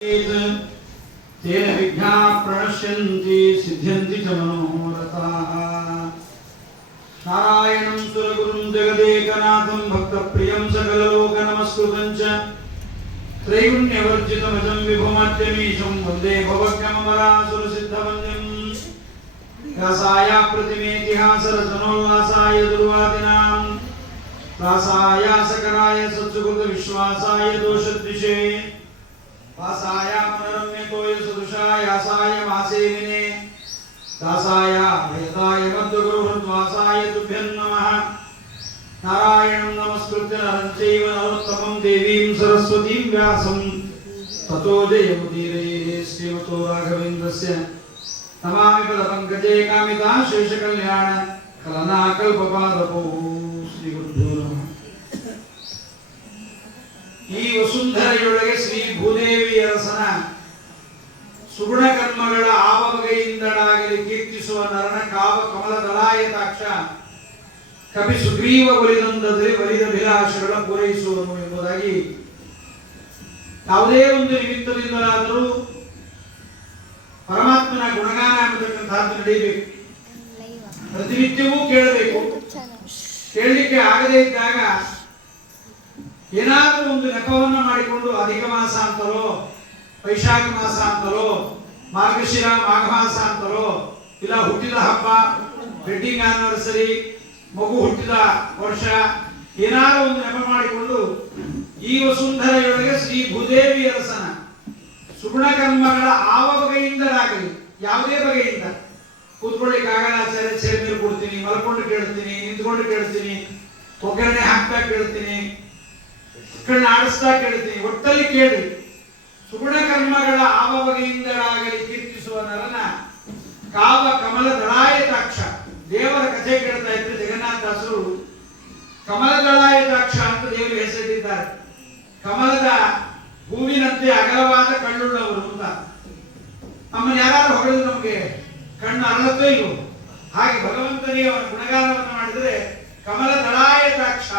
तेन विघ्नाः प्रणश्यन्ति सिद्ध्यन्ति च मनोरथाः। नारायणं सुरगुरुं जगदेकनाथं भक्तप्रियं सकललोकनमस्कृतं च त्रैगुण्यवर्जितमजं विभुमत्यमीशं वन्दे भवग्यममरासुरसिद्धवन्द्यं। व्यासाय प्रतिमेतिहासरचनोल्लासाय दुर्वादिनां व्यासाय सकराय सत्सुकृतविश्वासाय दोषद्विषे वासाय मनरम्यतोय सदृशाय आसाय मासेविने दासाय भयदाय मद्गुरुहृद्वासाय तुभ्यं नमः। नारायणं नमस्कृत्य नरं चैव नरोत्तमं देवीं सरस्वतीं व्यासं ततो जयमुदीरये। श्रीमतो राघवेन्द्रस्य नमामि पदपङ्कजे कामिताशेषकल्याण कलनाकल्पपादपौ। श्रीगुरुभ्यो नमः। ಈ ವಸುಂಧರೆಯೊಳಗೆ ಶ್ರೀ ಭೂದೇವಿ ಅರಸನ ಸುಗುಣ ಕರ್ಮಗಳ ಆವಬಗೆಯಿಂದಡಾಗಲಿ ಕೀರ್ತಿಸುವ ನರನ ಕಾವ ಕಮಲ ದಲಾಯತಾಕ್ಷ ಕವಿ ಸುಗ್ರೀವ ಒಲಿದಂದರೆ ಒಲಿದ ವಿಲಾಸಗಳ ಪೂರೈಸುವನು ಎಂಬುದಾಗಿ ಯಾವುದೇ ಒಂದು ನಿಮಿತ್ತದಿಂದಲಾದರೂ ಪರಮಾತ್ಮನ ಗುಣಗಾನ ಎಂಬತಕ್ಕಂಥದ್ದು ನಡೆಯಬೇಕು. ಪ್ರತಿನಿತ್ಯವೂ ಕೇಳಬೇಕು. ಕೇಳಲಿಕ್ಕೆ ಆಗದೇ ಇದ್ದಾಗ ಏನಾದರೂ ಒಂದು ನೆಪವನ್ನು ಮಾಡಿಕೊಂಡು ಅಧಿಕ ಮಾಸ ಅಂತಲೋ ವೈಶಾಖ ಮಾಸ ಅಂತಲೋ ಮಾರ್ಗಶಿರ ಮಾಘ ಮಾಸ ಅಂತಲೋ ಇಲ್ಲ ಹುಟ್ಟಿದ ಹಬ್ಬ ವೆಡ್ಡಿಂಗ್ ಆನಿವರ್ಸರಿ ಮಗು ಹುಟ್ಟಿದ ವರ್ಷ ಏನಾದರೂ ಒಂದು ನೆಪ ಮಾಡಿಕೊಂಡು ಈ ವಸುಂಧರೆಯೊಳಗೆ ಶ್ರೀ ಭೂದೇವಿ ಅರಸನ ಸುಗುಣ ಕರ್ಮಗಳ ಆವ ಬಗೆಯಿಂದಲಾಗಲಿ ಯಾವುದೇ ಬಗೆಯಿಂದ ಕೂತ್ಕೊಳ್ಳಿಕ್ಕಾಗಲ್ಲ, ಚೇರ್ ಮೇಲೆ ಕೊಡ್ತೀನಿ, ಮಲ್ಕೊಂಡು ಕೇಳ್ತೀನಿ, ನಿಂತ್ಕೊಂಡು ಕೇಳ್ತೀನಿ, ಒಗ್ಗರಣೆ ಹಾಕ್ತಾ ಕೇಳ್ತೀನಿ, ಕಣ್ಣು ಆಡಿಸ್ತಾ ಕೇಳ್ತೀನಿ, ಒಟ್ಟಲ್ಲಿ ಕೇಳಿ. ಸುಗುಣ ಕರ್ಮಗಳ ಆವ ಬಗೆಯಿಂದಲಾಗಲಿ ಕೀರ್ತಿಸುವ ನರನ ಕಾವ ಕಮಲ ದಳಾಯತಾಕ್ಷ. ದೇವರ ಕಥೆ ಕೇಳ್ತಾ ಇದ್ರೆ ಜಗನ್ನಾಥದಾಸರು ಕಮಲ ದಳಾಯತಾಕ್ಷ ಅಂತ ದೇವರು ಹೆಸರಿಟ್ಟಿದ್ದಾರೆ. ಕಮಲದ ಹೂವಿನಂತೆ ಅಗಲವಾದ ಕಣ್ಣುಳ್ಳವರು ಅಂತ. ನಮ್ಮನ್ನು ಯಾರು ಹೊಗಳಿದ್ರು ನಮಗೆ ಕಣ್ಣು ಅರಳತ್ತೋ ಇಲ್ವೋ ಹಾಗೆ ಭಗವಂತನಿಗೆ ಅವನ ಗುಣಗಾನವನ್ನು ಮಾಡಿದರೆ ಕಮಲ ದಳಾಯತಾಕ್ಷ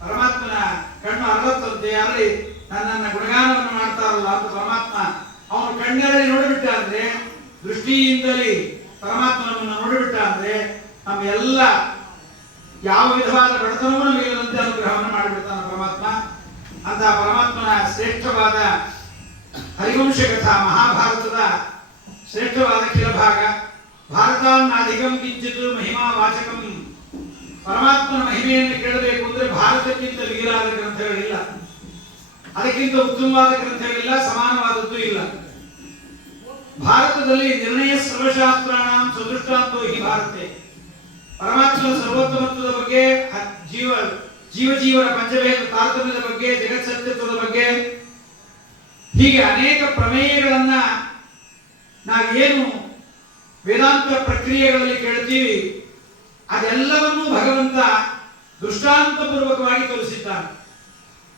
ಪರಮಾತ್ಮನ ಕಣ್ಣು ಅರಳತ್ತಂತೆ. ಅಲ್ಲಿ ನನ್ನನ್ನ ಗುಣಗಾನವನ್ನು ಮಾಡ್ತಾರಲ್ಲ ಅಂತ ಪರಮಾತ್ಮ ಅವನು ಕಣ್ಣಲ್ಲಿ ನೋಡಿಬಿಟ್ಟ ಅಂದ್ರೆ, ದೃಷ್ಟಿಯಿಂದಲೇ ಪರಮಾತ್ಮನನ್ನು ನೋಡಿಬಿಟ್ಟ ಅಂದ್ರೆ ನಮ್ಮ ಎಲ್ಲ ಯಾವ ವಿಧವಾದ ಬಡತನವನ್ನು ಮೀರದಂತೆ ಅನುಗ್ರಹವನ್ನು ಮಾಡಿಬಿಡ್ತಾನೆ ಪರಮಾತ್ಮ. ಅಂತ ಪರಮಾತ್ಮನ ಶ್ರೇಷ್ಠವಾದ ಹರಿವಂಶ ಕಥಾ ಮಹಾಭಾರತದ ಶ್ರೇಷ್ಠವಾದ ಕಿಲಭಾಗ. ಭಾರತಾನ್ನಾಧಿಕಂ ಕಿಂಚಿತ್ ಮಹಿಮಾ ವಾಚಕಂ. ಪರಮಾತ್ಮನ ಮಹಿಮೆಯನ್ನು ಕೇಳಬೇಕು ಅಂದ್ರೆ ಭಾರತಕ್ಕಿಂತ ಮಿಗಿಲಾದ ಗ್ರಂಥಗಳಿಲ್ಲ, ಅದಕ್ಕಿಂತ ಉತ್ತಮವಾದ ಗ್ರಂಥಗಳಿಲ್ಲ, ಸಮಾನವಾದದ್ದು ಇಲ್ಲ. ಭಾರತದಲ್ಲಿ ನಿರ್ಣಯ ಸರ್ವಶಾಸ್ತ್ರಾಣಾಂ ಸದೃಷ್ಟಾಂತೋ ಹಿ ಭಾರತೆ. ಪರಮಾತ್ಮನ ಸರ್ವೋತ್ತಮತ್ವದ ಬಗ್ಗೆ, ಜೀವರ ಪಂಚಭೇದ ತಾರತಮ್ಯದ ಬಗ್ಗೆ, ಜಗತ್ಸತ್ಯತ್ವದ ಬಗ್ಗೆ, ಹೀಗೆ ಅನೇಕ ಪ್ರಮೇಯಗಳನ್ನ ನಾವೇನು ವೇದಾಂತ ಪ್ರಕ್ರಿಯೆಗಳಲ್ಲಿ ಕೇಳ್ತೀವಿ ಅದೆಲ್ಲವನ್ನೂ ಭಗವಂತ ದೃಷ್ಟಾಂತ ಪೂರ್ವಕವಾಗಿ ತೋರಿಸಿದ್ದಾನೆ.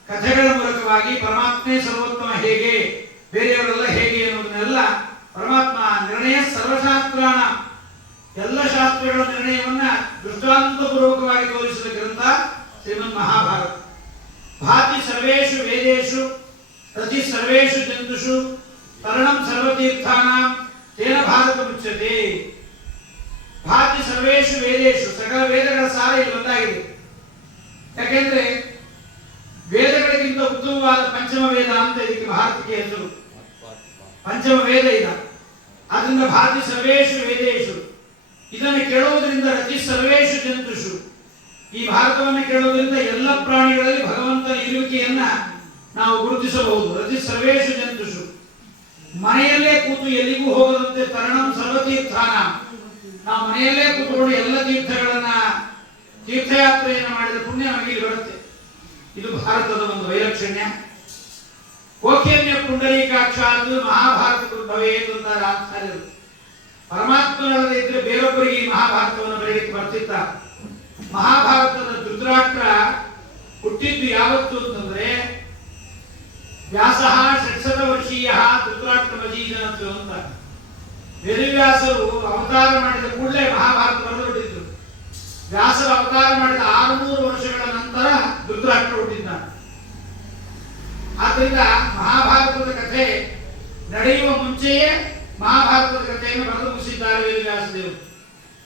ಕಥೆಗಳ ಮೂಲಕವಾಗಿ ಪರಮಾತ್ಮನೇ ಸರ್ವೋತ್ತಮ ಹೇಗೆ, ಬೇರೆಯವರೆಲ್ಲ ಹೇಗೆ ಅನ್ನೋದನ್ನೆಲ್ಲ ಪರಮಾತ್ಮ ನಿರ್ಣಯ ಸರ್ವಶಾಸ್ತ್ರಾಣ ಎಲ್ಲ ಶಾಸ್ತ್ರಗಳ ನಿರ್ಣಯವನ್ನ ದೃಷ್ಟಾಂತ ಪೂರ್ವಕವಾಗಿ ತೋರಿಸಿದ ಗ್ರಂಥ ಶ್ರೀಮನ್ ಮಹಾಭಾರತ. ಭಾತಿ ಸರ್ವೇಷು ವೇದೇಶು ಪ್ರತಿ ಸರ್ವೇಷು ಜಂತುಷು ತರಣಂ ಸರ್ವತೀರ್ಥಾನಾಂ ತೇನ ಭಾರತ ಮುಚ್ಯತೆ. ಭಾತಿ ಸರ್ವೇಷು ವೇದೇಶು, ಸಕಲ ವೇದಗಳ ಸಾರ ಇಲ್ಲಿ ಒಂದಾಗಿದೆ. ಯಾಕೆಂದ್ರೆ ವೇದಗಳಿಗಿಂತ ಉತ್ತಮವಾದ ಪಂಚಮ ವೇದ ಅಂತ ಇದಕ್ಕೆ ಭಾರತಕ್ಕೆ ಹೆಸರು. ಪಂಚಮ ವೇದ ಇದ. ಆದ್ರಿಂದ ಭಾತಿ ಸರ್ವೇಷು ವೇದೇಶು ಇದನ್ನು ಕೇಳುವುದರಿಂದ ರತಿ ಸರ್ವೇಷು ಜಂತುಷು, ಈ ಭಾರತವನ್ನು ಕೇಳುವುದರಿಂದ ಎಲ್ಲ ಪ್ರಾಣಿಗಳಲ್ಲಿ ಭಗವಂತನ ಇರುವಿಕೆಯನ್ನ ನಾವು ಗುರುತಿಸಬಹುದು. ರತಿ ಸರ್ವೇಷು ಜಂತುಷು, ಮನೆಯಲ್ಲೇ ಕೂತು ಎಲ್ಲಿಗೂ ಹೋಗದಂತೆ ತರಣಂ ಸರ್ವತೀರ್ಥಾನ, ನಾವು ಮನೆಯಲ್ಲೇ ಕೂತ್ಕೊಂಡು ಎಲ್ಲ ತೀರ್ಥಯಾತ್ರೆಯನ್ನು ಮಾಡಿದ ಪುಣ್ಯ ನಮಗೆ ಬರುತ್ತೆ. ಇದು ಭಾರತದ ಒಂದು ವೈಲಕ್ಷಣ್ಯ. ಕೋಕ್ಯನ್ಯ ಪುಂಡರೀಕಾಕ್ಷಾತ್ ಮಹಾಭಾರತ ಭವೇತ್ ಅಂತಾರೆ ಆಚಾರ್ಯರು. ಪರಮಾತ್ಮನಲ್ಲದೆ ಇದ್ರೆ ಬೇರೊಬ್ಬರಿಗೆ ಈ ಮಹಾಭಾರತವನ್ನು ಬರೆಯಲಿಕ್ಕೆ ಬರ್ತಿತ್ತ. ಮಹಾಭಾರತದ ಧೃತರಾಷ್ಟ್ರ ಹುಟ್ಟಿದ್ದು ಯಾವತ್ತು ಅಂತಂದ್ರೆ ವ್ಯಾಸಃ 600 ವರ್ಷೀಯ ಧೃತರಾಷ್ಟ್ರ ಮಜೀಜನತ್ವ ಅಂತ. ವೇದವ್ಯಾಸರು ಅವತಾರ ಮಾಡಿದ ಕೂಡಲೇ ಮಹಾಭಾರತ ಬರೆದು ಬಿಟ್ಟಿದ್ರು. ವ್ಯಾಸರ ಅವತಾರ ಮಾಡಿದ 600 ವರ್ಷಗಳ ನಂತರ ಧೃತರಾಷ್ಟ್ರ ಹುಟ್ಟಿದ್ದ. ಆದ್ದರಿಂದ ಮಹಾಭಾರತದ ಕಥೆ ನಡೆಯುವ ಮುಂಚೆಯೇ ಮಹಾಭಾರತದ ಕಥೆಯನ್ನು ಬರೆದು ಮುಗಿಸಿದ್ದಾರೆ ವೇದವ್ಯಾಸದೇವರು.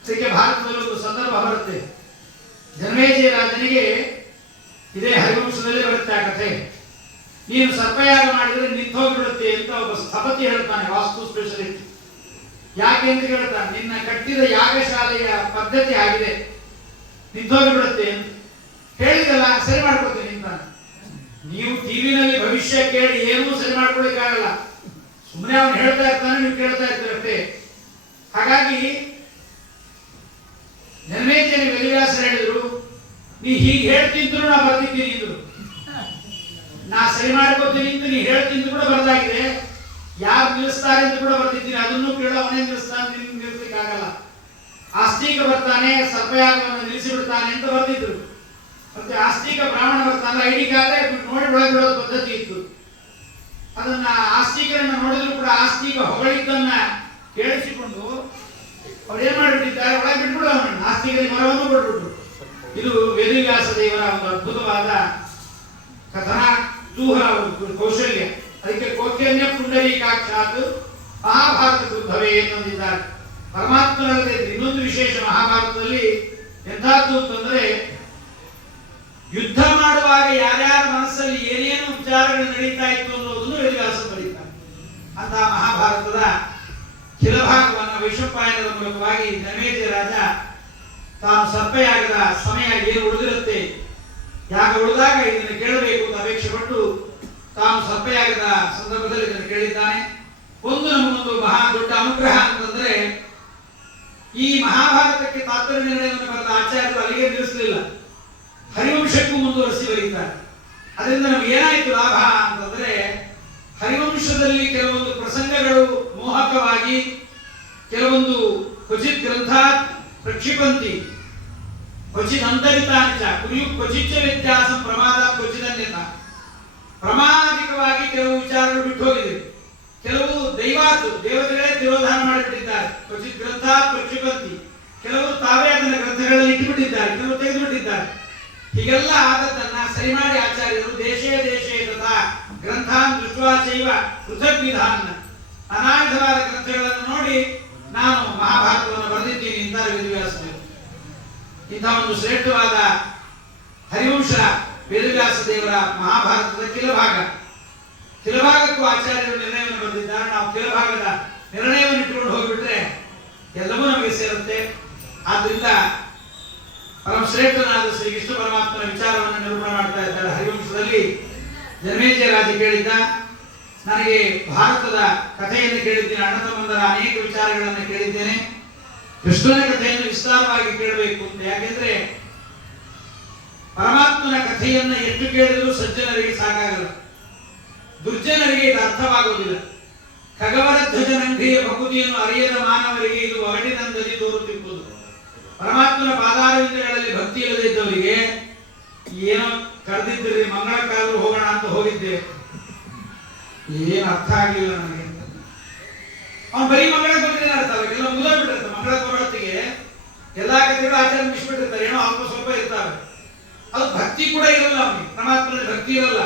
ಅದಕ್ಕೆ ಭಾರತದಲ್ಲಿ ಒಂದು ಸಂದರ್ಭ ಬರುತ್ತೆ. ಜನಮೇಜಯ ರಾಜನಿಗೆ ಇದೇ ಹರಿವಂಶದಲ್ಲಿ ಬರುತ್ತೆ ಆ ಕಥೆ. ನೀನು ಸರ್ಪಯಾಗ ಮಾಡಿದರೆ ನಿಂತೋಗಿಬಿಡುತ್ತೆ ಅಂತ ಒಬ್ಬ ಸ್ಥಪತಿ ಹೇಳ್ತಾನೆ, ವಾಸ್ತು ಸ್ಪೆಷಲಿಸ್ಟ್. ಯಾಕೆ ಅಂತ ಹೇಳ್ತಾನೆ, ನಿನ್ನ ಕಟ್ಟಿದ ಯಾಗಶಾಲೆಯ ಪದ್ಧತಿ ಆಗಿದೆ, ನಿಂತೋಗಿಬಿಡುತ್ತೆ ಅಂತ ಹೇಳಿದಲ್ಲ, ಸರಿ ಮಾಡ್ಕೊತೀನಿ ಅಂತಾನೆ. ನೀವು ಟಿವಿನಲ್ಲಿ ಭವಿಷ್ಯ ಕೇಳಿ ಏನೂ ಸರಿ ಮಾಡ್ಕೊಳಿಕ್ಕಾಗಲ್ಲ, ಸುಮ್ಮನೆ ಅವನು ಹೇಳ್ತಾ ಇರ್ತಾನೆ, ನೀವು ಕೇಳ್ತಾ ಇರ್ತೀರಷ್ಟೇ. ಹಾಗಾಗಿ ಜನಮೇಜಯ ವೇದವ್ಯಾಸರು ಹೇಳಿದ್ರು, ನೀ ಹೀಗೆ ಹೇಳ್ತಿದ್ರು ನಾ ಬರ್ತಿದ್ದೀನಿ ಅಂದ್ರು. ನಾ ಸರಿ ಮಾಡ್ಕೋತೀನಿ ಅಂತ ನೀ ಹೇಳ್ತಿದ್ದು ಕೂಡ ಬರ್ದಾಗಿದೆ, ಯಾರು ನಿಲ್ಲಿಸ್ತಾರೆ ಅಂತ ಕೂಡ ಬರ್ತಿದ್ದೀನಿ, ಅದನ್ನು ಕೇಳೋ ಅವನೇ ನಿಲ್ಲಿಸ್ತಾನೆ, ನಿಮ್ಗೆ ನಿಲ್ಲಿಸ್ಲಿಕ್ಕೆ ಆಗಲ್ಲ. ಆಸ್ತಿಕ ಬರ್ತಾನೆ, ಸರ್ಪಯಾಗವನ್ನು ನಿಲ್ಲಿಸಿ ಬಿಡ್ತಾನೆ ಅಂತ ಬರ್ತಿದ್ರು. ಮತ್ತೆ ಆಸ್ತಿಕ ಬ್ರಾಹ್ಮಣ ಬರ್ತಾನೆ, ಐಡಿ ಕಾರ್ಡ್ ನೋಡಿ ಒಳಗೆ ಬಿಡೋದು ಪದ್ಧತಿ ಇತ್ತು. ಅದನ್ನ ಆಸ್ತಿಕರನ್ನ ನೋಡಿದ್ರು ಕೂಡ ಆಸ್ತಿಕ ಹೊಗಳಿದ್ದನ್ನ ಕೇಳಿಸಿಕೊಂಡು ಅವ್ರು ಏನ್ ಮಾಡಿಬಿಟ್ಟಿದ್ದಾರೆ, ಒಳಗೆ ಬಿಟ್ಬಿಡು ಅವನನ್ನು, ಆಸ್ತಿಕರಿಗೆ ಮರವನ್ನು ಕೊಟ್ಬಿಟ್ರು. ಇದು ವೇದವ್ಯಾಸ ದೇವರ ಒಂದು ಅದ್ಭುತವಾದ ಕಥನಾ ಕುತೂಹಲ, ಕೌಶಲ್ಯ. ಅದಕ್ಕೆ ಕೋಕ್ಯನ್ಯ ಪುಂಡರೀಕಾಕ್ಷಾತ್ ಮಹಾಭಾರತ ಉದ್ಭವೇ ಅಂತಂದಿದ್ದಾರೆ. ಪರಮಾತ್ಮನಲ್ಲದೆ ಇನ್ನೊಂದು ವಿಶೇಷ ಮಹಾಭಾರತದಲ್ಲಿ ಎಂಥದ್ದು ಅಂತಂದ್ರೆ, ಯುದ್ಧ ಮಾಡುವಾಗ ಯಾರ್ಯಾರ ಮನಸ್ಸಲ್ಲಿ ಏನೇನು ವಿಚಾರಗಳು ನಡೀತಾ ಇತ್ತು ಅನ್ನೋದನ್ನು ವೇದವ್ಯಾಸ ಬರೀತಾರೆ. ಅಂತಹ ಮಹಾಭಾರತದ ಖಿಲಭಾಗವನ್ನು ವೈಶಂಪಾಯನದ ಮೂಲಕವಾಗಿ ಜನಮೇಜಯ ರಾಜ ತಾನು ಸರ್ಪಯಾಗದ ಸಮಯ ಏನು ಉಳಿದಿರುತ್ತೆ, ಯಾಗ ಉಳಿದಾಗ ಇದನ್ನು ಕೇಳಬೇಕು ಅಂತ ಅಪೇಕ್ಷೆ ಪಟ್ಟು ತಾನು ಸರ್ಪಯಾಗದ ಸಂದರ್ಭದಲ್ಲಿ ಇದನ್ನು ಕೇಳಿದ್ದಾನೆ. ಒಂದು ನಮಗೊಂದು ಮಹಾ ದೊಡ್ಡ ಅನುಗ್ರಹ ಅಂತಂದ್ರೆ, ಈ ಮಹಾಭಾರತಕ್ಕೆ ತಾತ್ಪರ್ಯ ನಿರ್ಣಯವನ್ನು ಬರೆದ ಆಚಾರ್ಯರು ಅಲ್ಲಿಗೆ ನಿಲ್ಲಿಸಲಿಲ್ಲ, ಹರಿವಂಶಕ್ಕೂ ಮುಂದುವರಿಸಿ ಬರೀತಾರೆ. ಅದರಿಂದ ನಮ್ಗೆ ಏನಾಯ್ತು ಲಾಭ ಅಂತಂದ್ರೆ, ಹರಿವಂಶದಲ್ಲಿ ಕೆಲವೊಂದು ಪ್ರಸಂಗಗಳು ಮೋಹಕವಾಗಿ, ಕೆಲವೊಂದು ಕ್ವಚಿತ್ ಗ್ರಂಥಾತ್ ಪ್ರಕ್ಷಿಪಂತಿ ಕ್ವಚಿತ್ ಅಂತರಿತಾಂಚ ಕುರಿಯು ಕ್ವಚಿಚ್ಚ ವ್ಯತ್ಯಾಸಂ ಪ್ರಮಾದ ಕ್ವಚಿದನ್ಯತ. ಪ್ರಮಾದಿಕವಾಗಿ ಕೆಲವು ವಿಚಾರಗಳು ಬಿಟ್ಟು ಹೋಗಿದೆ, ಕೆಲವು ದೈವಾತು ದೇವತೆಗಳೇ ತಿರೋಧಾನ ಮಾಡಿಬಿಟ್ಟಿದ್ದಾರೆ, ಕ್ವಚಿತ್ ಗ್ರಂಥಾತ್ ಪ್ರಕ್ಷಿಪಂತಿ, ಕೆಲವರು ತಾವೇ ಅದನ್ನ ಗ್ರಂಥಗಳಲ್ಲಿ ಇಟ್ಟುಬಿಟ್ಟಿದ್ದಾರೆ, ಕೆಲವರು ತೆಗೆದುಬಿಟ್ಟಿದ್ದಾರೆ. ಹೀಗೆಲ್ಲ ಆದದ್ದನ್ನ ಸರಿ ಮಾಡಿ ಆಚಾರ್ಯರು ದೇಶೇ ದೇಶೇ ತಥಾ ಗ್ರಂಥಾನ್ ದೃಷ್ಟ್ವಾ ಚೈವ ಪೃಥಕ್ ವಿಧಾನ, ಅನಾಥವಾದ ಗ್ರಂಥಗಳನ್ನು ನೋಡಿ ನಾನು ಮಹಾಭಾರತವನ್ನು ಬರೆದಿದ್ದೀನಿ ಅಂತಾರೆ ವೇದವ್ಯಾಸದೇವರು. ಇಂಥ ಒಂದು ಶ್ರೇಷ್ಠವಾದ ಹರಿವಂಶ ವೇದವ್ಯಾಸ ದೇವರ ಮಹಾಭಾರತದ ಕಿಲಭಾಗಕ್ಕೂ ಆಚಾರ್ಯರು ನಿರ್ಣಯವನ್ನು ಬರೆದಿದ್ದಾರೆ. ನಾವು ಕಿಲಭಾಗದ ನಿರ್ಣಯವನ್ನು ಇಟ್ಟುಕೊಂಡು ಹೋಗಿಬಿಟ್ರೆ ಎಲ್ಲವೂ ನಮಗೆ ಸೇರುತ್ತೆ. ಆದ್ರಿಂದ ಪರಮ ಶ್ರೇಷ್ಠನಾದ ಶ್ರೀ ಕೃಷ್ಣ ಪರಮಾತ್ಮನ ವಿಚಾರವನ್ನು ನಿರೂಪಣೆ ಮಾಡ್ತಾ ಇದ್ದಾರೆ. ಹರಿವಂಶದಲ್ಲಿ ಜನಮೇಜಯ ರಾಜ ಕೇಳಿದ್ದ, ನನಗೆ ಭಾರತದ ಕಥೆಯನ್ನು ಕೇಳಿದ್ದೇನೆ, ಅಣ್ಣ ತಮ್ಮಂದರ ಅನೇಕ ವಿಚಾರಗಳನ್ನು ಕೇಳಿದ್ದೇನೆ, ಕೃಷ್ಣನ ಕಥೆಯನ್ನು ವಿಸ್ತಾರವಾಗಿ ಕೇಳಬೇಕು ಅಂತ. ಯಾಕೆಂದ್ರೆ ಪರಮಾತ್ಮನ ಕಥೆಯನ್ನ ಎಷ್ಟು ಕೇಳಿದರೂ ಸಜ್ಜನರಿಗೆ ಸಾಕಾಗಲ್ಲ, ದುರ್ಜನರಿಗೆ ಇದು ಅರ್ಥವಾಗುವುದಿಲ್ಲ. ಖಗವರ ಧ್ವಜನಂಘ್ರಿಯ ಭಕುತಿಯನ್ನು ಅರಿಯದ ಮಾನವರಿಗೆ ಇದು ಒಗಟಿನಂದಲ್ಲಿ ತೋರುತ್ತಿರುವುದು. ಪರಮಾತ್ಮನ ಪಾದಾರವಿಂದಗಳಲ್ಲಿ ಭಕ್ತಿ ಇಲ್ಲದೆ ಇದ್ದವರಿಗೆ ಏನೋ ಕರೆದಿದ್ದರೆ ಮಂಗಳಕ್ಕಾದರೂ ಹೋಗೋಣ ಅಂತ ಹೋಗಿದ್ದೆ, ಏನು ಅರ್ಥ ಆಗಲಿಲ್ಲ ನನಗೆ. ಅವ್ನು ಬರೀ ಮಂಗಳಕ್ಕೆ ಬಂದ್ರೆ ಅರ್ಥ ಆಗಲ್ಲ, ಎಲ್ಲ ಮುಗಿದೋಗ್ಬಿಟ್ಟಿರ್ತಾರೆ. ಮಂಗಳಕ್ಕೆ ಬರೋತ್ತಿಗೆ ಎಲ್ಲಾ ಕಥೆಗಳು ಆಚಾರ ಮುಗಿಸ್ಬಿಟ್ಟಿರ್ತಾರೆ, ಏನೋ ಅಲ್ಪ ಸ್ವಲ್ಪ ಇರ್ತಾರೆ. ಅದು ಭಕ್ತಿ ಕೂಡ ಇರಲ್ಲ, ಅವನಿಗೆ ಪರಮಾತ್ಮನ ಭಕ್ತಿ ಇರಲ್ಲ.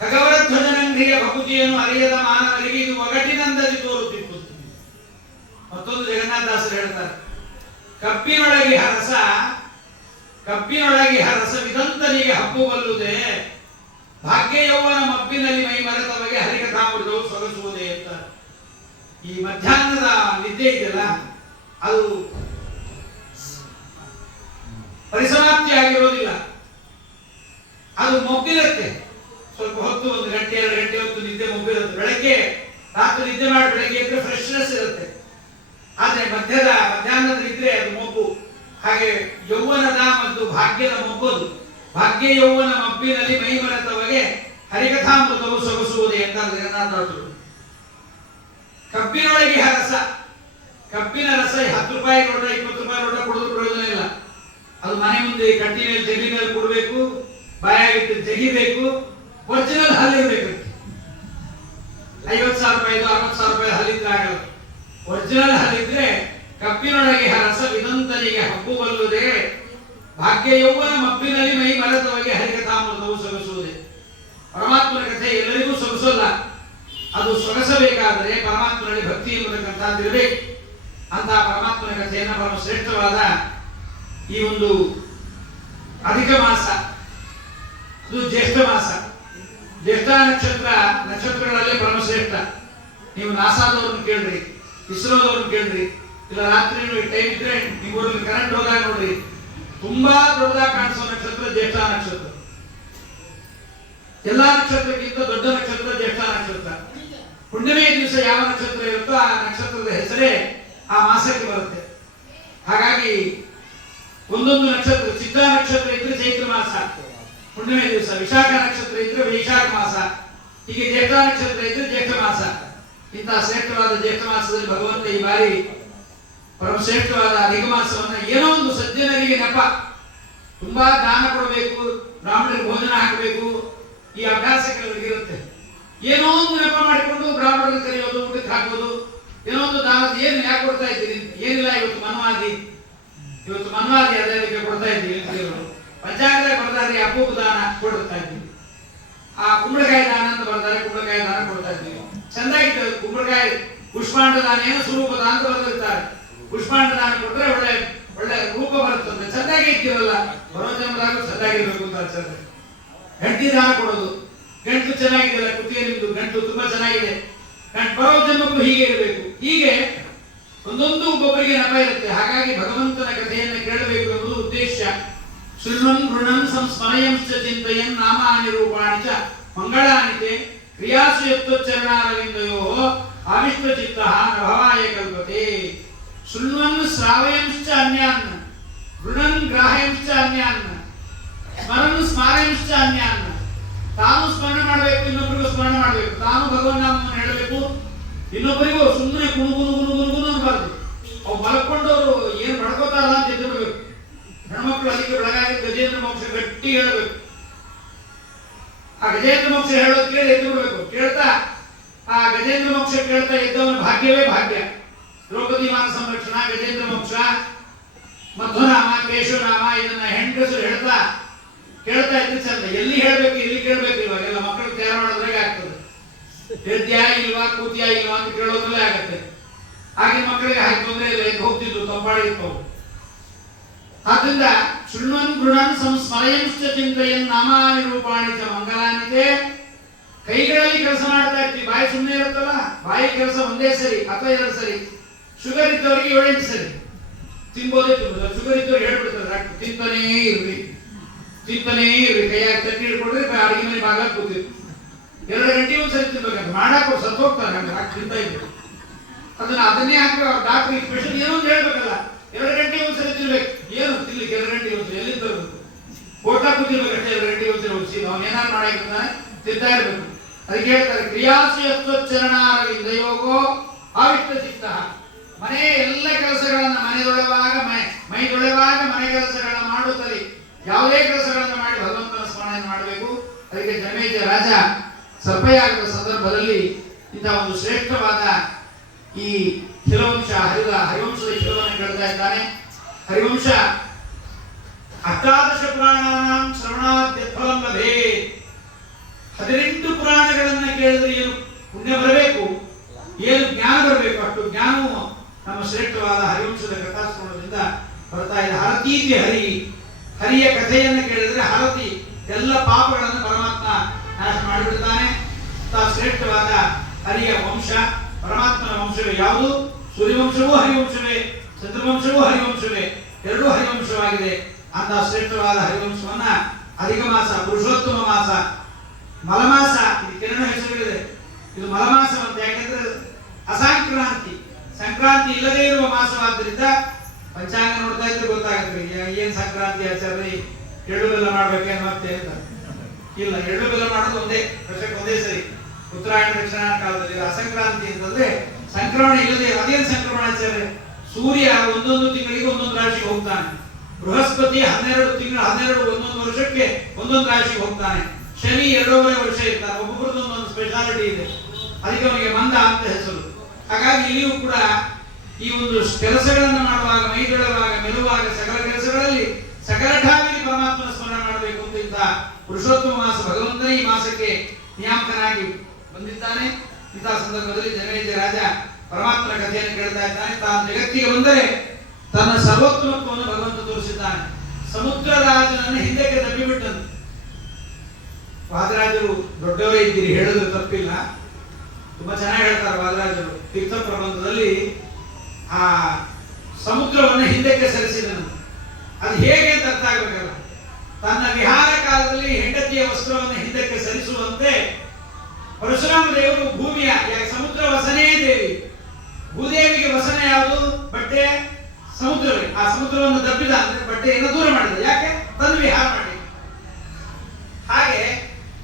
ಖಗವರ ಧ್ವಜನಂಘ್ರಿಯ ಭಕುತಿಯನ್ನು ಅರಿಯದ ಮಾನವರಿಗೆ ಇದು ಒಗಟಿನಂದಲ್ಲಿ ತೋರುತ್ತಿತ್ತು. ಮತ್ತೊಂದು ಜಗನ್ನಾಥದಾಸರು ಹೇಳ್ತಾರೆ, ಕಪ್ಪಿನೊಳಗೆ ಹರಸ ವಿದಂತನಿಗೆ ಹಬ್ಬುವಲ್ಲುದೇ, ಭಾಗ್ಯ ಯೌವನ ಮಬ್ಬಿನಲ್ಲಿ ಮೈ ಮರೆತವಗೆ ಹರಿಕಥಾಮೃತವು ಸೊಗಸುವುದೇ ಅಂತ. ಈ ಮಧ್ಯಾಹ್ನದ ನಿದ್ದೆ ಇದೆಯಲ್ಲ, ಅದು ಪರಿಸಮಾಪ್ತಿ ಆಗಿರೋದಿಲ್ಲ, ಅದು ಮೊಬ್ಬಿರುತ್ತೆ. ಸ್ವಲ್ಪ ಹೊತ್ತು, 1 ಗಂಟೆ 2 ಗಂಟೆ ಹೊತ್ತು ನಿದ್ದೆ ಮೊಬ್ಬಿರುತ್ತೆ. ಬೆಳಗ್ಗೆ ರಾತ್ರಿ ನಿದ್ದೆ ಮಾಡಿ ಬೆಳಗ್ಗೆ ಇದ್ರೆ ಫ್ರೆಶ್ನೆಸ್ ಇರುತ್ತೆ. ಆದ್ರೆ ಮಧ್ಯಾಹ್ನದ ನಿದ್ರೆ ಅದು ಮೊಬ್ಬು. ಹಾಗೆ ಯೌವನದ ಮತ್ತು ಭಾಗ್ಯದ ಮೊಬ್ಬದು. ಭಾಗ್ಯ ಯೌವನ ಮಬ್ಬಿನಲ್ಲಿ ಮೈ ಮರೆತವಗೆ ಹರಿಕಥಾಮೃತವು ಸೊಗಸುವುದೇ ಅಂತ ಜಗನ್ನಾಥದಾಸರು. ಕಬ್ಬಿನೊಳಗೆ ರಸ, ಕಬ್ಬಿನ ರಸ 10 ರೂಪಾಯಿ ಲೋಟ 20 ರೂಪಾಯಿ ಲೋಟ ಕೊಡೋದು ಪ್ರಯೋಜನ ಇಲ್ಲ. ಅದು ಮನೆ ಮುಂದೆ ಕಟ್ಟಿ ಮೇಲೆ ಜಗಿ ಮೇಲೆ ಕೊಡಬೇಕು, ಬಾಯಾಗಿಟ್ಟು ಜಗಿಬೇಕು, ಒರಿಜಿನಲ್ ಹಾಲಿರ್ಬೇಕು. 50,000 ರೂಪಾಯಿ 60,000 ರೂಪಾಯಿ ಹಾಲಿದ್ರೆ ಆಗಲ್ಲ. ಒರಿಜಿನಲ್ ಹಾಲಿದ್ರೆ ಕಬ್ಬಿನೊಳಗೆ ರಸ ವಿದಂತನಿಗೆ ಹಬ್ಬುವಲ್ಲುದೇ, ಭಾಗ್ಯ ಯೌವನ ಮಬ್ಬಿನಲ್ಲಿ ಮೈ ಮರೆತವಗೆ ಹರಿಕಥಾಮೃತವು ಸೊಗಸುವುದೇ. ಪರಮಾತ್ಮನ ಕಥೆ ಎಲ್ಲರಿಗೂ ಸೊಗಸಲ್ಲ. ಅದು ಸೊಗಸಬೇಕಾದರೆ ಪರಮಾತ್ಮನಲ್ಲಿ ಭಕ್ತಿ ಎಂಬತಕ್ಕಂಥದ್ದು ಇರಬೇಕು. ಅಂತಹ ಪರಮಾತ್ಮನ ಕಥೆಯನ್ನು ಪರಮ ಶ್ರೇಷ್ಠವಾದ ಈ ಒಂದು ಅಧಿಕ ಮಾಸ, ಅದು ಜ್ಯೇಷ್ಠ ಮಾಸ. ಜ್ಯೇಷ್ಠ ನಕ್ಷತ್ರಗಳಲ್ಲೇ ಪರಮಶ್ರೇಷ್ಠ. ನೀವು ನಾಸಾದವ್ರನ್ನ ಕೇಳ್ರಿ, ಇಸ್ರೋದವ್ರನ್ನ ಕೇಳ್ರಿ, ಇಲ್ಲ ರಾತ್ರಿ ಟೈಮ್ ಇದ್ರೆ ನಿಮ್ಮ ಊರಲ್ಲಿ ಕರೆಂಟ್ ಹೋದಾಗ ನೋಡ್ರಿ, ತುಂಬಾ ದೊಡ್ಡದಾಗಿ ಕಾಣಿಸೋ ನಕ್ಷತ್ರ ಜ್ಯೇಷ್ಠ ನಕ್ಷತ್ರ. ಎಲ್ಲಾ ನಕ್ಷತ್ರಕ್ಕಿಂತ ದೊಡ್ಡ ನಕ್ಷತ್ರ ಜ್ಯೇಷ್ಠ ನಕ್ಷತ್ರ. ಹುಣ್ಣಿಮೆ ದಿವಸ ಯಾವ ನಕ್ಷತ್ರ ಇರುತ್ತೋ ಆ ನಕ್ಷತ್ರದ ಹೆಸರೇ ಆ ಮಾಸಕ್ಕೆ ಬರುತ್ತೆ. ಹಾಗಾಗಿ ಒಂದೊಂದು ನಕ್ಷತ್ರ, ಚಿತ್ತ ನಕ್ಷತ್ರ ಇದ್ರೆ ಚೈತ್ರ ಮಾಸ ಹುಣ್ಣಿಮೆ ದಿವಸ, ವಿಶಾಖ ನಕ್ಷತ್ರ ಇದ್ರೆ ವೈಶಾಖ ಮಾಸ, ಹೀಗೆ ಜ್ಯೇಷ್ಠ ನಕ್ಷತ್ರ ಇದ್ರೆ ಜ್ಯೇಷ್ಠ ಮಾಸ. ಇಂತಹ ಶ್ರೇಷ್ಠವಾದ ಜ್ಯೇಷ್ಠ ಮಾಸದಲ್ಲಿ ಭಗವಂತ ಈ ಬಾರಿ ಪರಮಶ್ರೇಷ್ಠವಾದ ಅಧಿಕ ಮಾಸವನ್ನ ಏನೋ ಒಂದು ಸಜ್ಜನರಿಗೆ ನೆಪ, ತುಂಬಾ ದಾನ ಕೊಡಬೇಕು, ಬ್ರಾಹ್ಮಣರಿಗೆ ಭೋಜನ ಹಾಕಬೇಕು, ಈ ಅಭ್ಯಾಸ ಕೆಲವರಿಗೆ ಇರುತ್ತೆ. ಏನೋ ಒಂದು ನೆಪ ಮಾಡಿಕೊಂಡು ಬ್ರಾಹ್ಮಣರಿಗೆ ಕರೆಯೋದು, ಊಟಕ್ಕೆ ಹಾಕೋದು, ಏನೋ ಒಂದು ದಾನದ ಏನು ಯಾಕೆ ಕೊಡ್ತಾ ಇದ್ದೀರಿ? ಏನಿಲ್ಲ, ಇವತ್ತು ಮನ್ವಾದಿ ಅದಕ್ಕೆ ಕೊಡ್ತಾ ಇದ್ದೀವಿ. ಪಂಚಾಂಗದಾಗ ಬರ್ತಾರೆ ಅಪ್ಪು ದಾನ ಕೊಡ್ತಾ ಇದ್ದೀವಿ. ಆ ಕುಂಬಳಕಾಯಿ ದಾನ ಅಂತ ಬರ್ತಾರೆ, ಕುಂಬಳಕಾಯಿ ದಾನ ಕೊಡ್ತಾ ಇದ್ದೀವಿ. ಚಂದಾಗಿತ್ತು. ಕುಂಬಳಕಾಯಿ ಪುಷ್ಪಾಂಡ ದಾನ ಏನು ಸ್ವರೂಪದ ಅಂತ ಬರೆದಿರ್ತಾರೆ. ಪುಷ್ಪಾಂಡ ದಾನ ಕೊಟ್ರೆ ಒಳ್ಳೆ ಒಳ್ಳೆ ರೂಪ ಬರುತ್ತದೆ. ಚಂದಾಗಿ ಇರ್ತೀರಲ್ಲ, ಬರೋ ಜನ್ಮದಾಗ ಚಂದಾಗಿರ್ಬೇಕು ಅಂತ ಅನ್ಸುತ್ತೆ. ಗಂಟಿ ದಾನ ಕೊಡೋದು, ಗಂಟು ಚೆನ್ನಾಗಿದೆಯಲ್ಲ, ಕುತ್ತಿಗೆ ನಿಮ್ದು ಗಂಟು ತುಂಬಾ ಚೆನ್ನಾಗಿದೆ, ಗಂಟು ಬರೋ ಜನ್ಮಕ್ಕೂ ಹೀಗೆ ಇರಬೇಕು. ಹೀಗೆ ಒಂದೊಂದು ಒಬ್ಬೊಬ್ಬರಿಗೆ ನೆಪ ಇರುತ್ತೆ. ಹಾಗಾಗಿ ಭಗವಂತನ ಕಥೆಯನ್ನು ಕೇಳಬೇಕು ಎಂಬುದು ಉದ್ದೇಶ. ಶೃಣ್ವನ್ ಗೃಣನ್ ಸಂಸ್ಮರಯಂಶ್ಚ ಚಿಂತಯನ್ ನಾಮಾನಿ ರೂಪಾಣಿ ಚ ಮಂಗಳಾನಿತೆ ಕ್ರಿಯಾಸು ಯತ್ವಚ್ಚರಣಾರವಿಂದಯೋ ಆವಿಷ್ಟಚಿತ್ತಃ ನ ಭವಾಯ ಕಲ್ಪತೆ. ಶೃಣ್ವನ್ ಶ್ರಾವಯಂಶ್ಚ ಅನ್ಯಾನ್, ಗೃಣನ್ ಗ್ರಾಹಯಂಶ್ಚ ಅನ್ಯಾನ್, ಸ್ಮರನ್ ಸ್ಮಾರಯಂಶ್ಚ ಅನ್ಯಾನ್. ತಾನು ಸ್ಮರಣೆ ಮಾಡಬೇಕು, ಇನ್ನೊಬ್ಬರಿಗೂ ಸ್ಮರಣೆ ಮಾಡಬೇಕು. ತಾನು ಭಗವನ್ ನಾಮವನ್ನು ಹೇಳಬೇಕು, ಇನ್ನೊಬ್ಬರಿಗೂ ಸುಮ್ಮನೆ ಗುಣಗುನು ಅನ್ಬಾರ್ದು. ಅವು ಮಲ್ಕೊಂಡವರು ಏನು ಬಡ್ಕೋತಾರಲ್ಲ ಅಂತ ಎದ್ದು ಬಿಡಬೇಕು. ಹೆಣ್ಮಕ್ಳು ಅದಕ್ಕೆ ಬೆಳಗಾಗಿ ಗಜೇಂದ್ರ ಮೋಕ್ಷ ಗಟ್ಟಿ ಹೇಳಬೇಕು. ಆ ಗಜೇಂದ್ರ ಮೋಕ್ಷ ಹೇಳೋದು ಕೇಳಿ ಎದ್ದು ಬಿಡಬೇಕು. ಕೇಳ್ತಾ ಆ ಗಜೇಂದ್ರ ಮೋಕ್ಷ ಕೇಳ್ತಾ ಎದ್ದವನ ಭಾಗ್ಯವೇ ಭಾಗ್ಯ. ದ್ರೌಪದಿ ಮಾನ ಸಂರಕ್ಷಣ, ಗಜೇಂದ್ರ ಮೋಕ್ಷ, ಮಧ್ವನಾಮ, ಕೇಶವನಾಮ, ಇದನ್ನ ಹೆಂಗಸರು ಹೇಳ್ತಾ ಕೇಳ್ತಾ ಇದ್ರೆ ಚಂದ. ಎಲ್ಲಿ ಹೇಳ್ಬೇಕು, ಇಲ್ಲಿ ಕೇಳ್ಬೇಕು. ಇವಾಗೆಲ್ಲ ಮಕ್ಕಳು ತಯಾರು ಮಾಡೋದ್ರಾಗೆ ಆಗ್ತದೆ. ಎದ್ಯಾ ಇಲ್ವಾ, ಕೂತಿಯಾ ಇಲ್ವಾ ಅಂತ ಕೇಳೋದ್ರಲ್ಲೇ ಆಗತ್ತೆ. ಆಗಿನ ಮಕ್ಕಳಿಗೆ ಹಾಗೆ ತೊಂದರೆ ಇಲ್ಲ, ಎದ್ದು ಹೋಗ್ತಿದ್ರು, ತಂಪಾಡಿ ಇರ್ತವು. ಆದ್ರಿಂದ ಶೃಣ್ವನ್ ಗೃಣನ್ ಸಂಸ್ಮರಯಂಶ್ಚ ಚಿಂತಯನ್ ನಾಮಾನಿ ರೂಪಾಣಿ ಚ ಮಂಗಲಾನಿತೆ. ಕೈಗಳಲ್ಲಿ ಕೆಲಸ ಮಾಡ್ತಾ ಇರ್ತೀವಿ, ಬಾಯಿ ಸುಮ್ಮನೆ ಇರುತ್ತಲ್ಲ, ಬಾಯಿ ಕೆಲಸ ಒಂದೇ ಸರಿ ಅಥವಾ ಎರಡು ಸರಿ. ಶುಗರ್ ಇದ್ದವರಿಗೆ 7-8 ಸರಿ ತಿನ್ಬೋದೇ ತಿನ್ಬೋದು. ಶುಗರ್ ಇದ್ದವ್ರಿಗೆ ಹೇಳ್ಬಿಡ್ತಾರೆ, ತಿಂತಾನೇ ಇರ್ರಿ, ಕೈಯಾಗ ಚಟ್ನಿ ಹಿಡ್ಕೊಂಡ್ರೆ ಅಡಿಗೆ ಮನೆ ಭಾಗ ಕೂತಿರ್ತೀವಿ. 2 ಗಂಟೆ ಒಂದ್ಸರಿ ತಿನ್ಬೇಕಂತ ಮಾಡಾಕ ಸತ್ತು ಹೋಗ್ತಾರೆ. ಹಂಗೆ ತಿಂತಾ ಇದ್ರು ಅದನ್ನೇ ಹಾಕಿ ಅವ್ರ ಡಾಕ್ಟರ್ ಸ್ಪೆಷಲ್ ಏನೋ ಒಂದು ಹೇಳ್ಬೇಕಲ್ಲ. 2 ಗಂಟೆ ಒಂದ್ಸರಿ ತಿನ್ಬೇಕು. ಏನು ತಿನ್ಲಿಕ್ಕೆ 2 ಗಂಟೆ ಒಂದ್ಸರಿ ಎಲ್ಲಿ ತರಬೇಕು? ಫೋಟೋ ಕೂತಿರ್ಬೇಕಷ್ಟೇ 2 ಗಂಟೆ ಒಂದ್ಸರಿ ಹೋಗಿಸಿ ಅವ್ನು ಏನಾದ್ರು ಮಾಡಾಕಿರ್ತಾನೆ, ತಿಂತಾ ಇರ್ಬೇಕು. ಅದಕ್ಕೆ ಹೇಳ್ತಾರೆ ಕ್ರಿಯಾಸು ಯತ್ವಚ್ಚರಣಾರವಿಂದಯೋಗೋ ಆವಿಷ್ಟಚಿತ್ತ. ಮನೆ ಎಲ್ಲ ಕೆಲಸಗಳನ್ನ ಮೈದೊಳೆವಾಗ ಮನೆ ಕೆಲಸಗಳನ್ನ ಮಾಡುತ್ತಲೇ ಯಾವುದೇ ಕೆಲಸಗಳನ್ನು ಮಾಡಿ ಭಗವಂತನ ಸ್ಮರಣೆಯನ್ನು ಮಾಡಬೇಕು. ಅದಕ್ಕೆ ಜಮೇಜ ರಾಜ ಸರ್ಪಯಾಗದ ಸಂದರ್ಭದಲ್ಲಿ ಇಂತಹ ಒಂದು ಶ್ರೇಷ್ಠವಾದ ಈ ಖಿಲವಂಶ ಹರಿವಂಶದ ಖಿಲವನ್ನು ಕೇಳ್ತಾ ಇದ್ದಾನೆ. ಹರಿವಂಶ 18 ಪುರಾಣಾನಾಂ ಶ್ರವಣಾದ್ಯಫಲಂ ಲಭೇ. 18 ಪುರಾಣಗಳನ್ನ ಕೇಳಿದ್ರೆ ಏನು ಪುಣ್ಯ ಬರಬೇಕು, ಏನು ಜ್ಞಾನ ಬರಬೇಕು. ಅಷ್ಟು ಜ್ಞಾನವು ನಮ್ಮ ಶ್ರೇಷ್ಠವಾದ ಹರಿವಂಶದ ಕಥಾಶ್ರವಣದಿಂದ ಬರ್ತಾ ಇದೆ. ಹರತೀತಿ ಹರಿಯ ಕಥೆಯನ್ನು ಕೇಳಿದ್ರೆ ಹರತಿ ಎಲ್ಲ ಪಾಪಗಳನ್ನು ಪರಮಾತ್ಮ ನಾಶ ಮಾಡಿಬಿಡ್ತಾನೆ. ಶ್ರೇಷ್ಠವಾದ ಹರಿಯ ವಂಶ, ಪರಮಾತ್ಮನ ವಂಶವೇ ಯಾವುದು? ಸೂರ್ಯವಂಶವೂ ಹರಿವಂಶವೇ, ಚಂದ್ರವಂಶವೂ ಹರಿವಂಶವೇ, ಎರಡೂ ಹರಿವಂಶವಾಗಿದೆ. ಅಂತ ಶ್ರೇಷ್ಠವಾದ ಹರಿವಂಶವನ್ನ ಅಧಿಕ ಮಾಸ, ಪುರುಷೋತ್ತಮ ಮಾಸ, ಮಲಮಾಸ, ಇದಕ್ಕೆರಡು ಹೆಸರುಗಳಿದೆ. ಇದು ಮಲಮಾಸ ಅಂತ ಯಾಕೆಂದ್ರೆ ಅಸಂಕ್ರಾಂತಿ, ಸಂಕ್ರಾಂತಿ ಇಲ್ಲದೇ ಇರುವ ಮಾಸವಾದ್ದರಿಂದ ಪಂಚಾಂಗ ನೋಡ್ತಾ ಇದ್ರೆ ಗೊತ್ತಾಗುತ್ತೆ ಏನ್ ಸಂಕ್ರಾಂತಿ ಆಚಾರ್ಯ ಎಳ್ಳು ಬೆಲ್ಲ ಮಾಡ್ಬೇಕೇನು ಮತ್ತೆ ಹೇಳ್ತಾರೆ. ಇಲ್ಲ, ಎಳ್ಳು ಬೆಲ್ಲ ಮಾಡೋದು ವರ್ಷಕ್ಕೆ ಒಂದೇ ಸರಿ, ಉತ್ತರಾಯಣ ದಕ್ಷಿಣ ಕಾಲದಲ್ಲಿ. ಅಸಂಕ್ರಾಂತಿ ಅಂತಂದ್ರೆ ಸಂಕ್ರಮಣ ಇಲ್ಲದೆ. ಅದೇನು ಸಂಕ್ರಮಣಾಚಾರ್ಯ? ಸೂರ್ಯ ಒಂದೊಂದು ತಿಂಗಳಿಗೆ ಒಂದೊಂದು ರಾಶಿಗೆ ಹೋಗ್ತಾನೆ. ಬೃಹಸ್ಪತಿ 12 ತಿಂಗಳು 12 ಒಂದೊಂದು ವರ್ಷಕ್ಕೆ ಒಂದೊಂದು ರಾಶಿಗೆ ಹೋಗ್ತಾನೆ. ಶನಿ 2.5 ವರ್ಷ ಇರ್ತಾನೆ. ಒಬ್ಬೊಬ್ಬರದ್ದು ಒಂದೊಂದು ಸ್ಪೆಷಾಲಿಟಿ ಇದೆ. ಅದಕ್ಕೆ ಅವನಿಗೆ ಮಂದ ಅಂತ ಹೆಸರು. ಹಾಗಾಗಿ ಇಲ್ಲಿಯೂ ಕೂಡ ಈ ಒಂದು ಕೆಲಸಗಳನ್ನು ಮಾಡುವಾಗ, ಮೈದೊಳೆವಾಗ, ಮೆಲುವಾಗ, ಸಕಲ ಕೆಲಸಗಳಲ್ಲಿ ಸಕಲಠಾಗಿ ಪರಮಾತ್ಮನ ಸ್ಮರಣೆ ಮಾಡಬೇಕು ಅಂತ ಪುರುಷೋತ್ತಮ ಮಾಸ ಭಗವಂತನೇ ಈ ಮಾಸಕ್ಕೆ ನಿಯಾಮಕನಾಗಿ ಬಂದಿದ್ದಾನೆ. ಇಂತಹ ಸಂದರ್ಭದಲ್ಲಿ ಜನಮೇಜಯ ರಾಜ ಪರಮಾತ್ಮನ ಕಥೆಯನ್ನು ಕೇಳ್ತಾ ಇದ್ದಾನೆ. ತಾನು ಜಗತ್ತಿಗೆ ಬಂದರೆ ತನ್ನ ಸರ್ವೋತ್ತಮತ್ವವನ್ನು ಭಗವಂತ ತೋರಿಸಿದ್ದಾನೆ. ಸಮುದ್ರ ರಾಜನನ್ನು ಹಿಂದಕ್ಕೆ ತಬ್ಬಿಬಿಟ್ಟನು. ವಾದರಾಜರು ದೊಡ್ಡವರೇ ಇದ್ದೀರಿ, ಹೇಳಿದ್ರು ತಪ್ಪಿಲ್ಲ, ತುಂಬಾ ಚೆನ್ನಾಗಿ ಹೇಳ್ತಾರೆ ವಾದರಾಜರು. ತೀರ್ಥ ಪ್ರಬಂಧದಲ್ಲಿ ಆ ಸಮುದ್ರವನ್ನು ಹಿಂದಕ್ಕೆ ಸರಿಸಿದನು. ಅದು ಹೇಗೆ ಅಂತ ಅರ್ಥ ಆಗಬೇಕಲ್ಲ. ತನ್ನ ವಿಹಾರ ಕಾಲದಲ್ಲಿ ಹೆಂಡತಿಯ ವಸ್ತ್ರವನ್ನು ಹಿಂದಕ್ಕೆ ಸರಿಸುವಂತೆ ಪರಶುರಾಮ ದೇವರು ಭೂಮಿಯ ಸಮುದ್ರ ವಸನೇ ದೇವಿ, ಭೂದೇವಿಗೆ ವಸನ ಯಾವುದು? ಬಟ್ಟೆ, ಸಮುದ್ರವೇ. ಆ ಸಮುದ್ರವನ್ನು ದಬ್ಬಿದ ಅಂದ್ರೆ ಬಟ್ಟೆಯನ್ನು ದೂರ ಮಾಡಿದ. ಯಾಕೆ? ತನ್ನ ವಿಹಾರ ಮಾಡಿ. ಹಾಗೆ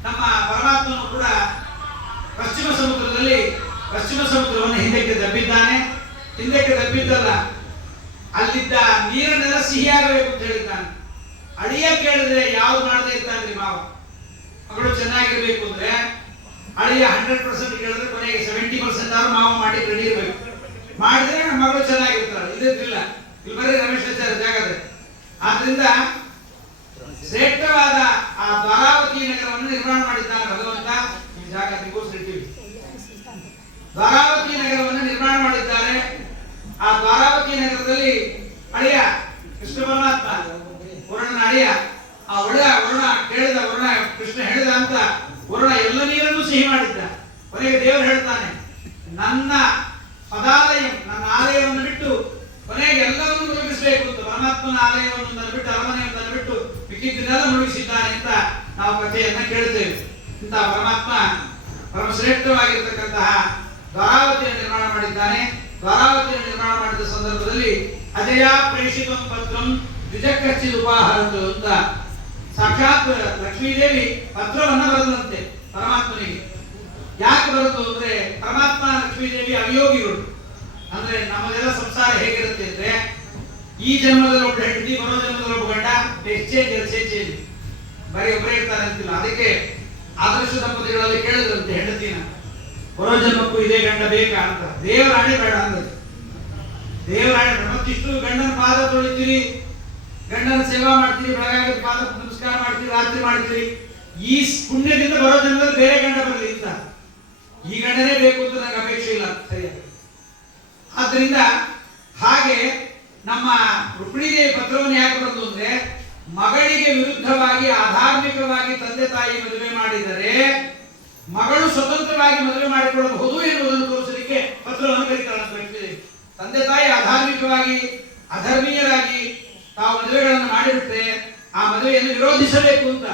ನಮ್ಮ ಪರಮಾತ್ಮನು ಕೂಡ ಪಶ್ಚಿಮ ಸಮುದ್ರವನ್ನು ಹಿಂದಕ್ಕೆ ದಬ್ಬಿದ್ದಾನೆ. ಹಿಂದಕ್ಕೆ ದಬ್ಬಿದ್ದಲ್ಲ, ಅಲ್ಲಿದ್ದ ನೀರನ್ನೆಲ್ಲ ಸಿಹಿಯಾಗಬೇಕು ಅಂತ ಹೇಳಿದ್ದಾನೆ. ಅಳಿಯ ಕೇಳಿದ್ರೆ ಯಾವ್ದು ಮಾಡದೇ ಇರ್ತಾನ್ರಿ ಮಾವ. ಮಗಳು ಚೆನ್ನಾಗಿರ್ಬೇಕು ಅಂದ್ರೆ ಅಳಿಯ 100% ಕೇಳಿದ್ರೆ ಕೊನೆಗೆ 70% ಆದ್ರೂ ಮಾವ ಮಾಡಿ ರೆಡಿ ಇರ್ಬೇಕು. ಮಾಡಿದ್ರೆ ನಮ್ಮ ಮಗಳು ಚೆನ್ನಾಗಿರ್ತಾಳೆ. ಇದಿಲ್ಲ, ಇಲ್ಲಿ ಬರೀ ರಮೇಶಾಚಾರ್ಯ ಜಾಗದೆ. ಆದ್ರಿಂದ ಶ್ರೇಷ್ಠವಾದ ಆ ದ್ವಾರಾವತಿ ನಗರವನ್ನು ನಿರ್ಮಾಣ ಮಾಡಿದ್ದಾನೆ ಭಗವಂತ. ಈ ಜಾಗ ನಿಗೋಸ್ತಿರ್ತೀವಿ. ದ್ವಾರಾವತಿ ನಗರವನ್ನು ನಿರ್ಮಾಣ ಮಾಡಿದ್ದಾರೆ. ಆ ದ್ವಾರಾವತಿ ನಗರದಲ್ಲಿ ಅಳಿಯ ಕೃಷ್ಣ ಪರಮಾತ್ಮ ವರುಣನ ಅಳಿಯ, ಆ ವರುಣ ಕೇಳಿದ, ವರುಣ ಕೃಷ್ಣ ಹೇಳಿದ ಅಂತ ವರುಣ ಎಲ್ಲ ನೀರನ್ನು ಸಿಹಿ ಮಾಡಿದ್ದ. ಕೊನೆಗೆ ದೇವರು ಹೇಳ್ತಾನೆ, ನನ್ನ ಪದಾಲಯ, ನನ್ನ ಆಲಯವನ್ನು ಬಿಟ್ಟು ಕೊನೆಗೆ ಎಲ್ಲವನ್ನು ಮುಳುಗಿಸಬೇಕು ಅಂತ. ಪರಮಾತ್ಮನ ಆಲಯವನ್ನು ಬಿಟ್ಟು, ಅರಮನೆಯನ್ನು ಬಿಟ್ಟು ಮಿಕ್ಕಿದ್ದನ್ನೆಲ್ಲ ಮುಳುಗಿಸಿದ್ದಾನೆ ಅಂತ ನಾವು ಕಥೆಯನ್ನ ಕೇಳ್ತೇವೆ. ಇಂತಹ ಪರಮಾತ್ಮ ಪರಮಶ್ರೇಷ್ಠವಾಗಿರ್ತಕ್ಕಂತಹ ದ್ವಾರಾವತಿಯನ್ನು ನಿರ್ಮಾಣ ಮಾಡಿದ್ದಾನೆ. ದ್ವಾರಾವತಿಯನ್ನು ನಿರ್ಮಾಣ ಮಾಡಿದ ಸಂದರ್ಭದಲ್ಲಿ ಅಜಯ ಪ್ರೇಷಿತಂ ಪತ್ರಂ ದ್ವಿಜಕ್ಕಚ್ಚಿದ ಉಪಾಹಾರದ್ದು ಅಂತ ಸಾಕ್ಷಾತ್ ಲಕ್ಷ್ಮೀದೇವಿ ಪತ್ರವನ್ನ ಬರೆದಂತೆ ಪರಮಾತ್ಮನಿಗೆ. ಯಾಕೆ ಬರೆದು ಅಂದ್ರೆ ಪರಮಾತ್ಮ ಲಕ್ಷ್ಮೀದೇವಿ ಅವಿಯೋಗಿಗಳು. ಅಂದ್ರೆ ನಮ್ಮದೆಲ್ಲ ಸಂಸಾರ ಹೇಗಿರುತ್ತೆ ಅಂದ್ರೆ ಈ ಜನ್ಮದಲ್ಲಿ ಒಬ್ಬ ಹೆಂಡತಿ, ಬರೋ ಜನ್ಮದಲ್ಲಿ ಒಬ್ಬ ಗಂಡ, ಎಕ್ಸ್ಚೇಂಜ್ ಬರೀ ಒಬ್ಬರೇ ಇರ್ತಾರೆ ಅಂತಿಲ್ಲ. ಅದಕ್ಕೆ ಆದರ್ಶ ದಂಪತಿಗಳಲ್ಲಿ ಕೇಳಿದ್ರಂತೆ ಹೆಂಡತಿನ, ಬರೋ ಜನ್ಮಕ್ಕೂ ಇದೇ ಗಂಡ ಬೇಕಾ ಅಂತ. ದೇವರಾಣಿ ಬೇಡ ಅಂದದ್ದು. ದೇವರಾಣಿ ಬೇಡ. ಮತ್ತಿಷ್ಟು ಗಂಡನ ಪಾದ ತೊಳಿತೀರಿ, ಗಂಡನ ಸೇವಾ ಮಾಡ್ತೀರಿ, ಬೆಳಗಾಗ ಪಾದ ನಮಸ್ಕಾರ ಮಾಡ್ತೀರಿ, ರಾತ್ರಿ ಮಾಡ್ತೀರಿ. ಈ ಪುಣ್ಯದಿಂದ ಬರೋ ಜನ್ಮದಲ್ಲಿ ಬೇರೆ ಗಂಡ ಬರಲಿ ಅಂತ. ಈ ಗಂಡನೇ ಬೇಕು ಅಂತ ನನಗೆ ಅಪೇಕ್ಷೆ ಇಲ್ಲ. ಸರಿಯಾಗಿ. ಆದ್ರಿಂದ ಹಾಗೆ ನಮ್ಮ ರುಕ್ಮಿಣೀದೇವಿ ಪತ್ರವನ್ನು ಯಾಕೆ ಬರೆದು ಅಂದ್ರೆ ಮಗಳಿಗೆ ವಿರುದ್ಧವಾಗಿ ಅಧಾರ್ಮಿಕವಾಗಿ ತಂದೆ ತಾಯಿ ಮದುವೆ ಮಾಡಿದರೆ ಮಗಳು ಸ್ವತಂತ್ರವಾಗಿ ಮದುವೆ ಮಾಡಿಕೊಳ್ಳಬಹುದು ಎನ್ನುವುದನ್ನು ತೋರಿಸಲಿಕ್ಕೆ ಪತ್ರವನ್ನು ಬರೀತಾಳೆ. ತಂದೆ ತಾಯಿ ಅಧಾರ್ಮಿಕವಾಗಿ ಅಧರ್ಮೀಯರಾಗಿ ತಾವು ಮದುವೆಗಳನ್ನು ಮಾಡಿಬಿಟ್ರೆ ಆ ಮದುವೆಯನ್ನು ವಿರೋಧಿಸಬೇಕು ಅಂತ.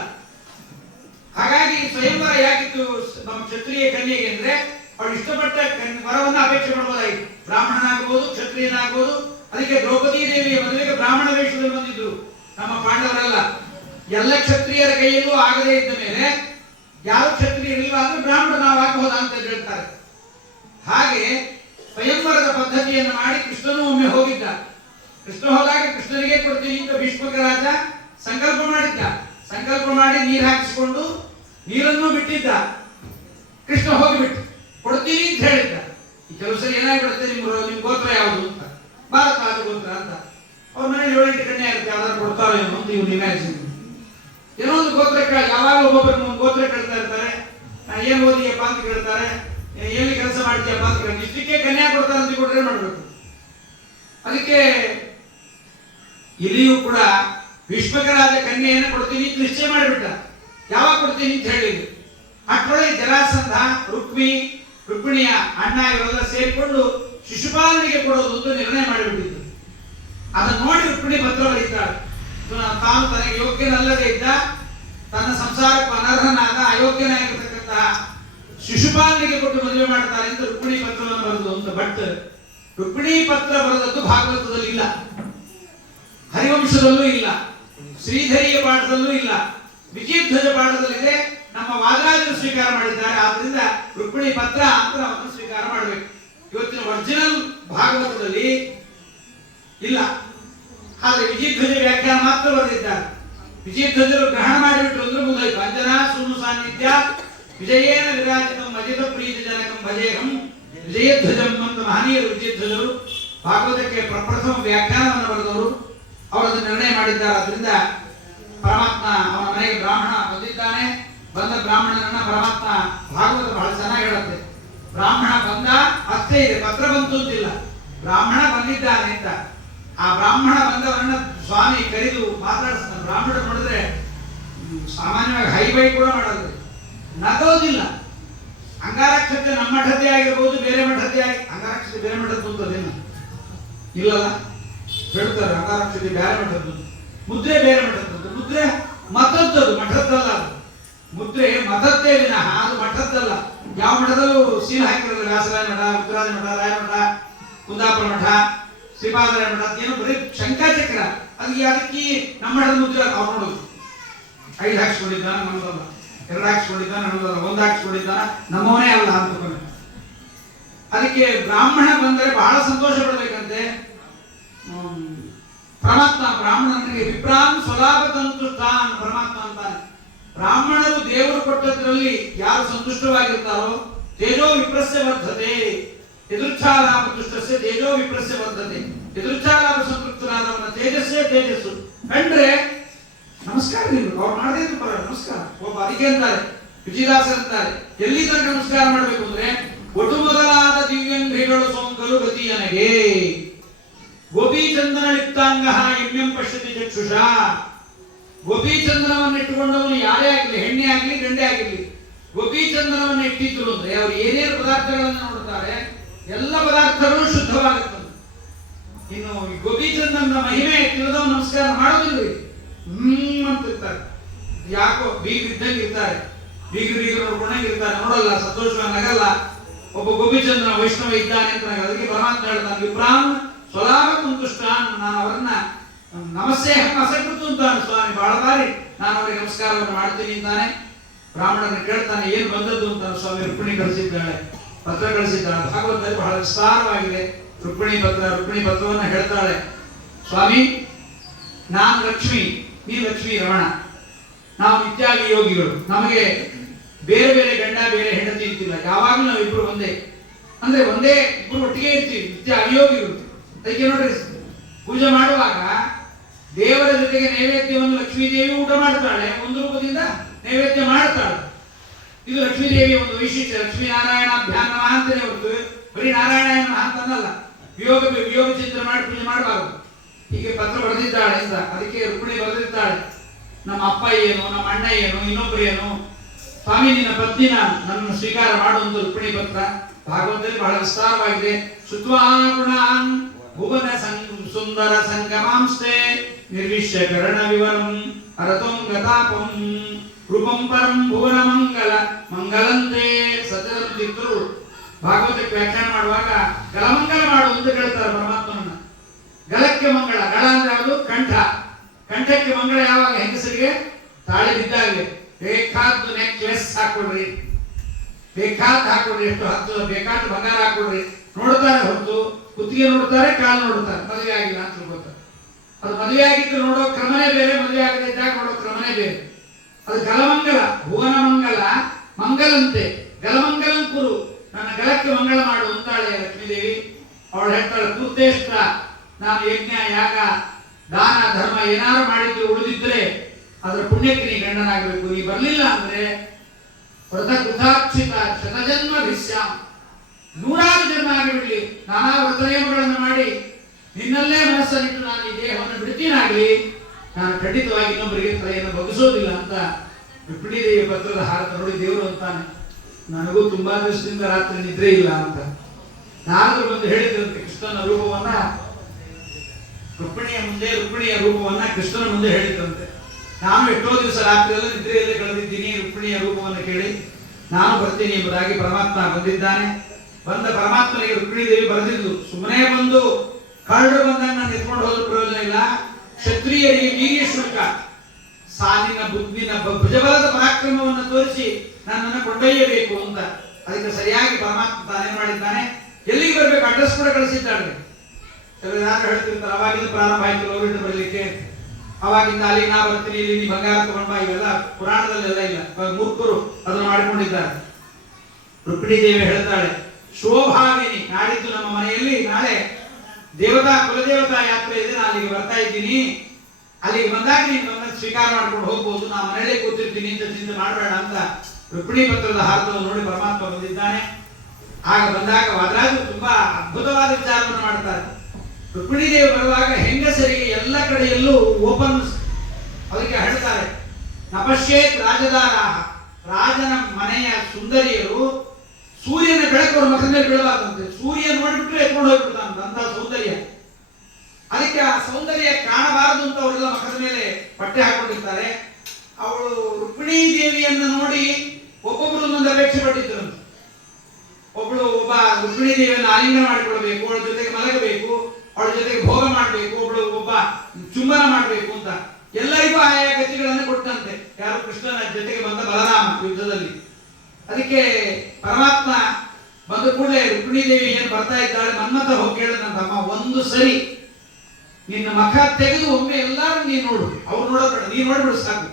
ಹಾಗಾಗಿ ಸ್ವಯಂವರ ಯಾಕಿತ್ತು ನಮ್ಮ ಕ್ಷತ್ರಿಯ ಕನ್ಯೆಗೆ ಅಂದ್ರೆ ಅವಳು ಇಷ್ಟಪಟ್ಟ ವರವನ್ನು ಅಪೇಕ್ಷೆ ಮಾಡಬಹುದಾಗಿತ್ತು. ಬ್ರಾಹ್ಮಣನಾಗಬಹುದು, ಕ್ಷತ್ರಿಯನಾಗಬಹುದು. ಅದಕ್ಕೆ ದ್ರೌಪದಿ ದೇವಿಯ ಮದುವೆಗೆ ಬ್ರಾಹ್ಮಣ ವೇಷದಲ್ಲಿ ಬಂದಿದ್ರು ನಮ್ಮ ಪಾಂಡವರೆಲ್ಲ. ಎಲ್ಲ ಕ್ಷತ್ರಿಯರ ಕೈಯಲ್ಲೂ ಆಗದೇ ಇದ್ದ ಮೇಲೆ ಯಾವ ಕ್ಷತ್ರಿಯರಿಲ್ಲ ಅಂದ್ರೆ ಬ್ರಾಹ್ಮಣ ನಾವು ಆಗಬಹುದಾ ಅಂತ ಹೇಳ್ತಾರೆ. ಹಾಗೆ ಸ್ವಯಂವರದ ಪದ್ಧತಿಯನ್ನು ಮಾಡಿ ಕೃಷ್ಣನು ಒಮ್ಮೆ ಹೋಗಿದ್ದ. ಕೃಷ್ಣ ಹೋದಾಗ ಕೃಷ್ಣನಿಗೆ ಕೊಡ್ತೀನಿ ಅಂತ ಭೀಷ್ಮಕ ರಾಜ ಸಂಕಲ್ಪ ಮಾಡಿದ್ದ. ಸಂಕಲ್ಪ ಮಾಡಿ ನೀರು ಹಾಕಿಸಿಕೊಂಡು ನೀರನ್ನು ಬಿಟ್ಟಿದ್ದ. ಕೃಷ್ಣ ಹೋಗಿಬಿಟ್ಟು ಕೊಡ್ತೀನಿ ಅಂತ ಹೇಳಿದ್ದ. ಈ ಕೆಲವು ಸರಿ ಏನಾಗ್ಬಿಡುತ್ತೆ, ನಿಮ್ ಗೋತ್ರ ಯಾವುದು ಅಂತ, ಭಾರತ ಗೋತ್ರ ಅಂತ. ಅವ್ರ ಮನೇಲಿ 7-8 ಕನ್ಯೆ ಇರುತ್ತೆ, ಯಾವ್ದಾದ್ರು ಕೊಡ್ತಾರೋ ಏನೋ ಅಂತ ಇವ್ರು ನಿಭಾಯಿಸಿದ್ರು. ಏನೋ ಒಂದು ಗೋತ್ರ ಯಾವಾಗ ಒಬ್ಬೊಬ್ಬರು ಗೋತ್ರ ಕೇಳ್ತಾ ಇರ್ತಾರೆ. ಏನ್ ಓದಿಯಪ್ಪ ಅಂತ ಕೇಳ್ತಾರೆ, ಎಲ್ಲಿ ಕೆಲಸ ಮಾಡ್ತೀಯಪ್ಪ ಅಂತ ಕೇಳ್ತಾರೆ. ಇಷ್ಟಕ್ಕೆ ಕನ್ಯಾ ಕೊಡ್ತಾರೆ ಅಂತ ಕೊಟ್ರೆ ಮಾಡ್ಬೇಕು. ಅದಕ್ಕೆ ಇಲ್ಲಿಯೂ ಕೂಡ ಭೀಷ್ಮಕರಾದ ಕನ್ಯೆಯನ್ನು ಕೊಡ್ತೀನಿ ಅಂತ ನಿಶ್ಚಯ ಮಾಡಿಬಿಟ್ಟ. ಯಾವಾಗ ಕೊಡ್ತೀನಿ ಅಂತ ಹೇಳಿದ್ರು. ಅಷ್ಟೊಳಗೆ ಜರಾಸಂಧ, ರುಕ್ಮಿಣಿಯ ಅಣ್ಣ ಇವರೆಲ್ಲ ಸೇರಿಕೊಂಡು ಶಿಶುಪಾಲನಿಗೆ ಕೊಡೋದು ಅಂತ ನಿರ್ಣಯ ಮಾಡಿಬಿಟ್ಟಿದ್ರು. ಅದನ್ನು ನೋಡಿ ರುಕ್ಮಿಣಿ ಪತ್ರ ಬರೀತಾಳೆ. ತಾನು ತನಗೆ ಯೋಗ್ಯನಲ್ಲದೆ ಇದ್ದ, ತನ್ನ ಸಂಸಾರಕ್ಕೂ ಅನರ್ಹನಾದ, ಅಯೋಗ್ಯನಾಗಿರ್ತಕ್ಕಂತಹ ಶಿಶುಪಾಲನಿಗೆ ಕೊಟ್ಟು ಮದುವೆ ಮಾಡ್ತಾರೆ ಅಂತ ರುಕ್ಮಿಣಿ ಪತ್ರವನ್ನು ಬರೆದು ಅಂತ. ಬಟ್ ರುಕ್ಮಿಣಿ ಪತ್ರ ಬರೆದದ್ದು ಭಾಗವತದಲ್ಲಿ ಇಲ್ಲ, ಹರಿವಂಶದಲ್ಲೂ ಇಲ್ಲ, ಶ್ರೀಧರಿಯ ಪಾಠದಲ್ಲೂ ಇಲ್ಲ, ವಿಜಯಧ್ವಜ ಪಾಠದಲ್ಲಿದೆ. ನಮ್ಮ ವಾದರಾಜರು ಸ್ವೀಕಾರ ಮಾಡಿದ್ದಾರೆ. ಆದ್ರಿಂದ ರುಕ್ಮಿಣಿ ಪತ್ರ ಅಂತ ನಾವು ಸ್ವೀಕಾರ ಮಾಡಬೇಕು. ಇವತ್ತಿನ ಒರಿಜಿನಲ್ ಭಾಗವತದಲ್ಲಿ ಇಲ್ಲ. ಆದ್ರೆ ವಿಜಯಧ್ವಜ ವ್ಯಾಖ್ಯಾನ ಮಾತ್ರ ಬರೆದಿದ್ದಾರೆ. ವಿಜಯಧ್ವಜರು ಗ್ರಹಣ ಮಾಡಿಬಿಟ್ರು ಅಂದ್ರೆ ಮುಗಿದೋಯ್ತು. ಅಂಜನಾ ಸೂನು ಸಾನ್ನಿಧ್ಯ ವಿಜಯೇನ ವಿರಾಜಿತಂ ಅಜಿತ ಪ್ರೀತಿ ಜನಕಂ ಭಜೇಹಂ ವಿಜಯಧ್ವಜಂ ಅಂತ ಮಹನೀಯರು ವಿಜಯಧ್ವಜರು ಭಾಗವತಕ್ಕೆ ಪ್ರಪ್ರಥಮ ವ್ಯಾಖ್ಯಾನವನ್ನು ಬರೆದವರು. ಅವರದ್ದು ನಿರ್ಣಯ ಮಾಡಿದ್ದಾರೆ. ಅದರಿಂದ ಪರಮಾತ್ಮ ಅವನ ಮನೆಗೆ ಬ್ರಾಹ್ಮಣ ಬಂದಿದ್ದಾನೆ. ಬಂದ ಬ್ರಾಹ್ಮಣನನ್ನ ಪರಮಾತ್ಮ ಭಾಗವತ ಬಹಳ ಚೆನ್ನಾಗಿ ಹೇಳುತ್ತೆ. ಬ್ರಾಹ್ಮಣ ಬಂದ ಅಷ್ಟೇ ಇದೆ, ಪತ್ರ ಬಂತು ಅಂತಿಲ್ಲ, ಬ್ರಾಹ್ಮಣ ಬಂದಿದ್ದಾನೆ ಅಂತ. ಆ ಬ್ರಾಹ್ಮಣ ಬಂದವರನ್ನ ಸ್ವಾಮಿ ಕರೆದು ಮಾತಾಡಿಸ್ತಾನೆ. ಬ್ರಾಹ್ಮಣ ನೋಡಿದ್ರೆ ಸಾಮಾನ್ಯವಾಗಿ ಹೈಬೈ ಕೂಡ ಮಾಡೋದು, ನಗೋದಿಲ್ಲ. ಅಂಗಾರಕ್ಷತೆ ನಮ್ಮ ಮಠದ್ದೇ ಆಗಿರ್ಬೋದು, ಬೇರೆ ಮಠದ್ದೇ ಆಗಿ, ಅಂಗಾರಕ್ಷತೆ ಬೇರೆ ಮಠದ್ದು ಅಂತದೇನು ಇಲ್ಲಲ್ಲ, ಹೇಳ್ತಾರೆ ಅಂಗಾರಕ್ಷತೆ ಬೇರೆ ಮಠದ್ದು, ಮುದ್ರೆ ಬೇರೆ ಮಠದ್ದು. ಮುದ್ರೆ ಮತದ್ದದು, ಮಠದ್ದಲ್ಲ. ಅದು ಮುದ್ರೆ ಮತದ್ದೇ ವಿನಃ ಅದು ಮಠದ್ದಲ್ಲ. ಯಾವ ಮಠದಲ್ಲೂ ಸೀಲ್ ಹಾಕಿರೋದು, ವ್ಯಾಸರಾಯ ಮಠ, ಉತ್ತರಾದಿ ಮಠ, ರಾಯಮಠ, ಕುಂದಾಪುರ ಮಠ, ಶ್ರೀಪಾದರಾಯ ಮಠ, ಏನು ಬರೀ ಶಂಕಾಚಕ್ರ. ಅದಕ್ಕೆ ನಮ್ಮ ಮಠದ ಮುದ್ರೆ ಅವ್ರು ನೋಡುದು 5 ಹಾಕ್ಸ್ಕೊಂಡಿದ್ದಾನ ನಮ್ಮದಲ್ಲ, 2 ಹಾಕ್ಸ್ಕೊಂಡಿದ್ದಾನ ನಮ್ಮದಲ್ಲ, 1 ಹಾಕ್ಸ್ಕೊಂಡಿದ್ದಾನ ನಮ್ಮವನೇ ಅಲ್ಲ ಅಂತಕೊಂಡು. ಅದಕ್ಕೆ ಬ್ರಾಹ್ಮಣ ಬಂದರೆ ಬಹಳ ಸಂತೋಷ ಪಡಬೇಕಂತೆ. ಪರಮಾತ್ಮ ಬ್ರಾಹ್ಮಣನಿಗೆ ವಿಪ್ರಾನ್ ಸ್ವಲಾಭ ಸಂತುಷ್ಟಾನ್ ಪರಮಾತ್ಮ ಅಂತಾನೆ. ಬ್ರಾಹ್ಮಣರು ದೇವರು ಕೊಟ್ಟದ್ರಲ್ಲಿ ಯಾರು ಸಂತುಷ್ಟವಾಗಿರ್ತಾರೋ ತೇಜೋ ವಿಪ್ರಸ್ಯ ವರ್ಧತೆ, ಎದುರ್ಛಾಲಾಭ ತುಷ್ಟಸ್ಯ ತೇಜೋ ವಿಪ್ರಸ್ಯ ವರ್ಧತೆ. ಎದುರ್ಛಾಲಾಭ ಸಂತೃಪ್ತರಾದವನ ತೇಜಸ್ಸೇ ತೇಜಸ್ಸು. ಕಂಡ್ರೆ ನಮಸ್ಕಾರ ನೀವು ಅವ್ರು ಮಾಡದೇ ಇದ್ರು ಪರ ನಮಸ್ಕಾರ. ಒಬ್ಬ ಅದಕ್ಕೆ ಅಂತಾರೆ ವಿಜಯದಾಸರು ಅಂತಾರೆ, ಎಲ್ಲಿ ತನಕ ನಮಸ್ಕಾರ ಮಾಡಬೇಕು ಅಂದ್ರೆ ಒಟ್ಟು ಮೊದಲಾದ ದಿವ್ಯಂಗ್ರಿಗಳು ಸೋಂಕಲು ಗತಿಯನಗೆ ಗೋಪೀಚಂದನ ಲಿಪ್ತಾಂಗ ಎಮ್ಮೆಂ ಪಶ್ಯತಿ ಚಕ್ಷುಷ. ಗೋಪೀಚಂದನವನ್ನು ಇಟ್ಟುಕೊಂಡವನು ಯಾರೇ ಆಗಲಿ, ಹೆಣ್ಣೆ ಆಗಲಿ ಗಂಡೆ ಆಗಿರಲಿ, ಗೋಪೀಚಂದನವನ್ನು ಇಟ್ಟಿದ್ರು ಅಂದ್ರೆ ಅವರು ಏನೇನು ಪದಾರ್ಥಗಳನ್ನು ನೋಡುತ್ತಾರೆ ಎಲ್ಲ ಪದಾರ್ಥಗಳು ಶುದ್ಧವಾಗುತ್ತದೆ. ಇನ್ನು ಗೋಪೀಚಂದನ ಮಹಿಮೆ ತಿಳಿದವ ನಮಸ್ಕಾರ ಮಾಡೋದಿಲ್ಲ, ಅಂತಿರ್ತಾರೆ. ಯಾಕೋ ಬೀಗರಿದ್ದಂಗೆ ಇರ್ತಾರೆ, ಬೀಗರು ನೋಡ್ಕೊಂಡಂಗಿರ್ತಾರೆ, ನೋಡಲ್ಲ, ಸಂತೋಷವಾಗಿ ನಗಲ್ಲ. ಒಬ್ಬ ಗೋಪಿಚಂದ್ರನ ವೈಷ್ಣವ ಇದ್ದಾನೆ ಅಂತ ಅದಕ್ಕೆ ಪರಮಾತ್ಮ ಹೇಳ್ತಾನೆ ವಿಪ್ರಾನ್ ಸ್ವಲಾಭ ಸಂತುಷ್ಟಾನ್, ನಾನು ಅವರನ್ನ ನಮಸ್ಸೇಹಂ ಅಸಕೃತು ಅಂತಾನೆ ಸ್ವಾಮಿ. ಬಹಳ ಬಾರಿ ನಾನು ಅವರಿಗೆ ನಮಸ್ಕಾರವನ್ನು ಮಾಡ್ತೀನಿ ಅಂತಾನೆ. ಬ್ರಾಹ್ಮಣನ ಕೇಳ್ತಾನೆ ಏನು ಬಂದದ್ದು ಅಂತಾನೆ. ಸ್ವಾಮಿ ರುಕ್ಮಿಣಿ ಕಳಿಸಿದ್ದಾಳೆ, ಪತ್ರ ಕಳಿಸಿದ್ದಾಳೆ. ಭಾಗವತದಲ್ಲಿ ಬಹಳ ವಿಸ್ತಾರವಾಗಿದೆ ರುಕ್ಮಿಣಿ ಪತ್ರವನ್ನು ಹೇಳ್ತಾಳೆ. ಸ್ವಾಮಿ ನಾನು ಲಕ್ಷ್ಮಿ, ನೀ ಲಕ್ಷ್ಮೀ ರಮಣ, ನಾವು ನಿತ್ಯಾಗಿ ಯೋಗಿಗಳು, ನಮಗೆ ಬೇರೆ ಬೇರೆ ಗಂಡ ಬೇರೆ ಹೆಂಡತಿ ಇರ್ತಿಲ್ಲ, ಯಾವಾಗಲೂ ನಾವು ಇಬ್ರು ಒಂದೇ, ಅಂದ್ರೆ ಒಂದೇ ಇಬ್ರು ಒಟ್ಟಿಗೆ ಇರ್ತೀವಿ, ನಿತ್ಯ ಅವಿಯೋಗಿಗಳು. ಅದಕ್ಕೆ ನೋಡ್ರಿ ಪೂಜೆ ಮಾಡುವಾಗ ದೇವರ ಜೊತೆಗೆ ನೈವೇದ್ಯವನ್ನು ಲಕ್ಷ್ಮೀದೇವಿ ಊಟ ಮಾಡ್ತಾಳೆ, ಒಂದು ರೂಪದಿಂದ ನೈವೇದ್ಯ ಮಾಡ್ತಾಳೆ. ಇದು ಲಕ್ಷ್ಮೀದೇವಿಯ ಒಂದು ವೈಶಿಷ್ಟ್ಯ. ಲಕ್ಷ್ಮೀ ನಾರಾಯಣಾಭ್ಯಾಂ ನಮಃ ಅಂತಾನೆ ಹೊರತು ಬರೀ ನಾರಾಯಣ ಅಂತನಲ್ಲ, ವಿಯೋಗ ಚಿಂತನೆ ಮಾಡಿ ಪೂಜೆ ಮಾಡಬಾರದು. ಹೀಗೆ ಪತ್ರ ಬರೆದಿದ್ದಾಳೆ ಅಂತ. ಅದಕ್ಕೆ ರುಕ್ಮಿಣಿ ಬರೆದಿದ್ದಾಳೆ, ನಮ್ಮ ಅಪ್ಪ ಏನು, ನಮ್ಮ ಅಣ್ಣ ಏನು, ಇನ್ನೊಬ್ಬರು ಏನು, ಸ್ವಾಮಿ ನಿನ್ನ ಪತ್ನಿನ ನನ್ನನ್ನು ಸ್ವೀಕಾರ ಮಾಡುವಂತ ರುಕ್ಮಿಣಿ ಪತ್ರ. ಭಾಗವತದಲ್ಲಿ ಬಹಳ ವಿಸ್ತಾರವಾಗಿದೆ. ಸುತ್ವಾಗುಣಾನ್ ಭುವನ ಸುಂದರ ಸಂಗಮಾಂಸ್ತೆ ನಿರ್ವಿಶ್ಯ ಕರಣ ವಿವರಂ ಅರತೋಂಗತಾಪಂ ರೂಪಂ ಪರಂ ಭುವನ ಮಂಗಲಂತೆ. ಸತ್ಯರು ಭಾಗವತಕ್ಕೆ ವ್ಯಾಖ್ಯಾನ ಮಾಡುವಾಗ ಗಲಮಂಗಲ ಮಾಡು ಅಂತ ಹೇಳ್ತಾರೆ ಪರಮಾತ್ಮನನ್ನ. ಗಲಕ್ಕೆ ಮಂಗಳ, ಗಳ ಅಂದ್ರೆ ಯಾವುದು? ಕಂಠ. ಕಂಠಕ್ಕೆ ಮಂಗಳ ಯಾವಾಗ? ಹೆಂಗಸರಿಗೆ ತಾಳಿ ಬಿದ್ದಾಗಲೇ. ಬೇಕಾದ್ದು ನೆಕ್ಲೆಸ್ ಹಾಕೊಡ್ರಿ, ಬೇಕಾದ ಹಾಕೊಡ್ರಿ, ಎಷ್ಟು ಹತ್ತು ಬೇಕಾದ ಬಂಗಾರ ಹಾಕೊಡ್ರಿ, ನೋಡ್ತಾರೆ ಹೊತ್ತು ಕುತ್ತಿಗೆ ನೋಡ್ತಾರೆ, ಕಾಲು ನೋಡ್ತಾರೆ. ಮದುವೆ ಆಗಿಲ್ಲ ಅಂತ ತಿಳ್ಕೊತಾರೆ. ಅದು ಮದುವೆ ಆಗಿದ್ದು ನೋಡೋ ಕ್ರಮನೇ ಬೇರೆ, ಮದುವೆ ಆಗದಿದ್ದಾಗ ನೋಡೋ ಕ್ರಮನೇ ಬೇರೆ. ಅದು ಗಲಮಂಗಲ, ಭುವನ ಮಂಗಲ ಮಂಗಲಂತೆ. ಗಲಮಂಗಲಂ ಕುರು, ನನ್ನ ಗಲಕ್ಕೆ ಮಂಗಳ ಮಾಡು ಅಂತಾಳೆ ಲಕ್ಷ್ಮೀದೇವಿ. ಅವಳು ಹೇಳ್ತಾಳೆ, ಪೂರ್ತೇಷ್ಟ ನಾನು ಯಜ್ಞ ಯಾಗ ದಾನ ಧರ್ಮ ಏನಾರು ಮಾಡಿದ್ದು ಉಳಿದಿದ್ರೆ ಅದರ ಪುಣ್ಯಕ್ಕೆ ನೀ ಗಂಡನಾಗಬೇಕು. ನೀ ಬರಲಿಲ್ಲ ಅಂದ್ರೆ ಕೃತಾಕ್ಷಿತ ಶತಜನ್ಮ ಭಿಸ್ಯಾಂ, 100 ಜನ್ಮ ಆಗಿಬಿಡ್ಲಿ, ನಾನಾ ವ್ರತನಿಯಮಗಳನ್ನು ಮಾಡಿ ನಿನ್ನಲ್ಲೇ ಮನಸ್ಸನ್ನಿಟ್ಟು ನಾನು ಈ ದೇಹವನ್ನು ಬಿಡ್ತೀನಾಗ್ಲಿ, ನಾನು ಖಂಡಿತವಾಗಿ ಇನ್ನೊಬ್ಬರಿಗೆ ತಲೆಯನ್ನು ಬಗ್ಗಿಸೋದಿಲ್ಲ ಅಂತ ರುಕ್ಮಿಣಿ ದೇವಿ ಪತ್ರದ ಹಾರತ ನೋಡಿ ದೇವರು ಅಂತಾನೆ, ನನಗೂ ತುಂಬಾ ದಿವಸದಿಂದ ರಾತ್ರಿ ನಿದ್ರೆ ಇಲ್ಲ ಅಂತ. ನಾರದರು ಬಂದು ಹೇಳಿದ್ರಂತೆ ಕೃಷ್ಣನ ರೂಪವನ್ನ ರುಕ್ಮಿಣಿಯ ರೂಪವನ್ನ ಕೃಷ್ಣನ ಮುಂದೆ ಹೇಳಿದ್ರಂತೆ. ನಾನು ಎಷ್ಟೋ ದಿವಸ ರಾತ್ರಿಯಲ್ಲ ನಿದ್ರೆಯಲ್ಲೇ ಕಳೆದಿದ್ದೀನಿ, ರುಕ್ಮಿಣಿಯ ರೂಪವನ್ನು ಕೇಳಿ ನಾನು ಬರ್ತೀನಿ ಎಂಬುದಾಗಿ ಪರಮಾತ್ಮ ಬಂದಿದ್ದಾನೆ. ಬಂದ ಪರಮಾತ್ಮನಿಗೆ ರುಕ್ಮಿಣಿ ದೇವಿ ಬರೆದಿದ್ದು, ಸುಮ್ಮನೆ ಬಂದು ಕರಡು ಬಂದಾಗ ನಾನು ಎತ್ಕೊಂಡು ಹೋದ್ರೂ ಪ್ರಯೋಜನ ಇಲ್ಲ, ಕ್ಷತ್ರಿಯರಿಗೆ ವೀರ್ಯ ಶುಲ್ಕ ಸಾಲಿನ ಬುದ್ಧಿನ ಭುಜಬಲದ ಪರಾಕ್ರಮವನ್ನು ತೋರಿಸಿ ನನ್ನನ್ನು ಕೊಂಡೊಯ್ಯಬೇಕು ಅಂತ. ಅದಕ್ಕೆ ಸರಿಯಾಗಿ ಪರಮಾತ್ಮ ತಾನೇನ್ ಮಾಡಿದ್ದಾನೆ, ಎಲ್ಲಿಗೆ ಬರ್ಬೇಕು ಅಡ್ರೆಸ್ ಕೂಡ ಕಳಿಸಿದ್ದಾಳೆ. ಕೆಲವರು ಯಾರು ಹೇಳ್ತಿರ್ತಾರೆ ಅವಾಗಿಂದ ಪ್ರಾರಂಭ ಆಯ್ತು ಲೋರಿಟ್ಟು ಬರಲಿಕ್ಕೆ, ಅವಾಗಿಂದ ಅಲ್ಲಿ ನಾ ಬರ್ತೀನಿ, ಇಲ್ಲಿ ನೀ ಬಂಗಾರ ತಗೊಂಡ್ ಬಾ, ಇವೆಲ್ಲ ಪುರಾಣದಲ್ಲೆಲ್ಲ ಇಲ್ಲ, ಮೂರ್ಖರು ಅದನ್ನು ಮಾಡಿಕೊಂಡಿದ್ದಾರೆ. ರುಕ್ಮಿಣಿ ದೇವಿ ಹೇಳ್ತಾಳೆ, ಶೋಭಾವಿನಿ, ನಾಡಿದ್ದು ನಮ್ಮ ಮನೆಯಲ್ಲಿ ನಾಳೆ ಕುಲದೇವತಾ ಯಾತ್ರೆ ಇದೆ, ನಾನು ಅಲ್ಲಿಗೆ ಬರ್ತಾ ಇದ್ದೀನಿ, ಅಲ್ಲಿಗೆ ಬಂದಾಗ ನೀನು ನನ್ನನ್ನು ಸ್ವೀಕಾರ ಮಾಡ್ಕೊಂಡು ಹೋಗ್ಬೋದು, ನಾನು ಮನೆಯಲ್ಲೇ ಕೂತಿರ್ತೀನಿ ಅಂತ ಚಿಂತೆ ಮಾಡಬೇಡ ಅಂತ ರುಕ್ಮಿಣಿ ಪತ್ರದ ಹಾರತವನ್ನು ನೋಡಿ ಪರಮಾತ್ಮ ಬಂದಿದ್ದಾನೆ. ಆಗ ಬಂದಾಗ ವಾದರಾಜರು ತುಂಬಾ ಅದ್ಭುತವಾದ ವಿಚಾರವನ್ನು ಮಾಡ್ತಾರೆ. ರುಕ್ಮಿಣಿ ದೇವಿ ಬರುವಾಗ ಹೆಂಗಸರಿಗೆ ಎಲ್ಲ ಕಡೆಯಲ್ಲೂ ಓಪನ್, ಅದಕ್ಕೆ ಹೇಳ್ತಾರೆ ನಪಶ್ಯೇತ್ ರಾಜದಾರ, ರಾಜನ ಮನೆಯ ಸುಂದರಿಯರು ಸೂರ್ಯನ ಬೆಳಕು ಅವ್ರ ಮಕ್ಕಳ ಮೇಲೆ ಬೀಳಬಾರ್ದಂತೆ. ಸೂರ್ಯ ನೋಡಿಬಿಟ್ರೆ ಎತ್ಕೊಂಡು ಹೋಗ್ಬಿಡ್ತಾನೆ ಅಂತ ಸೌಂದರ್ಯ. ಅದಕ್ಕೆ ಆ ಸೌಂದರ್ಯ ಕಾಣಬಾರದು ಅಂತ ಅವರೆಲ್ಲ ಮಕ್ಕಳ ಮೇಲೆ ಪಟ್ಟೆ ಹಾಕೊಂಡಿರ್ತಾರೆ. ಅವಳು ರುಕ್ಮಿಣಿ ದೇವಿಯನ್ನು ನೋಡಿ ಒಬ್ಬೊಬ್ಬರು ಒಂದೊಂದು ಅಪೇಕ್ಷೆ ಪಟ್ಟಿದ್ರು. ಒಬ್ಬ ರುಕ್ಮಿಣಿ ದೇವಿಯನ್ನು ಆಲಿಂಗನ ಮಾಡಿಕೊಳ್ಬೇಕು, ಅವಳ ಜೊತೆಗೆ ಮಲಗಬೇಕು, ಅವಳ ಜೊತೆಗೆ ಭೋಗ ಮಾಡಬೇಕು, ಒಬ್ಬ ಚುಂಬನ ಮಾಡಬೇಕು ಅಂತ ಎಲ್ಲರಿಗೂ ಆಯಾ ಗತಿಗಳನ್ನು ಕೊಟ್ಟಂತೆ. ಯಾರು? ಕೃಷ್ಣನ ಜೊತೆಗೆ ಬಂದ ಬಲರಾಮ ಯುದ್ಧದಲ್ಲಿ. ಅದಕ್ಕೆ ಪರಮಾತ್ಮ ಬಂದ ಕೂಡಲೇ ರುಕ್ಮಿಣಿ ದೇವಿ ಏನು ಬರ್ತಾ ಇದ್ದಾಳೆ, ಮನ್ಮಥ ಹೋಗಿ ಕೇಳಿದಂತಮ್ಮ, ಒಂದು ಸರಿ ನಿನ್ನ ಮಖ ತೆಗೆದು ಒಮ್ಮೆ ಎಲ್ಲಾರು ನೀನು ನೋಡು, ಅವ್ರು ನೋಡಬೇಡ, ನೀನು ನೋಡ್ಬಿಡು ಸಾಕು.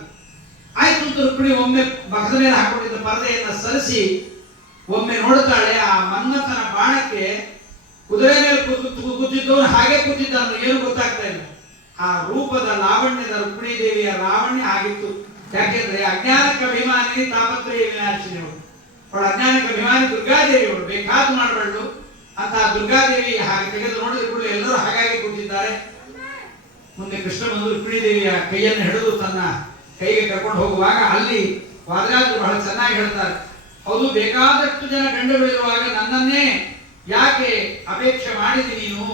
ಆಯ್ತು ಅಂತ ರುಕ್ಮಿಣಿ ಒಮ್ಮೆ ಮಖದ ಮೇಲೆ ಹಾಕೊಂಡಿದ್ದ ಪರದೆಯನ್ನ ಸರಿಸಿ ಒಮ್ಮೆ ನೋಡುತ್ತಾಳೆ. ಆ ಮನ್ಮಥನ ಬಾಣಕ್ಕೆ ಕುದುರೆ ಮೇಲೆ ಕೂತಿದ್ದವನು ಹಾಗೆ ಕೂತಿದ್ದಾನು, ಏನು ಗೊತ್ತಾಗ್ತಾ ಇಲ್ಲ. ಆ ರೂಪದ ಲಾವಣ್ಯದ ರುಕ್ಮಿಣಿ ದೇವಿಯ ಲಾವಣ್ಯ ಆಗಿತ್ತು. ಯಾಕೆಂದ್ರೆ ಅಜ್ಞಾನಕ್ಕೆ ಅಭಿಮಾನಿ ತಾಪತ್ರಯ ವಿನಾಶಿನಿ ಅವಳು. ಅವಳ ಅಜ್ಞಾನಕ್ಕೆ ಅಭಿಮಾನಿ ದುರ್ಗಾದೇವಿ, ಅವಳು ಬೇಕಾದ್ದು ಮಾಡಬಾರ್ದು ಅಂತ ದುರ್ಗಾದೇವಿ ಹಾಗೆ ತೆಗೆದು ನೋಡಿದ ಕೂಡಲೇ ಎಲ್ಲರೂ ಹಾಗಾಗಿ ಕೂತಿದ್ದಾರೆ. ಮುಂದೆ ಕೃಷ್ಣ ಬಂದು ರುಕ್ಮಿಣಿ ದೇವಿಯ ಕೈಯನ್ನು ಹಿಡಿದು ತನ್ನ ಕೈಗೆ ಕರ್ಕೊಂಡು ಹೋಗುವಾಗ ಅಲ್ಲಿ ವಾದರಾಜರು ಬಹಳ ಚೆನ್ನಾಗಿ ಹೇಳ್ತಾರೆ, ಹೌದು ಬೇಕಾದಷ್ಟು ಜನ ಗಂಡುಗಳಿರುವಾಗ ನನ್ನನ್ನೇ ಯಾಕೆ ಅಪೇಕ್ಷೆ ಮಾಡಿದಿ ನೀನು?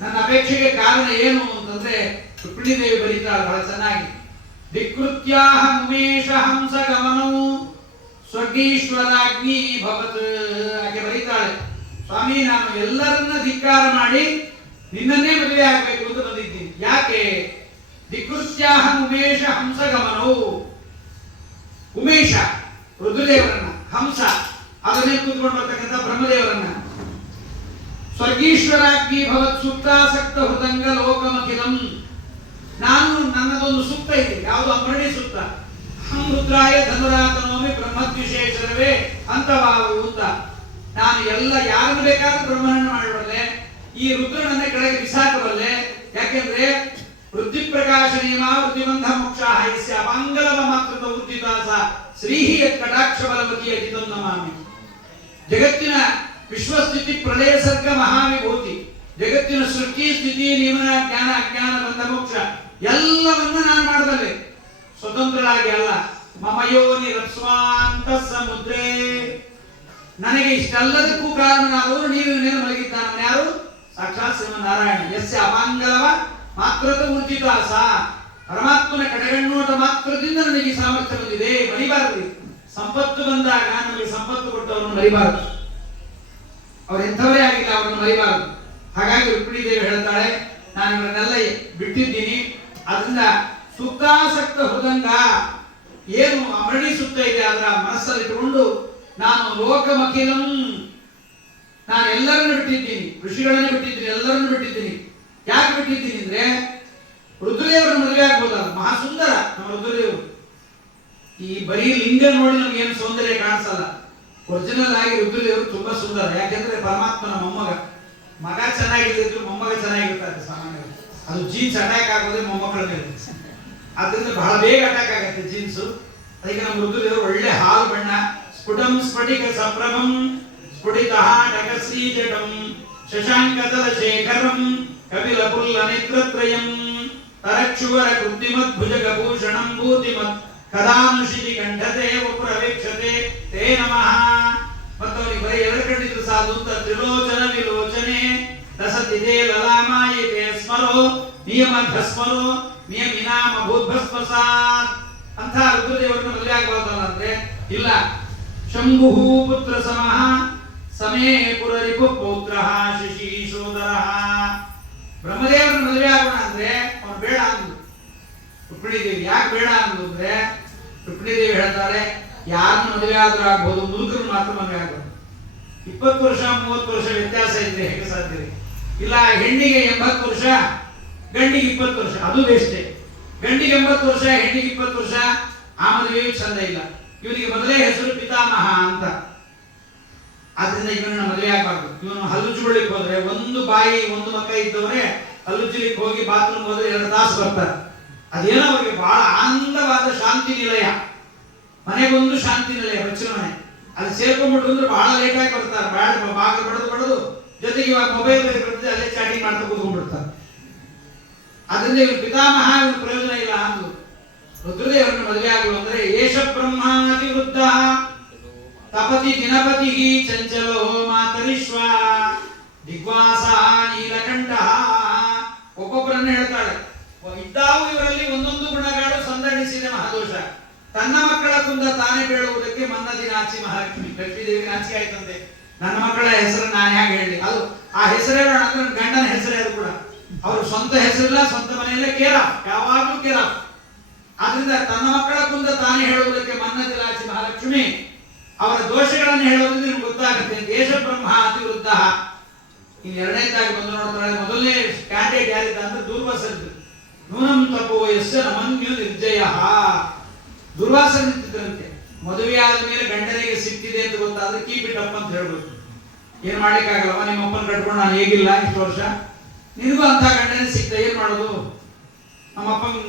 ನನ್ನ ಅಪೇಕ್ಷೆಗೆ ಕಾರಣ ಏನು ಅಂತಂದ್ರೆ ರುಕ್ಮಿಣಿ ದೇವಿ ಬರೀತಾಳೆ ಬಹಳ ಚೆನ್ನಾಗಿ. ಧಿಕೃತ್ಯಾಹ ಉಮೇಶ ಹಂಸ ಗಮನವು ಸ್ವರ್ಗೀಶ್ವರಾಗ್ನಿ ಭವತ್. ಆಕೆ ಬರೀತಾಳೆ, ಸ್ವಾಮಿ ನಾನು ಎಲ್ಲರನ್ನ ಧಿಕ್ಕಾರ ಮಾಡಿ ನಿನ್ನನ್ನೇ ಮದುವೆ ಆಗಬೇಕು ಅಂತ ಬಂದಿದ್ದೀನಿ. ಯಾಕೆ? ಧಿಕೃತ್ಯಾಹ ಉಮೇಶ ಹಂಸ ಗಮನವು. ಉಮೇಶ ರುದ್ರದೇವರನ್ನ, ಹಂಸ ಅದನ್ನೇ ಕೂತ್ಕೊಂಡು ಬರ್ತಕ್ಕಂಥ ಬ್ರಹ್ಮದೇವರನ್ನ, ಸ್ವರ್ಗೀಶ್ವರಾಗ್ನಿ ಭವತ್ ಸುಪ್ತಾಸಕ್ತ ಹೃದಂಗ ಲೋಕಮಖಿಲಂ. ನಾನು ನನ್ನದೊಂದು ಸೂಕ್ತ ಇದೆ, ಯಾವುದು? ಅಮರಣಿ ಸೂಕ್ತ. ಹಂ ರುದ್ರಾಯ ಧನುರಾತನೋಮಿ ಬ್ರಹ್ಮದ್ವಿಶೇಷರವೇ ಅಂತವಾವು ಅಂತ. ನಾನು ಎಲ್ಲ ಯಾರನ್ನು ಬೇಕಾದ್ರೂ ಬ್ರಹ್ಮನನ್ನು ಮಾಡಬಲ್ಲೆ, ಈ ರುದ್ರನನ್ನ ಕೆಳಗೆ ಬಿಸಾಕಬಲ್ಲೆ. ಯಾಕೆಂದ್ರೆ ವೃತ್ತಿ ಪ್ರಕಾಶ ನಿಯಮ ವೃತ್ತಿಬಂಧ ಮೋಕ್ಷ ಹೈಸ್ಯ ಅಪಾಂಗಲವ ಮಾತೃತ ಉದ್ದಿತಾಸ ಶ್ರೀಹಿ ಕಟಾಕ್ಷ ಬಲವತಿ ಅಜಿತಂ ನಮಾಮಿ. ಜಗತ್ತಿನ ವಿಶ್ವಸ್ಥಿತಿ ಪ್ರಳಯ ಸರ್ಗ ಮಹಾವಿಭೂತಿ, ಜಗತ್ತಿನ ಸೃಷ್ಟಿ ಸ್ಥಿತಿ ನಿಯಮನ ಜ್ಞಾನ ಅಜ್ಞಾನ ಬಂಧ ಮೋಕ್ಷ ಎಲ್ಲವನ್ನ ನಾನು ಮಾಡಬಲ್ಲೆ, ಸ್ವತಂತ್ರರಾಗಿ ಅಲ್ಲ. ಮಮಯೋನಿ ರಪ್ಸ್ವಾಂತ ಸಮುದ್ರೇ. ನನಗೆ ಇಷ್ಟೆಲ್ಲದಕ್ಕೂ ಕಾರಣನಾದವರು ನೀವು ಇವನೇನು ಮಲಗಿದ್ದಾನ ಯಾರು? ಸಾಕ್ಷಾತ್ ಶ್ರೀಮನ್ನಾರಾಯಣ. ಯಸ್ಯ ಅಪಾಂಗಲವ ಮಾತ್ರತ ಊರ್ಜಿತಾಸ. ಪರಮಾತ್ಮನ ಕಡೆಗಣ್ಣೋಟ ಮಾತ್ರದಿಂದ ನನಗೆ ಸಾಮರ್ಥ್ಯ ಬಂದಿದೆ. ಮರಿಬಾರದು. ಸಂಪತ್ತು ಬಂದಾಗ ನಮಗೆ ಸಂಪತ್ತು ಕೊಟ್ಟವರನ್ನು ಮರಿಬಾರದು. ಅವ್ರು ಎಂಥವರೇ ಆಗಿಲ್ಲ, ಅವರನ್ನು ಮರಿಬಾರದು. ಹಾಗಾಗಿ ರುಕ್ಮಿಣಿ ದೇವಿ ಹೇಳ್ತಾಳೆ, ನಾನು ಇವರನ್ನೆಲ್ಲ ಬಿಟ್ಟಿದ್ದೀನಿ. ಅದರಿಂದ ಸುಕ್ತಾಸಕ್ತ ಹೃದಂಗ ಏನು ಅಮರಣಿ ಸುತ್ತ ಇದೆ ಅದರ ಮನಸ್ಸಲ್ಲಿ ಇಟ್ಟುಕೊಂಡು ನಾನು ಲೋಕಮಖಿಲಂ, ನಾನು ಎಲ್ಲರನ್ನು ಬಿಟ್ಟಿದ್ದೀನಿ, ಋಷಿಗಳನ್ನು ಬಿಟ್ಟಿದ್ದೀನಿ, ಎಲ್ಲರನ್ನು ಬಿಟ್ಟಿದ್ದೀನಿ. ಯಾಕೆ ಬಿಟ್ಟಿದ್ದೀನಿ ಅಂದ್ರೆ ರುದ್ರದೇವರನ್ನು ಮದುವೆ ಆಗ್ಬೋದಲ್ಲ, ಮಹಾಸುಂದರ ನಮ್ಮ ರುದ್ರದೇವರು. ಈ ಬರೀ ಲಿಂಗ ನೋಡಿ ನಮ್ಗೆ ಏನು ಸೌಂದರ್ಯ ಕಾಣಿಸಲ್ಲ. ಒರಿಜಿನಲ್ ಆಗಿ ರುದ್ರದೇವರು ತುಂಬಾ ಸುಂದರ. ಯಾಕೆಂದ್ರೆ ಪರಮಾತ್ಮನ ಮೊಮ್ಮಗ. ಮಗ ಚೆನ್ನಾಗಿದ್ದು ಮೊಮ್ಮಗ ಚೆನ್ನಾಗಿರ್ತಾರೆ ಸಾಮಾನ್ಯವಾಗಿ. ಅದು ಜೀನ್ಸ್ ಅಟ್ಯಾಕ್ ಆಗೋದೇ ಮೊಮ್ಮಕ್ಕಳ ಮೇಲೆ. ಅದರಿಂದ ಬಹಳ ಬೇಗ ಅಟ್ಯಾಕ್ ಆಗುತ್ತೆ ಜೀನ್ಸ್. ಅದಕ್ಕೆ ನಮ್ಮ ರುದ್ರದೇವರು ಒಳ್ಳೆ ಹಾಲು ಬಣ್ಣ, ಸ್ಫುಟಂ ಸ್ಫಟಿಕ ಸಪ್ರಭಂ ಸ್ಫುಟಿತಃ ಟಕಶ್ರೀ ಜಟಂ ಶಶಾಂಕತಲ ಶೇಖರಂ ಕಪಿಲ ಪುಲ್ಲ ನೇತ್ರತ್ರಯಂ ತರಕ್ಷುವರ ಕೃತಿಮತ್ ಭುಜಗಭೂಷಣಂ ಭೂತಿಮತ್ ಕದಾನುಷಿತಿ ಕಂಠತೆ ಉಪ್ರವೇಕ್ಷತೆ ತೇ ನಮಃ. ಮತ್ತು ಅವರಿಗೆ ಬರೀ ಎರಡು ಕಣ್ಣಿದ್ರು ಸಾಧು ಅಂತ ತ್ರಿಲೋಚನ ವಿಲೋಚನೆ ದಸತಿದೆ ಲಲಾಮಾಯಿತೆ ಸ್ಮರೋ ನಿಯಮ ಭಸ್ಮರೋ ನಿಯಮಿನಾಮ ಭೂದ್ಭಸ್ಮಸಾತ್. ಅಂತ ರುದ್ರದೇವರನ್ನು ಮದುವೆ ಆಗಬಾರ್ದಲ್ಲ ಅಂದ್ರೆ ಇಲ್ಲ. ಶಂಭು ಪುತ್ರ ಸಮಃ ಸಮೇ ಪುರರಿಪು ಪೌತ್ರ ಶಶಿ ಸೋದರ. ಬ್ರಹ್ಮದೇವರನ್ನು ಮದುವೆ ಆಗೋಣ ಅಂದ್ರೆ ಅವ್ರು ಬೇಡ ಅಂದ್ರು ರುಕ್ಮಿಣಿ ದೇವಿ. ಯಾಕೆ ಬೇಡ ಅಂದ್ರು ಅಂದ್ರೆ ರುಕ್ಮಿಣಿ ದೇವಿ ಹೇಳ್ತಾರೆ, ಯಾರನ್ನು ಮದುವೆ ಆದ್ರೂ ಆಗ್ಬೋದು, ಮುದುಕರನ್ನು ಮಾತ್ರ ಮದುವೆ ಆಗ್ಬೋದು. 20 ವರ್ಷ 30 ವರ್ಷ ವ್ಯತ್ಯಾಸ ಇದ್ರೆ ಹೇಗೆ ಸಾಧ್ಯ? ಇಲ್ಲ ಹೆಣ್ಣಿಗೆ 80 ವರ್ಷ ಗಂಡಿಗೆ 20 ವರ್ಷ, ಅದು ವೇಸ್ಟೇ. ಗಂಡಿಗೆ 80 ವರ್ಷ ಹೆಣ್ಣಿಗೆ 20 ವರ್ಷ, ಆ ಮದುವೆಯೂ ಚಂದ ಇಲ್ಲ. ಇವನಿಗೆ ಮೊದಲೇ ಹೆಸರು ಪಿತಾಮಹ ಅಂತ. ಆದ್ರಿಂದ ಇವನನ್ನ ಮದುವೆ ಆಗಬಾರ್ದು. ಇವನು ಹಲ್ಲುಜ್ಜಿಕೊಳ್ಳಿಕ್ಕೆ ಹೋದ್ರೆ ಒಂದು ಬಾಯಿ ಒಂದು ಮಕ್ಕ ಇದ್ದವರೇ ಹಲ್ಲುಜ್ಜಲಿಕ್ಕೆ ಹೋಗಿ ಬಾತ್ರೂಮ್ ಹೋದ್ರೆ 2 ತಾಸು ಬರ್ತಾರೆ. ಅದೇನೋ ಅವರಿಗೆ ಬಹಳ ಆನಂದವಾದ ಶಾಂತಿ ನಿಲಯ. ಮನೆಗೊಂದು ಶಾಂತಿ ನಿಲಯ, ಬಚ್ಚಿನ ಮನೆ. ಅಲ್ಲಿ ಸೇರ್ಕೊಂಡ್ಬಿಟ್ರು ಅಂದ್ರೆ ಬಹಳ ಲೇಟಾಗಿ ಬರ್ತಾರೆ, ಬಾಗಿಲು ಬಡದು ಜೊತೆಗೆ ಇವಾಗ ಮೊಬೈಲ್ ಬರ್ತದೆ, ಅಲ್ಲೇ ಚಾಟಿಂಗ್ ಮಾಡ್ತಾ ಕೂತ್ಕೊಂಡ್ಬಿಡ್ತಾರೆ. ಅದರಿಂದ ಇವ್ರು ಪಿತಾಮಹ, ಇವ್ರ ಪ್ರಯೋಜನ ಇಲ್ಲ ಅಂದ್ರು. ರುದ್ರದೇವರನ್ನು ಮದುವೆ ಆಗಲು ಅಂದ್ರೆ ಏಷ ಬ್ರಹ್ಮಾತಿ ವೃದ್ಧ ತಪತಿ ದಿನಪತಿ ಚಂಚಲೋ ಮಾತರಿಶ್ವ ದಿಗ್ವಾಸ ನೀಲಕಂಠ. ಒಬ್ಬೊಬ್ಬರನ್ನು ಹೇಳ್ತಾಳೆ, ಇದ್ದಾವು ಇವರಲ್ಲಿ ಒಂದೊಂದು ಗುಣಗಳು ಸಂದಣಿಸಿದ ಮಹಾದೋಷ. ತನ್ನ ಮಕ್ಕಳ ಕುಂದ ತಾನೇ ಬೇಡುವುದಕ್ಕೆ ಮನ್ನದಿ ನಾಚಿ ಮಹಾಲಕ್ಷ್ಮಿ. ಲಕ್ಷ್ಮೀದೇವಿ ನಾಚಿಕೆ ಆಯ್ತಂತೆ, ನನ್ನ ಮಕ್ಕಳ ಹೆಸರು ನಾನು ಹೇಗೆ ಹೇಳಿ. ಅದು ಆ ಹೆಸರೇ ಅಂದ್ರೆ ಗಂಡನ ಹೆಸರೇ ಅದು ಕೂಡ. ಅವ್ರ ಸ್ವಂತ ಹೆಸರಿಲ್ಲ, ಸ್ವಂತ ಮನೆಯಲ್ಲೇ ಕೇರಾಫ್, ಯಾವಾಗಲೂ ಕೇರಾಫ್. ಆದ್ರಿಂದ ತನ್ನ ಮಕ್ಕಳ ಕುಂದ ತಾನೇ ಹೇಳುವುದಕ್ಕೆ ಮನ್ನದಿ ನಾಚಿ ಮಹಾಲಕ್ಷ್ಮಿ ಅವರ ದೋಷಗಳನ್ನು ಹೇಳೋದ್ರಿಂದ ನಿಮ್ಗೆ ಗೊತ್ತಾಗುತ್ತೆ. ದೇಶ ಬ್ರಹ್ಮ ಅತಿ ವೃದ್ಧ. ಇನ್ನು ಎರಡನೇದಾಗಿ ಬಂದು ನೋಡ್ತಾಳೆ, ಮೊದಲನೇ ಕ್ಯಾಂಡಿಡೇಟ್ ಯಾರಿದ್ದ ಅಂದ್ರೆ ದುರ್ವಾಸರಿದ್ದು. ನೂನಂ ತಪೋ ಯಸ್ಸ ನಮನ್ಯು ನಿರ್ಜಯ. ದುರ್ವಾಸನ ನಿಂತಿದ್ದಂತೆ, ಮದುವೆ ಆದ ಮೇಲೆ ಗಂಡನಿಗೆ ಸಿಕ್ತಿದೆ ಅಂತ ಗೊತ್ತಾದ್ರೆ ಕೀಪ್ ಇಟ್ ಅಪ್ ಅಂತ ಹೇಳ್ಬೇಕು. ಏನ್ ಮಾಡ್ಲಿಕ್ಕಾಗಲ್ಲವ, ನಿಮ್ಮ ಅಪ್ಪನ ಕಟ್ಕೊಂಡು ನಾನು ಹೇಗಿಲ್ಲ ಇಷ್ಟು ವರ್ಷ, ನಿನಗೂ ಅಂತ ಗಂಡನೇ ಸಿಕ್ತ, ಏನ್ ಮಾಡೋದು?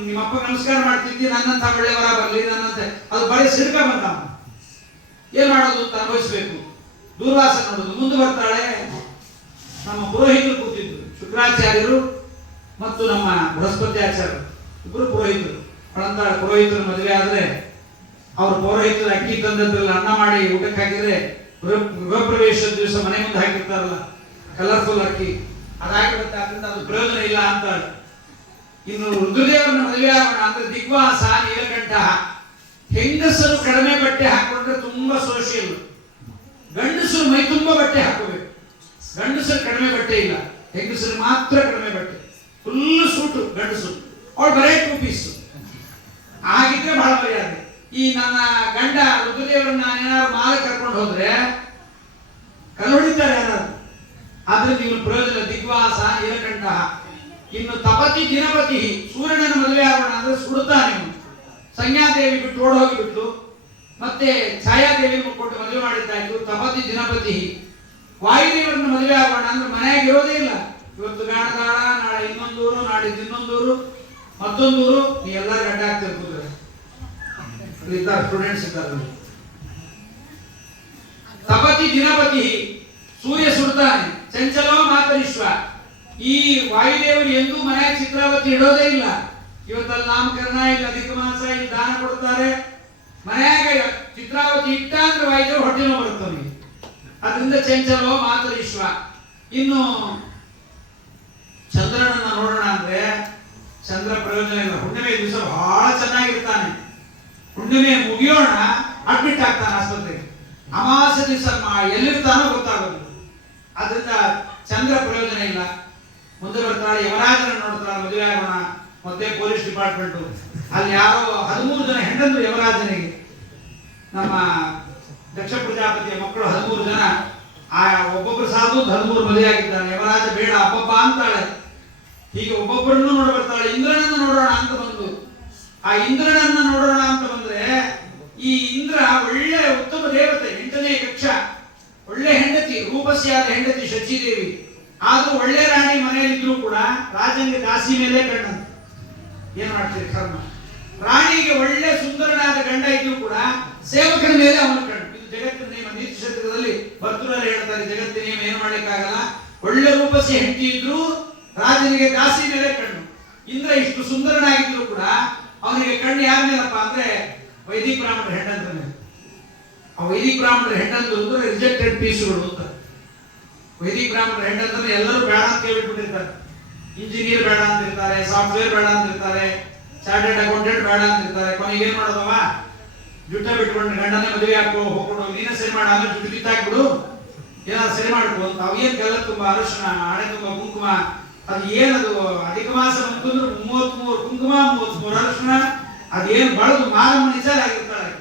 ನಿಮ್ಮಪ್ಪ ನಮಸ್ಕಾರ ಮಾಡ್ತಿದ್ದಿ, ನನ್ನಂತ ಒಳ್ಳೆಯವರ ಬರಲಿ ನನ್ನಂತೆ, ಅದು ಬರೀ ಸಿಡ್ಕ ಬಂದ. ಏನ್ ಮಾಡೋದು ಅಂತ ಅನುಭವಿಸ್ಬೇಕು. ದೂರ್ವಾಸ ನೋಡುದು. ಮುಂದೆ ಬರ್ತಾಳೆ, ನಮ್ಮ ಪುರೋಹಿತರು ಕೂತಿದ್ರು, ಶುಕ್ರಾಚಾರ್ಯರು ಮತ್ತು ನಮ್ಮ ಬೃಹಸ್ಪತಿ ಆಚಾರ್ಯರು, ಇಬ್ಬರು ಪುರೋಹಿತರು. ಅಂತಾಳೆ, ಪುರೋಹಿತರು ಮದುವೆ ಆದ್ರೆ ಅವ್ರ ಪೌರೋಹಿತರು ಅಕ್ಕಿ ತಂದದ್ರಲ್ಲಿ ಅನ್ನ ಮಾಡಿ ಊಟಕ್ಕೆ ಹಾಕಿದ್ರೆ ಗೃಹ ಪ್ರವೇಶದ ದಿವಸ ಮನೆ ಮುಂದೆ ಹಾಕಿರ್ತಾರಲ್ಲ ಕಲರ್ಫುಲ್ ಅಕ್ಕಿ, ಅದಾಗಿರುತ್ತೆ. ಅದರಿಂದ ಅದು ಪ್ರಯೋಜನ ಇಲ್ಲ ಅಂತಾಳೆ. ಇನ್ನು ರುದ್ರದೇವರನ್ನ ಮದುವೆ ಆಗೋಣ ಅಂದ್ರೆ ದಿಗ್ವಾಸ ನೀಲಕಂಠ. ಹೆಂಗಸರು ಕಡಿಮೆ ಬಟ್ಟೆ ಹಾಕೊಂಡ್ರೆ ತುಂಬಾ ಸೋಷಿಯಲ್, ಗಂಡಸರು ಮೈ ತುಂಬಾ ಬಟ್ಟೆ ಹಾಕೋಬೇಕು. ಗಂಡಸರು ಕಡಿಮೆ ಬಟ್ಟೆ ಇಲ್ಲ, ಹೆಂಗಸರು ಮಾತ್ರ ಕಡಿಮೆ ಬಟ್ಟೆ, ಫುಲ್ ಸೂಟು ಗಂಡಸರು, ಅವಳು ಬರೇ 2 ಪೀಸ್. ಹಾಗಿದ್ರೆ ಬಹಳ ಮರ್ಯಾದೆ. ಈ ನನ್ನ ಗಂಡ ರುದ್ರದೇವರನ್ನ ನಾನೇನಾದ್ರು ಮಾಲೆ ಕರ್ಕೊಂಡು ಹೋದ್ರೆ ಕಲ್ಲು ಹೊಡಿತಾರೆ ಯಾರಾದ್ರು. ಆದ್ರೆ ನೀವು ಪ್ರಯೋಜನ ದಿಗ್ವಾಸ ನೀಲಕಂಠ. ಇನ್ನು ತಪತಿ ದಿನಪತಿ, ಸೂರ್ಯನನ್ನು ಮದುವೆ ಆಗೋಣ ಅಂದ್ರೆ ಸುಡುತ್ತಾನೆ. ಸಂಜ್ಞಾದೇವಿ ಬಿಟ್ಟು ಓಡ್ ಹೋಗಿಬಿಟ್ಟು ಮತ್ತೆ ಛಾಯಾದೇವಿ ಕೊಟ್ಟು ಮದುವೆ ಮಾಡಿದ್ದಾಯ್ತು. ತಪತಿ ದಿನಪತಿ. ವಾಯುದೇವರನ್ನ ಮದುವೆ ಆಗೋಣ ಅಂದ್ರೆ ಮನೆಯಾಗ ಇರೋದೇ ಇಲ್ಲ. ಇವತ್ತು ಗಾಣದಾಳ, ನಾಳೆ ಇನ್ನೊಂದೂರು, ನಾಡಿದ್ದು ಇನ್ನೊಂದೂರು, ಮತ್ತೊಂದೂರು. ನೀ ಎಲ್ಲರೂ ಗಡ್ಡ ಆಗ್ತಿರ್ಬೋದು, ಸ್ಟೂಡೆಂಟ್ಸ್ ಇದ್ದಾರೆ. ತಪತಿ ದಿನಪತಿ, ಸೂರ್ಯ ಸುಡ್ತಾನೆ. ಚಂಚಲೋ ಮಾತರಿಶ್ವ. ಈ ವಾಯುದೇವರು ಎಂದೂ ಮನೆಯ ಚಿತ್ರಾವತಿ ಇಡೋದೇ ಇಲ್ಲ. ಇವತ್ತಲ್ಲಿ ನಾಮಕರಣ, ಇಲ್ಲಿ ಅಧಿಕ ಮಾಸ, ಇಲ್ಲಿ ದಾನ ಕೊಡ್ತಾರೆ. ಮನೆಯಾಗ ಚಿತ್ರಾವತಿ ಇಟ್ಟ ಅಂದ್ರೆ ವಾಯುದೇವರು ಹೊಟ್ಟೆನೋ ಬರುತ್ತವನಿಗೆ. ಅದರಿಂದ ಚಂಚಲೋ ಮಾತರಿಶ್ವ. ಇನ್ನು ಚಂದ್ರನನ್ನ ನೋಡೋಣ ಅಂದ್ರೆ ಚಂದ್ರ ಪ್ರಯೋಜನ ಇಲ್ಲ. ಹುಣ್ಣಿಮೆ ದಿವಸ ಬಹಳ ಚೆನ್ನಾಗಿರ್ತಾನೆ. ಹುಣ್ಣಿಮೆ ಮುಗಿಯೋಣ ಅಡ್ಮಿಟ್ ಆಗ್ತಾನೆ ಆಸ್ಪತ್ರೆಗೆ. ಅಮಾವಾಸ್ಯೆ ದಿವಸ ಎಲ್ಲಿರ್ತಾನೋ ಗೊತ್ತಾಗೋದು. ಅದರಿಂದ ಚಂದ್ರ ಪ್ರಯೋಜನ ಇಲ್ಲ. ಮುಂದೆ ಬರ್ತಾಳೆ, ಯಮರಾಜನ ನೋಡ್ತಾಳೆ, ಮದುವೆ ಆಗೋಣ. ಮತ್ತೆ ಪೊಲೀಸ್ ಡಿಪಾರ್ಟ್ಮೆಂಟು, ಅಲ್ಲಿ ಯಾರೋ 13 ಜನ ಹೆಂಡಂದ್ರು ಯಮರಾಜನಿಗೆ. ನಮ್ಮ ದಕ್ಷ ಪ್ರಜಾಪತಿಯ ಮಕ್ಕಳು 13 ಜನ. ಆ ಒಬ್ಬೊಬ್ರು ಸಾಧು 13 ಮದುವೆ ಆಗಿದ್ದಾನೆ. ಯಮರಾಜ ಬೇಡ ಅಪ್ಪಪ್ಪ ಅಂತಾಳೆ. ಹೀಗೆ ಒಬ್ಬೊಬ್ಬರನ್ನು ನೋಡ ಬರ್ತಾಳೆ. ಇಂದ್ರನನ್ನು ನೋಡೋಣ ಅಂತ ಬಂದು, ಆ ಇಂದ್ರನನ್ನ ನೋಡೋಣ ಅಂತ ಬಂದ್ರೆ ಈ ಇಂದ್ರ ಒಳ್ಳೆ ಉತ್ತಮ ದೇವತೆ, 8ನೇ ಕಕ್ಷ, ಒಳ್ಳೆ ಹೆಂಡತಿ, ರೂಪಸ್ಯಾದ ಹೆಂಡತಿ ಶಚಿದೇವಿ. ಆದ್ರೂ ಒಳ್ಳೆ ರಾಣಿ ಮನೆಯಲ್ಲಿದ್ರು ಕೂಡ ರಾಜನಿಗೆ ದಾಸಿ ಮೇಲೆ ಕಣ್ಣಂತೆ. ಏನ್ ಮಾಡ್ತೀರಿ ಕರ್ಮ. ರಾಣಿಗೆ ಒಳ್ಳೆ ಸುಂದರನಾದ ಗಂಡ ಇದ್ರು ಕೂಡ ಸೇವಕನ ಮೇಲೆ ಅವನ ಕಣ್ಣು. ಇದು ಜಗತ್ತಿನ ನಿಯಮ. ನೀತಿ ಕ್ಷೇತ್ರದಲ್ಲಿ ಭರ್ತೃರಲ್ಲಿ ಹೇಳ್ತಾರೆ, ಜಗತ್ತಿನ ನಿಯಮ, ಏನು ಮಾಡ್ಲಿಕ್ಕಾಗಲ್ಲ. ಒಳ್ಳೆ ರೂಪಸಿ ಹೆಂಡತಿ ಇದ್ರು ರಾಜನಿಗೆ ದಾಸಿ ಮೇಲೆ ಕಣ್ಣು. ಇಂದ್ರ ಇಷ್ಟು ಸುಂದರನಾಗಿದ್ರು ಕೂಡ ಅವನಿಗೆ ಕಣ್ಣು ಯಾರ ಮೇಲಪ್ಪ ಅಂದ್ರೆ ವೈದಿಕ ಬ್ರಾಹ್ಮಣರ ಹೆಂಡಂದ್ರ ಮೇಲೆ. ಆ ವೈದಿಕ ಬ್ರಾಹ್ಮಣರ ಹೆಂಡಂದ್ರು ಅಂದ್ರೆ ರಿಜೆಕ್ಟೆಡ್ ಪೀಸ್ಗಳು ಅಂತ. ವೈದಿಕ ಬ್ರಾಹ್ಮಣರ ಹೆಂಡಂದ್ರೆ ಎಲ್ಲರೂ ಬೇಡ ಅಂತ ಕೇಳ್ಬಿಟ್ಟಿರ್ತಾರೆ. ಇಂಜಿನಿಯರ್ ಬೇಡ ಅಂತ ಇರ್ತಾರೆ, ಸಾಫ್ಟ್ವೇರ್ ಬೇಡ ಅಂತ ಇರ್ತಾರೆ, ಚಾರ್ಟೆಡ್ ಅಕೌಂಟೆಂಟ್ ಬೇಡ ಅಂತ ಇರ್ತಾರೆ. ಕೊನೆಗೆ ಏನ್ ಮಾಡೋದವ, ಜುಟ್ಟ ಬಿಟ್ಕೊಂಡು ಗಂಡನೇ ಮದುವೆ ಹಾಕೋ ಹೋಗ್ಕೊಂಡು ನೀನೇ ಸರಿ ಮಾಡ, ಆಮೇಲೆ ಜುಟ್ಟು ಕಿತ್ತಾಕ್ಬಿಡು, ಏನಾದ್ರು ಸರಿ ಮಾಡ್ಕೊ ಅಂತ. ಅವೇನ್ ಗಲ್ಲ ತುಂಬಾ ಅರಿಶಿನ, ಹಣೆ ತುಂಬಾ ಕುಂಕುಮ, ಅದು ಏನದು ಅಧಿಕ ಮಾಸ ಅಂತಂದ್ರೆ 33 ಕುಂಕುಮ, 33 ಅರಿಶಿನ, ಅದೇನು ಬಳದು ಮಾರಮ್ಮ ನಿಚಾರ ಆಗಿರ್ತಾಳೆ.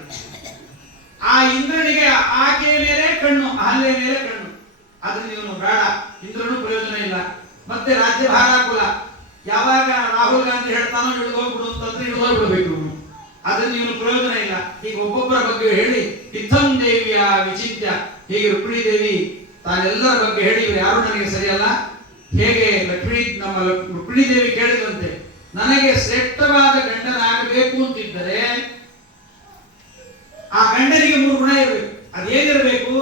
ಆ ಇಂದ್ರನಿಗೆ ಆಕೆಯ ಮೇಲೆ ಕಣ್ಣು, ಅಹಲ್ಯ ಮೇಲೆ ಕಣ್ಣು. ಅದನ್ನ ಇವನು ಬೇಡ, ಇಂದ್ರನು ಪ್ರಯೋಜನ ಇಲ್ಲ. ಮತ್ತೆ ರಾಜ್ಯ ಭಾರಾಕುಲ. ಯಾವಾಗ ರಾಹುಲ್ ಗಾಂಧಿ ಹೇಳ್ತಾನೋ ಇಳಿದು ಹೋಗ್ಬಿಡು ಅಂತಂದ್ರೆ ಇಳಿದು ಹೋಗ್ಬಿಡ್ಬೇಕು. ಅದನ್ನ ಇವನು ಪ್ರಯೋಜನ ಇಲ್ಲ. ಹೀಗೆ ಒಬ್ಬೊಬ್ಬರ ಬಗ್ಗೆ ಹೇಳಿ ಇತ್ತಂ ದೇವಿಯ ವಿಚಿತ್ಯ. ಹೀಗೆ ರುಕ್ಮಿಣಿ ದೇವಿ ತಾನೆಲ್ಲರ ಬಗ್ಗೆ ಹೇಳಿ, ಇವರು ಯಾರು ನನಗೆ ಸರಿಯಲ್ಲ. ಹೇಗೆ ನಮ್ಮ ರುಕ್ಮಿಣಿ ದೇವಿ ಕೇಳಿದಂತೆ, ನನಗೆ ಶ್ರೇಷ್ಠವಾದ ಗಂಡನಾಗಬೇಕು ಅಂತಿದ್ದರೆ ಆ ಗಂಡನಿಗೆ 3 ಗುಣ ಇರಬೇಕು. ಅದೇನಿರಬೇಕು?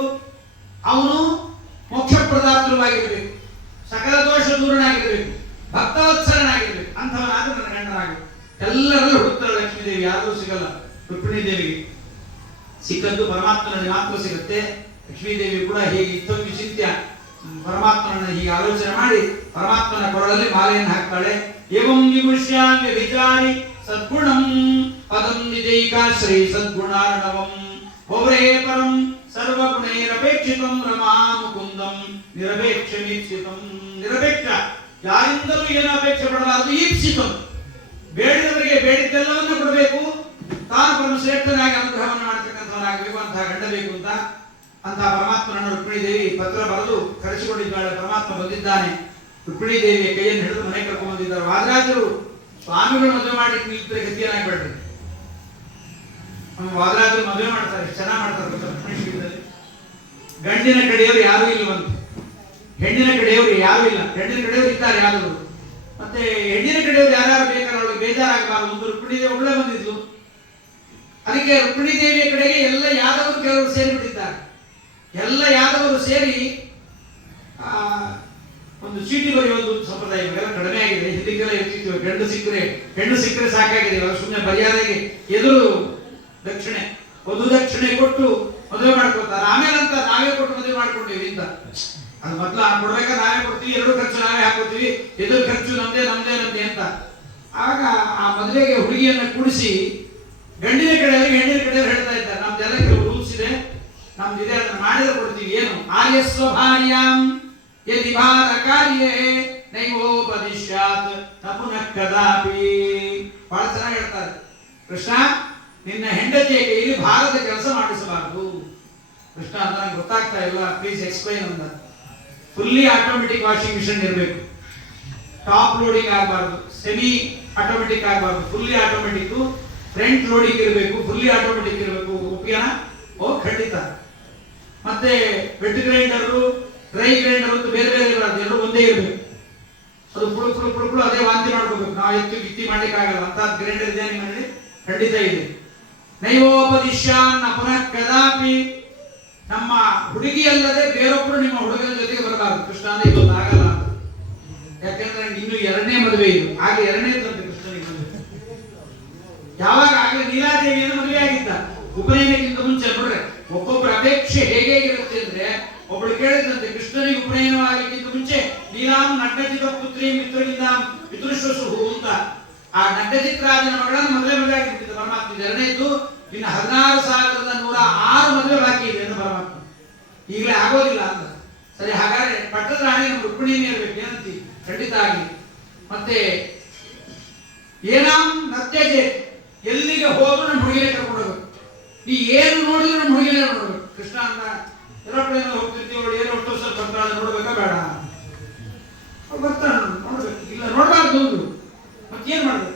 ಅವನು ಮೋಕ್ಷಪ್ರದಾತೃವಾಗಿರಬೇಕು, ಸಕಲ ದೋಷ ದೂರನಾಗಿರಬೇಕು, ಭಕ್ತವತ್ಸರನಾಗಿರ್ಬೇಕು. ಅಂಥವನಾದ್ರೆ ನನ್ನ ಗಂಡನಾಗಬೇಕು. ಎಲ್ಲರಲ್ಲೂ ಹುಡುಕ್ತಾಳೆ ಲಕ್ಷ್ಮೀದೇವಿ, ಯಾರಿಗೂ ಸಿಗಲ್ಲ. ರುಕ್ಮಿಣಿ ದೇವಿಗೆ ಸಿಕ್ಕದ್ದು ಪರಮಾತ್ಮನಲ್ಲಿ ಮಾತ್ರ ಸಿಗುತ್ತೆ. ಲಕ್ಷ್ಮೀದೇವಿ ಕೂಡ ಹೀಗೆ ಇತ್ತಂ ವಿಚಿತ್ಯ ಪರಮಾತ್ಮನನ್ನ ಹೀಗೆ ಆಲೋಚನೆ ಮಾಡಿ ಪರಮಾತ್ಮನ ಕೊರಳಲ್ಲಿ ಮಾಲೆಯನ್ನು ಹಾಕ್ತಾಳೆ. ಏವಂ ವಿಮುಷ್ಯಾಮ್ಯ ವಿಚಾರಿ ಸದ್ಗುಣಂ ಪದಂ ನಿಜೈಕಾಶ್ರೈ ಸದ್ಗುಣಾರ್ಣವಂ ಭವರೇ ಪರಂ ಸರ್ವಗುಣೈರಪೇಕ್ಷಿತಂ ರಮಾ ಮುಕುಂದಂ ನಿರಪೇಕ್ಷಮೀಪ್ಸಿತಂ. ನಿರಪೇಕ್ಷ, ಯಾರಿಂದಲೂ ಏನು ಅಪೇಕ್ಷೆ ಪಡಬಾರದು. ಈಪ್ಸಿತಂ, ಬೇಡಿದವರಿಗೆ ಬೇಡಿದ್ದೆಲ್ಲವನ್ನು ಕೊಡಬೇಕು. ತಾನು ಪರಮಶ್ರೇಷ್ಠನಾಗಿ ಅನುಗ್ರಹವನ್ನು ಮಾಡತಕ್ಕಂಥವನಾಗಬೇಕು. ಅಂತಹ ಗಂಡ ಬೇಕು ಅಂತ ಪರಮಾತ್ಮನನ್ನು ರುಕ್ಮಿಣಿ ದೇವಿ ಪತ್ರ ಬರೆದು ಕರೆಸಿಕೊಂಡಿದ್ದಾಳೆ. ಪರಮಾತ್ಮ ಬಂದಿದ್ದಾನೆ. ರುಕ್ಮಿಣಿ ದೇವಿಯ ಕೈಯನ್ನು ಹಿಡಿದು ಮನೆ ಕರ್ಕೊಂಡು ಬಂದಿದ್ದಾರೆ. ವಾದರಾಜರು ಸ್ವಾಮಿಗಳು ಮದುವೆ ಮಾಡಿ ನಿಲ್ತಾರೆ, ಗತಿಯನ್ನಾಗಬೇಡ್ರಿ. ನಮ್ಮ ವಾದರಾಜರು ಮದುವೆ ಮಾಡ್ತಾರೆ, ಚೆನ್ನಾಗಿ ಮಾಡ್ತಾರೆ. ರುಕ್ಮಿಣಿ ದೇವಿಯಲ್ಲಿ ಗಂಡಿನ ಕಡೆಯವರು ಯಾರೂ ಇಲ್ಲವಂತೆ, ಹೆಣ್ಣಿನ ಕಡೆಯವರು ಯಾರೂ ಇಲ್ಲ. ಹೆಣ್ಣಿನ ಕಡೆಯವರು ಇದ್ದಾರೆ ಯಾರು, ಮತ್ತೆ ಹೆಣ್ಣಿನ ಕಡೆಯವರು ಯಾರ್ಯಾರು ಬೇಕಾದ್ರೆ ಅವಳಿಗೆ ಬೇಜಾರಾಗಬಾರದು. ಒಂದು ರುಕ್ಮಿಣಿ ದೇವಿ ಒಬ್ಬಳೇ ಬಂದಿದ್ಲು. ಅದಕ್ಕೆ ರುಕ್ಮಿಣಿ ದೇವಿಯ ಕಡೆಗೆ ಎಲ್ಲ ಯಾದವರು ಕೆಲವರು ಸೇರಿಬಿಟ್ಟಿದ್ದಾರೆ. ಎಲ್ಲ ಯಾದವರು ಸೇರಿ ಒಂದು ಚೀಟಿ ಬರೆಯುವುದು ಸಂಪ್ರದಾಯ ಇವೆಲ್ಲ ಕಡಿಮೆ ಆಗಿದೆ. ಹಿಂದಿಗೆಲ್ಲ ಇರ್ತಿತ್ತು, ಹೆಣ್ಣು ಸಿಕ್ಕರೆ ಸಾಕಾಗಿದೆ. ಇವಾಗ ಸುಮ್ಮನೆ ಮರ್ಯಾದೆಗೆ ಎದುರು ದಕ್ಷಿಣೆ, ವಧು ದಕ್ಷಿಣೆ ಕೊಟ್ಟು ಮದುವೆ ಮಾಡ್ಕೊತಾರೆ. ಆಮೇಲೆ ಅಂತ ನಾವೇ ಕೊಟ್ಟು ಮದುವೆ ಮಾಡ್ಕೊಂಡೀವಿ ಅಂತ. ಅದು ಮೊದಲು ಕೊಡ್ಬೇಕಾ ನಾವೇ ಕೊಡ್ತೀವಿ, ಎರಡು ಖರ್ಚು ನಾವೇ ಹಾಕೋತೀವಿ, ಎದುರು ಖರ್ಚು ನಮ್ದೇ ಅಂತ. ಆಗ ಆ ಮದುವೆಗೆ ಹುಡುಗಿಯನ್ನ ಕೂಡಿಸಿ ಗಂಡಿನ ಕಡೆಯವರಿಗೆ ಹೆಣ್ಣಿನ ಕಡೆಯವರು ಹೇಳ್ತಾ ಇದ್ದಾರೆ, ನಮ್ದೆಲ್ಲ ಕೆಲವು ರೂಲ್ಸ್ ಇದೆ, ನಮ್ದಿದೆ, ಅದನ್ನ ಮಾಡಿದ್ರೆ ಕೊಡ್ತೀವಿ. ಏನು? ಆರ್ಯಸ್ವಭಾರ್ಯಾಂ ಯದಿ ಭಾರ ಕಾರ್ಯೇ ನೈವೋಪದಿಶ್ಯಾತ್ ನ ಪುನಃ ಕದಾಪಿ. ಬಹಳ ಚೆನ್ನಾಗಿ ಹೇಳ್ತಾರೆ. ಕೃಷ್ಣ, ನಿನ್ನ ಹೆಂಡತಿಯ ಕೈಯಲ್ಲಿ ಭಾರದ ಕೆಲಸ ಮಾಡಿಸಬಾರದು. ಕೃಷ್ಣ ಅಂತ ನಂಗೆ ಗೊತ್ತಾಗ್ತಾ ಇಲ್ಲ, ಪ್ಲೀಸ್ ಎಕ್ಸ್ಪ್ಲೈನ್ ಅಂತ. ಫುಲ್ಲಿ ಆಟೋಮೆಟಿಕ್ ವಾಷಿಂಗ್ ಮಿಷನ್ ಇರಬೇಕು, ಟಾಪ್ ಲೋಡಿಂಗ್ ಆಗಬಾರ್ದು, ಸೆಮಿ ಆಟೋಮೆಟಿಕ್ ಆಗಬಾರ್ದು, ಫುಲ್ಲಿ ಆಟೋಮೆಟಿಕ್. ಫ್ರಂಟ್ ಲೋಡಿಂಗ್ ಇರಬೇಕು, ಫುಲ್ಲಿ ಆಟೋಮೆಟಿಕ್ ಇರಬೇಕು. ಉಪಯೋಗ ಖಂಡಿತ. ಮತ್ತೆ ವೆಟ್ ಗ್ರೈಂಡರು, ಡ್ರೈ ಗ್ರೈಂಡರ್ ಅಂತ ಬೇರೆ ಬೇರೆ ಇರಬಾರ್ದು, ಎರಡು ಒಂದೇ ಇರಬೇಕು. ಅದು ಪುಳು ಅದೇ ವಾಂತಿ ಮಾಡ್ಕೋಬೇಕು. ನಾವು ಎತ್ತು ಗಿತ್ತಿ ಮಾಡ್ಲಿಕ್ಕೆ ಆಗಲ್ಲ. ಅಂತ ಗ್ರೈಂಡರ್ ಇದೆ ನಿಮ್ಮಲ್ಲಿ? ಖಂಡಿತ ಇದೆ. ನೈವೋಪದಿಶ್ಯಾನ್ ಪುನಃ ಕದಾಪಿ. ನಮ್ಮ ಹುಡುಗಿಯಲ್ಲದೆ ಬೇರೊಬ್ಬರು ನಿಮ್ಮ ಹುಡುಗನ ಜೊತೆಗೆ ಬರಬಾರದು. ಕೃಷ್ಣ ಅಂದ್ರೆ ಇದೊಂದು ಆಗಲ್ಲ ಅಂತ. ಯಾಕೆಂದ್ರೆ ಇನ್ನು ಎರಡನೇ ಮದುವೆ ಇದು, ಹಾಗೆ ಎರಡನೇದಂತೆ ಕೃಷ್ಣನಿಗೆ ಮದುವೆ. ಯಾವಾಗ ಆಗಲೇ ನೀಲಾದೇವಿಯನ್ನು ಮದುವೆ ಆಗಿದ್ದ, ಉಪನಯನಕ್ಕಿಂತ ಮುಂಚೆ. ನೋಡ್ರೆ ಒಬ್ಬೊಬ್ಬರ ಅಪೇಕ್ಷೆ ಹೇಗಿರುತ್ತೆ ಅಂದ್ರೆ, ಒಬ್ಬಳು ಕೇಳಿದಂತೆ ಕೃಷ್ಣನಿಗೆ ಉಪನಯನವಾಗಲಿಕ್ಕಿಂತ ಮುಂಚೆ ನೀಲಾಂ ನಡ್ಡಜಿತ ಪುತ್ರಿ ಮಿತ್ರನಿಂದಾಂ ಪಿತೃಶ್ವಸುಹು ಅಂತ. ಆ ನಡ್ಡಜಿತ್ರಾಜನ ಮಗಳನ್ನು ಮದುವೆ ಆಗಿಬಿಟ್ಟಿದ್ದ ಪರಮಾತ್ಮ. ಎರಡನೇದ್ದು ಇನ್ನು 16,106 ಮದುವೆ ಬಾಕಿ ಇದೆ ಅಂತ ಪರಮಾತ್ಮ. ಈಗಲೇ ಆಗೋದಿಲ್ಲ ಅಂತ. ಸರಿ, ಹಾಗಾದ್ರೆ ಪಟ್ಟದ ರಾಣಿ ನಮ್ಮ ರುಕ್ಮಿಣಿನೇ ಇರಬೇಕು ಏನಂತಿ? ಖಂಡಿತ ಆಗಿ. ಮತ್ತೆ ಏನಾಂ ನತ್ಯಜೆ, ಎಲ್ಲಿಗೆ ಹೋದ್ರು ನಮ್ಮ ಹುಡುಗಿನೇ ಕರ್ಕೊಂಡು ಹೋಗ್ಬೇಕು. ನೀ ಏನು ನೋಡಿದ್ರು ನಮ್ಮ ಹುಡುಗಿನೇ ನೋಡ್ಬೇಕು. ಕೃಷ್ಣ ಅಂತ ಏರೋಪ್ಲೇನ್ ಹೋಗ್ತಿರ್ತೀವಿ, ಅವಳು ಏನು ಅಷ್ಟು ವರ್ಷ ಬರ್ತಾಳೆ, ನೋಡ್ಬೇಕಾ ಬೇಡ? ಬರ್ತಾಳೆ, ನೋಡ್ಬೇಕು. ಇಲ್ಲ ನೋಡ್ಬಾರ್ದು ಒಂದು. ಮತ್ತೇನ್ ಮಾಡ್ಬೇಕು?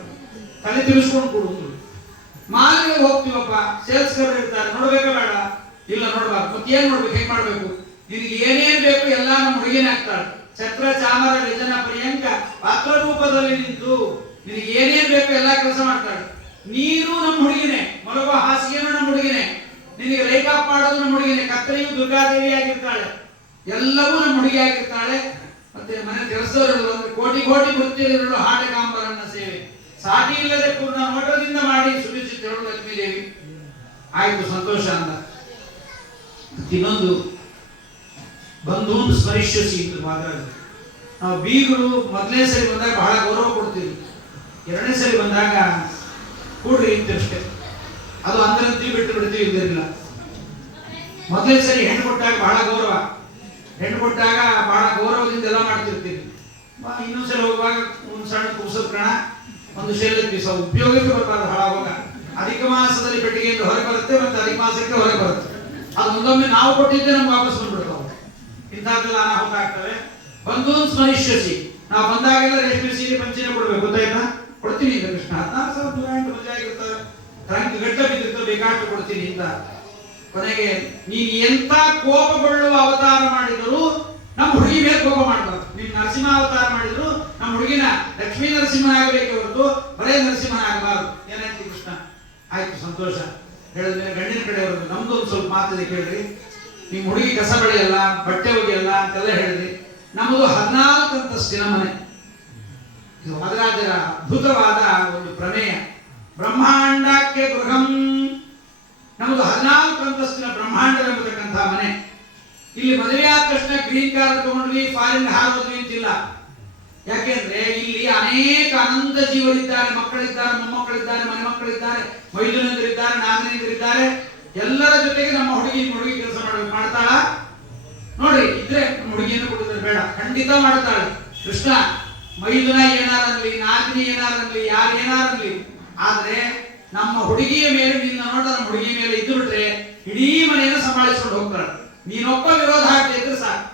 ತಲೆ ತಿರ್ಸ್ಕೊಂಡು ಕೊಡುವುದು. ಮಾಲಿಗೆ ಹೋಗ್ತೀವಪ್ಪ, ಸೇಲ್ಸ್ ಗರ್ ಇರ್ತಾರೆ, ನೋಡ್ಬೇಕಾ ಬೇಡ? ಇಲ್ಲ ನೋಡ್ಬಾರ್ದು. ಮತ್ತೇನ್ ನೋಡ್ಬೇಕು? ಹೆಂಗ್ ಮಾಡ್ಬೇಕು? ನಿನಗೆ ಏನೇನ್ ಬೇಕು ಎಲ್ಲ ನಮ್ಮ ಹುಡುಗಿನೇ ಆಗ್ತಾಳೆ. ಛತ್ರ ಚಾಮರ ವ್ಯಜನ ಪರ್ಯಂಕ ಪಾತ್ರ ರೂಪದಲ್ಲಿ ನಿಂತು ನಿನಗೆ ಏನೇನ್ ಬೇಕು ಎಲ್ಲ ಕೆಲಸ ಮಾಡ್ತಾಳೆ. ನೀರು ನಮ್ಮ ಹುಡುಗಿನೇ, ಮಲಗುವ ಹಾಸಿಗೆನೂ ನಮ್ಮ ಹುಡುಗಿನೇ, ನಿನಗೆ ಲೈಕಾಪ್ ಮಾಡೋದು ನಮ್ಮ ಹುಡುಗಿನೇ, ಕತ್ತರಿಯು ದುರ್ಗಾದೇವಿ ಆಗಿರ್ತಾಳೆ, ಎಲ್ಲವೂ ನಮ್ಮ ಹುಡುಗಿ ಆಗಿರ್ತಾಳೆ. ಮತ್ತೆ ಮನೆ ಕೆಲಸದವರು ಕೋಟಿ ಕೋಟಿ ವೃತ್ತಿಯಲ್ಲಿರಲು ಹಾಟಕಾಂಬರನ್ನ ಸೇವೆ ಸಾಟಿ ಇಲ್ಲದೆ ಪೂರ್ಣ ನೋಟದಿಂದ ಮಾಡಿ ಸುನಿಶ್ಚಿತಳು ಲಕ್ಷ್ಮೀದೇವಿ. ಆಯ್ತು, ಸಂತೋಷ ಅಂತ. ಇನ್ನೊಂದು ಬಂಧು ಸ್ಮರಿಷ್ಯಸಿ ಮಾತಾಡ. ನಾವು ಬೀಗರು ಮೊದಲನೇ ಸರಿ ಬಂದಾಗ ಬಹಳ ಗೌರವ ಕೊಡ್ತೀವಿ, ಎರಡನೇ ಸರಿ ಬಂದಾಗ ಕೂಡ್ರಿ ಇಂತಷ್ಟೇ. ಅದು ಅಂದರಂತೀವಿ, ಬಿಟ್ಟು ಬಿಡ್ತೀವಿ, ಇದ್ದಿರಲಿಲ್ಲ. ಮೊದಲನೇ ಸರಿ ಹೆಣ್ಣು ಕೊಟ್ಟಾಗ ಬಹಳ ಗೌರವ, ಹೆಣ್ಣು ಕೊಟ್ಟಾಗ ಬಹಳ ಗೌರವದಿಂದ ಎಲ್ಲ ಮಾಡ್ತಿರ್ತೀವಿ. ಇನ್ನೊಂದ್ಸಲ ಹೋಗುವಾಗ ಒಂದು ಸಣ್ಣ ಕುಸದ ಕಣ, ಒಂದು ಶೈಲ ಪೀಸ ಉಪಯೋಗಕ್ಕೆ ಬರಬಾರ್ದು. ಹಾಳಾಗುವಾಗ ಅಧಿಕ ಮಾಸದಲ್ಲಿ ಪೆಟ್ಟಿಗೆಯಿಂದ ಹೊರಗೆ ಬರುತ್ತೆ, ಮತ್ತೆ ಅಧಿಕ ಮಾಸಕ್ಕೆ ಹೊರಗೆ ಬರುತ್ತೆ. ಅದು ಒಂದೊಮ್ಮೆ ನಾವು ಕೊಟ್ಟಿದ್ದೆ ನಮ್ಗೆ ವಾಪಸ್ ಬಂದ್ಬಿಡ್ತಾವೆ. ಇಂಥದ್ದೆಲ್ಲ ಅನಾಹುತ ಆಗ್ತವೆ. ಬಂಧು ಸ್ಮರಿಷ್ಯಸಿ, ನಾವು ಬಂದಾಗೆಲ್ಲ ರೇಷ್ಮೆ ಸೀರೆ ಪಂಚಿನ ಕೊಡ್ಬೇಕು, ಗೊತ್ತಾಯ್ತಾ? ಕೊಡ್ತೀನಿ ಅಂತ ಕೃಷ್ಣ. 16,000 ಮದುವೆ ಆಗಿರ್ತವೆ, ಟ್ರಂಕ್ ಗಡ್ಡ ಬಿದ್ದಿರ್ತವೆ, ಬೇಕಾಷ್ಟು ಕೊಡ್ತೀನಿ ಅಂತ. ಕೊನೆಗೆ ನೀನು ಎಂತ ಕೋಪಗೊಳ್ಳುವ ಅವತಾರ ಮಾಡಿದರೂ ನಮ್ಮ ಹುಡುಗಿ ಮೇಲೆ ಕೋಪ ಮಾಡಬಾರ್ದು. ನೀನು ನರಸಿಂಹ ಅವತಾರ ಮಾಡಿದ್ರು ನಮ್ಮ ಹುಡುಗಿನ ಲಕ್ಷ್ಮೀ ನರಸಿಂಹ ಆಗಬೇಕೆ ಹೊರತು ಬರೇ ನರಸಿಂಹ ಆಗಬಾರ್ದು. ಏನಾಯ್ತು ಕೃಷ್ಣ? ಆಯ್ತು, ಸಂತೋಷ. ಹೇಳಿದ್ಮೇಲೆ ಗಂಡಿನ ಕಡೆಯವರು ನಮ್ದು ಒಂದು ಸ್ವಲ್ಪ ಮಾತಿದೆ ಕೇಳ್ರಿ, ನಿಮ್ಮ ಹುಡುಗಿ ಕಸ ಬೆಳೆಯಲ್ಲ, ಬಟ್ಟೆ ಒಗೆಯಲ್ಲ ಅಂತೆಲ್ಲ ಹೇಳಿದ್ರಿ. ನಮ್ಮದು 14 ಅಂತಸ್ತಿನ ಮನೆ. ಇದು ವಾದರಾಜರ ಅದ್ಭುತವಾದ ಒಂದು ಪ್ರಮೇಯ. ಬ್ರಹ್ಮಾಂಡಕ್ಕೆ ಗೃಹಂ, ನಮ್ಮದು 14 ಅಂತಸ್ತಿನ ಬ್ರಹ್ಮಾಂಡವೆಂಬತಕ್ಕಂಥ ಮನೆ. ಇಲ್ಲಿ ಮದುವೆ ಆದ ತಕ್ಷಣ ಗ್ರೀನ್ ಕಾರ್ಡ್ ತಗೊಂಡ್ವಿ, ಫಾರಿನ್ ಹಾರೋದ್ವಿ ಅಂತಿಲ್ಲ. ಯಾಕೆಂದ್ರೆ ಇಲ್ಲಿ ಅನೇಕ ಅನಂತ ಜೀವರಿದ್ದಾರೆ, ಮಕ್ಕಳಿದ್ದಾರೆ, ಮೊಮ್ಮಕ್ಕಳಿದ್ದಾರೆ, ಮನೆ ಮಕ್ಕಳಿದ್ದಾರೆ, ಮೈದುನಂದರಿದ್ದಾರೆ, ನಾಗನೇಂದ್ರಿದ್ದಾರೆ. ಎಲ್ಲರ ಜೊತೆಗೆ ನಮ್ಮ ಹುಡುಗಿ ಕೆಲಸ ಮಾಡ್ತಾಳ ನೋಡ್ರಿ. ಇದ್ರೆ ನಮ್ಮ ಹುಡುಗಿಯನ್ನು ಕೊಡಿದ್ರೆ ಬೇಡ, ಖಂಡಿತ ಮಾಡ್ತಾಳೆ. ಕೃಷ್ಣ ಮೈದುನ ಏನಾರನ್ಲಿ, ನಾದಿನಿ ಏನಾರನ್ಲಿ, ಯಾರು ಏನಾರನ್ಲಿ, ಆದ್ರೆ ನಮ್ಮ ಹುಡುಗಿಯ ಮೇಲೆ ನಿನ್ನ ನೋಟ ನಮ್ಮ ಹುಡುಗಿ ಮೇಲೆ ಇದ್ದು ಬಿಟ್ರೆ ಇಡೀ ಮನೆಯನ್ನು ಸಂಭಾಳಿಸ್ಕೊಂಡು ಹೋಗ್ತಾಳೆ. ನೀನೊಬ್ಬ ವಿರೋಧ ಆಗ್ತಾ ಇದ್ರೆ ಸಾಕು.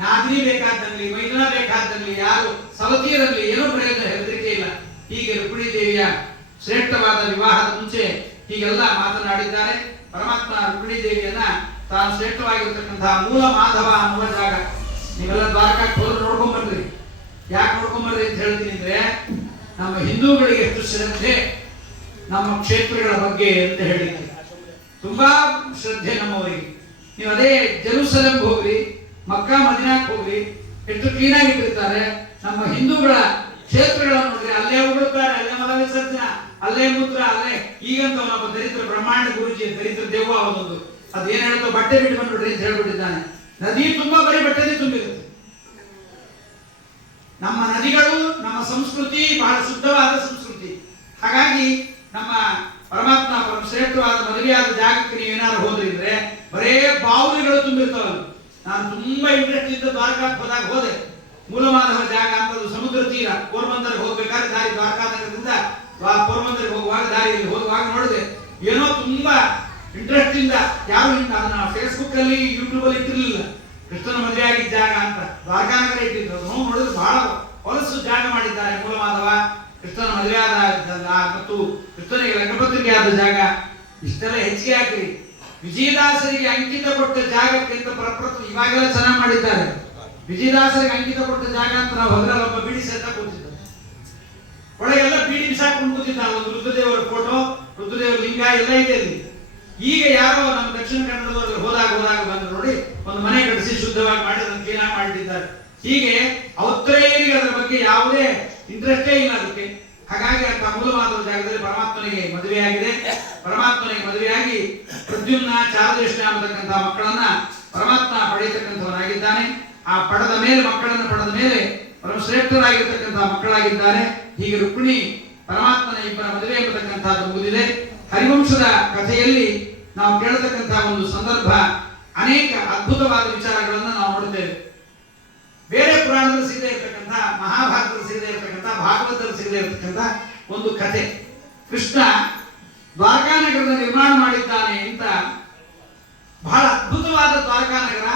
ನಾದಿನಿ ಬೇಕಾದಲ್ಲಿ, ಮೈದುನ ಬೇಕಾದಲ್ಲಿ, ಯಾರು ಸವತಿಯರಲ್ಲಿ ಏನೋ ಪ್ರಯೋಜನ ಹೆದರಿಕೆ ಇಲ್ಲ. ಹೀಗೆ ರುಕ್ಮಿಣಿ ದೇವಿಯ ಶ್ರೇಷ್ಠವಾದ ವಿವಾಹದ ಮುಂಚೆ ಹೀಗೆಲ್ಲ ಮಾತನಾಡಿದ್ದಾರೆ. ಪರಮಾತ್ಮ ರುಕ್ಮಿಣಿ ದೇವಿಯನ್ನ ತಾನು ಶ್ರೇಷ್ಠವಾಗಿರ್ತಕ್ಕಂತಹ ಮೂಲ ಮಾಧವ ಅನ್ನುವ ಜಾಗ. ನೀವೆಲ್ಲ ದ್ವಾರಕಕ್ಕೆ ಹೋದ್ರೆ ನೋಡ್ಕೊಂಡ್ ಬರ್ರಿ. ಯಾಕೆ ನೋಡ್ಕೊಂಡ್ ಬರ್ರಿ ಅಂತ ಹೇಳ್ತೀನಿ ಅಂದ್ರೆ, ನಮ್ಮ ಹಿಂದೂಗಳಿಗೆ ಎಷ್ಟು ಶ್ರದ್ಧೆ ನಮ್ಮ ಕ್ಷೇತ್ರಗಳ ಬಗ್ಗೆ ಅಂತ ಹೇಳಿದ್ದೆ. ತುಂಬಾ ಶ್ರದ್ಧೆ ನಮ್ಮವರಿಗೆ. ನೀವು ಅದೇ ಜೆರೂಸಲೇಮ್ಗೆ ಹೋಗ್ರಿ, ಮಕ್ಕಾ ಮದಿನಾಕ್ಕೆ ಹೋಗ್ರಿ, ಎಷ್ಟು ಕ್ಲೀನ್ ಆಗಿ ಇಟ್ಟಿರ್ತಾರೆ. ನಮ್ಮ ಹಿಂದೂಗಳ ಕ್ಷೇತ್ರಗಳನ್ನು ನೋಡ್ರಿ, ಅಲ್ಲೇ ಉಗುಳುತ್ತಾರೆ, ಅಲ್ಲೇ ಮಲ ವಿಸರ್ಜನ, ಅಲ್ಲೇ ಮೂತ್ರ, ಅಲ್ಲೇ. ಈಗಂತ ಒಬ್ಬ ದರಿದ್ರ ಬ್ರಹ್ಮಾಂಡ ಗುರುಜಿ ದರಿದ್ರ ದೇವ ಅವನೊಂದು ಅದೇನ್ ಹೇಳ್ತೋ ಬಟ್ಟೆ ಬಿಟ್ಟು ಬಂದ್ಬಿಡ್ರಿ ಅಂತ ಹೇಳ್ಬಿಟ್ಟಿದ್ದಾನೆ. ನದಿ ತುಂಬಾ ಬರೀ ಬಟ್ಟೆನೇ ತುಂಬಿರುತ್ತೆ. ನಮ್ಮ ನದಿಗಳು, ನಮ್ಮ ಸಂಸ್ಕೃತಿ ಬಹಳ ಶುದ್ಧವಾದ ಸಂಸ್ಕೃತಿ. ಹಾಗಾಗಿ ನಮ್ಮ ಪರಮಾತ್ಮ ಶ್ರೇಷ್ಠವಾದ ಮದುವೆಯಾದ ಜಾಗಕ್ಕೆ ನೀವು ಏನಾದ್ರು ಹೋದ್ರಿದ್ರೆ ಬರೇ ಬಾವುಲಿಗಳು ತುಂಬಿರ್ತಾವಲ್ಲ. ನಾನು ತುಂಬಾ ಇಂಟ್ರೆಸ್ಟ್ ಇದ್ದ ದ್ವಾರಕಾಕ್ಕೆ ಹೋದಾಗ ಹೋದೆ. ಮೂಲಮಾಧವ ಜಾಗ ಅಂತ ಸಮುದ್ರ ತೀರ. ಪೋರ್ಬಂದರ್ಗೆ ಹೋಗ್ಬೇಕಾದ್ರೆ ದಾರಿ ದ್ವಾರಕಾನಗರದಿಂದ ಪೋರ್ಬಂದರ್ಗೆ ಹೋಗುವಾಗ ದಾರಿಯಲ್ಲಿ ಹೋಗುವಾಗ ನೋಡಿದೆ, ಏನೋ ತುಂಬಾ ಇಂಟ್ರೆಸ್ಟ್ ಇಂದ ಯಾರು ಅದನ್ನ ಫೇಸ್ಬುಕ್ ಅಲ್ಲಿ ಯೂಟ್ಯೂಬ್ ಅಲ್ಲಿ ಇಟ್ಟಿರ್ಲಿಲ್ಲ. ಕೃಷ್ಣನ ಮದುವೆ ಆಗಿದ್ದ ಜಾಗ ಅಂತ ದ್ವಾರಕಾನಗರ ಇಟ್ಟಿದ್ರು. ನೋಡಿದ್ರೆ ಬಹಳ ಹೊಲಸು ಜಾಗ ಮಾಡಿದ್ದಾರೆ. ಮೂಲಮಾಧವ ಕೃಷ್ಣನ ಮದುವೆ ಆದ ಮತ್ತು ಕೃಷ್ಣನಿಗೆ ಲಗ್ನಪತ್ರಿಕೆ ಆದ ಜಾಗ ಇಷ್ಟೆಲ್ಲ ಹೆಚ್ಚಿಗೆ ಹಾಕಿರಿ. ವಿಜಯದಾಸರಿಗೆ ಅಂಕಿತ ಕೊಟ್ಟ ಜಾಗಕ್ಕಿಂತ ಇವಾಗೆಲ್ಲ ಚೆನ್ನಾಗಿ ಮಾಡಿದ್ದಾರೆ. ವಿಜಯದಾಸರಿಗೆ ಅಂಕಿತ ಕೊಟ್ಟ ಜಾಗ ಅಂತ ನಾವು ಹೋದ್ರೆ ಒಬ್ಬ ಬಿಡಿ ಸೆತ್ತ ಕೂತಿದ್ದ, ಒಳಗೆಲ್ಲ ಬೀಡಿ ಬಿಸಾಕೊಂಡು ಕೂತಿದ್ದ. ಒಂದು ರುದ್ರದೇವರ ಫೋಟೋ, ರುದ್ರದೇವರ ಲಿಂಗ ಎಲ್ಲ ಇದೆ ಅಲ್ಲಿ. ಈಗ ಯಾರೋ ನಮ್ಮ ದಕ್ಷಿಣ ಕನ್ನಡದವರು ಹೋದಾಗ ಬಂದು ನೋಡಿ ಒಂದು ಮನೆ ಕಟ್ಟಿಸಿ ಶುದ್ಧವಾಗಿ ಮಾಡಿ ಅದನ್ನು ಕ್ಲೀನಾಗಿ ಮಾಡಿದ್ದಾರೆ. ಹೀಗೆ ಅವತ್ತರೇರಿಗೆ ಅದರ ಬಗ್ಗೆ ಯಾವುದೇ ಇಂಟ್ರೆಸ್ಟೇ ಇಲ್ಲ ಅದಕ್ಕೆ. ಹಾಗಾಗಿ ಅಂತ ಮೂಲವಾದ ಜಾಗದಲ್ಲಿ ಪರಮಾತ್ಮನಿಗೆ ಮದುವೆಯಾಗಿದೆ. ಪರಮಾತ್ಮನಿಗೆ ಮದುವೆಯಾಗಿ ಪ್ರದ್ಯುಮ್ನ, ಚಾರುದೇಶ ಅನ್ನತಕ್ಕಂಥ ಮಕ್ಕಳನ್ನ ಪರಮಾತ್ಮ ಪಡೆಯತಕ್ಕಂಥವನಾಗಿದ್ದಾನೆ. ಆ ಪಡೆದ ಮೇಲೆ ಮಕ್ಕಳನ್ನು ಪಡೆದ ಮೇಲೆ ಪರಮಶ್ರೇಷ್ಠರಾಗಿರ್ತಕ್ಕಂಥ ಮಕ್ಕಳಾಗಿದ್ದಾರೆ. ಹೀಗೆ ರುಕ್ಮಿಣಿ ಪರಮಾತ್ಮನ ಇಬ್ಬರ ಮದುವೆ ಎಂಬತಕ್ಕಂಥದ್ದು ಮುಗಿದಿದೆ. ಹರಿವಂಶದ ಕಥೆಯಲ್ಲಿ ನಾವು ಕೇಳತಕ್ಕಂತಹ ಒಂದು ಸಂದರ್ಭ, ಅನೇಕ ಅದ್ಭುತವಾದ ವಿಚಾರಗಳನ್ನು ನಾವು ನೋಡುತ್ತೇವೆ. ಬೇರೆ ಪುರಾಣದಲ್ಲಿ ಸಿಗದೇ ಇರತಕ್ಕಂಥ, ಮಹಾಭಾರತದಲ್ಲಿ ಸಿಗದೇ ಇರತಕ್ಕಂಥ, ಭಾಗವತದಲ್ಲಿ ಸಿಗದೇ ಇರತಕ್ಕಂಥ ಒಂದು ಕಥೆ. ಕೃಷ್ಣ ದ್ವಾರಕಾನಗರದ ನಿರ್ಮಾಣ ಮಾಡಿದ್ದಾನೆ ಅಂತ, ಬಹಳ ಅದ್ಭುತವಾದ ದ್ವಾರಕಾನಗರ,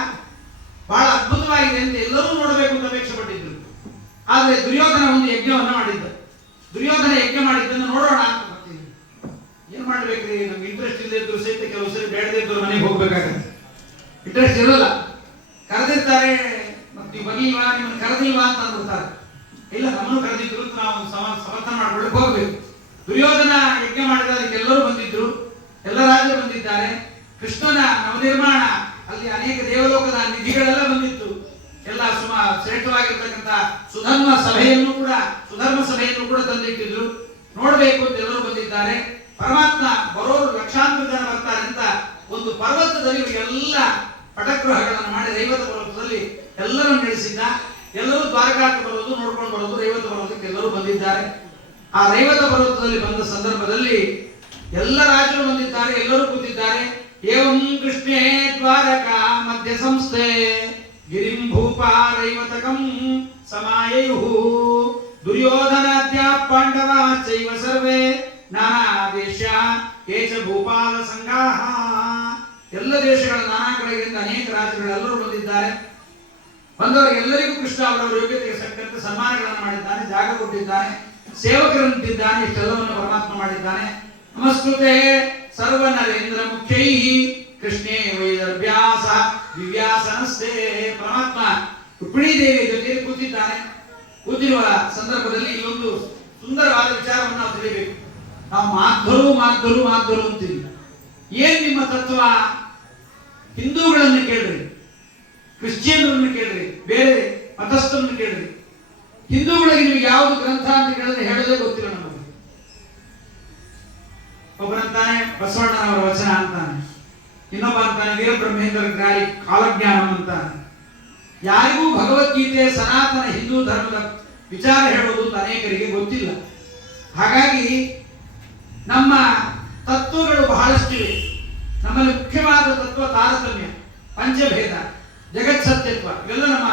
ಬಹಳ ಅದ್ಭುತವಾಗಿದೆ ಅಂತ ಎಲ್ಲರೂ ನೋಡಬೇಕು ಅಂತ ಅಪೇಕ್ಷೆ ಪಟ್ಟಿದ್ರು. ಆದರೆ ದುರ್ಯೋಧನ ಒಂದು ಯಜ್ಞವನ್ನು ಮಾಡಿದ್ದ. ದುರ್ಯೋಧನ ಯಜ್ಞ ಮಾಡಿದ್ದನ್ನು ನೋಡೋಣ ಅಂತ ಬರ್ತೀನಿ. ಏನ್ ಮಾಡ್ಬೇಕ್ರಿ, ನಮ್ಗೆ ಇಂಟ್ರೆಸ್ಟ್ ಇಲ್ಲದೆ ಇದ್ರು ಸಹಿತ ಕೆಲವು ಸರಿ ಬೇಡದೇ ಇದ್ರು ಮನೆಗೆ ಹೋಗ್ಬೇಕಾಗತ್ತೆ. ಇಂಟ್ರೆಸ್ಟ್ ಇರೋಲ್ಲ, ಕರೆದಿರ್ತಾರೆ, ನೀವು ಬಗಿಲ್ವಾ, ನಿಮ್ಮನ್ನು ಕರೆದಿಲ್ವಾ ಅಂತ ಅಂದ್ಬಿಡ್ತಾರೆ. ಇಲ್ಲ, ನಮ್ಮನ್ನು ಕರೆದಿದ್ರು ನಾವು ಸಮರ್ಥನೆ ಮಾಡ್ಕೊಳ್ಳಿಕ್ಕೆ ಹೋಗ್ಬೇಕು. ದುರ್ಯೋಧನ ಯಜ್ಞ ಮಾಡಿದಕ್ಕೆ ಎಲ್ಲರೂ ಬಂದಿದ್ರು, ಎಲ್ಲ ರಾಜರು ಬಂದಿದ್ದಾರೆ. ಕೃಷ್ಣನ ನವನಿರ್ಮಾಣ, ಅಲ್ಲಿ ಅನೇಕ ದೇವಲೋಕದ ನಿಧಿಗಳೆಲ್ಲ ಬಂದಿತ್ತು. ಎಲ್ಲ ಶ್ರೇಷ್ಠವಾಗಿರ್ತಕ್ಕಂಥ ಸುಧರ್ಮ ಸಭೆಯನ್ನು ಕೂಡ ತಂದಿಟ್ಟಿದ್ರು. ನೋಡಬೇಕು ಅಂತ ಎಲ್ಲರೂ ಬಂದಿದ್ದಾರೆ. ಪರಮಾತ್ಮ ಬರೋರು ಲಕ್ಷಾಂತರ ಜನ ಬರ್ತಾರೆ ಅಂತ ಒಂದು ಪರ್ವತದಲ್ಲಿ ಎಲ್ಲ ಪಟಗ್ರಹಗಳನ್ನು ಮಾಡಿ ರೈವತ ಪರ್ವತದಲ್ಲಿ ಎಲ್ಲರೂ ನಡೆಸಿದ್ದ. ಎಲ್ಲರೂ ದ್ವಾರಕಾಕ್ಕೆ ಬರೋದು, ನೋಡ್ಕೊಂಡು ಬರೋದು, ರೈವತ ಪರ್ವತಕ್ಕೆ ಎಲ್ಲರೂ ಬಂದಿದ್ದಾರೆ. ಆ ರೈವತ ಪರ್ವತದಲ್ಲಿ ಬಂದ ಸಂದರ್ಭದಲ್ಲಿ ಎಲ್ಲ ರಾಜರು ಬಂದಿದ್ದಾರೆ, ಎಲ್ಲರೂ ಕೂತಿದ್ದಾರೆ. ಏವಂ ಕೃಷ್ಣೇ ದ್ವಾರಕಾ ಮಧ್ಯ ಸಂಸ್ಥೆ ಗಿರಿಂ ಭೂಪ ರೈವತಕಂ ಸಮಾಯಯುಃ ದುರ್ಯೋಧನಾದ್ಯ ಪಾಂಡವಾಶ್ಚೈವ ಸರ್ವೇ ನಾನಾ ದೇಶ ಏಚ ಭೂಪಾಲ ಸಂಘಾಃ. ಎಲ್ಲ ದೇಶಗಳ ನಾನಾ ಕಡೆಗಳಿಂದ ಅನೇಕ ರಾಜ್ಯಗಳೆಲ್ಲರೂ ಬಂದಿದ್ದಾರೆ. ಬಂದವರಿಗೆಲ್ಲರಿಗೂ ಕೃಷ್ಣ ಅವರವರ ಯೋಗ್ಯತೆಗೆ ತಕ್ಕಂತೆ ಸನ್ಮಾನಗಳನ್ನು ಮಾಡಿದ್ದಾನೆ, ಜಾಗ ಕೊಟ್ಟಿದ್ದಾನೆ, ಸೇವಕರಂತಿದ್ದಾನೆ. ಇಷ್ಟೆಲ್ಲವನ್ನು ಪರಮಾತ್ಮ ಮಾಡಿದ್ದಾನೆ. ನಮಸ್ಕೃತೆ ಸರ್ವ ನರೇಂದ್ರ ಮುಖ್ಯೈಃ ಕೃಷ್ಣೇ ವೈದರ್ಭ್ಯಾಸ ದಿವ್ಯಾಸನಸ್ತೆ. ಪರಮಾತ್ಮ ರುಕ್ಮಿಣೀ ದೇವಿಯ ಜೊತೆಯಲ್ಲಿ ಕೂತಿದ್ದಾನೆ. ಕೂತಿರುವ ಸಂದರ್ಭದಲ್ಲಿ ಇಲ್ಲೊಂದು ಸುಂದರವಾದ ವಿಚಾರವನ್ನು ನಾವು ತಿಳಿಬೇಕು. ನಾವು ಮಾಧ್ವರು ಅಂತೀವಿ. ಏನ್ ನಿಮ್ಮ ತತ್ವ? ಹಿಂದೂಗಳನ್ನು ಕೇಳ್ರಿ, ಕ್ರಿಶ್ಚಿಯನ್ರನ್ನು ಕೇಳ್ರಿ, ಬೇರೆ ಮತಸ್ಥರನ್ನು ಕೇಳ್ರಿ. ಹಿಂದೂಗಳಿಗೆ ನಿಮಗೆ ಯಾವುದು ಗ್ರಂಥ ಅಂತ ಕೇಳಿದ್ರೆ ಹೇಳೋದೇ ಗೊತ್ತಿಲ್ಲ ನಮಗೆ. ಒಬ್ಬರಂತಾನೆ ಬಸವಣ್ಣನವರ ವಚನ ಅಂತಾನೆ, ಇನ್ನೊಬ್ಬ ಅಂತಾನೆ ವೀರಬ್ರಹ್ಮೇಂದ್ರ ಗಾರಿ ಕಾಲಜ್ಞಾನಂ ಅಂತಾನೆ. ಯಾರಿಗೂ ಭಗವದ್ಗೀತೆ ಸನಾತನ ಹಿಂದೂ ಧರ್ಮದ ವಿಚಾರ ಹೇಳೋದು ಅನೇಕರಿಗೆ ಗೊತ್ತಿಲ್ಲ. ಹಾಗಾಗಿ ನಮ್ಮ ತತ್ವಗಳು ಬಹಳಷ್ಟಿವೆ. ನಮ್ಮಲ್ಲಿ ಮುಖ್ಯವಾದ ತತ್ವ ತಾರತಮ್ಯ, ಪಂಚಭೇದ, ಜಗತ್ ಸತ್ಯತ್ವ, ಇವೆಲ್ಲ ನಮ್ಮ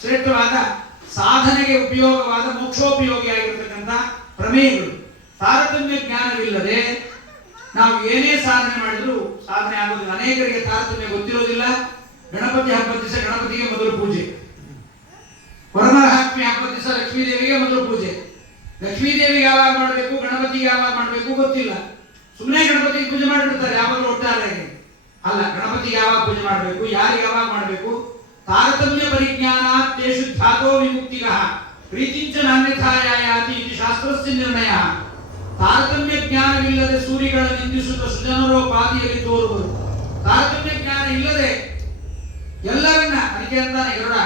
ಶ್ರೇಷ್ಠವಾದ ಸಾಧನೆಗೆ ಉಪಯೋಗವಾದ ಮೋಕ್ಷೋಪಯೋಗಿಯಾಗಿರ್ತಕ್ಕಂಥ ಪ್ರಮೇಯಗಳು. ತಾರತಮ್ಯ ಜ್ಞಾನವಿಲ್ಲದೆ ನಾವು ಏನೇ ಸಾಧನೆ ಮಾಡಿದ್ರು ಸಾಧನೆ ಆಗುವುದಿಲ್ಲ. ಅನೇಕರಿಗೆ ತಾರತಮ್ಯ ಗೊತ್ತಿರೋದಿಲ್ಲ. ಗಣಪತಿ ಹಬ್ಬದ ದಿವಸ ಗಣಪತಿಗೆ ಮೊದಲು ಪೂಜೆ, ವರಮಹಾಲಕ್ಷ್ಮಿ ಹಬ್ಬದ ದಿವಸ ಲಕ್ಷ್ಮೀ ದೇವಿಗೆ ಮೊದಲು ಪೂಜೆ. ಲಕ್ಷ್ಮೀ ದೇವಿಗೆ ಯಾವಾಗ ಮಾಡಬೇಕು, ಗಣಪತಿಗೆ ಯಾವಾಗ ಮಾಡಬೇಕು ಗೊತ್ತಿಲ್ಲ. ಸುಮ್ಮನೆ ಗಣಪತಿಗೆ ಪೂಜೆ ಮಾಡಿಬಿಡ್ತಾರೆ ಯಾವಾಗಲೂ ಒಟ್ಟಾರೆ. ಅಲ್ಲ, ಗಣಪತಿಗೆ ಯಾವಾಗ ಪೂಜೆ ಮಾಡಬೇಕು, ಯಾರಿಗೆ ಯಾವಾಗ ಮಾಡಬೇಕು, ತಾರತಮ್ಯ ಪರಿಜ್ಞಾನ ತೇಷು ಧ್ಯಾತೋ ವಿಮುಕ್ತಿಗಃ ಪ್ರೀತಿಂಚ ನಾನ್ಯಥಾಯಾಯಾತಿ ಇದು ಶಾಸ್ತ್ರಸ್ಯ ನಿರ್ಣಯ. ತಾರತಮ್ಯ ಜ್ಞಾನವಿಲ್ಲದೆ ಸೂರಿಗಳ ನಿಂದಿಸುತ್ತ ಸುಜನರೋಪಾದಿಯಲ್ಲಿ ತೋರುವುದು. ತಾರತಮ್ಯ ಜ್ಞಾನ ಇಲ್ಲದೆ ಎಲ್ಲರನ್ನ ಅದಕ್ಕೆ ಅಂತಾನೆ ಗರುಡ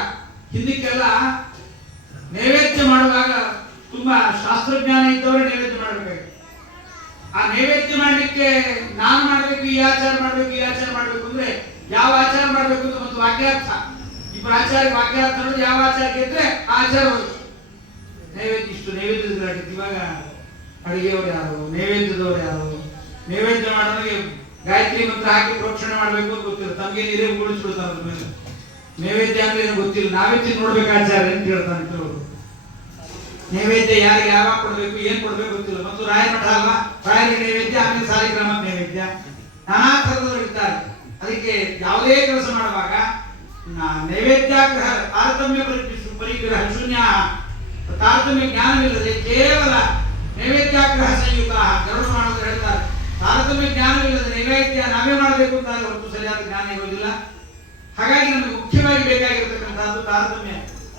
ಹಿಂದಕ್ಕೆಲ್ಲ ನೈವೇದ್ಯ ಮಾಡುವಾಗ ತುಂಬಾ ಶಾಸ್ತ್ರಜ್ಞಾನ ಇದ್ದವರೇ ನೈವೇದ್ಯ ಮಾಡಬೇಕು. ಆ ನೈವೇದ್ಯ ಮಾಡಲಿಕ್ಕೆ ನಾನು ಮಾಡಬೇಕು, ಈ ಆಚಾರ ಮಾಡಬೇಕು, ಈ ಆಚಾರ ಮಾಡಬೇಕು ಅಂದ್ರೆ ಯಾವ ಆಚಾರ ಮಾಡಬೇಕು ಅಂತ ಒಂದು ವಾಕ್ಯಾರ್ಥ. ಇಬ್ಬರು ಆಚಾರ್ಯ ವಾಕ್ಯಾರ್ಥ ಅನ್ನೋದು ಯಾವ ಆಚಾರಕ್ಕೆ ಇದ್ರೆ ಆ ಆಚಾರ ನೈವೇದ್ಯ. ಇಷ್ಟು ನೈವೇದ್ಯದ ಇವಾಗ ಅಡಿಗೆಯವರು ಯಾರು, ನೈವೇದ್ಯದವರು ಯಾರು, ನೈವೇದ್ಯ ಮಾಡೋರಿಗೆ ಗಾಯತ್ರಿ ಮಂತ್ರ ಹಾಕಿ ಪ್ರೋಕ್ಷಣೆ ಮಾಡಬೇಕು ಅಂತ ಗೊತ್ತಿಲ್ಲ. ತಮಗೆ ನೀರೇ ಉಳಿಸ್ಬಿಡ್ತಾರೆ ಅದ್ರ ಮೇಲೆ. ನೈವೇದ್ಯ ಅಂದ್ರೆ ಏನು ಗೊತ್ತಿಲ್ಲ, ನಾವೇ ತಿಂದು ನೋಡ್ಬೇಕು ಆಚಾರ್ಯ ಅಂತ ಹೇಳ್ತಾನೆ ಕೆಲವರು. ನೈವೇದ್ಯ ಯಾರಿಗೆ ಯಾವಾಗ ಕೊಡ್ಬೇಕು, ಏನ್ ಕೊಡ್ಬೇಕು ಗೊತ್ತಿಲ್ಲ. ಮತ್ತು ರಾಯರ ಮಠ ಅಲ್ವಾ, ರಾಯರಿಗೆ ನೈವೇದ್ಯ, ಆಮೇಲೆ ಸಾಲಿಗ್ರಾಮಕ್ಕೆ ನೈವೇದ್ಯ, ನಾನಾ ತರದವರು ಇರ್ತಾರೆ. ಅದಕ್ಕೆ ಯಾವುದೇ ಕೆಲಸ ಮಾಡುವಾಗ ನೈವೇದ್ಯಾಗ್ರಹ ತಾರತಮ್ಯ ಪರಿಗ್ರಹ ಶೂನ್ಯ, ತಾರತಮ್ಯ ಜ್ಞಾನವಿಲ್ಲದೆ ಕೇವಲ ನೈವೇದ್ಯಾಗ್ರಹ ಸಂಯುಕ್ತ ಗರುಡ ಮಾಡೋದು ಹೇಳ್ತಾರೆ. ತಾರತಮ್ಯ ಜ್ಞಾನವಿಲ್ಲದೆ ನೈವೇದ್ಯ ನಾವೇ ಮಾಡಬೇಕು ಅಂತ ಹೊರತು ಸರಿಯಾದ ಜ್ಞಾನ ಇರುವುದಿಲ್ಲ. ಹಾಗಾಗಿ ನಮಗೆ ಮುಖ್ಯವಾಗಿ ಬೇಕಾಗಿರತಕ್ಕಂಥದ್ದು ತಾರತಮ್ಯ.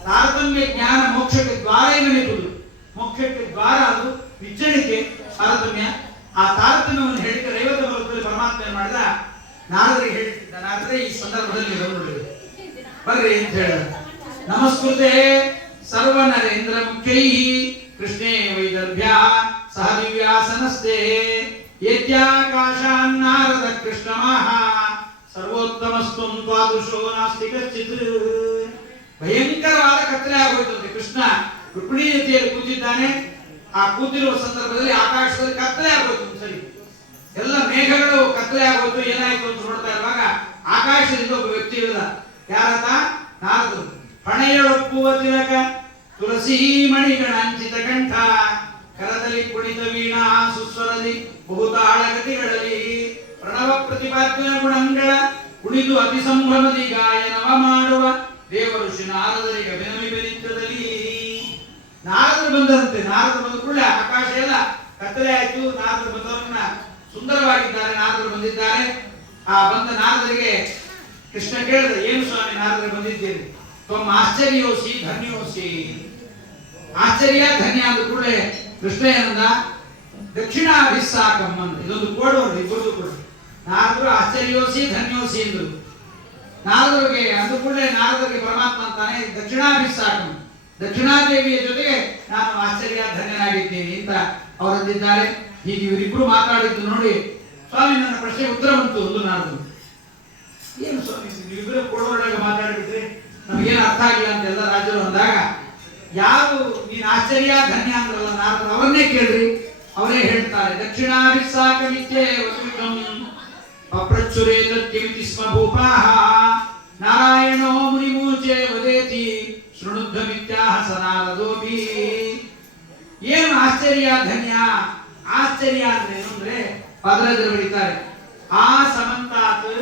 ತಾರತಮ್ಯ ಜ್ಞಾನ ಮೋಕ್ಷಕ್ಕೆ ದ್ವಾರ ಎನ್ನುವುದು. ಮೋಕ್ಷಕ್ಕೆ ದ್ವಾರ ಅದು ವಿಜ್ಜನಿಕೆ ತಾರತಮ್ಯ. ಆ ತಾರತಮ್ಯವನ್ನು ಹೇಳಿದ 50 ಬರುತ್ತಲ್ಲಿ ಪರಮಾತ್ಮ ಏನ್ ಮಾಡಿದ, ನಾರದರಿಗೆ ಹೇಳ್ತಿದ್ದ. ನಾರದರೆ ಈ ಸಂದರ್ಭದಲ್ಲಿ ನೋಡಿ ಬರ್ರಿ ಅಂತ ಹೇಳ, ನಮಸ್ಕೃತೆ ಸರ್ವ ನರೇಂದ್ರ ಮುಖ್ಯೈ ಕೃಷ್ಣೇ ವೈದರ್ಭ್ಯ ಸಹ ದಿವ್ಯಾಸನಸ್ತೆ ಯತ್ಯಾಕಾಶಾನ್ನಾರದ ಕೃಷ್ಣಮಃ ಸರ್ವೋತ್ತಮಸ್ತ್ವಂ ತ್ವಾದೃಶೋ ನಾಸ್ತಿ ಕಶ್ಚಿತ್. ಭಯಂಕರವಾದ ಕತ್ತಲೆ ಆಗೋಯ್ತಂತೆ. ಕೃಷ್ಣ ರುಕ್ಮಿಣಿ ಜೊತೆಯಲ್ಲಿ ಕೂತಿದ್ದಾನೆ. ಆ ಕೂತಿರುವ ಸಂದರ್ಭದಲ್ಲಿ ಆಕಾಶದಲ್ಲಿ ಕತ್ತಲೆ ಆಗೋಯ್ತು. ಸರಿ, ಎಲ್ಲ ಮೇಘಗಳು ಕತ್ತಲೆ ಆಗೋಯ್ತು. ಏನಾಯ್ತು ಅಂತ ನೋಡ್ತಾ ಇರುವಾಗ ಆಕಾಶದಿಂದ ಒಬ್ಬ ವ್ಯಕ್ತಿ ಇಳಿದ. ಯಾರತ? ನಾರದರು. ಹಣೆಯೊಳಪ್ಪುವ ತಿಲಕ ತುಳಸಿ ಮಣಿಗಣಂಚಿತ ಕಂಠ ಕರದಲ್ಲಿ ಕುಣಿತ ವೀಣಾ ಸುಸ್ವರದಿ ಬಹುತಾಳ ಗತಿಗಳಲ್ಲಿ ಪ್ರಣವ ಪ್ರತಿಪಾದ್ಯ ಗುಣಗಳ ಕುಣಿದು ಅತಿ ಸಂಭ್ರಮದಿ ಗಾಯನವ ಮಾಡುವ ದೇವಋಷಿ ನಾರದರಿಗೆ ಬೆನಮಿಬೆ ನಿತ್ಯದಲ್ಲಿ. ನಾರದರು ಬಂದಂತೆ. ನಾರದರು ಬಂದ ಕೂಡಲೇ ಆಕಾಶ ಎಲ್ಲ ಕತ್ತಲೆ ಆಯ್ತು. ನಾರದರು ಬಂದವರನ್ನ ಸುಂದರವಾಗಿದ್ದಾರೆ, ನಾರದರು ಬಂದಿದ್ದಾರೆ. ಆ ಬಂದ ನಾರದರಿಗೆ ಕೃಷ್ಣ ಕೇಳಿದ, ಏನು ಸ್ವಾಮಿ ನಾರದರು ಬಂದಿದ್ದೀರಿ? ತ್ವಂ ಆಶ್ಚರ್ಯೋಸಿ ಧನ್ಯೋಸಿ. ಆಶ್ಚರ್ಯ ಧನ್ಯ ಅಂದ ಕೂಡಲೇ ಕೃಷ್ಣ ಏನಂದ, ದಕ್ಷಿಣಾಭಿಸ್ಸಾಕಂ ಅಂತ. ಇದೊಂದು ಕೋಡ್ ಇಬ್ಬರದು ಕೂಡ. ನಾರದರು ಆಶ್ಚರ್ಯೋಸಿ ಧನ್ಯೋಸಿ ಎಂದರು. ನಾರದರಿಗೆ ಅಂದ ಕೂಡಲೇ ನಾರದರಿಗೆ ಪರಮಾತ್ಮ ಅಂತಾನೆ ದಕ್ಷಿಣಾಭಿಸ್ಸಾಕಂ, ದಕ್ಷಿಣಾದೇವಿಯ ಜೊತೆಗೆ ನಾನು ಆಶ್ಚರ್ಯ ಧನ್ಯನಾಗಿದ್ದೇನೆ ಅಂತ ಅವರಂದಿದ್ದಾರೆ. ಹೀಗೆ ಇವರಿಬ್ಬರು ಮಾತಾಡಿದ್ದು ನೋಡಿ ಸ್ವಾಮಿ ನನ್ನ ಪ್ರಶ್ನೆ ಉತ್ತರ ಬಂತು. ಒಂದು ನಾರದರು, ಏನು ಸ್ವಾಮಿ ನೀವಿಬ್ಬರು ಕೋಡೊಳಗೆ ಮಾತಾಡಿಬಿಟ್ರೆ ನಮಗೇನು ಅರ್ಥ ಆಗಿಲ್ಲ ಅಂತ ಎಲ್ಲ ರಾಜರು ಅಂದಾಗ, ಯಾರು ನೀನು ಆಶ್ಚರ್ಯ ಧನ್ಯ ಅಂದ್ರಲ್ಲ ನಾರದರು, ಅವರನ್ನೇ ಕೇಳ್ರಿ. ಅವರೇ ಹೇಳ್ತಾರೆ, ದಕ್ಷಿಣಾಭಿಸ್ಸಾಕಮಿತ್ಯೇ ವಸುವಿಕಂ ಅಪ್ರಚುರೇತತ್ಯಮಿತಿ ಸ್ಮ ಭೂಪಾಃ ನಾರಾಯಣೋ ಮುನಿಮೂಚೆ ವದೇತಿ ಶೃಣುದ್ಧಮಿತ್ಯಾಹ ಸನಾರದೋಪಿ. ಏನು ಆಶ್ಚರ್ಯ ಧನ್ಯ? ಆಶ್ಚರ್ಯ ಅಂದ್ರೆ ಏನು ಅಂದ್ರೆ ಪದರದಲ್ಲಿ ಬರೀತಾರೆ, ಆ ಸಮಂತಾತ್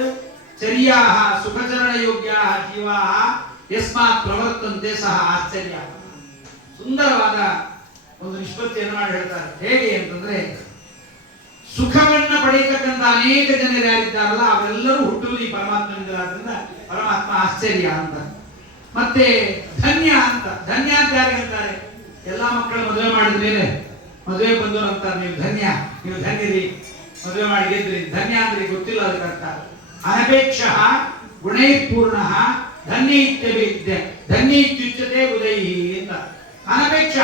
ಚರ್ಯಾಹ ಸುಖಚರಣ ಯೋಗ್ಯಾಹ ಜೀವಾಹ ಯಸ್ಮಾತ್ ಪ್ರವರ್ತಂತೆ ಸಹ ಆಶ್ಚರ್ಯ. ಸುಂದರವಾದ ಒಂದು ನಿಷ್ಪತ್ತಿಯನ್ನು ಮಾಡಿ ಹೇಳ್ತಾರೆ. ಹೇಗೆ ಅಂತಂದ್ರೆ, ಸುಖವನ್ನ ಪಡೆಯತಕ್ಕಂಥ ಅನೇಕ ಜನರು ಯಾರಿದ್ದಾರಲ್ಲ ಅವರೆಲ್ಲರೂ ಹುಟ್ಟುವುದು ಈ ಪರಮಾತ್ಮನಿಂದ. ಪರಮಾತ್ಮ ಆಶ್ಚರ್ಯ ಅಂತ. ಮತ್ತೆ ಧನ್ಯ ಅಂತ. ಧನ್ಯ ಅಂತ ಯಾರಿಗೆ ಅಂತಾರೆ? ಎಲ್ಲಾ ಮಕ್ಕಳು ಮದುವೆ ಮಾಡಿದ ಮೇಲೆ ಮದುವೆ ಬಂದವರು ಅಂತಾರೆ, ನೀವು ಧನ್ಯ, ನೀವು ಧನ್ಯರಿ. ಮದುವೆ ಮಾಡಿ ಗೆದ್ರಿ. ಧನ್ಯ ಅಂದ್ರೆ ಗೊತ್ತಿಲ್ಲ ಅದಕ್ಕೆ ಅರ್ಥ. ಅನಪೇಕ್ಷ ಗುಣೈಪೂರ್ಣ ಧನ್ಯ ಇತ್ಯುಚ್ಯತೆ ಬುಧೈಹಿ ಅಂತ. ಅನಪೇಕ್ಷ,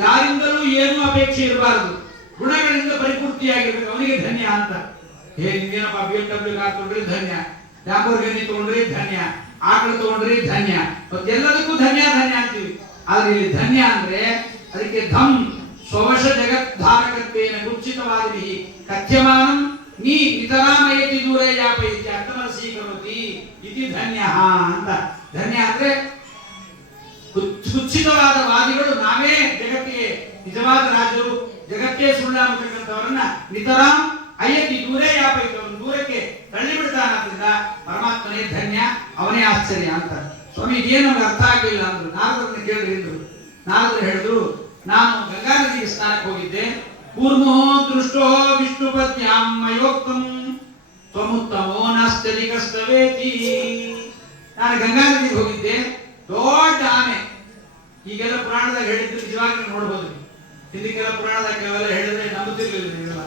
ಯಾರಿಂದಲೂ ಏನೂ ಅಪೇಕ್ಷೆ ಇರಬಾರದು, ಗುಣಗಳಿಂದ ಪರಿಪೂರ್ತಿಯಾಗಿರ್ಬೇಕು, ಅವನಿಗೆ ಧನ್ಯ ಅಂತ. ನಿಮ್ಗೇನಪ್ಪ BMW ಕಾರ್ ತಗೊಂಡ್ರಿ ಧನ್ಯ, ಲ್ಯಾಂಬೋರ್ಗಿನಿ ತಗೊಂಡ್ರಿ ಧನ್ಯ, ಆಕಳು ತಗೊಂಡ್ರಿ ಧನ್ಯ, ಎಲ್ಲದಕ್ಕೂ ಧನ್ಯ ಧನ್ಯ ಅಂತೀವಿ. ಆದ್ರೆ ಇಲ್ಲಿ ಧನ್ಯ ಅಂದ್ರೆ ಅದಕ್ಕೆ ಧಮ್ ಸ್ವವಶ ಜಗದ್ಧಾರಕತ್ವೇನ ಗುಚ್ಚಿತವಾದಿ ಕಥ್ಯಮಾನಂ ನೀ ನಿತರಾಮಯತಿ ದೂರೇ ಯಾಪಯತಿ ಅರ್ಥಮರಸೀಕರೋತಿ ಇತಿ ಧನ್ಯ ಅಂತ. ಧನ್ಯ ಅಂದ್ರೆ ಕುಚ್ಚಿತವಾದ ವಾದಿಗಳು ನಾವೇ ಜಗತ್ತಿಗೆ ನಿಜವಾದ ರಾಜರು, ಜಗತ್ತೇ ಸುಳ್ಳು ಅನ್ನತಕ್ಕಂಥವರನ್ನ ನಿತರಾಂ ಅಯ್ಯತಿ ದೂರೇ ಯಾಪಯತಿ, ಅವನು ದೂರಕ್ಕೆ ತಳ್ಳಿ ಬಿಡ್ತಾನಾದ್ರಿಂದ ಪರಮಾತ್ಮನೇ ಧನ್ಯ, ಅವನೇ ಆಶ್ಚರ್ಯ ಅಂತ. ಸ್ವಾಮಿ ಇದೇನು ನಮ್ಗೆ ಅರ್ಥ ಆಗಲಿಲ್ಲ ಅಂದ್ರು. ನಾರದರನ್ನ ಕೇಳಿದ್ರು ಎಂದ್ರು. ನಾರದರು ಹೇಳಿದ್ರು, ನಾನು ಗಂಗಾ ನದಿಗೆ ಸ್ನಾನಕ್ಕೆ ಹೋಗಿದ್ದೆ. ಕೂರ್ಮೋ ದೃಷ್ಟೋ ವಿಷ್ಣುಪತ್ಯಾಂ ಮಯೋಕ್ತಂ ತ್ವಮುತ್ತಮೋ ನಾಸ್ತ್ಯದಿ ಕಷ್ಟವೇತಿ. ನಾನು ಗಂಗಾ ನದಿಗೆ ಹೋಗಿದ್ದೆ. ದೊಡ್ಡ ಆಮೆ, ಈಗೆಲ್ಲ ಪುರಾಣದಾಗ ಹೇಳಿದ್ದು ನಿಜವಾಗಿ ನೋಡ್ಬೋದು. ಹಿಂದಿಗೆಲ್ಲ ಪುರಾಣದಾಗ ಕೆಲವೆಲ್ಲ ಹೇಳಿದ್ರೆ ನಂಬುತ್ತಿರ್ಲಿಲ್ಲ ನೀವೆಲ್ಲ,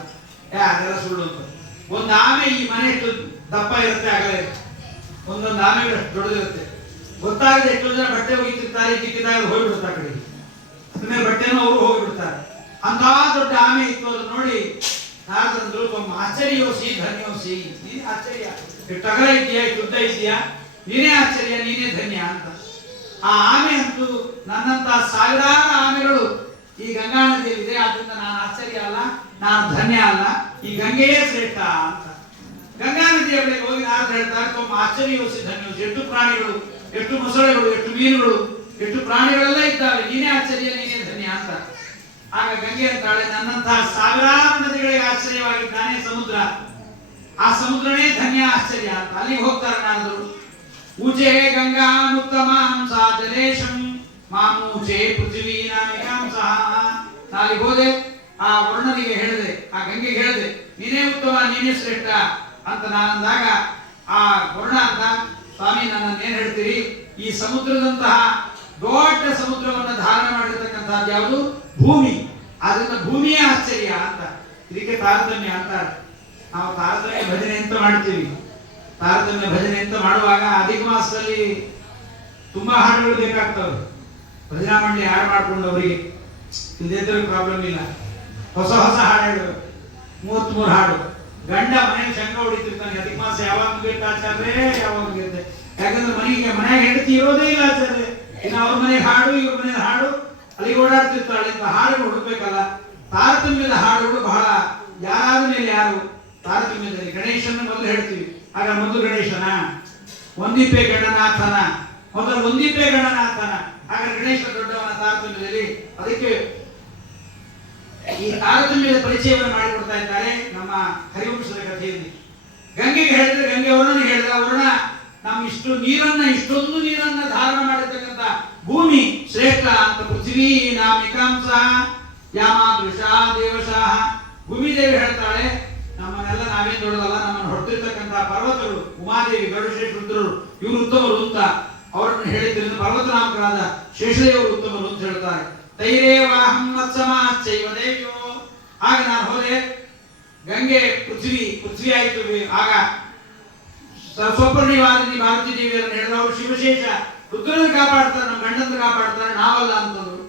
ಅದೆಲ್ಲ ಸುಳ್ಳು ಅಂತ. ಒಂದು ಆಮೆ ಈ ಮನೆ ಎಷ್ಟು ದಪ್ಪ ಇರುತ್ತೆ, ಆಗಲೇ ಒಂದೊಂದು ಆಮೆಗಳು ಅಷ್ಟು ದೊಡ್ಡದಿರುತ್ತೆ. ಗೊತ್ತಾಗದೆ ಎಷ್ಟೋ ಜನ ಬಟ್ಟೆ ಒಗಿತಿರ್ತಾರೆ, ಚಿಕ್ಕದಾಗ ಹೋಗ್ಬಿಡುತ್ತಾರೆ ಆ ಕಡೆಗೆ, ಆಮೇಲೆ ಬಟ್ಟೆನೂ ಅವರು ಹೋಗಿಬಿಡ್ತಾರೆ. ಅಂತ ದೊಡ್ಡ ಆಮೆ ಇತ್ತು. ಅದನ್ನು ನೋಡಿ ನಾರದಂದ್ರು, ತುಂಬ ಆಶ್ಚರ್ಯೋಸಿ ಧನ್ಯೋಸಿ, ನೀನೇ ಆಶ್ಚರ್ಯ, ಎಷ್ಟು ಅಗಲ ಇದೆಯಾ, ಎಷ್ಟು ಉದ್ದ ಇದೆಯಾ, ನೀನೇ ಆಶ್ಚರ್ಯ, ನೀನೇ ಧನ್ಯ ಅಂತ. ಆ ಆಮೆ ಅಂತೂ ನನ್ನಂತಹ ಸಾವಿರಾರು ಆಮೆಗಳು ಈ ಗಂಗಾ ನದಿಯಲ್ಲಿದೆ, ಆದ್ರಿಂದ ನಾನು ಆಶ್ಚರ್ಯ ಅಲ್ಲ, ನಾನು ಧನ್ಯ ಅಲ್ಲ, ಈ ಗಂಗೆಯೇ ಶ್ರೇಷ್ಠ ಅಂತ. ಗಂಗಾ ನದಿಯ ಬಳಿಗೆ ಹೋಗಿ ನಾರದ ಹೇಳ್ತಾರೆ, ತುಂಬ ಆಶ್ಚರ್ಯೋಸಿ ಧನ್ಯೋಸಿ, ಎಷ್ಟು ಪ್ರಾಣಿಗಳು, ಎಷ್ಟು ಮೊಸಳೆಗಳು, ಎಷ್ಟು ಮೀನುಗಳು, ಎಷ್ಟು ಪ್ರಾಣಿಗಳೆಲ್ಲ ಇದ್ದಾವೆ, ನೀನೇ ಆಶ್ಚರ್ಯ, ನೀನೇ ಧನ್ಯ ಅಂತ. ಆಗ ಗಂಗೆ ಅಂತಾಳೆ, ನನ್ನಂತಹ ಸಾವಿರಾರು ನದಿಗಳಿಗೆ ಆಶ್ಚರ್ಯವಾಗಿದ್ದಾನೆ ಸಮುದ್ರ, ಆ ಸಮುದ್ರನೇ ಧನ್ಯ ಆಶ್ಚರ್ಯ ಅಂತ. ಅಲ್ಲಿಗೆ ಹೋಗ್ತಾರೆ ನಾರದರು. ಊಚೆ ಗಂಗಾ ಮುತ್ತಮಾಂ ಸಾ ಜಲೇಶಂ ಮಾಮೂಚೆ ಪೃಥ್ವೀ ನಾಮಿಕಾಂ ಸಹ. ನಾಲಿಗೆ ಹೋದೆ, ಆ ವರ್ಣನಿಗೆ ಹೇಳಿದೆ, ಆ ಗಂಗೆಗೆ ಹೇಳಿದೆ, ನೀನೇ ಉತ್ತಮ, ನೀನೇ ಶ್ರೇಷ್ಠ ಅಂತ ನಾನಂದಾಗ ಆ ವರ್ಣ ಅಂತ, ಸ್ವಾಮಿ ನನ್ನನ್ನು ಏನ್ ಹೇಳ್ತೀರಿ, ಈ ಸಮುದ್ರದಂತಹ ದೊಡ್ಡ ಸಮುದ್ರವನ್ನು ಧಾರಣೆ ಮಾಡಿರ್ತಕ್ಕಂಥದ್ದು ಯಾವುದು, ಭೂಮಿ, ಆದ್ರಿಂದ ಭೂಮಿಯೇ ಆಶ್ಚರ್ಯ ಅಂತ. ಇದಕ್ಕೆ ತಾರತಮ್ಯ ಅಂತಾರೆ. ನಾವು ತಾರತಮ್ಯ ಭಜನೆ ಅಂತ ಮಾಡ್ತೀವಿ. ತಾರತಮ್ಯ ಭಜನೆ ಅಂತ ಮಾಡುವಾಗ ಅಧಿಕ ಮಾಸದಲ್ಲಿ ತುಂಬಾ ಹಾಡುಗಳು ಬೇಕಾಗ್ತವೆ. ಭಜನಾ ಮಂಡಳಿ ಹಾಡು ಮಾಡ್ಕೊಂಡವರಿಗೆ ಇಲ್ದಿದ್ರೆ ಪ್ರಾಬ್ಲಮ್ ಇಲ್ಲ. ಹೊಸ ಹೊಸ ಹಾಡು ಹೇಳು, 33 ಹಾಡು. ಗಂಡ ಮನೆಗೆ ಶಂಕ ಹೊಡಿತಿರ್ತಾನೆ, ಅಧಿಕ ಮಾಸ ಯಾವಾಗ ಮುಗಿಯುತ್ತೆ ಆಚಾರ್ಯ, ಯಾವಾಗ ಮುಗಿಯುತ್ತೆ. ಯಾಕಂದ್ರೆ ಮನೆಗೆ ಹೆಂಡತಿ ಇರೋದೇ ಇಲ್ಲ ಆಚಾರ್ಯ. ಇನ್ನು ಅವ್ರ ಮನೆಗೆ ಹಾಡು, ಇವ್ರ ಮನೆಗೆ ಹಾಡು, ಅಲ್ಲಿಗೆ ಓಡಾಡ್ತಿರ್ತಾಳೆ. ಇಂಥ ಹಾಡು ಹುಡುಕ್ಬೇಕಲ್ಲ. ತಾರತಮ್ಯದ ಹಾಡುಗಳು ಬಹಳ, ಯಾರಾದ ಮೇಲೆ ಯಾರು ತಾರತಮ್ಯದಲ್ಲಿ. ಗಣೇಶನ ಮೊದಲು ಹೇಳ್ತೀವಿ, ಆಗ ಮೊದಲು ಗಣೇಶನ, ಒಂದಿಪ್ಪೆ ಗಣನಾಥನ, ಮೊದಲು ಒಂದಿಪ್ಪೆ ಗಣನಾಥನ, ಆಗ ಗಣೇಶ ದೊಡ್ಡವನ ತಾರತಮ್ಯದಲ್ಲಿ. ಅದಕ್ಕೆ ಈ ತಾರತಮ್ಯದ ಪರಿಚಯವನ್ನು ಮಾಡಿಕೊಡ್ತಾ ಇದ್ದಾರೆ ನಮ್ಮ ಹರಿವಂಶದ ಕಥೆಯಲ್ಲಿ. ಗಂಗೆಗೆ ಹೇಳಿದ್ರೆ ಗಂಗೆ ವರ್ಣನಿಗೆ ಹೇಳಿದ, ವರ್ಣ ನಮ್ಮ ಇಷ್ಟೊಂದು ನೀರನ್ನ ಧಾರಣ ಮಾಡಿರ್ತಕ್ಕಂಥ ಭೂಮಿ ಶ್ರೇಷ್ಠ ಅಂತ. ಪೃಥ್ವೀ ನಾಮಿಕಾಂಸ ಯಾಮಾದೃಶ ದೇವಶಾಹ. ಭೂಮಿದೇವಿ ಹೇಳ್ತಾಳೆ, ನಮ್ಮನ್ನೆಲ್ಲ ನಾವೇನ್ ದೊಡ್ಡದಲ್ಲ, ನಮ್ಮನ್ನು ಹೊರತಿರ್ತಕ್ಕಂಥ ಪರ್ವತಗಳು, ಉಮಾದೇವಿ, ಗರುಡಶ್ರೇಷ್ಠ ರುದ್ರರು, ಇವರು ಉತ್ತಮರು ಅಂತ ಅವರನ್ನು ಹೇಳಿದ್ರಿಂದ ಪರ್ವತನಾಮಕರಾದ ಶೇಷದೇವರು ಉತ್ತಮರು ಅಂತ ಹೇಳ್ತಾರೆ. ತೈರೇವಾಹಂ ಮತ್ಸಮಾಶ್ಚೈವ ದೇವ್ಯೋ. ಆಗ ನಾನು ಹೋದೆ, ಗಂಗೆ ಪೃಥ್ವಿ ಆಯಿತು. ಆಗ ಸ್ವಪ್ರನಿವಾದಿನಿ ಭಾರತೀ ದೇವಿಯರನ್ನು ಹೇಳಿದವರು ಶಿವಶೇಷ ರುದ್ರನ ಕಾಪಾಡ್ತಾರೆ, ನಮ್ಮ ಗಂಡನ ಕಾಪಾಡ್ತಾರೆ, ನಾವಲ್ಲ ಅಂತಂದ್ರು.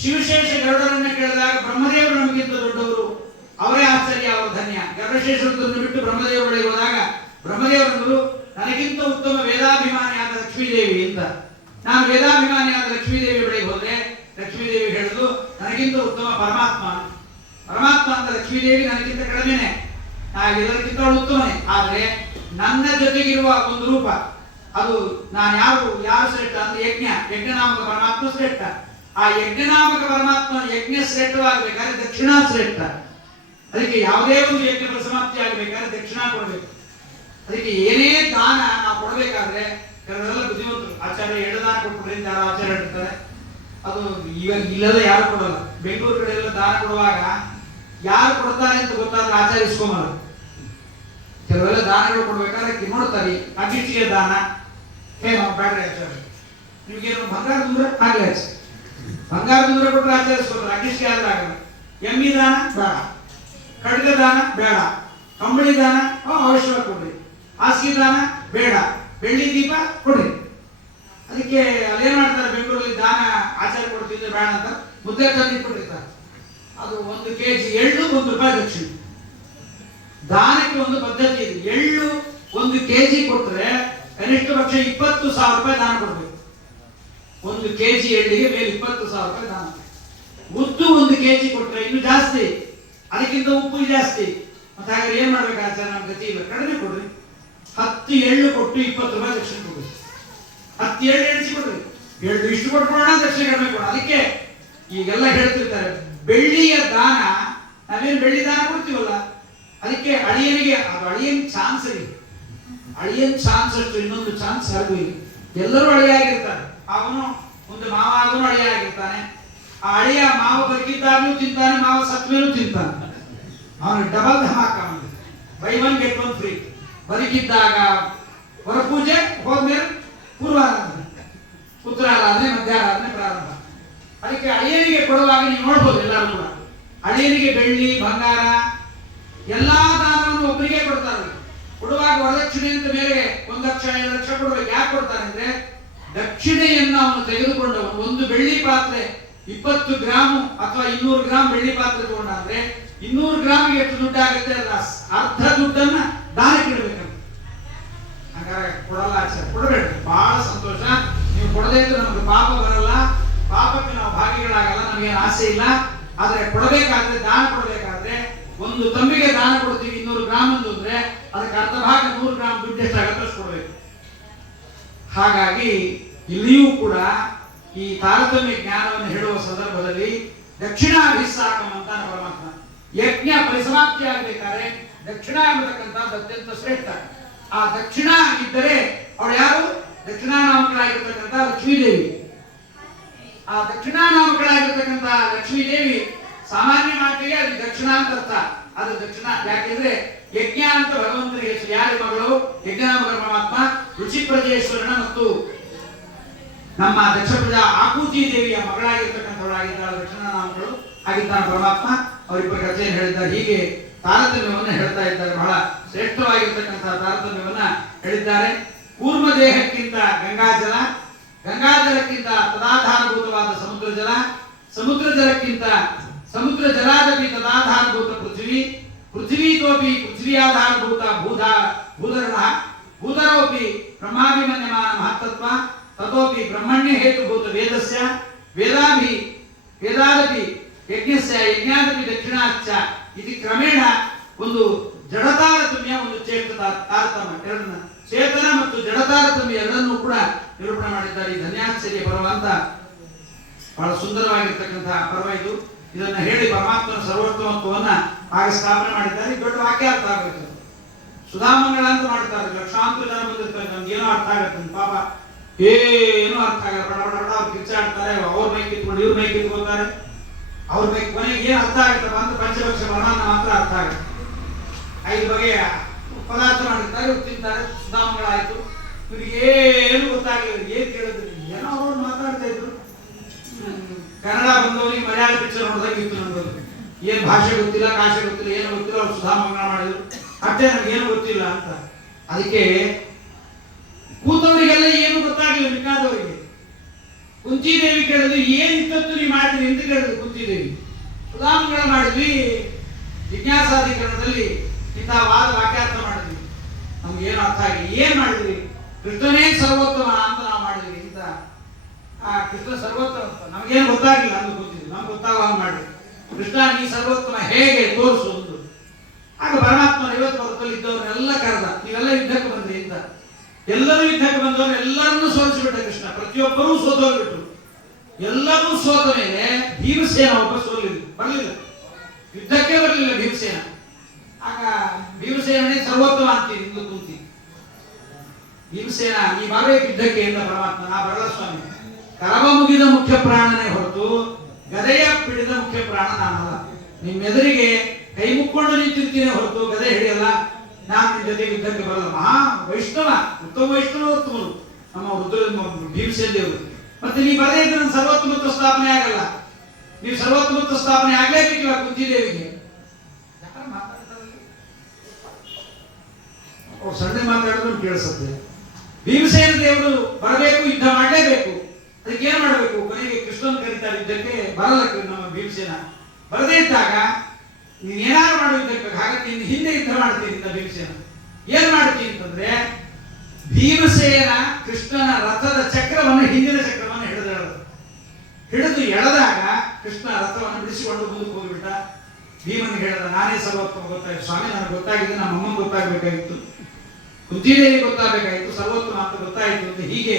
ಶಿವಶೇಷ ಗರುಡರನ್ನ ಕೇಳಿದಾಗ ಬ್ರಹ್ಮದೇವರು ನಮಗಿಂತ ದೊಡ್ಡವರು, ಅವರೇ ಆಶ್ಚರ್ಯ, ಅವರು ಧನ್ಯ. ಗರುಡಶೇಷ ರುದ್ರನ್ನು ಬಿಟ್ಟು ಬ್ರಹ್ಮದೇವರ ಬಳಿಗೆ ಹೋದಾಗ ಬ್ರಹ್ಮದೇವರನ್ನು ನನಗಿಂತ ಉತ್ತಮ ವೇದಾಭಿಮಾನಿಯಾದ ಲಕ್ಷ್ಮೀದೇವಿ ಅಂತ. ನಾನು ವೇದಾಭಿಮಾನಿಯಾದ ಲಕ್ಷ್ಮೀದೇವಿ ಬಳಿಗೆ ಹೋದ್ರೆ ಲಕ್ಷ್ಮೀದೇವಿ ಹೇಳುದು, ನನಗಿಂತ ಉತ್ತಮ ಪರಮಾತ್ಮ ಅಂತ. ಲಕ್ಷ್ಮೀದೇವಿ ನನಗಿಂತ ಕಡಿಮೆನೆ, ಎಲ್ಲರಿಗಿಂತ ಅವಳು ಉತ್ತಮನೇ. ಆದ್ರೆ ನನ್ನ ಜೊತೆಗಿರುವ ಒಂದು ರೂಪ, ಅದು ನಾನು ಯಾರು ಶ್ರೇಷ್ಠ ಅಂದ್ರೆ ಯಜ್ಞನಾಮಕ ಪರಮಾತ್ಮ ಶ್ರೇಷ್ಠ. ಆ ಯಜ್ಞನಾಮಕ ಪರಮಾತ್ಮ ಯಜ್ಞ ಶ್ರೇಷ್ಠವಾಗಬೇಕಾದ್ರೆ ದಕ್ಷಿಣಾ ಶ್ರೇಷ್ಠ. ಅದಕ್ಕೆ ಯಾವುದೇ ಒಂದು ಯಜ್ಞ ಪರಿಸಮಾಪ್ತಿ ಆಗಬೇಕಾದ್ರೆ ದಕ್ಷಿಣ ಕೊಡಬೇಕು. ಅದಕ್ಕೆ ಏನೇ ದಾನ ನಾವು ಕೊಡಬೇಕಾದ್ರೆ ಕೆಲವರೆಲ್ಲ ಬುದ್ಧಿವಂತರು, ಆಚಾರ್ಯ 7 ದಾನ ಕೊಟ್ಬಿಡ್ರಿ ಅಂತ ಯಾರು ಆಚಾರ್ಯ ಹೇಳ್ತಾರೆ. ಅದು ಇವಾಗ ಇಲ್ಲದ ಯಾರು ಕೊಡಲ್ಲ. ಬೆಂಗಳೂರು ಕಡೆ ಎಲ್ಲ ದಾನ ಕೊಡುವಾಗ ಯಾರು ಕೊಡ್ತಾರೆ ಅಂತ ಗೊತ್ತಾದ್ರೆ ಆಚಾರ್ಯ ಇಸ್ಕೊಂಬಾರ. ಕೆಲವೆಲ್ಲ ದಾನಗಳು ಕೊಡ್ಬೇಕಾದ್ರೆ ನೋಡ್ತಾರೆ, ಅಗ್ನಿಷ್ಟಿಗೆ ದಾನ, ಬ್ಯಾಡ್ರಿ ಆಚಾರ್ಯ, ನಿಮ್ಗೇನು ಬಂಗಾರ ದೂರ ಆಗ್ಲಿ ಆಚೆ, ಬಂಗಾರ ದೂರ ಕೊಟ್ಟರೆ ಆಚರಿಸ್ಕೊತಾರೆ, ಅಗ್ನಿಷ್ಟಿಗೆ ಆದ್ರೆ ಆಗಲ್ಲ. ಎಮ್ಮಿ ದಾನ ಬೇಡ, ಖಡ್ಗ ದಾನ ಬೇಡ, ಕಂಬಳಿ ದಾನ ಅವಶ್ಯವಾಗಿ ಕೊಡ್ರಿ, ಹಾಸಿಗೆ ದಾನ ಬೇಡ, ಬೆಳ್ಳಿ ದೀಪ ಕೊಡ್ರಿ. ಅದಕ್ಕೆ ಅಲ್ಲೇನ್ ಮಾಡ್ತಾರೆ, ಬೆಂಗಳೂರಲ್ಲಿ ದಾನ ಆಚಾರ ಕೊಡ್ತಿದ್ರೆ ಬೇಡ ಅಂತ ಮುದ್ದೆ ತಂದಿಟ್ಬಿಟ್ಟಿರ್ತಾರೆ. ಅದು 1 kg ಎಳ್ಳು ₹1 ದಕ್ಷಿಣೆ. ದಾನಕ್ಕೆ ಒಂದು ಪದ್ಧತಿ ಇದೆ. ಎಳ್ಳು 1 kg ಕೊಟ್ರೆ ಕನಿಷ್ಠ ಪಕ್ಷ ₹20,000 ದಾನ ಕೊಡ್ಬೇಕು. 1 kg ಎಳ್ಳಿಗೆ ಮೇಲೆ ₹20,000 ದಾನ. ಉದ್ದು 1 kg ಕೊಟ್ರೆ ಇನ್ನು ಜಾಸ್ತಿ, ಅದಕ್ಕಿಂತ ಉಪ್ಪು ಜಾಸ್ತಿ. ಮತ್ತೆ ಹಾಗಾದ್ರೆ ಏನ್ ಮಾಡ್ಬೇಕು ಆಚಾರ? ನಮ್ಮ ಗತಿ ಇಲ್ಲ, ಕಡಿಮೆ ಕೊಡ್ರಿ. 10 ಎಳ್ಳು ಕೊಟ್ಟು ₹20 ದಕ್ಷಿಣೆ ಕೊಡ್ರಿ. 10 ಎಳ್ಳು ಎಣಿಸಿ ಕೊಡ್ರಿ. ಎಳ್ಳು ಇಷ್ಟು ಕೊಟ್ಕೊಳ್ಳೋಣ, ದಕ್ಷಿಣೆ ಕಡಿಮೆ ಕೊಡೋಣ. ಅದಕ್ಕೆ ಈಗೆಲ್ಲ ಹೇಳ್ತಿರ್ತಾರೆ ಬೆಳ್ಳಿಯ ದಾನ, ನಾವೇನು ಬೆಳ್ಳಿ ದಾನ ಕೊಡ್ತೀವಲ್ಲ, ಅದಕ್ಕೆ ಅಳಿಯನಿಗೆ, ಅದು ಅಳಿಯನ್ ಚಾನ್ಸ್ ಇದೆ. ಅಳಿಯನ್ ಚಾನ್ಸ್ ಅಷ್ಟು ಇನ್ನೊಂದು ಚಾನ್ಸ್ ಯಾರಿಗೂ ಇಲ್ಲ. ಎಲ್ಲರೂ ಅಳಿಯಾಗಿರ್ತಾರೆ. ಅವನು ಒಂದು ಮಾವ ಆದರೂ ಅಳಿಯಾಗಿರ್ತಾನೆ. ಆ ಅಳಿಯ ಮಾವ ಬದುಕಿದ್ದಾಗಲೂ ತಿಂತಾನೆ, ಮಾವ ಸತ್ತ ಮೇಲೂ ತಿಂತಾನೆ. ಅವನು ಡಬಲ್ ಧಮಾಕ. Buy 1 get 1 free. ಬದುಕಿದ್ದಾಗ ಹೊರಪೂಜೆ, ಹೋದ್ಮೇಲೆ ಪೂರ್ವಾರಾಧನೆ, ಉತ್ತರಾರಾಧನೆ, ಮಧ್ಯಾರಾಧನೆ ಪ್ರಾರಂಭ. ಅದಕ್ಕೆ ಅಳಿಯನಿಗೆ ಕೊಡುವಾಗ ನೀವು ನೋಡ್ಬೋದು ಎಲ್ಲರೂ ಕೂಡ ಅಳಿಯನಿಗೆ ಬೆಳ್ಳಿ ಬಂಗಾರ ಎಲ್ಲಾ ದಾನವನ್ನು ಒಬ್ಬರಿಗೆ ಕೊಡ್ತಾರೆ. ಕೊಡುವಾಗ ವರದಕ್ಷಿಣೆ ಅಂತ ಮೇಲೆ 1 ಲಕ್ಷ 2 ಲಕ್ಷ ಕೊಡಬೇಕು. ಯಾಕೆ ಕೊಡ್ತಾರೆ ಅಂದ್ರೆ, ದಕ್ಷಿಣೆಯನ್ನು ಅವನು ತೆಗೆದುಕೊಂಡವನು ಒಂದು ಬೆಳ್ಳಿ ಪಾತ್ರೆ 20 ಗ್ರಾಮ್ ಅಥವಾ 200 ಗ್ರಾಮ್ ಬೆಳ್ಳಿ ಪಾತ್ರೆ ತಗೊಂಡ್ರೆ 200 ಗ್ರಾಮ್ಗೆ ಎಷ್ಟು ದುಡ್ಡು ಆಗುತ್ತೆ? ಅಲ್ಲ, ಅರ್ಧ ದುಡ್ಡನ್ನ ದಾನಕ್ಕೆ ಇಡಬೇಕಂತ. ಹಾಗಾದ್ರೆ ಕೊಡಲ್ಲ ಆಚಾರ, ಕೊಡಬೇಡ. ಬಹಳ ಸಂತೋಷ. ನೀವು ಕೊಡದೇ ಇದ್ರೆ ನಮ್ಗೆ ಪಾಪ ಬರಲ್ಲ, ಪಾಪಕ್ಕೆ ನಾವು ಭಾಗಿಗಳಾಗಲ್ಲ, ನಮಗೇನು ಆಸೆ ಇಲ್ಲ. ಆದ್ರೆ ಕೊಡಬೇಕಾದ್ರೆ, ದಾನ ಕೊಡಬೇಕಾದ್ರೆ, ಒಂದು ತಂಬಿಗೆ ದಾನ ಕೊಡ್ತೀವಿ 200 ಗ್ರಾಮ್ ಅಂದ್ರೆ ಅದಕ್ಕೆ ಅರ್ಧ ಭಾಗ 100 ಗ್ರಾಮ್ ದುಡ್ಡು ಎಷ್ಟಾಗುತ್ತೆ ಅಷ್ಟು ಕೊಡಬೇಕು. ಹಾಗಾಗಿ ಇಲ್ಲಿಯೂ ಕೂಡ ಈ ತಾರತಮ್ಯ ಜ್ಞಾನವನ್ನು ಹೇಳುವ ಸಂದರ್ಭದಲ್ಲಿ ದಕ್ಷಿಣಾಭಿಸ್ಸಾಕಂ ಅಂತ ಪರಮಾತ್ಮ. ಯಜ್ಞ ಪರಿಸಮಾಪ್ತಿ ಆಗಬೇಕಾದ್ರೆ ದಕ್ಷಿಣ ಎಂಬತಕ್ಕಂಥದ್ದು ಅತ್ಯಂತ ಶ್ರೇಷ್ಠ. ಆ ದಕ್ಷಿಣ ಇದ್ದರೆ ಅವಳು ಯಾರು? ದಕ್ಷಿಣಾನಾಮಕಳಾಗಿರ್ತಕ್ಕಂಥ ಲಕ್ಷ್ಮೀದೇವಿ. ಆ ದಕ್ಷಿಣಾನಾಮಕಳಾಗಿರ್ತಕ್ಕಂಥ ಲಕ್ಷ್ಮೀದೇವಿ ಸಾಮಾನ್ಯ ಮಾತಿಗೆ ಅದು ದಕ್ಷಿಣ ಅಂತ ಅರ್ಥ. ಅದು ದಕ್ಷಿಣ ಯಾಕೆಂದ್ರೆ ಯಜ್ಞ ಅಂತ ಭಗವಂತನಿಗೆ ಹೆಸರು. ಯಾರ ಮಗಳು? ಯಜ್ಞಾಮಕರ ಪರಮಾತ್ಮ ರುಚಿಪ್ರಜೇಶ್ವರನ ಮತ್ತು ನಮ್ಮ ದಕ್ಷ ಪ್ರಜಾ ಆಕೂತಿ ದೇವಿಯ ಮಗಳಾಗಿರ್ತಕ್ಕಂಥವಳಾಗಿದ್ದಾಳೆ ದಕ್ಷಿಣಾನಾಮಗಳು ಆಗಿದ್ದಾನೆ ಪರಮಾತ್ಮ. ಅವರಿಬ್ಬರ ಕಥೆಯನ್ನು ಹೇಳಿದ್ದಾರೆ. ಹೀಗೆ ತಾರತಮ್ಯವನ್ನು ಹೇಳ್ತಾ ಇದ್ದಾರೆ. ಬಹಳ ಶ್ರೇಷ್ಠವಾಗಿರ್ತಕ್ಕಂತಹ ತಾರತಮ್ಯವನ್ನ ಹೇಳಿದ್ದಾರೆ. ಕೂರ್ಮ ದೇಹಕ್ಕಿಂತ ಗಂಗಾಜಲ, ಗಂಗಾಜಲಕ್ಕಿಂತ ತದಾಧಾರಭೂತವಾದ ಸಮುದ್ರ ಜಲ, ಸಮುದ್ರ ಜಲಕ್ಕಿಂತ ಸಮುದ್ರ ಜಲಾದಪಿ ತದಾಧಾರಭೂತ ಪೃಥ್ವಿ, ಪೃಥ್ವೀತೋಪಿ ಪೃಥ್ವಿಯಾಧಾರಭೂತ ಭೂಧರ, ಭೂಧರೋಪಿ ಬ್ರಹ್ಮಾಭಿಮನ್ಯಮಾನ ಮಹತ್ತತ್ವ, ತತೋಪಿ ಬ್ರಹ್ಮಣ್ಯ ಹೇತುಭೂತ ವೇದಸ್ಯ, ವೇದಾದಪಿ ಯಜ್ಞಸ್ಯ, ಯಜ್ಞಾದಪಿ ದಕ್ಷಿಣಾಚ್ಚ. ಇದು ಕ್ರಮೇಣ ಒಂದು ಜಡತಾರತಮ್ಯ, ಒಂದು ಚೇತನ ತಾರತಮ್ಯ, ಎರಡನ್ನ ಚೇತನ ಮತ್ತು ಜಡತಾರತಮ್ಯ ಎರಡನ್ನೂ ಕೂಡ ನಿರೂಪಣೆ ಮಾಡಿದ್ದಾರೆ. ಈ ಧನ್ಯಾಶ್ಚರ್ಯ ಪರ್ವ ಅಂತ ಬಹಳ ಸುಂದರವಾಗಿರ್ತಕ್ಕಂತಹ ಪರ್ವ ಇದು. ಇದನ್ನ ಹೇಳಿ ಪರಮಾತ್ಮನ ಸರ್ವೋತ್ತಮತ್ವವನ್ನ ಆಗ ಸ್ಥಾಪನೆ ಮಾಡಿದ್ದಾರೆ. ದೊಡ್ಡ ವಾಕ್ಯ ಅರ್ಥ ಆಗುತ್ತೆ. ಸುಧಾಮಂಗಳ ಅಂತ ಮಾಡ್ತಾರೆ. ಲಕ್ಷಾಂತರ ಜನ ಬಂದಿರ್ತಾರೆ. ನಮ್ಗೇನೋ ಅರ್ಥ ಆಗತ್ತೆ. ಪಾಪ ಏನು ಅರ್ಥ ಆಗಲ್ಲ. ಬಡ ಬಡ ಬಡ ಅವ್ರು ಕಿಚ್ಚಾಡ್ತಾರೆ. ಅವ್ರ ಮೈ ಕಿತ್ಕೊಂಡು ಇವ್ರ ಮೈ ಕಿತ್ಕೊಳ್ತಾರೆ. ಅವ್ರ ಮೈ ಕೊನೆಗೆ ಏನ್ ಅರ್ಥ ಆಗುತ್ತಪ್ಪ ಅಂತ ಪಂಚಭಕ್ಷ ಪರಮಾನ್ನ ಮಾತ್ರ ಅರ್ಥ ಆಗುತ್ತೆ. 5 ಬಗೆಯ ಪದಾರ್ಥ ಮಾಡಿರ್ತಾರೆ, ಇವ್ರು ತಿಂತಾರೆ. ಸುಧಾಮಗಳಾಯ್ತು. ಇವ್ರಿಗೆ ಏನು ಗೊತ್ತಾಗಲಿಲ್ಲ. ಏನ್ ಕೇಳಿದ್ರು? ಏನೋ ಅವ್ರು ಮಾತಾಡ್ತಾ ಇದ್ರು. ಕನ್ನಡ ಬಂದವರಿಗೆ ಮಲಯಾಳ ಪಿಕ್ಚರ್ ನೋಡಿದಾಗ ಇತ್ತು ನೋಡೋದು. ಏನ್ ಭಾಷೆ ಗೊತ್ತಿಲ್ಲ, ಕಾಶೆ ಗೊತ್ತಿಲ್ಲ, ಏನು ಗೊತ್ತಿಲ್ಲ. ಅವ್ರು ಸುಧಾಮಂಗಳ ಮಾಡಿದ್ರು. ಅಷ್ಟೇ, ನಮ್ಗೆ ಏನು ಗೊತ್ತಿಲ್ಲ ಅಂತ. ಅದಕ್ಕೆ ಕೂತವರಿಗೆಲ್ಲ ಏನು ಗೊತ್ತಾಗಲಿಲ್ಲ. ಮಿಕ್ಕಾದವರಿಗೆ ಕುಂತಿದೇವಿ ಕೇಳಿದ್ರು, ಏನ್ ಇತ್ತತ್ತು ನೀವು ಮಾಡಿದ್ರಿ ಅಂತ ಕೇಳಿದ್ರು ಕುಂತಿದೇವಿ. ಸುಧಾಮಂಗಳ ಮಾಡಿದ್ವಿ, ಜಿಜ್ಞಾಸಾಧಿಕರಣದಲ್ಲಿ ಇಂತಹ ವಾದ ವಾಕ್ಯಾರ್ಥ ಮಾಡಿದ್ವಿ. ನಮ್ಗೆ ಏನು ಅರ್ಥ ಆಗಿ ಏನ್ ಮಾಡಿದ್ವಿ? ಕೃಷ್ಣನೇ ಸರ್ವೋತ್ತಮ ಅಂತ ನಾವು ಮಾಡಿದ್ವಿ ಅಂತ. ಆ ಕೃಷ್ಣ ಸರ್ವೋತ್ತಮ ಅಂತ ನಮ್ಗೇನು ಗೊತ್ತಾಗಿಲ್ಲ ಅಂತ ಗೊತ್ತಿದ್ವಿ. ನಮ್ಗೆ ಗೊತ್ತಾಗೋ ಹಂಗೆ ಮಾಡಿ, ಕೃಷ್ಣ ನೀ ಸರ್ವೋತ್ತಮ ಹೇಗೆ ತೋರಿಸು ಒಂದು. ಆಗ ಪರಮಾತ್ಮ 50 ವರ್ಷದಲ್ಲಿ ಇದ್ದವ್ರನ್ನೆಲ್ಲ ಕರೆದ, ನೀವೆಲ್ಲ ಯುದ್ಧಕ್ಕೆ ಬಂದ್ರಿ ಅಂತ. ಎಲ್ಲರೂ ಯುದ್ಧಕ್ಕೆ ಬಂದವರು ಎಲ್ಲರನ್ನೂ ಸೋಲಿಸಿಬಿಟ್ಟ ಕೃಷ್ಣ. ಪ್ರತಿಯೊಬ್ಬರೂ ಸೋತೋಗ್ಬಿಟ್ರು. ಎಲ್ಲರೂ ಸೋತ ಮೇಲೆ ಭೀಮಸೇನ ಒಬ್ಬ ಬರಲಿಲ್ಲ, ಯುದ್ಧಕ್ಕೆ ಬರಲಿಲ್ಲ ಭೀಮಸೇನ. ಆಗ ಭೀಮಸೇನೇ ಸರ್ವೋತ್ತಮ ಅಂತೀವಿ ಇಂದು ಕುಂತಿ. ಭೀಮಸೇನ ಈ ಬರಬೇಕು ಯುದ್ಧಕ್ಕೆ ಎಂದ ಪರಮಾತ್ಮ. ನಾ ಬರಲ್ಲ ಸ್ವಾಮಿ, ಕರವ ಮುಗಿದ ಮುಖ್ಯ ಪ್ರಾಣನೇ ಹೊರತು ಗದೆಯ ಪಿಡಿದ ಮುಖ್ಯ ಪ್ರಾಣ ನಾನಲ್ಲ. ನಿಮ್ಮೆದುರಿಗೆ ಕೈ ಮುಕ್ಕೊಂಡು ನಿಂತಿರ್ತೀನಿ ಹೊರತು ಗದೆ ಹಿಡಿಯಲ್ಲ. ನಾನು ನಿಮ್ ಜೊತೆ ಯುದ್ಧಕ್ಕೆ ಬರಲ್ಲ. ಮಹಾ ವೈಷ್ಣವ, ಉತ್ತಮ ವೈಷ್ಣವೋತ್ತಮರು ನಮ್ಮ ರುದ್ರ ಭೀಮಸೇನ ದೇವರು. ಮತ್ತೆ ನೀವು ಬರದೇ ಇದ್ರೆ ನನ್ನ ಸರ್ವೋತ್ತಮತ್ವ ಸ್ಥಾಪನೆ ಆಗಲ್ಲ. ನೀವು ಸರ್ವೋತ್ತಮತ್ವ ಸ್ಥಾಪನೆ ಆಗ್ಲೇಬೇಕಿಲ್ಲ ಕುಂತಿದೇವಿಗೆ. ಯಾರು ಮಾತಾಡ್ತಾರಲ್ಲ ಅವ್ರು ಸಣ್ಣ ಮಾತಾಡಿದ್ರು ಕೇಳಿಸುತ್ತೆ. ಭೀಮಸೇನ ದೇವರು ಬರಬೇಕು, ಯುದ್ಧ ಮಾಡಲೇಬೇಕು. ಅದಕ್ಕೆ ಏನ್ ಮಾಡಬೇಕು? ಕೊನೆಗೆ ಕೃಷ್ಣನ್ ಕರೀತಾರೆ ಯುದ್ಧಕ್ಕೆ. ಬರಲ್ಲ ನಮ್ಮ ಭೀಮಸೇನ. ಬರದೇ ಇದ್ದಾಗ ನೀನ್ ಏನಾದ್ರು ಮಾಡೋ ಯುದ್ಧಕ್ಕೆ, ಹಾಗಾಗಿ ನಿನ್ನ ಹಿಂದೆ ಯುದ್ಧ ಮಾಡ್ತೀನಿ ಅಂತ ಭೀಮಸೇನ. ಏನ್ ಮಾಡ್ತೀನಿ ಅಂತಂದ್ರೆ, ಭೀಮಸೇನ ಕೃಷ್ಣನ ರಥದ ಚಕ್ರವನ್ನು, ಹಿಂದಿನ ಚಕ್ರವನ್ನು ಹಿಡಿದು ಎಳೆದಾಗ ಕೃಷ್ಣ ರಥವನ್ನು ಬಿಡಿಸಿಕೊಂಡು ಮುಂದಕ್ಕೆ ಹೋಗಿಬಿಟ್ಟ. ಭೀಮನಿಗೆ ಹೇಳಿದ, ನಾನೇ ಸರ್ವೋತ್ತಮ ಗೊತ್ತಾಯ್ತು ಸ್ವಾಮಿ, ನನಗೆ ಗೊತ್ತಾಗಿದೆ, ನಮ್ಮ ಅಮ್ಮನ ಗೊತ್ತಾಗಬೇಕಾಗಿತ್ತು, ಕುಂತಿದೇವಿ ಗೊತ್ತಾಗಬೇಕಾಗಿತ್ತು, ಸರ್ವೋತ್ತಮ ಅಂತ ಗೊತ್ತಾಯಿತು ಅಂತ. ಹೀಗೆ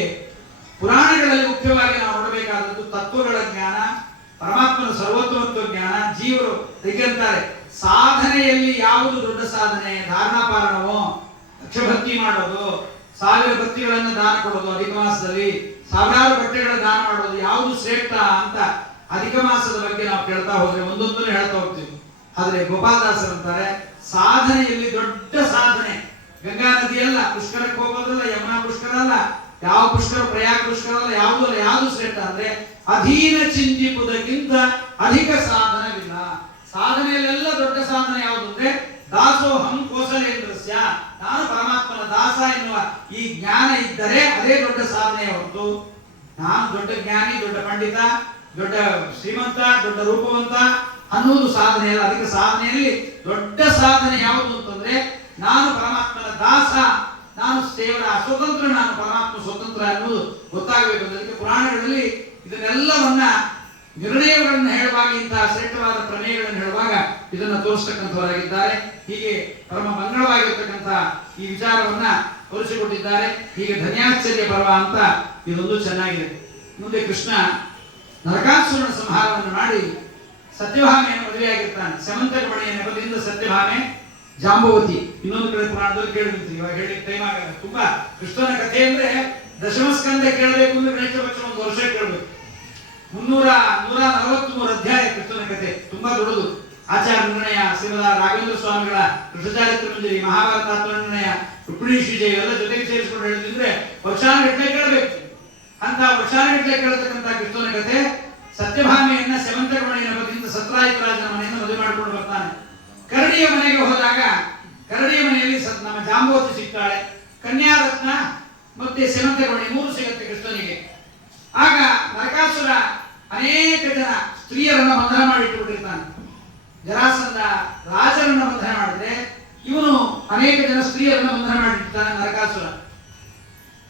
ಪುರಾಣಗಳಲ್ಲಿ ಮುಖ್ಯವಾಗಿ ನಾವು ನೋಡಬೇಕಾದದ್ದು ತತ್ವಗಳ ಜ್ಞಾನ, ಪರಮಾತ್ಮನ ಸರ್ವೋತ್ತಮತ್ವ ಜ್ಞಾನ. ಜೀವರು ತೆಗೆಂತಾರೆ ಸಾಧನೆಯಲ್ಲಿ ಯಾವುದು ದೊಡ್ಡ ಸಾಧನೆ? ಧಾರಣಾಪಾರಣವೋ, ಲಕ್ಷಭಕ್ತಿ ಮಾಡೋದು, 1000 ಬತ್ತಿಗಳನ್ನು ದಾನ ಕೊಡೋದು, ಅಧಿಕ ಮಾಸದಲ್ಲಿ 1000 ಬಟ್ಟೆಗಳ ದಾನ ಮಾಡೋದು, ಯಾವುದು ಶ್ರೇಷ್ಠ ಅಂತ ಅಧಿಕ ಮಾಸದ ಬಗ್ಗೆ ನಾವು ಕೇಳ್ತಾ ಹೋದ್ರೆ ಒಂದೊಂದನ್ನು ಹೇಳ್ತಾ ಹೋಗ್ತೀವಿ. ಆದ್ರೆ ಗೋಪಾಲದಾಸರು ಅಂತಾರೆ, ಸಾಧನೆಯಲ್ಲಿ ದೊಡ್ಡ ಸಾಧನೆ ಗಂಗಾ ನದಿ ಅಲ್ಲ, ಪುಷ್ಕರಕ್ಕೆ ಹೋಗೋದಲ್ಲ, ಯಮುನಾ ಪುಷ್ಕರ ಅಲ್ಲ, ಯಾವ ಪುಷ್ಕರ, ಪ್ರಯಾಗ ಪುಷ್ಕರ ಅಲ್ಲ, ಯಾವುದು ಅಲ್ಲ. ಯಾವುದು ಶ್ರೇಷ್ಠ ಅಂದ್ರೆ ಅಧೀನ ಚಿಂತಿಪುದಕ್ಕಿಂತ ಅಧಿಕ ಸಾಧನವಿಲ್ಲ. ಸಾಧನೆಯಲ್ಲೆಲ್ಲ ದೊಡ್ಡ ಸಾಧನೆ ಯಾವುದು ಅಂದ್ರೆ ದಾಸೋಹಂ ಕೋಸಲೇಂದ್ರಸ್ಯ, ನಾನು ಪರಮಾತ್ಮನ ದಾಸ ಎನ್ನುವ ಈ ಜ್ಞಾನ ಇದ್ದರೆ ಅದೇ ದೊಡ್ಡ ಸಾಧನೆ ಹೊರತು ನಾನು ದೊಡ್ಡ ಜ್ಞಾನಿ, ದೊಡ್ಡ ಪಂಡಿತ, ದೊಡ್ಡ ಶ್ರೀಮಂತ, ದೊಡ್ಡ ರೂಪವಂತ ಅನ್ನುವುದು ಸಾಧನೆ ಅಲ್ಲ. ಅದಕ್ಕೆ ಸಾಧನೆಯಲ್ಲಿ ದೊಡ್ಡ ಸಾಧನೆ ಯಾವುದು ಅಂತಂದ್ರೆ ನಾನು ಪರಮಾತ್ಮನ ದಾಸ, ನಾನು ದೇವರ ಸ್ವತಂತ್ರ, ನಾನು ಪರಮಾತ್ಮ ಸ್ವತಂತ್ರ ಅನ್ನೋದು ಗೊತ್ತಾಗಬೇಕು. ಅದಕ್ಕೆ ಪುರಾಣಗಳಲ್ಲಿ ಇದನ್ನೆಲ್ಲವನ್ನ ನಿರ್ಣಯಗಳನ್ನು ಹೇಳುವಾಗ, ಇಂತಹ ಶ್ರೇಷ್ಠವಾದ ಪ್ರಮೇಯಗಳನ್ನು ಹೇಳುವಾಗ ಇದನ್ನು ತೋರಿಸ್ತಕ್ಕಂಥವರಾಗಿದ್ದಾರೆ. ಹೀಗೆ ಪರಮ ಮಂಗಳವಾಗಿರ್ತಕ್ಕಂಥ ಈ ವಿಚಾರವನ್ನ ತೋರಿಸಿಕೊಟ್ಟಿದ್ದಾರೆ. ಹೀಗೆ ಧನ್ಯಾಶ್ಚರ್ಯ ಪರ್ವ ಅಂತ ಇದೊಂದು ಚೆನ್ನಾಗಿದೆ. ಮುಂದೆ ಕೃಷ್ಣ ನರಕಾಸುರನ ಸಂಹಾರವನ್ನು ಮಾಡಿ ಸತ್ಯಭಾಮೆಯನ್ನು ಮದುವೆಯಾಗಿರ್ತಾನೆ. ಸಮಂತಕಮಣಿಯ ನೆಪದಿಂದ ಸತ್ಯಭಾಮೆ ಜಾಂಬವತಿ. ಇನ್ನೊಂದು ಕಡೆ ಪುರಾಣದಲ್ಲಿ ಕೇಳಿರ್ತೀವಿ, ಇವಾಗ ಹೇಳಿಕ್ಕೆ ಟೈಮ್ ಆಗಲ್ಲ. ತುಂಬಾ ಕೃಷ್ಣನ ಕಥೆ ಅಂದ್ರೆ ದಶಮಸ್ಕಂದ ಕೇಳಬೇಕು ಅಂದ್ರೆ ಗಣೇಶ ಪಕ್ಷ 1 ವರ್ಷ ಕೇಳಬೇಕು. 143 ಅಧ್ಯಾಯ ಕೃಷ್ಣನ ಕಥೆ, ತುಂಬಾ ದೊಡ್ಡದು. ಆಚಾರ ನಿರ್ಣಯ, ಶ್ರೀಮದ ರಾಘವೇಂದ್ರ ಸ್ವಾಮಿಗಳ ಕೃಷ್ಣಚಾರಿತ್ರ ಮಂಜರಿ, ಮಹಾಭಾರತ ನಿರ್ಣಯ, ರುಕ್ಮಿಣೀಶಿಜೆ ಇವೆಲ್ಲ ಜೊತೆಗೆ ಸೇರಿಸಿಕೊಂಡು ಹೇಳಿದ್ರೆ ವರ್ಷಾನುಗಟ್ಟಲೆ ಕೇಳಬೇಕು. ಅಂತ ವರ್ಷಾನುಗಟ್ಟಲೆ ಕೇಳತಕ್ಕಂಥ ಕೃಷ್ಣನ ಕಥೆ. ಸತ್ಯಭಾಮೆಯನ್ನ ಸಮಂತಕಮಣಿಯ ನೆಪದಿಂದ ಸತ್ರಾಯಿತ ರಾಜನ ಮನೆಯಿಂದ ಮದುವೆ ಮಾಡಿಕೊಂಡು ಬರ್ತಾನೆ. ಕರಡಿಯ ಮನೆಗೆ ಹೋದಾಗ ಕರಡಿಯ ಮನೆಯಲ್ಲಿ ನಮ್ಮ ಜಾಂಬವತಿ ಸಿಗ್ತಾಳೆ, ಕನ್ಯಾರತ್ನ ಮತ್ತೆ ಸಮಂತಕಮಣಿ 3 ಸಿಗುತ್ತೆ ಕೃಷ್ಣನಿಗೆ. ಆಗ ನರಕಾಸುರ ಅನೇಕ ಜನ ಸ್ತ್ರೀಯರನ್ನ ಬಂಧನ ಮಾಡಿಟ್ಟುಬಿಟ್ಟಿರ್ತಾನೆ. ಜರಾಸಂಧ ರಾಜರನ್ನ ಬಂಧನ ಮಾಡಿದ್ರೆ ಇವನು ಅನೇಕ ಜನ ಸ್ತ್ರೀಯರನ್ನ ಬಂಧನ ಮಾಡಿರ್ತಾನೆ ನರಕಾಸುರ.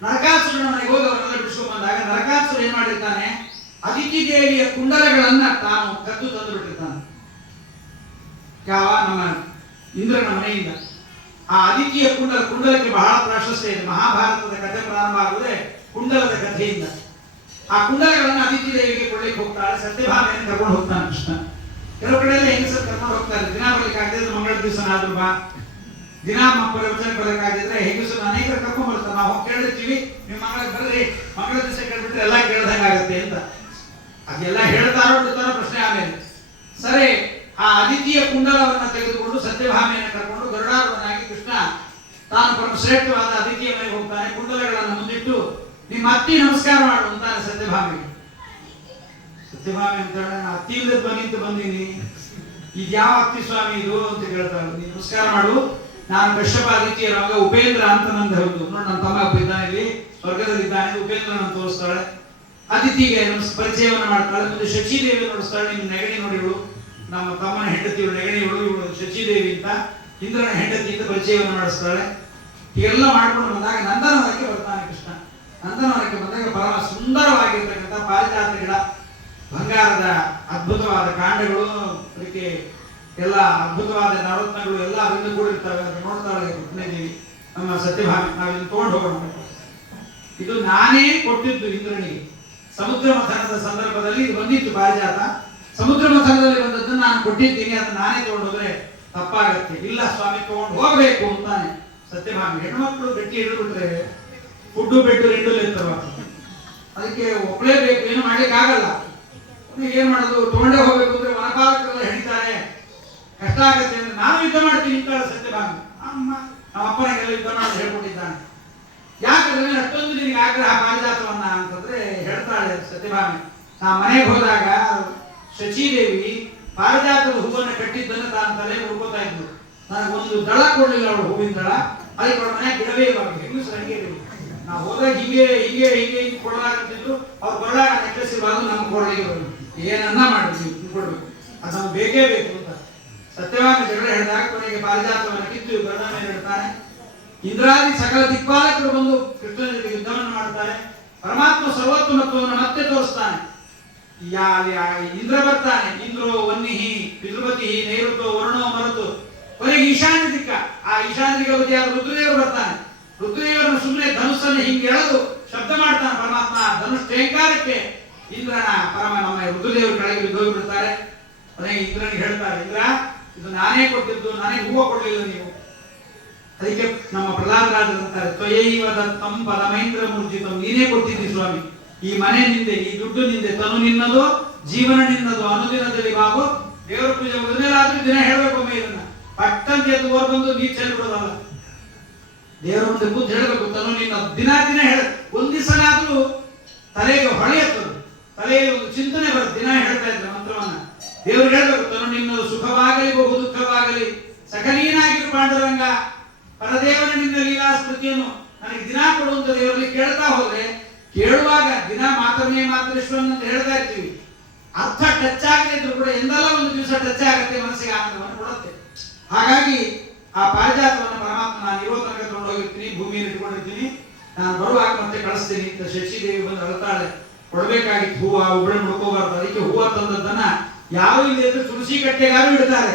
ನರಕಾಸುರನ ಮನೆಗೆ ಹೋಗಿ ಅವರನ್ನೆಲ್ಲ ಬಿಡಿಸ್ಕೊಂಡು ಬಂದಾಗ ನರಕಾಸುರ ಏನ್ ಮಾಡಿರ್ತಾನೆ, ಅದಿತಿ ದೇವಿಯ ಕುಂಡಲಗಳನ್ನ ತಾನು ಕದ್ದು ತಂದು ಬಿಟ್ಟಿರ್ತಾನೆ. ಯಾವ ನಮ್ಮ ಇಂದ್ರನ ಮನೆಯಿಂದ. ಆ ಅದಿತಿಯ ಕುಂಡಲಕ್ಕೆ ಬಹಳ ಪ್ರಾಶಸ್ತ್ಯ ಇದೆ. ಮಹಾಭಾರತದ ಕಥೆ ಪ್ರಾರಂಭ ಆಗುವುದೇ ಕುಂಡಲದ ಕಥೆಯಿಂದ. ಆ ಕುಂಡಲಗಳನ್ನು ಅದಿತಿ ದೇವಿಗೆ ಕೊಳ್ಳಿಕ್ಕೆ ಹೋಗ್ತಾಳೆ. ಸತ್ಯಭಾಮೆಯನ್ನು ಕರ್ಕೊಂಡು ಹೋಗ್ತಾನೆ ಕೃಷ್ಣ. ಕೆಲವು ಕಡೆ ಎಲ್ಲ ಹೆಂಗಸರು ಕರ್ಕೊಂಡು ಹೋಗ್ತಾರೆ. ದಿನ ಬರ್ಲಿಕ್ಕೆ ಆಗದಿದ್ರೆ ಮಂಗಳ ದಿವಸನಾದ್ರೂ ಬಾ, ದಿನ ಪ್ರವಚನ ಬರ್ಲಿಕ್ಕಾಗಿದ್ರೆ ಹೆಂಗಸರು ಅನೇಕರು ಕರ್ಕೊಂಡ್ ಬರ್ತಾರೆ. ನಾವು ಕೇಳಿರ್ತೀವಿ, ನಿಮ್ಮ ಮಂಗಳಕ್ಕೆ ಬರ್ರಿ, ಮಂಗಳ ದಿವಸ ಕೇಳ್ಬಿಟ್ರೆ ಎಲ್ಲ ಕೇಳ್ದಂಗಾಗತ್ತೆ ಅಂತ. ಅದೆಲ್ಲ ಹೇಳ್ತಾರೋ ಬಿಡ್ತಾರೋ ಪ್ರಶ್ನೆ ಆಮೇಲೆ. ಸರಿ, ಆ ಅದಿತಿಯ ಕುಂಡಲವನ್ನು ತೆಗೆದುಕೊಂಡು ಸತ್ಯಭಾಮೆಯನ್ನು ಕರ್ಕೊಂಡು ಗರುಡಾರೂಢನಾಗಿ ಕೃಷ್ಣ ತಾನು ಪರಮ ಶ್ರೇಷ್ಠವಾದ ಅದಿತಿಯ ಮನೆಗೆ ಹೋಗ್ತಾನೆ. ಕುಂಡಲಗಳನ್ನು ಮುಂದಿಟ್ಟು ನಿಮ್ಮ ಅತ್ತಿ ನಮಸ್ಕಾರ ಮಾಡು ಅಂತಾನೆ ಸತ್ಯಭಾಮೆಗೆ. ಸತ್ಯಭಾಮೆ ಅಂತ ನಾನು ಅತ್ತಿ ಇಲ್ಲದ ಮನೆಯಿಂದ ಬಂದೀನಿ, ಇದ್ಯಾವ ಅತ್ತಿ ಸ್ವಾಮಿ ಇದು ಅಂತ ಕೇಳ್ತಾಳೆ. ನೀನು ನಮಸ್ಕಾರ ಮಾಡು, ನಾನು ಕಶ್ಯಪ ಅದಿತಿಯ ಮಗ ಉಪೇಂದ್ರ ಅಂತ ನಂದು ಹೌದು. ನೋಡಿ, ನನ್ನ ತಮ್ಮ ಒಬ್ಬ ಇದ್ದಾನೆ, ಇಲ್ಲಿ ಸ್ವರ್ಗದಲ್ಲಿದ್ದಾನೆ, ಉಪೇಂದ್ರನ ತೋರಿಸ್ತಾಳೆ. ಅದಿತಿಗೆ ಪರಿಚಯವನ್ನು ಮಾಡ್ತಾಳೆ. ಮುಂದೆ ಶಚಿದೇವಿ ನೋಡಿಸ್ತಾಳೆ, ನಿಮ್ಮ ನೆಗಡಿ ನೋಡಿ, ಇವಳು ನಮ್ಮ ತಮ್ಮನ ಹೆಂಡತಿ, ನೆಗಡಿ ಇವಳು ಶಚಿದೇವಿ ಅಂತ ಇಂದ್ರನ ಹೆಂಡತಿ ಅಂತ ಪರಿಚಯವನ್ನು ಮಾಡಿಸ್ತಾಳೆ. ಹೀಗೆಲ್ಲ ಮಾಡ್ಕೊಂಡು ಬಂದಾಗ ನಂದನವನಕ್ಕೆ ಬರ್ತಾನೆ ಕೃಷ್ಣ. ನಂದನವನಕ್ಕೆ ಬಂದಾಗ ಪರಮ ಸುಂದರವಾಗಿರ್ತಕ್ಕಂಥ ಪಾರಿಜಾತ ಗಿಡ, ಬಂಗಾರದ ಅದ್ಭುತವಾದ ಕಾಂಡಗಳು, ಅದಕ್ಕೆ ಎಲ್ಲ ಅದ್ಭುತವಾದ ನವರತ್ನಗಳು ಎಲ್ಲ ಅದರಿಂದ ಕೂಡಿರ್ತವೆ. ಅದನ್ನು ನೋಡ್ತಾಳೆ ಕೃಷ್ಣದೇವಿ, ನಮ್ಮ ಸತ್ಯಭಾಮೆ. ನಾವಿದನ್ನು ತಗೊಂಡು ಹೋಗೋಣ. ಇದು ನಾನೇ ಕೊಟ್ಟಿದ್ದು ಇಂದ್ರನಿಗೆ. ಸಮುದ್ರ ಮಥನದ ಸಂದರ್ಭದಲ್ಲಿ ಇದು ಬಂದಿತ್ತು ಪಾರಿಜಾತ. ಸಮುದ್ರ ಮಥನದಲ್ಲಿ ಬಂದದ್ದನ್ನು ನಾನು ಕೊಟ್ಟಿದ್ದೀನಿ, ಅದನ್ನ ನಾನೇ ತಗೊಂಡು ಹೋದ್ರೆ ತಪ್ಪಾಗತ್ತೆ. ಇಲ್ಲ ಸ್ವಾಮಿ, ತಗೊಂಡು ಹೋಗ್ಬೇಕು ಅಂತಾನೆ ಸತ್ಯಭಾಮೆ. ಹೆಣ್ಮಕ್ಳು ಗಟ್ಟಿ ಹಿಡಿದ್ಬಿಟ್ರೆ ಫುಡ್ಡು ಬೆಡ್ಡು 2 ಇರ್ತಾವ. ಅದಕ್ಕೆ ಒಬ್ಬಳೇ ಬೇಕು, ಏನು ಮಾಡ್ಲಿಕ್ಕೆ ಆಗಲ್ಲ. ಏನ್ ಮಾಡೋದು, ತಗೊಂಡೇ ಹೋಗ್ಬೇಕು ಅಂದ್ರೆ ವನಪಾಲಕರೆಲ್ಲ ಹಿಡಿತಾರೆ, ಕಷ್ಟ ಆಗತ್ತೆ ಅಂದ್ರೆ ನಾನು ಯುದ್ಧ ಮಾಡ್ತೀನಿ ಅಂತಾಳೆ ಸತ್ಯಭಾಮೆ. ನಮ್ಮ ಅಪ್ಪನಿಗೆಲ್ಲ ಯುದ್ಧ ಮಾಡೋದು ಹೇಳ್ಕೊಟ್ಟಿದ್ದಾನೆ. ಯಾಕಂದ್ರೆ ಅಷ್ಟೊಂದು ನಿನಗೆ ಆಗ್ರಹ ಪಾರಿಜಾತವನ್ನ ಅಂತಂದ್ರೆ ಹೇಳ್ತಾಳೆ ಸತ್ಯಭಾಮೆ. ನಾ ಮನೆಗೆ ಹೋದಾಗ ಶಚಿದೇವಿ ಪಾರಿಜಾತದ ಹೂವನ್ನು ಕಟ್ಟಿದ್ದನ್ನು ತಾನು ತಲೆ ಹುಡ್ಕೋತಾ ಇದ್ಲು. ನನಗೊಂದು ದಳ ಕೊಡ್ಲಿಲ್ಲ ಅವಳು, ಹೂವಿನ ದಳ. ಅದಕ್ಕೆ ಅವ್ರ ಮನೆ ಬಿಡವೇ ಇವಾಗ ಹೆಂಗಸರು ಹಂಗೆ ಇರಲಿ. ನಾವು ಹೋದಾಗ ಹಿಂಗೆ ಹಿಂಗೆ ಹಿಂಗೆ ಹಿಂಗೆ ಕೊಡಲಾಗಂತಿದ್ದು ಅವ್ರು ಬರಲಾಗ ನೆಕ್ಲೆಸ್ ಇರುವಾಗ ನಮ್ಮ ಕೊಡಲಿಗೆ ಬರಲಿ ಏನನ್ನ ಮಾಡಿದ್ವಿ ಕೊಡ್ಬೇಕು, ಅದು ನಮ್ಗೆ ಬೇಕೇ ಬೇಕು ಅಂತ ಸತ್ಯವಾದ ಜಗಳ ಹೇಳಿದಾಗ ಕೊನೆಗೆ ಪಾರಿಜಾತವನ್ನು ಕಿತ್ತು ಗರುಡನ ಮೇಲೆ ಇಡ್ತಾನೆ. ಇಂದ್ರಾದಿ ಸಕಲ ದಿಕ್ಪಾಲಕರು ಬಂದು ಕೃಷ್ಣನ ಜೊತೆಗೆ ಯುದ್ಧವನ್ನು ಮಾಡ್ತಾರೆ. ಪರಮಾತ್ಮ ಸರ್ವೋತ್ತಮತ್ವವನ್ನು ಮತ್ತೆ ತೋರಿಸ್ತಾನೆ. ಇಂದ್ರ ಬರ್ತಾನೆ, ಇಂದ್ರೋ ವನ್ನಿಹಿ ಪಿತೃಪತಿ ನೈಋತೋ ವರುಣೋ ಮರುತು, ಕೊನೆಗೆ ಈಶಾನ್ಯ ದಿಕ್ಕ. ಆ ಈಶಾನ್ಯ ದಿಕ್ಕ ಯಾರು ರುದ್ರದೇವರು ಬರ್ತಾನೆ. ರುದ್ರದೇವರನ್ನು ಸುಮ್ಮನೆ ಧನುಸ್ಸನ್ನು ಹಿಂಗೆ ಎಳೆದು ಶಬ್ದ ಮಾಡ್ತಾನೆ ಪರಮಾತ್ಮ. ಧನುಷ್ ಟೇಂಕಾರಕ್ಕೆ ಇಂದ್ರನ ಪರಮ ನಮ್ಮ ರುದ್ರದೇವರು ಕೆಳಗೆ ಬಿದ್ದೋಗಿ ಬಿಡ್ತಾರೆ. ಕೊನೆಗೆ ಇಂದ್ರನಿಗೆ ಹೇಳ್ತಾರೆ, ಇಂದ್ರ ಇದು ನಾನೇ ಕೊಟ್ಟಿದ್ದು, ನನಗೆ ಹೂವು ಕೊಡಲಿಲ್ಲ ನೀವು. ಅದಕ್ಕೆ ನಮ್ಮ ಪ್ರಹ್ಲಾದರಾಜರಂತಾರೆ, ತ್ವಯೈವ ದತ್ತಂ ಪದಮೈಂದ್ರ ಮೂರ್ಜಿತಂ, ನೀನೇ ಕೊಟ್ಟಿದ್ದಿ ಸ್ವಾಮಿ. ಈ ಮನೆ ನಿಂದೆ, ಈ ದುಡ್ಡು ನಿಂದೆ, ತನು ನಿನ್ನದು, ಜೀವನ ನಿನ್ನದು. ಅನುದಿನದಲ್ಲಿ ಬಾಬು ದೇವರ ಪೂಜೆ ಮುಗಿದ್ಮೇಲಾದ್ರೂ ದಿನ ಹೇಳ್ಬೇಕೊಮ್ಮೆ ಇದನ್ನ. ಪಟ್ಟಂತ ಎದ್ದು ಓರ್ ಬಂದು ನೀರು ಚೆಲ್ಬಿಡೋದಲ್ಲ, ದೇವರ ಮುಂದೆ ಕೂತು ಹೇಳ್ಬೇಕು ತನು ನಿನ್ನದು. ದಿನ ದಿನ ಹೇಳ, ಒಂದ್ ದಿವಸನಾದ್ರೂ ತಲೆಗೆ ಹೊಳೆಯತ್ತದು, ತಲೆಯಲ್ಲಿ ಒಂದು ಚಿಂತನೆ ಬರುತ್ತೆ. ದಿನ ಹೇಳ್ತಾ ಇದ್ರೆ ಮಂತ್ರವನ್ನ ದೇವರು ಹೇಳ್ಬೇಕು, ತನು ನಿನ್ನದು, ಸುಖವಾಗಲಿ ಬಹು ದುಃಖವಾಗಲಿ ಸಕಲೀನಾಗಿರು ಪಾಂಡುರಂಗ. ಪರದೇವನ ನಿನ್ನ ಲೀಲಾ ಸ್ಮೃತಿಯನ್ನು ನನಗೆ ದಿನ ಕೊಡುವಂತ ದೇವರಲ್ಲಿ ಕೇಳ್ತಾ ಹೋದ್ರೆ, ಕೇಳುವಾಗ ದಿನ ಮಾತನೇ ಮಾತರೇಶ್ವರನ್ ಅಂತ ಹೇಳ್ತಾ ಇರ್ತೀವಿ, ಅರ್ಥ ಟಚ್ ಆಗದೆ ಇದ್ರು ಕೂಡ ಎಂದೆಲ್ಲ ಒಂದು ದಿವಸ ಟಚ್ ಆಗುತ್ತೆ, ಮನಸ್ಸಿಗೆ ಆನಂದವನ್ನು ಕೊಡುತ್ತೆ. ಹಾಗಾಗಿ ಆ ಪಾರಿಜಾತವನ್ನು ಪರಮಾತ್ಮ ನಾನು ಇರೋ ತನಕ ತಗೊಂಡು ಹೋಗಿರ್ತೀನಿ, ಭೂಮಿಯಲ್ಲಿ ಇಟ್ಕೊಂಡಿರ್ತೀನಿ, ನಾನು ಬರುವಾಗ ಮತ್ತೆ ಕಳಿಸ್ತೀನಿ ಅಂತ ಶಶಿದೇವಿ ಬಂದು ಅಳ್ತಾಳೆ. ಕೊಡ್ಬೇಕಾಗಿತ್ತು ಹೂವು, ಒಬ್ಬಳೆ ಮುಡ್ಕೋಬಾರ್ದು. ಅದಕ್ಕೆ ಹೂವು ತಂದದ್ದನ್ನ ಯಾವ ಇಲ್ಲಿ ಅಂದ್ರೆ ತುಳಸಿ ಕಟ್ಟೆಗಾರು ಇಡ್ತಾರೆ,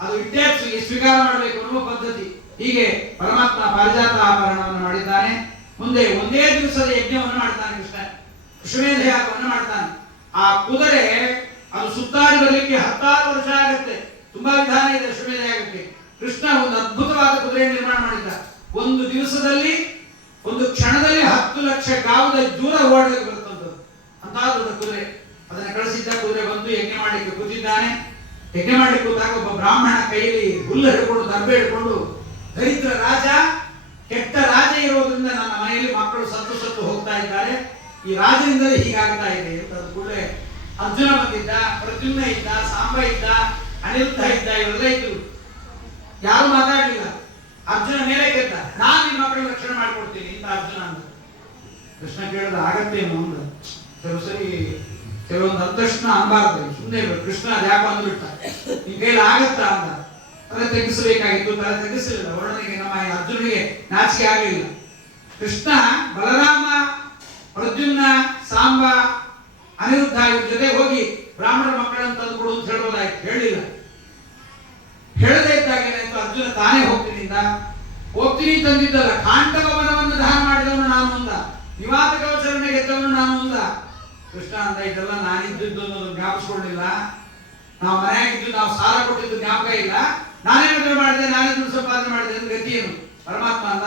ಅದು ಇಟ್ಟೇ ಸ್ವೀಕಾರ ಮಾಡಬೇಕು ಅನ್ನುವ ಪದ್ಧತಿ. ಹೀಗೆ ಪರಮಾತ್ಮ ಪಾರಿಜಾತ ಆಭರಣವನ್ನು ಮಾಡಿದ್ದಾನೆ. ಮುಂದೆ ಒಂದೇ ದಿವಸದ ಯಜ್ಞವನ್ನು ಮಾಡ್ತಾನೆ ಕೃಷ್ಣ, ಅಶ್ವಮೇಧ ಯಾಗವನ್ನು ಮಾಡ್ತಾನೆ. ಆ ಕುದುರೆ ಅದು ಸುತ್ತಾಡಿ ಬರಲಿಕ್ಕೆ 16 ವರ್ಷ ಆಗುತ್ತೆ. ತುಂಬಾ ವಿಧಾನ ಇದೆ ಅಶ್ವಮೇಧ ಯಾಗಕ್ಕೆ. ಕೃಷ್ಣ ಒಂದು ಅದ್ಭುತವಾದ ಕುದುರೆ ನಿರ್ಮಾಣ ಮಾಡಿದ್ದ. ಒಂದು ದಿವಸದಲ್ಲಿ, ಒಂದು ಕ್ಷಣದಲ್ಲಿ 10 ಲಕ್ಷ ಗಾವದ ದೂರ ಓಡಲಿಕ್ಕೆ ಬರುತ್ತಂಥದ್ದು ಅಂತ ದೊಡ್ಡ ಕುದುರೆ. ಅದನ್ನ ಕಳಿಸಿದ್ದ. ಕುದುರೆ ಬಂದು ಯಜ್ಞ ಮಾಡಲಿಕ್ಕೆ ಕೂತಿದ್ದಾನೆ. ಯಜ್ಞ ಮಾಡಲಿಕ್ಕೆ ಕೂತಾಗ ಒಬ್ಬ ಬ್ರಾಹ್ಮಣ ಕೈಯಲ್ಲಿ ಹುಲ್ಲು ಹಿಡ್ಕೊಂಡು, ದರ್ಬೆ ಹಿಡ್ಕೊಂಡು, ದರಿದ್ರ ರಾಜ, ಕೆಟ್ಟ ರಾಜ ಇರೋದ್ರಿಂದ ನನ್ನ ಮನೆಯಲ್ಲಿ ಮಕ್ಕಳು ಸತ್ತು ಸತ್ತು ಹೋಗ್ತಾ ಇದ್ದಾರೆ, ಈ ರಾಜನಿಂದಲೇ ಹೀಗಾಗ್ತಾ ಇದೆ ಅಂತ ಕೂಡಲೇ ಅರ್ಜುನ ಬಂದಿದ್ದ, ಪ್ರದ್ಯುಮ್ನ ಇದ್ದ, ಸಾಂಬ ಇದ್ದ, ಅನಿರುದ್ಧ ಇದ್ದ, ಇವರೆಲ್ಲ ಇದ್ರು. ಯಾರು ಮಾತಾಡಲಿಲ್ಲ. ಅರ್ಜುನ ಮೇಲೆ ಕೆತ್ತ, ನಾನು ನಿಮ್ಮ ಮಕ್ಕಳ ರಕ್ಷಣೆ ಮಾಡಿಕೊಡ್ತೀನಿ ಅಂತ ಅರ್ಜುನ ಅಂದ. ಕೃಷ್ಣ ಕೇಳಿದ, ಆಗತ್ತೇನು ಅಂದ. ಕೆಲವೊಂದು ಅಂತಕ್ಷಣ ಅನ್ಬಾರ್ದು, ಸುಮ್ಮನೆ ಕೃಷ್ಣ ಅದ್ಯಾಕೋ ಅಂದ್ಬಿಟ್ಟ, ನಿನ್ ಕೈಲಿ ಆಗತ್ತಾ ಅಂದ. ತಲೆ ತಗ್ಗಿಸಬೇಕಾಗಿತ್ತು, ತಲೆ ತಗ್ಗಿಸಲಿಲ್ಲ. ವರ್ಣನಿಗೆ, ನಮ್ಮ ಅರ್ಜುನಿಗೆ ನಾಚಿಕೆ ಆಗಲಿಲ್ಲ. ಕೃಷ್ಣ ಬಲರಾಮ, ಪ್ರದ್ಯುಮ್ನ, ಸಾಂಬ, ಅನಿರುದ್ಧ ಇವ್ರ ಜೊತೆ ಹೋಗಿ ಬ್ರಾಹ್ಮಣರ ಮಕ್ಕಳನ್ನು ತಂದು ಕೊಡು ಅಂತ ಹೇಳೋದಾಯ್ತು, ಹೇಳಿಲ್ಲ. ಹೇಳದೇ ಇದ್ದಾಗ ಏನಾಯ್ತು, ಅರ್ಜುನ ತಾನೇ ಹೋಗ್ತೀನಿ ತಂದಿದ್ದಲ್ಲ, ಕಾಂಡವ ವನವನ್ನು ದಾನ ಮಾಡಿದವನು ನಾನು ಅಂದ, ನಿವಾತ ಕವಚರನ್ನ ಗೆದ್ದವನು ನಾನು ಅಂದ. ಕೃಷ್ಣ ಅಂತ ಇದೆಲ್ಲ ನಾನಿದ್ದು ಅನ್ನೋದು ಜ್ಞಾಪಿಸ್ಕೊಳ್ಳಿಲ್ಲ, ನಾವು ಮನೆಯಾಗಿದ್ದು, ನಾವು ಸಾಲ ಕೊಟ್ಟಿದ್ದು ಜ್ಞಾಪಕ ಇಲ್ಲ, ನಾನೇ ಮದುವೆ ಮಾಡಿದೆ, ನಾನೇ ದುಡ್ಡು ಸಂಪಾದನೆ ಮಾಡಿದೆ ಅಂತ ಗತಿ ಏನು. ಪರಮಾತ್ಮ ಅಂದ,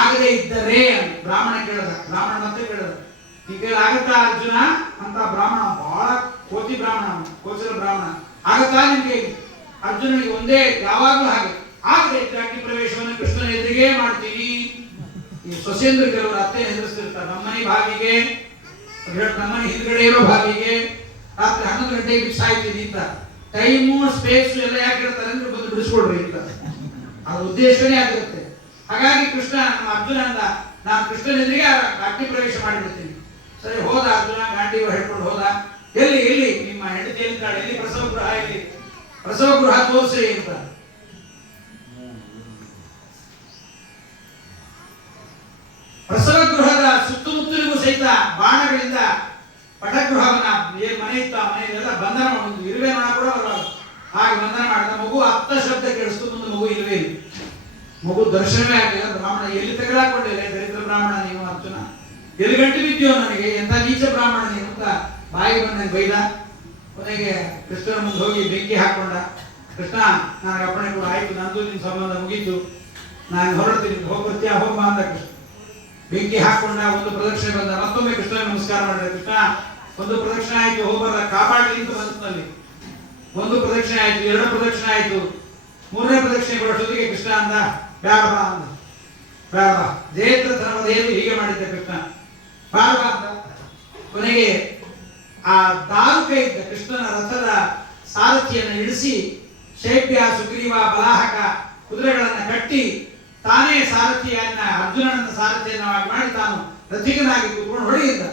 ಆಗದೆ ಇದ್ದರೆ ಬ್ರಾಹ್ಮಣ ಕೇಳದ. ಬ್ರಾಹ್ಮಣ ಮತ್ತೆ ಕೇಳದ, ಈ ಕೈಲಿ ಆಗತ್ತಾ ಅರ್ಜುನ ಅಂತ. ಬ್ರಾಹ್ಮಣ ಬಹಳ ಕೋತಿ ಬ್ರಾಹ್ಮಣ, ಕೋಚರ ಬ್ರಾಹ್ಮಣ. ಆಗತ್ತಾ ನಿನ್ ಕೈಲಿ? ಅರ್ಜುನನಿಗೆ ಒಂದೇ, ಯಾವಾಗಲೂ ಹಾಗೆ. ಆಗದೆ ಇದ್ದರೆ ಅಗ್ನಿ ಪ್ರವೇಶವನ್ನು ಕೃಷ್ಣನ ಎದುರಿಗೆ ಮಾಡ್ತೀನಿ. ಈ ಸೊಸೇಂದ್ರ ಕೆಲವರು ಅತ್ತೆ ಹೆದರಿಸ್ತಿರ್ತಾರೆ, ನಮ್ಮನೆ ಬಾವಿಗೆ, ನಮ್ಮನೆ ಹಿಂದ್ಗಡೆ ಇರೋ ಬಾವಿಗೆ ರಾತ್ರಿ 11 ಗಂಟೆಗೆ ಬಿಸಾಯ್ತೀನಿ ಅಂತ. ಟೈಮು ಸ್ಪೇಸ್ ಎಲ್ಲ ಯಾಕೆ ಹೇಳ್ತಾರೆ ಅಂದ್ರೆ ಬಂದು ಬಿಡಿಸ್ಕೊಡ್ರಿ ಅಂತ, ಅದ್ರ ಉದ್ದೇಶನೇ ಆಗಿರುತ್ತೆ. ಹಾಗಾಗಿ ಕೃಷ್ಣ, ನಮ್ಮ ಅರ್ಜುನ ಅಂದ, ನಾನು ಕೃಷ್ಣನ ಎದುರಿಗೆ ಅಗ್ನಿ ಪ್ರವೇಶ ಮಾಡಿಬಿಡ್ತೀನಿ. ಸರಿ, ಹೋದ ಅರ್ಜುನ, ಗಾಂಡೀವ ಹೇಳ್ಕೊಂಡು ಹೋದ. ಎಲ್ಲಿ ಎಲ್ಲಿ ನಿಮ್ಮ ಹೆಂಡತಿ ಎಲ್ಲಿದ್ದಾಳೆ, ಎಲ್ಲಿ ಪ್ರಸವ ಗೃಹ, ಎಲ್ಲಿ ಪ್ರಸವ ಗೃಹ ತೋರಿಸಿ ಅಂತ. ಪ್ರಸವ ಗೃಹದ ಸುತ್ತಮುತ್ತಲಿಗೂ ಸಹಿತ ಬಾಣಗಳಿಂದ ಪಟಗೃಹವನ್ನ, ಏನ್ ಮನೆ ಇತ್ತು ಆ ಮನೆಯಲ್ಲೆಲ್ಲ ಬಂಧನ ಮಾಡೋದು, ಇರುವೆ ನೊಣ ಕೂಡ ಬರಬಾರ್ದು, ಹಾಗೆ ಬಂಧನ ಮಾಡಿದ. ಮಗು ಅತ್ತ ಶಬ್ದ ಕೇಳಿಸ್ತು, ಮುಂದೆ ಮಗು ಇರುವೆ ಇಲ್ಲ, ಮಗು ದರ್ಶನವೇ ಆಗಲಿಲ್ಲ. ಬ್ರಾಹ್ಮಣ ಎಲ್ಲಿ ತೆಗೆದಾಕೊಂಡಿಲ್ಲ, ದರಿದ್ರ ಬ್ರಾಹ್ಮಣ ನೀನು ಅರ್ಜುನ, ಎಲ್ಲಿ ಗಂಟು ಬಿದ್ದೀಯೋ ನನಗೆ, ಎಂತ ನೀಚ ಬ್ರಾಹ್ಮಣ ನೀನು ಅಂತ ಬಾಯಿಗೆ ಬಂದಂಗೆ ಬೈದ. ಕೊನೆಗೆ ಕೃಷ್ಣನ ಮುಂದೆ ಹೋಗಿ ಬೆಂಕಿ ಹಾಕೊಂಡ. ಕೃಷ್ಣ, ನನಗೆ ಅಪ್ಪಣೆ ಕೂಡ ಆಯ್ತು, ನಂದು ನಿನ್ನ ಸಂಬಂಧ ಮುಗೀತು, ನಾನು ಹೊರಡ್ತೀನಿ, ಹೋಗ್ಬರ್ತೀಯ, ಹೋಗ್ಬಾ ಅಂದ ಕೃಷ್ಣ. ಬೆಂಕಿ ಹಾಕೊಂಡ, ಒಂದು ಪ್ರದಕ್ಷಿಣೆ ಬಂದ, ಮತ್ತೊಮ್ಮೆ ಕೃಷ್ಣ ನಮಸ್ಕಾರ ಮಾಡಿದ. ಕೃಷ್ಣ, ಒಂದು ಪ್ರದಕ್ಷಿಣೆ ಆಯ್ತು, ಹೋಗ್ಬಾರ, ಕಾಪಾಡಲಿ ಅಂತ ಬಂದಲ್ಲಿ. ಒಂದು ಪ್ರದಕ್ಷಿಣೆ ಆಯ್ತು, 2 ಪ್ರದಕ್ಷಿಣೆ ಆಯ್ತು, 3ನೇ ಪ್ರದಕ್ಷಿಣೆ ಕೊಡೋಷ್ಟೊತ್ತಿಗೆ ಕೃಷ್ಣ ಅಂದ, ಬೇಡ ಬಾ ಅಂದ. ಬೇಡ ಬಾ, ಜಯತ್ರ ಧರ್ಮದೇವರು ಹೀಗೆ ಮಾಡಿದ್ದ ಕೃಷ್ಣ, ಬೇಡ ಬಾ ಅಂದ. ಕೊನೆಗೆ ಆ ದಾರುಕ ಇದ್ದ ಕೃಷ್ಣನ ರಥದ ಸಾರಥಿಯನ್ನು ಇಳಿಸಿ, ಶೈಬ್ಯ, ಸುಗ್ರೀವ, ಬಲಾಹಕ ಕುದುರೆಗಳನ್ನು ಕಟ್ಟಿ ತಾನೇ ಸಾರಥಿಯನ್ನ ಅರ್ಜುನನ ಸಾರಥಿಯನ್ನಾಗಿ ಮಾಡಿ ತಾನು ರಥಿಕನಾಗಿ ಕೂತ್ಕೊಂಡು ಹೊಡೆಯಿದ್ದ.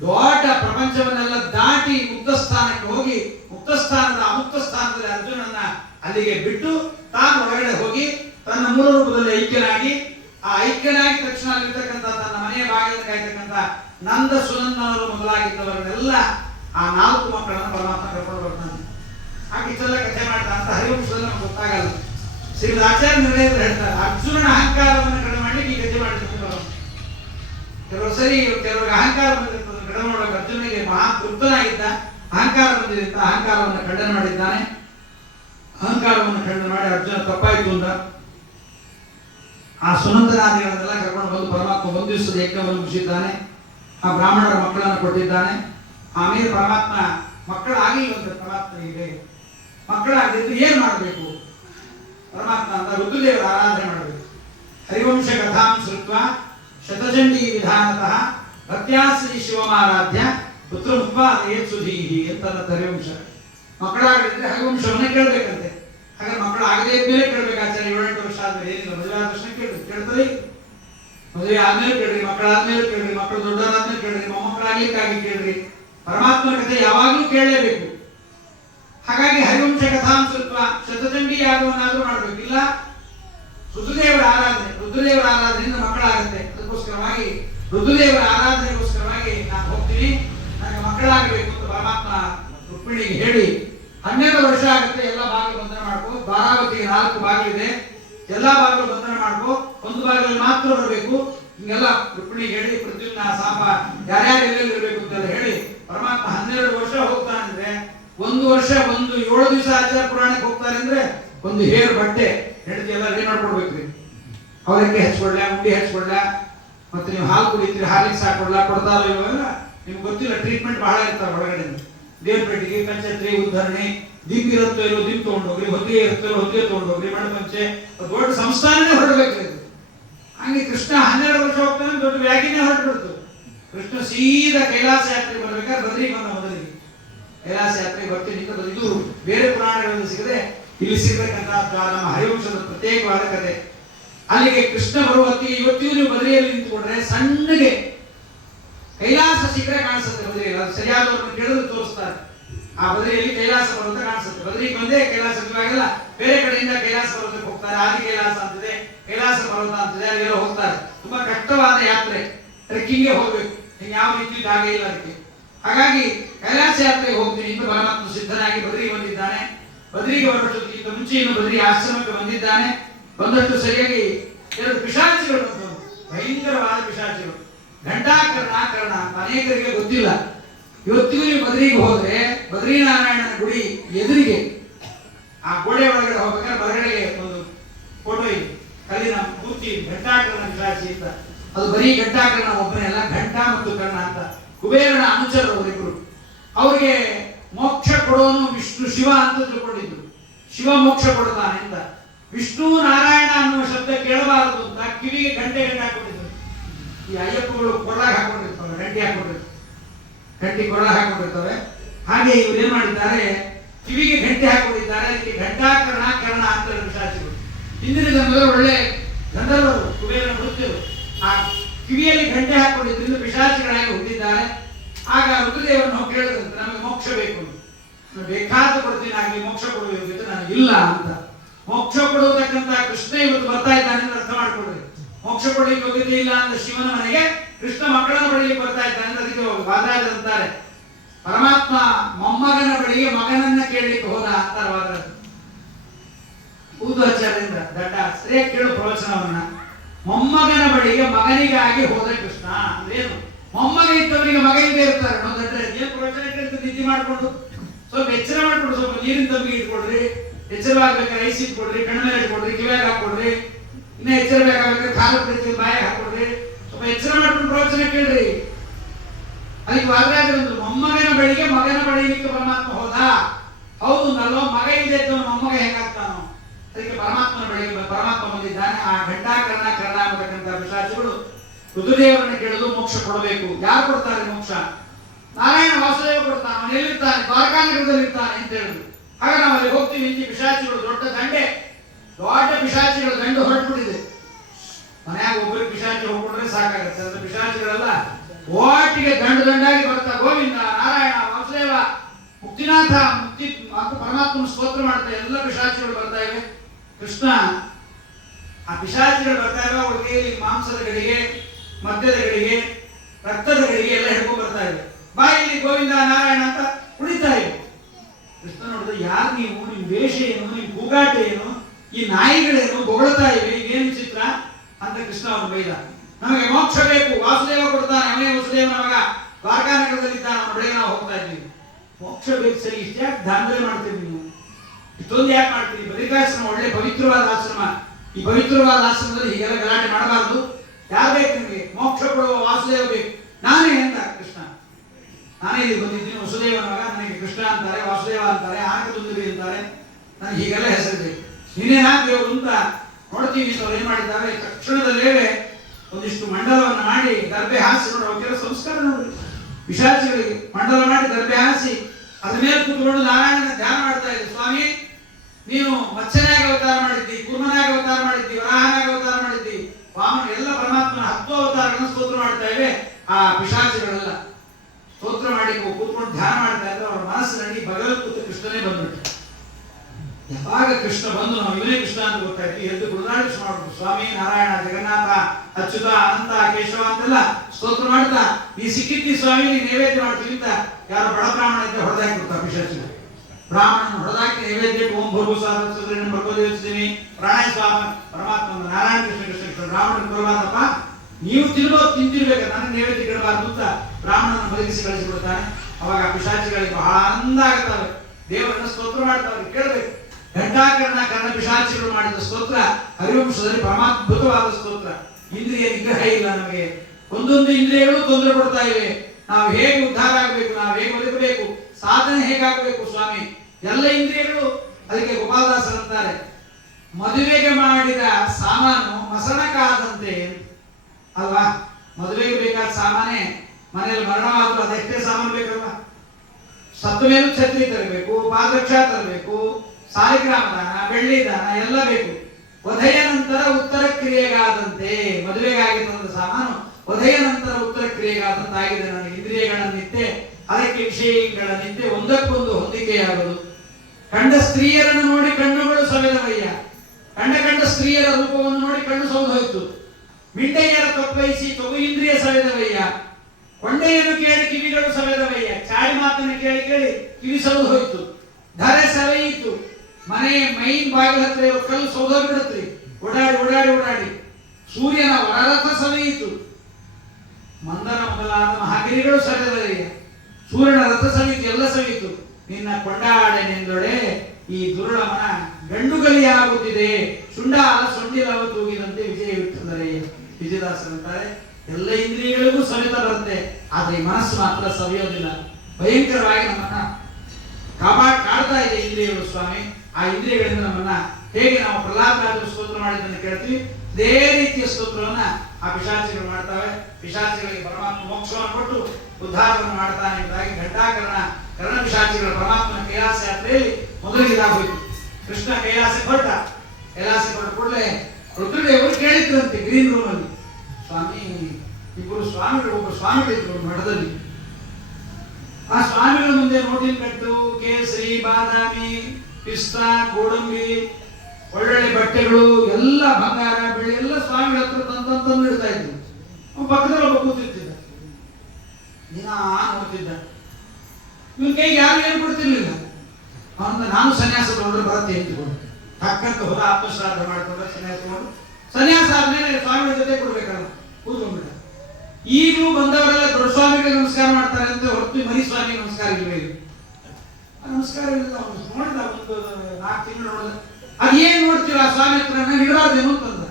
ದೊಡ್ಡ ಪ್ರಪಂಚವನ್ನೆಲ್ಲ ದಾಟಿ ಮುಕ್ತ ಸ್ಥಾನಕ್ಕೆ ಹೋಗಿ ಮುಕ್ತ ಸ್ಥಾನದ ಅಮುಕ್ತ ಸ್ಥಾನದಲ್ಲಿ ಅರ್ಜುನನ್ನ ಅಲ್ಲಿಗೆ ಬಿಟ್ಟು ತಾನು ಹೊರಗಡೆ ಹೋಗಿ ತನ್ನ ಮೂಲ ರೂಪದಲ್ಲಿ ಐಕ್ಯನಾಗಿ ಆ ಐಕ್ಯನಾಗಿ ತಕ್ಷಣ ಅಲ್ಲಿರ್ತಕ್ಕಂಥ ತನ್ನ ಮನೆಯ ಬಾಗಿಲಿನ ಕಾಯ್ತಕ್ಕಂಥ ನಂದ ಸುನಂದನರು ಮೊದಲಾಗಿದ್ದವರನ್ನೆಲ್ಲ ಆ 4 ಮಕ್ಕಳನ್ನು ಪರಮಾತ್ಮ ಕರ್ಕೊಂಡು ಬರ್ತಾನೆ. ಹಾಗೆ ಇಷ್ಟೆಲ್ಲ ಕಥೆ ಮಾಡ್ತಾ ಅಂತ ಹರಿವಂಶದಲ್ಲಿ ನಮ್ಗೆ ಗೊತ್ತಾಗಲ್ಲ. ಶ್ರೀಮದ್ ಆಚಾರ್ಯ ನಿರ್ಣಯದಲ್ಲಿ ಹೇಳ್ತಾರೆ, ಅರ್ಜುನನ ಅಹಂಕಾರವನ್ನು ಕಡಿಮೆ ಮಾಡ್ಲಿಕ್ಕೆ ಈ ಕಥೆ ಮಾಡಿರ್ತಾರೆ. ಕೆಲವರು ಸರಿ, ಕೆಲವರಿಗೆ ಅಹಂಕಾರ ಬಂದಿರ್ತದೆ. ಕಡಿಮೆ ಮಾಡೋಕೆ ಅರ್ಜುನಿಗೆ ಮಹಾ ತೃಪ್ತನಾಗಿದ್ದ, ಅಹಂಕಾರ ಬಂದಿದೆ ಅಂತ ಅಹಂಕಾರವನ್ನು ಖಂಡನೆ ಮಾಡಿದ್ದಾನೆ. ಅಹಂಕಾರವನ್ನು ಖಂಡನೆ ಮಾಡಿ ಅರ್ಜುನ ತಪ್ಪಾಯಿತು ಅಂತ ಆ ಸುನಂದನಾದಿಗಳನ್ನೆಲ್ಲ ಕರ್ಕೊಂಡು ಬಂದು ಪರಮಾತ್ಮ ಒಂದು ದಿವಸದ ಯಜ್ಞವನ್ನು ಮುಗಿಸಿದ್ದಾನೆ. ಆ ಬ್ರಾಹ್ಮಣರ ಮಕ್ಕಳನ್ನು ಕೊಟ್ಟಿದ್ದಾನೆ. ಆಮೇಲೆ ಪರಮಾತ್ಮ ಮಕ್ಕಳಾಗಿಲ್ಲಂತೆ ಪರಮಾತ್ಮನಿಗೆ. ಮಕ್ಕಳಾಗಿದ್ದು ಏನ್ ಮಾಡಬೇಕು ಪರಮಾತ್ಮ ಅಂತ ರುದ್ರದೇವರ ಆರಾಧನೆ ಮಾಡಬೇಕು. ಹರಿವಂಶ ಕಥಾಂ ಶ್ರುತ್ವ ಶತಚಂಡೀ ವಿಧಾನತಃ ಭಕ್ತ್ಯಾಶ್ರೀ ಶಿವಮಾರಾಧ್ಯ ಪುತ್ರ ಉತ್ಪಾದಯೇತ್ ಸುಧೀಹಿ ಅಂತ ಹರಿವಂಶ. ಮಕ್ಕಳಾಗದಿದ್ರೆ ಹರಿವಂಶವನ್ನೇ ಕೇಳಬೇಕಂತೆ. ಹಾಗೆ ಮಕ್ಕಳಾಗದೇ ಇದ್ಮೇಲೆ ಕೇಳಬೇಕು. ಆಚಾರ್ಯ 7-8 ವರ್ಷ ಆದ್ಮೇಲೆ ಏನಿಲ್ಲ, ಮದುವೆ ಆದ ತಕ್ಷಣ ಕೇಳ್ತಾರೆ. ಮದುವೆ ಆದ್ಮೇಲೆ ಕೇಳ್ರಿ, ಮಕ್ಕಳಾದ್ಮೇಲೆ ಕೇಳ್ರಿ, ಮಕ್ಕಳು ದೊಡ್ಡವರಾದ್ಮೇಲೆ ಕೇಳ್ರಿ, ಮೊಮ್ಮಕ್ಕಳಾಗ್ಲಿಕ್ಕಾಗಿ ಕೇಳ್ರಿ. ಪರಮಾತ್ಮನ ಕಥೆ ಯಾವಾಗಲೂ ಕೇಳಲೇಬೇಕು. ಹಾಗಾಗಿ ಹರಿವಂಶ ಕಥಾಂಶತ್ವ ಶತಚಂಡಿ ಯಾಗವನ್ನಾದ್ರೂ ಮಾಡಬೇಕು. ಇಲ್ಲ ರುದ್ರದೇವರ ಆರಾಧನೆ, ರುದ್ರದೇವರ ಆರಾಧನೆಯಿಂದ ಮಕ್ಕಳಾಗುತ್ತೆ. ಅದಕ್ಕೋಸ್ಕರವಾಗಿ ರುದ್ರದೇವರ ಆರಾಧನೆಗೋಸ್ಕರವಾಗಿ ನಾನು ಹೋಗ್ತೀನಿ, ನನಗೆ ಮಕ್ಕಳಾಗಬೇಕು ಅಂತ ಪರಮಾತ್ಮ ರುಕ್ಮಿಣಿಗೆ ಹೇಳಿ 12 ವರ್ಷ ಆಗುತ್ತೆ. ಎಲ್ಲ ಬಾಗಿಲು ಬಂಧನ ಮಾಡ್ಕೋ. ದ್ವಾರಾವತಿಗೆ 4 ಬಾಗಿಲಿದೆ, ಎಲ್ಲಾ ಬಾಗಿಲು ಬಂಧನ ಮಾಡ್ಕೋ. ಒಂದು ಬಾಗಿಲಲ್ಲಿ ಮಾತ್ರ ಬರಬೇಕು. ಹಿಂಗೆಲ್ಲ ರುಕ್ಮಿಣಿಗೆ ಹೇಳಿ ಪ್ರತಿಯೊಂದು ಸಾಪ ಯಾರ್ಯಾರು ಎಲ್ಲೆಲ್ಲಿ ಇರಬೇಕು ಅಂತೆಲ್ಲ ಹೇಳಿ ಪರಮಾತ್ಮ 12 ವರ್ಷ ಹೋಗ್ತಾನೆ. ಅಂದ್ರೆ 1 ವರ್ಷ 7 ದಿವಸ ಆಚಾರ ಪುರಾಣಕ್ಕೆ ಹೋಗ್ತಾರೆ ಅಂದ್ರೆ ಒಂದು ಹೇರ್ ಬಟ್ಟೆ ಹೆಂಡತಿ ಎಲ್ಲ ರೆಡಿ ಮಾಡ್ಕೊಡ್ಬೇಕ್ರಿ. ಅವಲಕ್ಕಿ ಹಚ್ಕೊಡ್ಲ, ಉಂಡಿ ಹಚ್ಕೊಡ್ಲ, ಮತ್ತೆ ನೀವು ಹಾಲು ಕುಡಿತೀರಿ, ಹಾಲಿಗೆ ಸಾಕೊಡ್ಲ, ಕೊಡ್ತಾರ ಇವೆಲ್ಲ ನಿಮ್ಗೆ ಗೊತ್ತಿಲ್ಲ. ಟ್ರೀಟ್ಮೆಂಟ್ ಬಹಳ ಇರ್ತಾವೆ ಒಳಗಡೆ. ದೇವ್ರ ಪೆಟ್ಟಿಗೆ, ಪಂಚತ್ರಿ, ಉದ್ಧರಣೆ, ದೀಪ ಇರುತ್ತೋ ಇಲ್ಲೋ ದೀಪ ತಗೊಂಡೋಗ್ರಿ, ಹೊತ್ತಿಗೆ ಇರುತ್ತೋ ಹೊತ್ತಿಗೆ ತಗೊಂಡೋಗ್ರಿ, ಮಣಪಂಚೆ ದೊಡ್ಡ ಸಂಸ್ಥಾನನೇ ಹೊರಡ್ಬೇಕ್ರಿ. ಹಂಗೆ ಕೃಷ್ಣ 12 ವರ್ಷ ಹೋಗ್ತಾನೆ, ದೊಡ್ಡ ವ್ಯಾಗಿನೇ ಹೊರಟ್ಬಿಡ್ತು. ಕೃಷ್ಣ ಸೀದಾ ಕೈಲಾಸ ಯಾತ್ರೆ ಬರ್ಬೇಕಾದ್ರೆ ಬದ್ರಿಗೆ ಬಂದ. ಮೊದಲಿಗೆ ಕೈಲಾಸ ಯಾತ್ರೆ ಬರ್ತೀನಿ ಅಂತ ಇದು ಬೇರೆ ಪುರಾಣಗಳಲ್ಲಿ ಸಿಗದೆ ಇಲ್ಲಿ ಸಿಗಬೇಕಂತ ನಮ್ಮ ಹರಿವಂಶದ ಪ್ರತ್ಯೇಕವಾದ ಕಥೆ. ಅಲ್ಲಿಗೆ ಕೃಷ್ಣ ಬರುವ ಹೊತ್ತಿಗೆ ಇವತ್ತಿಗೂ ನೀವು ಬದರಿಯಲ್ಲಿ ನಿಂತುಕೊಂಡ್ರೆ ಸಣ್ಣಗೆ ಕೈಲಾಸ ಶಿಖರ ಕಾಣಿಸುತ್ತೆ. ಬದರಿಯಲ್ಲಿ ಅದು ಸರಿಯಾದವ್ರನ್ನ ಕೇಳಿದ್ರೆ ತೋರಿಸ್ತಾರೆ. ಆ ಬದರಿಯಲ್ಲಿ ಕೈಲಾಸ ಪರ್ವತ ಕಾಣಿಸುತ್ತೆ. ಬದರಿಗೆ ಬಂದೇ ಕೈಲಾಸ, ಇವಾಗೆಲ್ಲ ಬೇರೆ ಕಡೆಯಿಂದ ಕೈಲಾಸ ಪರ್ವತಕ್ಕೆ ಹೋಗ್ತಾರೆ. ಆದಿ ಕೈಲಾಸ ಅಂತಿದೆ, ಕೈಲಾಸ ಪರ್ವತ ಅಂತಿದೆ, ಅಲ್ಲೆಲ್ಲ ಹೋಗ್ತಾರೆ. ತುಂಬಾ ಕಷ್ಟವಾದ ಯಾತ್ರೆ, ಟ್ರೆಕ್ಕಿಂಗ್ಗೆ ಹೋಗ್ಬೇಕು. ಯಾವ ರೀತಿ ಜಾಗ ಇಲ್ಲ ಅದಕ್ಕೆ. ಹಾಗಾಗಿ ಕೈಲಾಸ ಯಾತ್ರೆಗೆ ಹೋಗ್ತೀನಿ ಅಂತ ಪರಮಾತ್ಮ ಸಿದ್ಧನಾಗಿ ಬದರಿಗೆ ಬಂದಿದ್ದಾನೆ. ಬದರಿಗೆ ಬರೋಷ್ಟೊತ್ತಿಗಿಂತ ಮುಂಚೆ ಇನ್ನು ಬದರಿ ಆಶ್ರಮಕ್ಕೆ ಬಂದಿದ್ದಾನೆ. ಬಂದಷ್ಟು ಸರಿಯಾಗಿ 2 ಪಿಶಾಚಿಗಳು ಬಂದವು, ಭಯಂಕರವಾದ ಪಿಶಾಚಿಗಳು. ಘಂಟಾಕರ್ಣ ಕರ್ಣ ಅನೇಕರಿಗೆ ಗೊತ್ತಿಲ್ಲ. ಇವತ್ತಿಗೂ ನೀವು ಬದರಿಗೆ ಹೋದ್ರೆ ಬದ್ರಿನಾರಾಯಣನ ಗುಡಿ ಎದುರಿಗೆ ಆ ಗೋಡೆ ಒಳಗಡೆ ಹೋಗ್ಬೇಕಾದ್ರೆ ಹೊರಗಡೆಗೆ ಒಂದು ಫೋಟೋ ಇದೆ, ಕಲ್ಲಿನ ಮೂರ್ತಿ, ಘಂಟಾಕರ್ಣ ಪಿಶಾಚಿ ಅಂತ. ಅದು ಬರೀ ಘಂಟಾಕರ್ಣ ಒಬ್ಬನೇ ಅಲ್ಲ, ಘಂಟಾ ಮತ್ತು ಕರ್ಣ ಅಂತ ಕುಬೇರನ ಅನುಚರರು ಅವರಿಬ್ಬರು. ಅವರಿಗೆ ಮೋಕ್ಷ ಕೊಡೋನು ವಿಷ್ಣು ಶಿವ ಅಂತ ತಿಳ್ಕೊಂಡಿದ್ರು. ಶಿವ ಮೋಕ್ಷ ಕೊಡ್ತಾನೆ ಅಂತ. ವಿಷ್ಣು ನಾರಾಯಣ ಅನ್ನುವ ಶಬ್ದ ಕೇಳಬಾರದು ಅಂತ ಕಿವಿಗೆ ಗಂಟೆ ಹಾಕೊಂಡಿದ್ರು. ಈ ಅಯ್ಯಪ್ಪಗಳು ಕೊರಳಾಗ ಹಾಕೊಂಡಿರ್ತಾರೆ, ಗಂಟೆ ಹಾಕೊಂಡಿರ್ತಾರೆ, ಗಂಟೆ ಕೊರಳ ಹಾಕೊಂಡಿರ್ತವೆ. ಹಾಗೆ ಇವ್ರು ಏನ್ ಮಾಡಿದ್ದಾರೆ, ಕಿವಿಗೆ ಗಂಟೆ ಹಾಕೊಂಡಿದ್ದಾರೆ. ಅದಕ್ಕೆ ಘಂಟಾಕರ್ಣ ಕರ್ಣ ಅಂತ ಪಿಶಾಚಿಗಳು. ಹಿಂದಿನ ಜನ್ಮದಲ್ಲಿ ಒಳ್ಳೆ ಗಂಧರ್ವರು, ಕುಬೇರನ ಮೃತ್ಯರು. ಆ ಕಿವಿಯಲ್ಲಿ ಗಂಟೆ ಹಾಕೊಂಡಿದ್ರಿಂದ ಪಿಶಾಚಿಗಳಾಗಿ ಹುಟ್ಟಿದ್ದಾರೆ. ಆಗ ರುದ್ರದೇವರನ್ನು ಕೇಳಿದಂತೆ, ನಮಗೆ ಮೋಕ್ಷ ಬೇಕು, ಬೇಕಾದ ಕೊಡ್ತೀನಿ, ಆಗಲಿ ಮೋಕ್ಷ ಕೊಡುವ ಯೋಗ್ಯತೆ ನನಗಿಲ್ಲ ಅಂತ. ಮೋಕ್ಷ ಕೊಡುವುದಕ್ಕಂತ ಕೃಷ್ಣ ಇವತ್ತು ಬರ್ತಾ ಇದ್ದಾನೆ ಅಂತ ಅರ್ಥ ಮಾಡ್ಕೊಡ್ರಿ. ಮೋಕ್ಷ ಕೊಡಲಿಕ್ಕೆ ಯೋಗ್ಯತೆ ಇಲ್ಲ ಅಂತ ಶಿವನ ಮನೆಗೆ ಕೃಷ್ಣ ಮಕ್ಕಳನ್ನ ಪಡೆಯಲಿಕ್ಕೆ ಬರ್ತಾ ಇದ್ದಾನೆ ಅಂತ ಅದಕ್ಕೆ ವಾದರಾಜರು ಅಂತಾರೆ, ಪರಮಾತ್ಮ ಮೊಮ್ಮಗನ ಬಳಿಗೆ ಮಗನನ್ನ ಕೇಳಲಿಕ್ಕೆ ಹೋದ ಅಂತಾರೆ ವಾದರಾಜರು. ಊದಾಚಾರ್ಯರಿಂದ ದಡ್ಡ ಸರಿಯಾಗಿ ಕೇಳು ಪ್ರವಚನವನ್ನ. ಮೊಮ್ಮಗನ ಬಳಿಗೆ ಮಗನಿಗಾಗಿ ಹೋದ ಕೃಷ್ಣ ಅಂದ್ರೇನು? ಮೊಮ್ಮಗ ಇದ್ದವರಿಗೆ ಮಗ ಇಲ್ಲದೆ ಇರ್ತಾರೆ. ದಡ್ಡ ಏನ್ ಪ್ರವಚನ ಕೇಳ್ತಾರೆ, ನಿದ್ದೆ ಮಾಡ್ಕೊಂಡು ಸ್ವಲ್ಪ ಎಚ್ಚರ ಮಾಡ್ಕೊಂಡು, ಸ್ವಲ್ಪ ನೀರಿನ ತಂಬಿಗೆ ಇಟ್ಕೊಡ್ರಿ, ಎಚ್ಚರವಾಗ್ಬೇಕಾದ್ರೆ ಐಸ್ ಇಟ್ಕೊಡ್ರಿ, ಕಣ್ಣ ಮೇಲೆ ಇಟ್ಕೊಡ್ರಿ, ಕಿವಿಯಾಗ ಹಾಕೊಡ್ರಿ, ಇನ್ನ ಎಚ್ಚರ ಬೇಕಾಗಬೇಕಾದ್ರೆ ಕಾಲು ಪ್ರೀತಿ ಬಾಯಿಗೆ ಹಾಕೊಡ್ರಿ, ಸ್ವಲ್ಪ ಎಚ್ಚರ ಮಾಡ್ಕೊಂಡು ಪ್ರವಚನ ಕೇಳ್ರಿ. ಅದಕ್ಕೆ ವಾದರಾಜರು ಮೊಮ್ಮಗನ ಬಳಿಗೆ ಮಗನ ಬಳಿಲಿಕ್ಕೆ ಪರಮಾತ್ಮ ಹೋದ. ಹೌದು ನಲ್ಲೋ, ಮಗ ಇಲ್ಲದೆ ಇದ್ದವನು ಮೊಮ್ಮಗ ಹೆಂಗಾಗ್ತಾನೋ? ಅದಕ್ಕೆ ಪರಮಾತ್ಮನ ಬಳಿಗೆ ಪರಮಾತ್ಮ ಬಂದಿದ್ದಾನೆ. ಆ ಘಂಟಾಕರ್ಣ ಕರ್ಣ ಅನ್ನತಕ್ಕಂಥ ಪಿಶಾಚಿಗಳು ರುದ್ರದೇವರನ್ನು ಕೇಳಲು ಮೋಕ್ಷ ಕೊಡಬೇಕು. ಯಾರು ಕೊಡ್ತಾರೆ ಮೋಕ್ಷ? ನಾರಾಯಣ ವಾಸುದೇವ ಕೊಡ್ತಾನೆ. ಅವನು ಎಲ್ಲಿರ್ತಾನೆ? ದ್ವಾರಕಾನಗರದಲ್ಲಿ ಇರ್ತಾನೆ ಅಂತ ಹೇಳಿದ್ರು. ಹಾಗೆ ನಾವು ಅಲ್ಲಿ ಹೋಗ್ತೀವಿ. ಇಂಚಿ ಪಿಶಾಚಿಗಳು ದೊಡ್ಡ ದಂಡೆ, ದೊಡ್ಡ ಪಿಶಾಚಿಗಳ ದಂಡು ಹೊರಟ್ಬಿಟ್ಟಿದೆ. ಮನ್ಯಾಗ ಒಬ್ಬರಿಗೆ ಪಿಶಾಚಿ ಹೋಗ್ಕೊಂಡ್ರೆ ಸಾಕಾಗತ್ತೆ. ಅಂದ್ರೆ ಪಿಶಾಚಿಗಳೆಲ್ಲ ಒಟ್ಟಿಗೆ ದಂಡಾಗಿ ಬರ್ತಾ ಗೋವಿಂದ ನಾರಾಯಣ ವಾಸುದೇವ ಮುಕ್ತಿನಾಥ ಮುಕ್ತಿ ಪರಮಾತ್ಮನ ಸ್ತೋತ್ರ ಮಾಡ್ತಾ ಎಲ್ಲ ಪಿಶಾಚಿಗಳು ಬರ್ತಾ ಇವೆ. ಕೃಷ್ಣ ಆ ಪಿಶಾಚಿಗಳು ಬರ್ತಾ ಇವೆ. ಅವ್ರ ಕೈಯಲ್ಲಿ ಮಾಂಸದ ಗಡಿಗೆ, ಮದ್ಯದ ಗಡಿಗೆ, ರಕ್ತದ ಗಡಿಗೆ ಎಲ್ಲ ಹಿಡ್ಕೊಂಡು ಬರ್ತಾ ಇವೆ. ಬಾಯಲ್ಲಿ ಗೋವಿಂದ ನಾರಾಯಣ ಅಂತ ಕುಣಿತಾ ಇವೆ. ಕೃಷ್ಣ ನೋಡಿದ್ರೆ ಯಾರು ನೀವು, ನಿಮ್ ವೇಷ ಏನು, ನಿಮ್ ಕೂಗಾಟ ಏನು, ಈ ನಾಯಿಗಳೇನು ಬೊಗಳ್ತಾ ಇವೆ, ಇದೇನು ಚಿತ್ರ ಅಂತ ಕೃಷ್ಣ ಅವರು ಬೈದ. ನಮಗೆ ಮೋಕ್ಷ ಬೇಕು, ವಾಸುದೇವ ಕೊಡ್ತಾನೆ, ಅವನೇ ವಸುದೇವ ನಮಗ ದ್ವಾರಕಾ ನಗರದಲ್ಲಿದ್ದಾನೆ, ಅವನ ಬಳಿಗೆ ನಾವು ಹೋಗ್ತಾ ಇದ್ದೀವಿ. ಮೋಕ್ಷ ಬೇಕು ಸರಿ, ಇಷ್ಟ ಯಾಕೆ ದಾಂಧಲೆ ಮಾಡ್ತೀವಿ ನೀವು, ಇಷ್ಟೊಂದು ಯಾಕೆ ಮಾಡ್ತೀರಿ? ಬದ್ರಿಕಾಶ್ರಮ ಒಳ್ಳೆ ಪವಿತ್ರವಾದ ಆಶ್ರಮ. ಈ ಪವಿತ್ರವಾದ ಆಶ್ರಮದಲ್ಲಿ ಹೀಗೆಲ್ಲ ಗಲಾಟೆ ಮಾಡಬಾರ್ದು. ಯಾರು ಬೇಕು ನಿಮಗೆ? ಮೋಕ್ಷ ಕೊಡುವ ವಾಸುದೇವ ಬೇಕು. ನಾನೇ ಅಂತ ಕೃಷ್ಣ, ನಾನೇ ಇಲ್ಲಿ ಬಂದಿದ್ದೀನಿ, ವಸುದೇವ ಮಗ, ನನಗೆ ಕೃಷ್ಣ ಅಂತಾರೆ, ವಾಸುದೇವ ಅಂತಾರೆ, ಆನಕ ತುಂದುರಿ ಅಂತಾರೆ, ನನಗೆ ಹೀಗೆಲ್ಲ ಹೆಸರು ಬೇಕು. ನೀನೇನಾ ದೇವರು ಅಂತ ನೋಡ್ತೀವಿ. ಅವ್ರು ಏನ್ ಮಾಡಿದ್ದಾರೆ, ತಕ್ಷಣದಲ್ಲೇ ಒಂದಿಷ್ಟು ಮಂಡಲವನ್ನು ಮಾಡಿ ದರ್ಬೆ ಹಾಸಿ, ನೋಡಿ ಅವಕ್ಕೆಲ್ಲ ಸಂಸ್ಕಾರ ನೋಡಿ, ಪಿಶಾಚಿಗಳಿಗೆ ಮಂಡಲ ಮಾಡಿ ದರ್ಬೆ ಹಾಸಿ ಅದ್ರ ಮೇಲೆ ಕೂತ್ಕೊಂಡು ನಾರಾಯಣನ ಧ್ಯಾನ ಮಾಡ್ತಾ ಇದ್ದೆ. ಸ್ವಾಮಿ, ನೀನು ಮತ್ಸ್ಯನಾಗಿ ಅವತಾರ ಮಾಡಿದ್ದಿ, ಕೂರ್ಮನಾಗಿ ಅವತಾರ ಮಾಡಿದ್ದಿ, ವರಾಹನಾಗಿ ಅವತಾರ ಮಾಡಿದ್ದಿ, ವಾಮನ, ಎಲ್ಲ ಪರಮಾತ್ಮನ 10 ಅವತಾರಗಳನ್ನು ಸ್ತೋತ್ರ ಮಾಡ್ತಾ ಇವೆ. ಆ ಪಿಶಾಚಿಗಳೆಲ್ಲ ಸ್ತೋತ್ರ ಮಾಡಿ ಕೂತ್ಕೊಂಡು ಧ್ಯಾನ ಮಾಡ್ತಾ ಇದ್ರೆ ಅವರ ಮನಸ್ಸಿನಲ್ಲಿ ಭಗವತ್ ಕೃಷ್ಣನೇ ಬಂದ್ಬಿಟ್ಟು. ಯಾವಾಗ ಕೃಷ್ಣ ಬಂದು ನಾವು ಇವನೇ ಕೃಷ್ಣ ಅಂತ ಗೊತ್ತಾಯ್ತು, ಎದ್ದು ಗುರುನಾಡಿಸ್ ಮಾಡ್ಬಿಟ್ಟು ಸ್ವಾಮಿ ನಾರಾಯಣ ಜಗನ್ನಾಥ ಅಚ್ಯುತ ಅನಂತ ಕೇಶವ ಅಂತೆಲ್ಲ ಸ್ತೋತ್ರ ಮಾಡ್ತಾ, ನೀ ಸಿಕ್ಕಿದ್ದಿ ಸ್ವಾಮಿ, ನೀ ನೈವೇದ್ಯ ಮಾಡ್ತೀವಿ ಅಂತ ಯಾರು ಬಡ ಬ್ರಾಹ್ಮಣ ಅಂತ ಹೊಡೆದಾಕ್ಬಿಡ್ತಾರೆ ಪಿಶಾಚಿನ. ಬ್ರಾಹ್ಮಣನ ಹೊಡೆದಾಕಿ ನೈವೇದ್ಯ ಓಂ ಭೂರ್ಭುಸಾರಸ್ವದ್ರೇಣ ಭಗವದ್ಗೀತೆ ಪ್ರಾಣಾಯ ಸ್ವಾಮ ಪರಮಾತ್ಮ ನಾರಾಯಣ ಕೃಷ್ಣ ಕೃಷ್ಣ ಕೃಷ್ಣ ಬ್ರಾಹ್ಮಣನ ಕೊಡಬಾರ್ದಪ್ಪ, ನೀವು ತಿನ್ಬೋದು, ತಿಂತಿರ್ಬೇಕು, ನನಗೆ ನೈವೇದ್ಯ ಕೆಡಬಾರ್ದು ಅಂತ ಬ್ರಾಹ್ಮಣನ ಬದುಕಿಸಿ ಕಳಿಸಿಬಿಡ್ತಾನೆ. ಅವಾಗ ಪಿಶಾಚಿಗಳಿಗೆ ಬಹಳ ಆನಂದ ಆಗುತ್ತವೆ, ದೇವರನ್ನ ಸ್ತೋತ್ರ ಮಾಡ್ತಾರೆ. ಕೇಳಬೇಕು, ಘಂಟಾಕರ್ಣ ಕರ್ಣ ಪಿಶಾಚಿಗಳು ಮಾಡಿದ ಸ್ತೋತ್ರ ಹರಿವಂಶದಲ್ಲಿ ಪರಮಾದ್ಭುತವಾದ ಸ್ತೋತ್ರ. ಇಂದ್ರಿಯ ನಿಗ್ರಹ ಇಲ್ಲ ನಮಗೆ, ಒಂದೊಂದು ಇಂದ್ರಿಯಗಳು ತೊಂದರೆ ಕೊಡ್ತಾ ಇವೆ. ನಾವು ಹೇಗೆ ಉದ್ಧಾರ ಆಗಬೇಕು, ನಾವು ಹೇಗೆ ಬದುಕಬೇಕು, ಸಾಧನೆ ಹೇಗಾಗಬೇಕು ಸ್ವಾಮಿ, ಎಲ್ಲ ಇಂದ್ರಿಯಗಳು. ಅದಕ್ಕೆ ಗೋಪಾಲದಾಸರಂತಾರೆ, ಮದುವೆಗೆ ಮಾಡಿದ ಸಾಮಾನು ಮಸಣಕ್ಕಾದಂತೆ ಅಲ್ವಾ. ಮದುವೆಗೆ ಬೇಕಾದ ಸಾಮಾನೆ, ಮನೆಯಲ್ಲಿ ಮರಣವಾದರೂ ಅದೆಷ್ಟೇ ಸಾಮಾನು ಬೇಕಲ್ವಾ. ಸತ್ತ ಮೇಲೂ ಛತ್ರಿ ತರಬೇಕು, ಪಾದರಕ್ಷ ತರಬೇಕು, ಸಾಲಿಗ್ರಾಮ ದಾನ, ಬೆಳ್ಳಿ ದಾನ ಎಲ್ಲ ಬೇಕು. ವಧೆಯ ನಂತರ ಉತ್ತರ ಕ್ರಿಯೆಗಾದಂತೆ, ಮದುವೆಗಾಗಿ ತಂದ ಸಾಮಾನು ವಧೆಯ ನಂತರ ಉತ್ತರ ಕ್ರಿಯೆಗಾದಂತಾಗಿದೆ. ನನಗೆ ಇಂದ್ರಿಯಗಳ ನಿತ್ಯ, ಅದಕ್ಕೆ ವಿಷಯಗಳ ನಿತ್ಯ ಒಂದಕ್ಕೊಂದು ಹೊಂದಿಕೆಯಾಗದು. ಕಂಡ ಸ್ತ್ರೀಯರನ್ನು ನೋಡಿ ಕಣ್ಣುಗಳು ಸವೆದವಯ್ಯ, ಕಂಡ ಸ್ತ್ರೀಯರ ರೂಪವನ್ನು ನೋಡಿ ಕಣ್ಣು ಸೌದು ಹೋಯಿತು. ಮಿಂಡೆಯರ ತೊಪ್ಪಯಿಸಿ ತೊಗು ಇಂದ್ರಿಯ ಸವೆದವಯ್ಯ, ಕೊಂಡೆಯನ್ನು ಕೇಳಿ ಕಿವಿಗಳು ಸವೆದವಯ್ಯ, ಚಾಡಿ ಮಾತನ್ನು ಕೇಳಿ ಕೇಳಿ ಕಿವಿ ಸೌದು ಹೋಯಿತು. ಧರೆ ಸವೆಯಿತು, ಮನೆ ಮೈನ್ ಬಾಗಿಲ ಹತ್ರ ಇರೋ ಕಲ್ಲು ಸೌದೋಗ್ಬಿಡುತ್ರಿ, ಓಡಾಡಿ ಓಡಾಡಿ ಓಡಾಡಿ. ಸೂರ್ಯನ ವರರಥ ಸವೆಯಿತು, ಮಂದರ ಮೊದಲಾದ ಮಹಾಗಿರಿಗಳು ಸವೆದವಯ್ಯ, ಸೂರ್ಯನ ರಥ ಸವೆಯಿತು, ಎಲ್ಲ ಸವೆಯಿತು. ನಿನ್ನ ಕೊಂಡಾಡೆ ನಿಂದೊಡೆ ಈ ದುರುಳಮನ ಗಂಡುಗಲಿಯಾಗುತ್ತಿದೆ, ಶುಂಡಾಲ ಸೊಂಡಿಲವ ತೂಗಿದಂತೆ ವಿಜಯ ವಿಠಲರೇ. ವಿಜಯದಾಸರಂತಾರೆ, ಎಲ್ಲ ಇಂದ್ರಿಯಗಳಿಗೂ ಸವೆತ ಬರುತ್ತೆ, ಆದ್ರೆ ಈ ಮನಸ್ಸು ಮಾತ್ರ ಸವಿಯೋದಿಲ್ಲ. ಭಯಂಕರವಾಗಿ ನಮ್ಮನ್ನ ಕಾಡ್ತಾ ಇದೆ ಇಂದ್ರಿಯಗಳು ಸ್ವಾಮಿ. ಆ ಇಂದ್ರಿಯಗಳಿಂದ ನಮ್ಮನ್ನ ಹೇಗೆ ನಾವು ಪ್ರಹ್ಲಾದರಾಜರು ಸ್ತೋತ್ರ ಮಾಡಿದ್ದನ್ನು ಕೇಳ್ತೀವಿ, ಇದೇ ರೀತಿಯ ಸ್ತೋತ್ರವನ್ನ ಆ ಪಿಶಾಚಿಗಳು ಮಾಡ್ತಾವೆ. ಪಿಶಾಚಿಗಳಿಗೆ ಪರಮಾತ್ಮ ಮೋಕ್ಷವನ್ನು ಕೊಟ್ಟು ಉದ್ಧಾರವನ್ನು ಮಾಡ್ತಾನೆ ಎಂಬುದಾಗಿ ಕರ್ಣ ಪಿಶಾಚಿಗಳ ಪರಮಾತ್ಮನ ಕೈಲಾಸ ಯಾತ್ರೆಯಲ್ಲಿ ಮೊದಲಿಗಿದಾಗೋಯ್ತು. ಕೃಷ್ಣ ಕೈಲಾಸಕ್ಕೆ ಹೊರಟ, ಕೈಲಾಸಕ್ಕೆ ಹೊರಟ ಕೂಡಲೇ ರುದ್ರದೇವರು ಕೇಳಿದ್ರಂತೆ ಗ್ರೀನ್ ರೂಮ್ ಅಲ್ಲಿ, ಸ್ವಾಮಿ ಇಬ್ಬರು ಸ್ವಾಮಿಗಳು, ಒಬ್ಬ ಸ್ವಾಮಿಗಳಿದ್ರು ಮಠದಲ್ಲಿ. ಆ ಸ್ವಾಮಿಗಳ ಮುಂದೆ ನೋಟಿನ ಕಟ್ಟು, ಕೇಸರಿ, ಬಾದಾಮಿ, ಪಿಸ್ತಾ, ಗೋಡಂಬಿ, ಒಳ್ಳೊಳ್ಳೆ ಬಟ್ಟೆಗಳು ಎಲ್ಲ ಬಂಗಾರ ಬೆಳ್ಳಿ ಎಲ್ಲ ಸ್ವಾಮಿಗಳ ಹತ್ರ ತಂದು ಇಡ್ತಾ ಇದ್ರು. ಪಕ್ಕದಲ್ಲಿ ಒಬ್ಬ ಕೂತಿರ್ತಿದ್ದ, ದಿನ ನೋಡ್ತಿದ್ದ. ಇವನ್ ಕೈಗೆ ಯಾರು ಏನು ಕೊಡ್ತಿರ್ಲಿಲ್ಲ. ಅವನ್ನ ನಾನು ಸನ್ಯಾಸ ತಗೊಂಡ್ರೆ ಬರತ್ತೆ ಎಂತಕೊಂಡು ತಕ್ಕಂತ ಹೋದ, ಆತ್ಮಶ್ರಾದ್ದ ಮಾಡ್ಕೊಂಡ್ರೆ ಸನ್ಯಾಸ ತಗೊಂಡು, ಸನ್ಯಾಸ ಆದ್ಮೇಲೆ ಸ್ವಾಮಿಗಳ ಜೊತೆ ಕೊಡ್ಬೇಕಲ್ಲ, ಕೂತ್ಕೊಂಡ್ಬಿಟ್ಟ. ಈಗಲೂ ಬಂದವರೆಲ್ಲ ದೊಡ್ಡ ಸ್ವಾಮಿಗಳಿಗೆ ನಮಸ್ಕಾರ ಮಾಡ್ತಾರೆ ಅಂತ ಹೊರತು ಮರಿ ಸ್ವಾಮಿಗೆ ನಮಸ್ಕಾರ ಇಲ್ಲವೇ ಇಲ್ಲ. ನಮಸ್ಕಾರ ಇಲ್ಲ. ಅವನು ನೋಡಿದ, ಒಂದು 4 ತಿಂಗಳು ನೋಡಿದ. ಅದೇನ್ ನೋಡ್ತೀರ ಆ ಸ್ವಾಮಿ ಹತ್ರ, ನಾನು ಇಡೋದೇನು ಅಂತಂದ.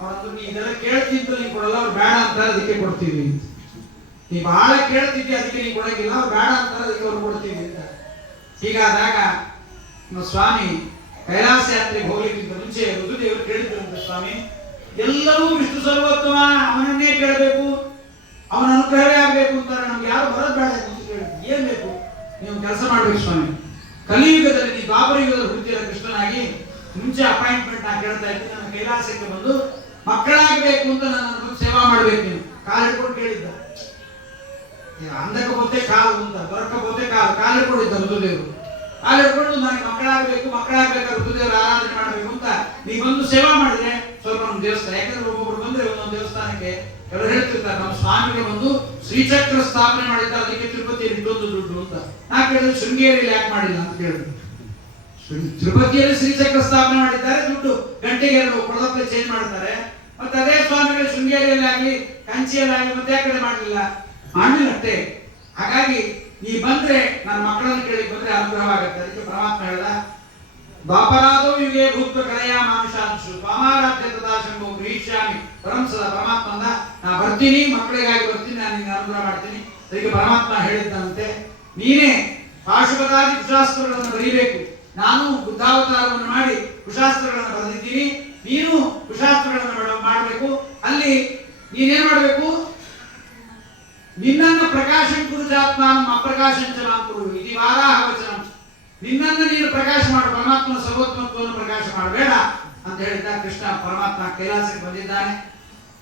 ಅವತ್ತು ನೀ ಇದೆಲ್ಲ ಕೇಳ್ತಿದ್ದು ನೀ ಕೊಡಲ್ಲ, ಅವ್ರು ಬೇಡ ಅಂತಾರೆ ಅದಕ್ಕೆ ಕೊಡ್ತೀವಿ. ನೀ ಬಹಳ ಕೇಳ್ತಿದ್ದಿ ಅದಕ್ಕೆ ನೀ ಕೊಡಂಗಿಲ್ಲ, ಅವ್ರು ಬೇಡ ಅಂತಾರೆ ಅದಕ್ಕೆ ಅವ್ರು ಕೊಡ್ತೀವಿ ಅಂತ. ಹೀಗಾದಾಗ ನಮ್ಮ ಸ್ವಾಮಿ ಕೈಲಾಸ ಯಾತ್ರೆಗೆ ಹೋಗ್ಲಿಕ್ಕಿಂತ ಮುಂಚೆ ರುದ್ರದೇವರು ಕೇಳಿದ್ರಂತೆ, ಸ್ವಾಮಿ ಎಲ್ಲರೂ ವಿಷ್ಣು ಸರ್ವೋತ್ತಮ, ಅವನನ್ನೇ ಕೇಳಬೇಕು, ಅವನ ಅನುಗ್ರಹವೇ ಆಗ್ಬೇಕು ಅಂತಾರೆ, ನಮ್ಗೆ ಯಾರು ಬರೋದು ಬೇಡ ಅಂತ ಕೇಳಿ. ಏನ್ ಬೇಕು, ನೀವು ಕೆಲಸ ಮಾಡ್ಬೇಕು ಸ್ವಾಮಿ. ಕಲಿಯುಗದಲ್ಲಿ ನೀ ದ್ವಾಪರ ಯುಗದಲ್ಲಿ ಹುಟ್ಟಿದ ಕೃಷ್ಣನಾಗಿ ಮುಂಚೆ ಅಪಾಯಿಂಟ್ಮೆಂಟ್ ನಾ ಕೇಳ್ತಾ ಇದ್ದೀನಿ, ನನ್ನ ಕೈಲಾಸಕ್ಕೆ ಬಂದು ಮಕ್ಕಳಾಗಬೇಕು ಅಂತ ನನ್ನ ಸೇವಾ ಮಾಡ್ಬೇಕು ನೀನು. ಕಾಲು ಹಿಡ್ಕೊಂಡು ಕೇಳಿದ್ದ, ಅಂದకపోతే ಕಾಲು ಅಂತ, ದೊರಕಬೋತೆ ಕಾಲು, ಕಾಲು ಹಿಡ್ಕೊಂಡಿದ್ದ ಋತುದೇವರು. ಕಾಲು ಹಿಡ್ಕೊಂಡು ನನಗೆ ಮಕ್ಕಳಾಗಬೇಕಾದ್ರೆ ಋತುದೇವರು ಆರಾಧನೆ ಮಾಡಬೇಕು ಅಂತ ನೀ ಬಂದು ಸೇವಾ ಮಾಡಿದ್ರೆ ಸ್ವಲ್ಪ ನಮ್ಮ ದೇವಸ್ಥಾನ, ಯಾಕಂದ್ರೆ ಒಬ್ಬೊಬ್ರು ಬಂದ್ರೆ ಒಂದೊಂದು ದೇವಸ್ಥಾನಕ್ಕೆ ಕೆಲವರು ಹೇಳ್ತಿರ್ತಾರೆ ನಮ್ಮ ಸ್ವಾಮಿಗೆ ಒಂದು ಶ್ರೀಚಕ್ರ ಸ್ಥಾಪನೆ ಮಾಡಿದ್ದಾರೆ, ಅದಕ್ಕೆ ತಿರುಪತಿಯಲ್ಲಿ ಇಟ್ಟೊಂದು ದುಡ್ಡು ಅಂತ. ನಾ ಕೇಳಿದ್ರೆ ಶೃಂಗೇರಿಯಲ್ಲಿ ಯಾಕೆ ಮಾಡಿಲ್ಲ ಅಂತ ಕೇಳಿದ್ರು. ತಿರುಪತಿಯಲ್ಲಿ ಶ್ರೀಚಕ್ರ ಸ್ಥಾಪನೆ ಮಾಡಿದ್ದಾರೆ, ದುಡ್ಡು ಗಂಟೆಗೆ ಕೊಳದಪ್ಪಲೆ ಚೇಂಜ್ ಮಾಡ್ತಾರೆ. ಮತ್ತೆ ಅದೇ ಸ್ವಾಮಿಗಳು ಶೃಂಗೇರಿಯಲ್ಲಿ ಆಗಲಿ ಕಂಚಿಯಲ್ಲಿ ಆಗಲಿ ಮತ್ತೆ ಆ ಕಡೆ ಮಾಡಲಿಲ್ಲ ಅಷ್ಟೇ. ಹಾಗಾಗಿ ನೀ ಬಂದ್ರೆ ನನ್ನ ಮಕ್ಕಳನ್ನು ಕೇಳಿ ಬಂದ್ರೆ ಅನುಗ್ರಹವಾಗುತ್ತೆ. ಅದಕ್ಕೆ ಪರಮಾತ್ಮ ಹೇಳ್ದ, ದ್ವಾಪರಾದೋ ಯುಗೆ ಭೂತ್ವ ಕಲೆಯ ಮಾನುಷಾಂಶು ಪಾಮಾರಾಧ್ಯ ತಥಾ ಶಂಭೋ ಗೃಹೀಷ್ಯಾಮಿ ಪರಮಸದ. ಪರಮಾತ್ಮ ಅಂದ, ನಾ ಬರ್ತೀನಿ, ಮಕ್ಕಳಿಗಾಗಿ ಬರ್ತೀನಿ, ನಾನು ನಿನ್ನ ಅನುಗ್ರಹ ಮಾಡ್ತೀನಿ. ಅದಕ್ಕೆ ಪರಮಾತ್ಮ ಹೇಳಿದ್ದಂತೆ, ನೀನೇ ಪಾಶುಪದಾದಿ ಕುಶಾಸ್ತ್ರಗಳನ್ನು ಬರೀಬೇಕು. ನಾನು ಬುದ್ಧಾವತಾರವನ್ನು ಮಾಡಿ ಕುಶಾಸ್ತ್ರಗಳನ್ನು ಬರೆದಿದ್ದೀನಿ, ನೀನು ಕುಶಾಸ್ತ್ರಗಳನ್ನು ಮಾಡಬೇಕು. ಅಲ್ಲಿ ನೀನೇನ್ ಮಾಡಬೇಕು, ನಿನ್ನನ್ನು ಪ್ರಕಾಶಂ ಕುರುಚಾತ್ಮಾನಂ ಅಪ್ರಕಾಶಂಚ ಮಾಂ ಕುರು ಇತಿ ವಾರಾಹ ವಚನಂ. ನಿನ್ನನ್ನು ನೀನು ಪ್ರಕಾಶ ಮಾಡು, ಪರಮಾತ್ಮನ ಸರ್ವೋತ್ತಮತ್ವವನ್ನು ಪ್ರಕಾಶ ಮಾಡಬೇಡ ಅಂತ ಹೇಳಿದ್ದ ಕೃಷ್ಣ. ಪರಮಾತ್ಮ ಕೈಲಾಸಕ್ಕೆ ಬಂದಿದ್ದಾನೆ.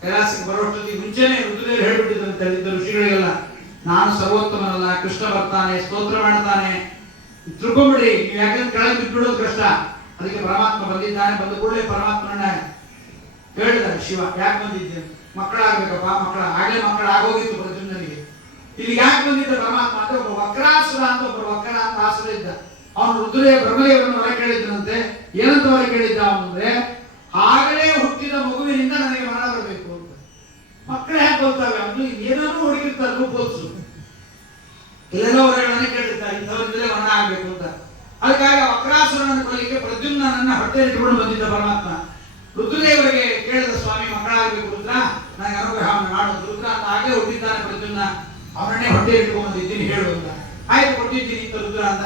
ಕೈಲಾಸಕ್ಕೆ ಬರುವಷ್ಟೊತ್ತಿಗೆ ಮುಂಚೆನೆ ಋತುದೇವರು ಹೇಳ್ಬಿಟ್ಟಿದ್ರು ಅಂತ ಹೇಳಿದ್ದ ಋಷಿಗಳಿಗೆಲ್ಲ, ನಾನು ಸರ್ವೋತ್ತಮನಲ್ಲ, ಕೃಷ್ಣ ಬರ್ತಾನೆ, ಸ್ತೋತ್ರ ಮಾಡ್ತಾನೆ, ತಿಳ್ಕೊಂಬಿಡಿ ನೀವು, ಯಾಕಂದ್ರೆ ಕೆಳಗೆ ಬಿಟ್ಬಿಡೋದು ಕಷ್ಟ. ಅದಕ್ಕೆ ಪರಮಾತ್ಮ ಬಂದಿದ್ದಾನೆ. ಬಂದ ಕೂಡಲೇ ಪರಮಾತ್ಮನ ಹೇಳಿದ ಶಿವ, ಯಾಕೆ ಬಂದಿದ್ದೆ? ಮಕ್ಕಳಾಗ್ಬೇಕಪ್ಪ, ಆಗ್ಲೇ ಮಕ್ಕಳಾಗೋಗಿತ್ತು ಪ್ರದ್ಯುಮ್ನನಿಗೆ. ಇಲ್ಲಿ ಯಾಕೆ ಬಂದಿದ್ದ ಪರಮಾತ್ಮ ಅಂತ, ಒಬ್ಬ ವಕ್ರಾಸುರ ಅಂತ ವಕ್ರ ಅಂತ ಆಸುರ ಇದ್ದ. ಅವನು ರುದ್ರದೇವ ಬ್ರಹ್ಮದೇವರನ್ನು ಹೊರ ಕೇಳಿದ್ದನಂತೆ. ಏನಂತ ಹೊರ ಕೇಳಿದ್ದ ಅವನಂದ್ರೆ, ಆಗಲೇ ಹುಟ್ಟಿದ ಮಗುವಿನಿಂದ ನನಗೆ ಮರಣ ಬರಬೇಕು ಅಂತ. ಮಕ್ಕಳು ಯಾಕೆ ಬರ್ತಾವೆ? ಅದು ಏನಾದ್ರು ಹುಡುಗಿರ್ತಾರೆ, ರೂಪೋತ್ಸು ಎಲ್ಲೆಲ್ಲೋ ಹೊರಗಡೆ ಕೇಳಿರ್ತಾರೆ, ಇಂಥವ್ರಿಂದಲೇ ಮರಣ ಆಗ್ಬೇಕು ಅಂತ. ಅದಕ್ಕಾಗಿ ವಕ್ರಾಸುರನನ್ನು ಕೊಲ್ಲಿಕ್ಕೆ ಪ್ರದ್ಯುಮ್ನನ್ನ ಹೊಟ್ಟೆ ಇಟ್ಕೊಂಡು ಬಂದಿದ್ದ ಪರಮಾತ್ಮ. ರುದ್ರದೇವರಿಗೆ ಕೇಳಿದ, ಸ್ವಾಮಿ ಮಕ್ಕಳಾಗಬೇಕು ರುದ್ರ, ನನಗೆ ಅನುಗ್ರಹವನ್ನು ಮಾಡೋದು. ರುದ್ರ ಅಂತ ಆಗಲೇ ಹುಟ್ಟಿದ್ದಾನೆ ಪ್ರದ್ಯುಮ್ನ, ಅವನನ್ನೇ ಹೊಟ್ಟೆ ಇಟ್ಕೊಂಡು ಬಂದಿದ್ದೀನಿ ಹೇಳು ಅಂತ. ಆಯ್ತು ಕೊಟ್ಟಿದ್ದೀನಿ ಅಂತ ರುದ್ರ ಅಂತ.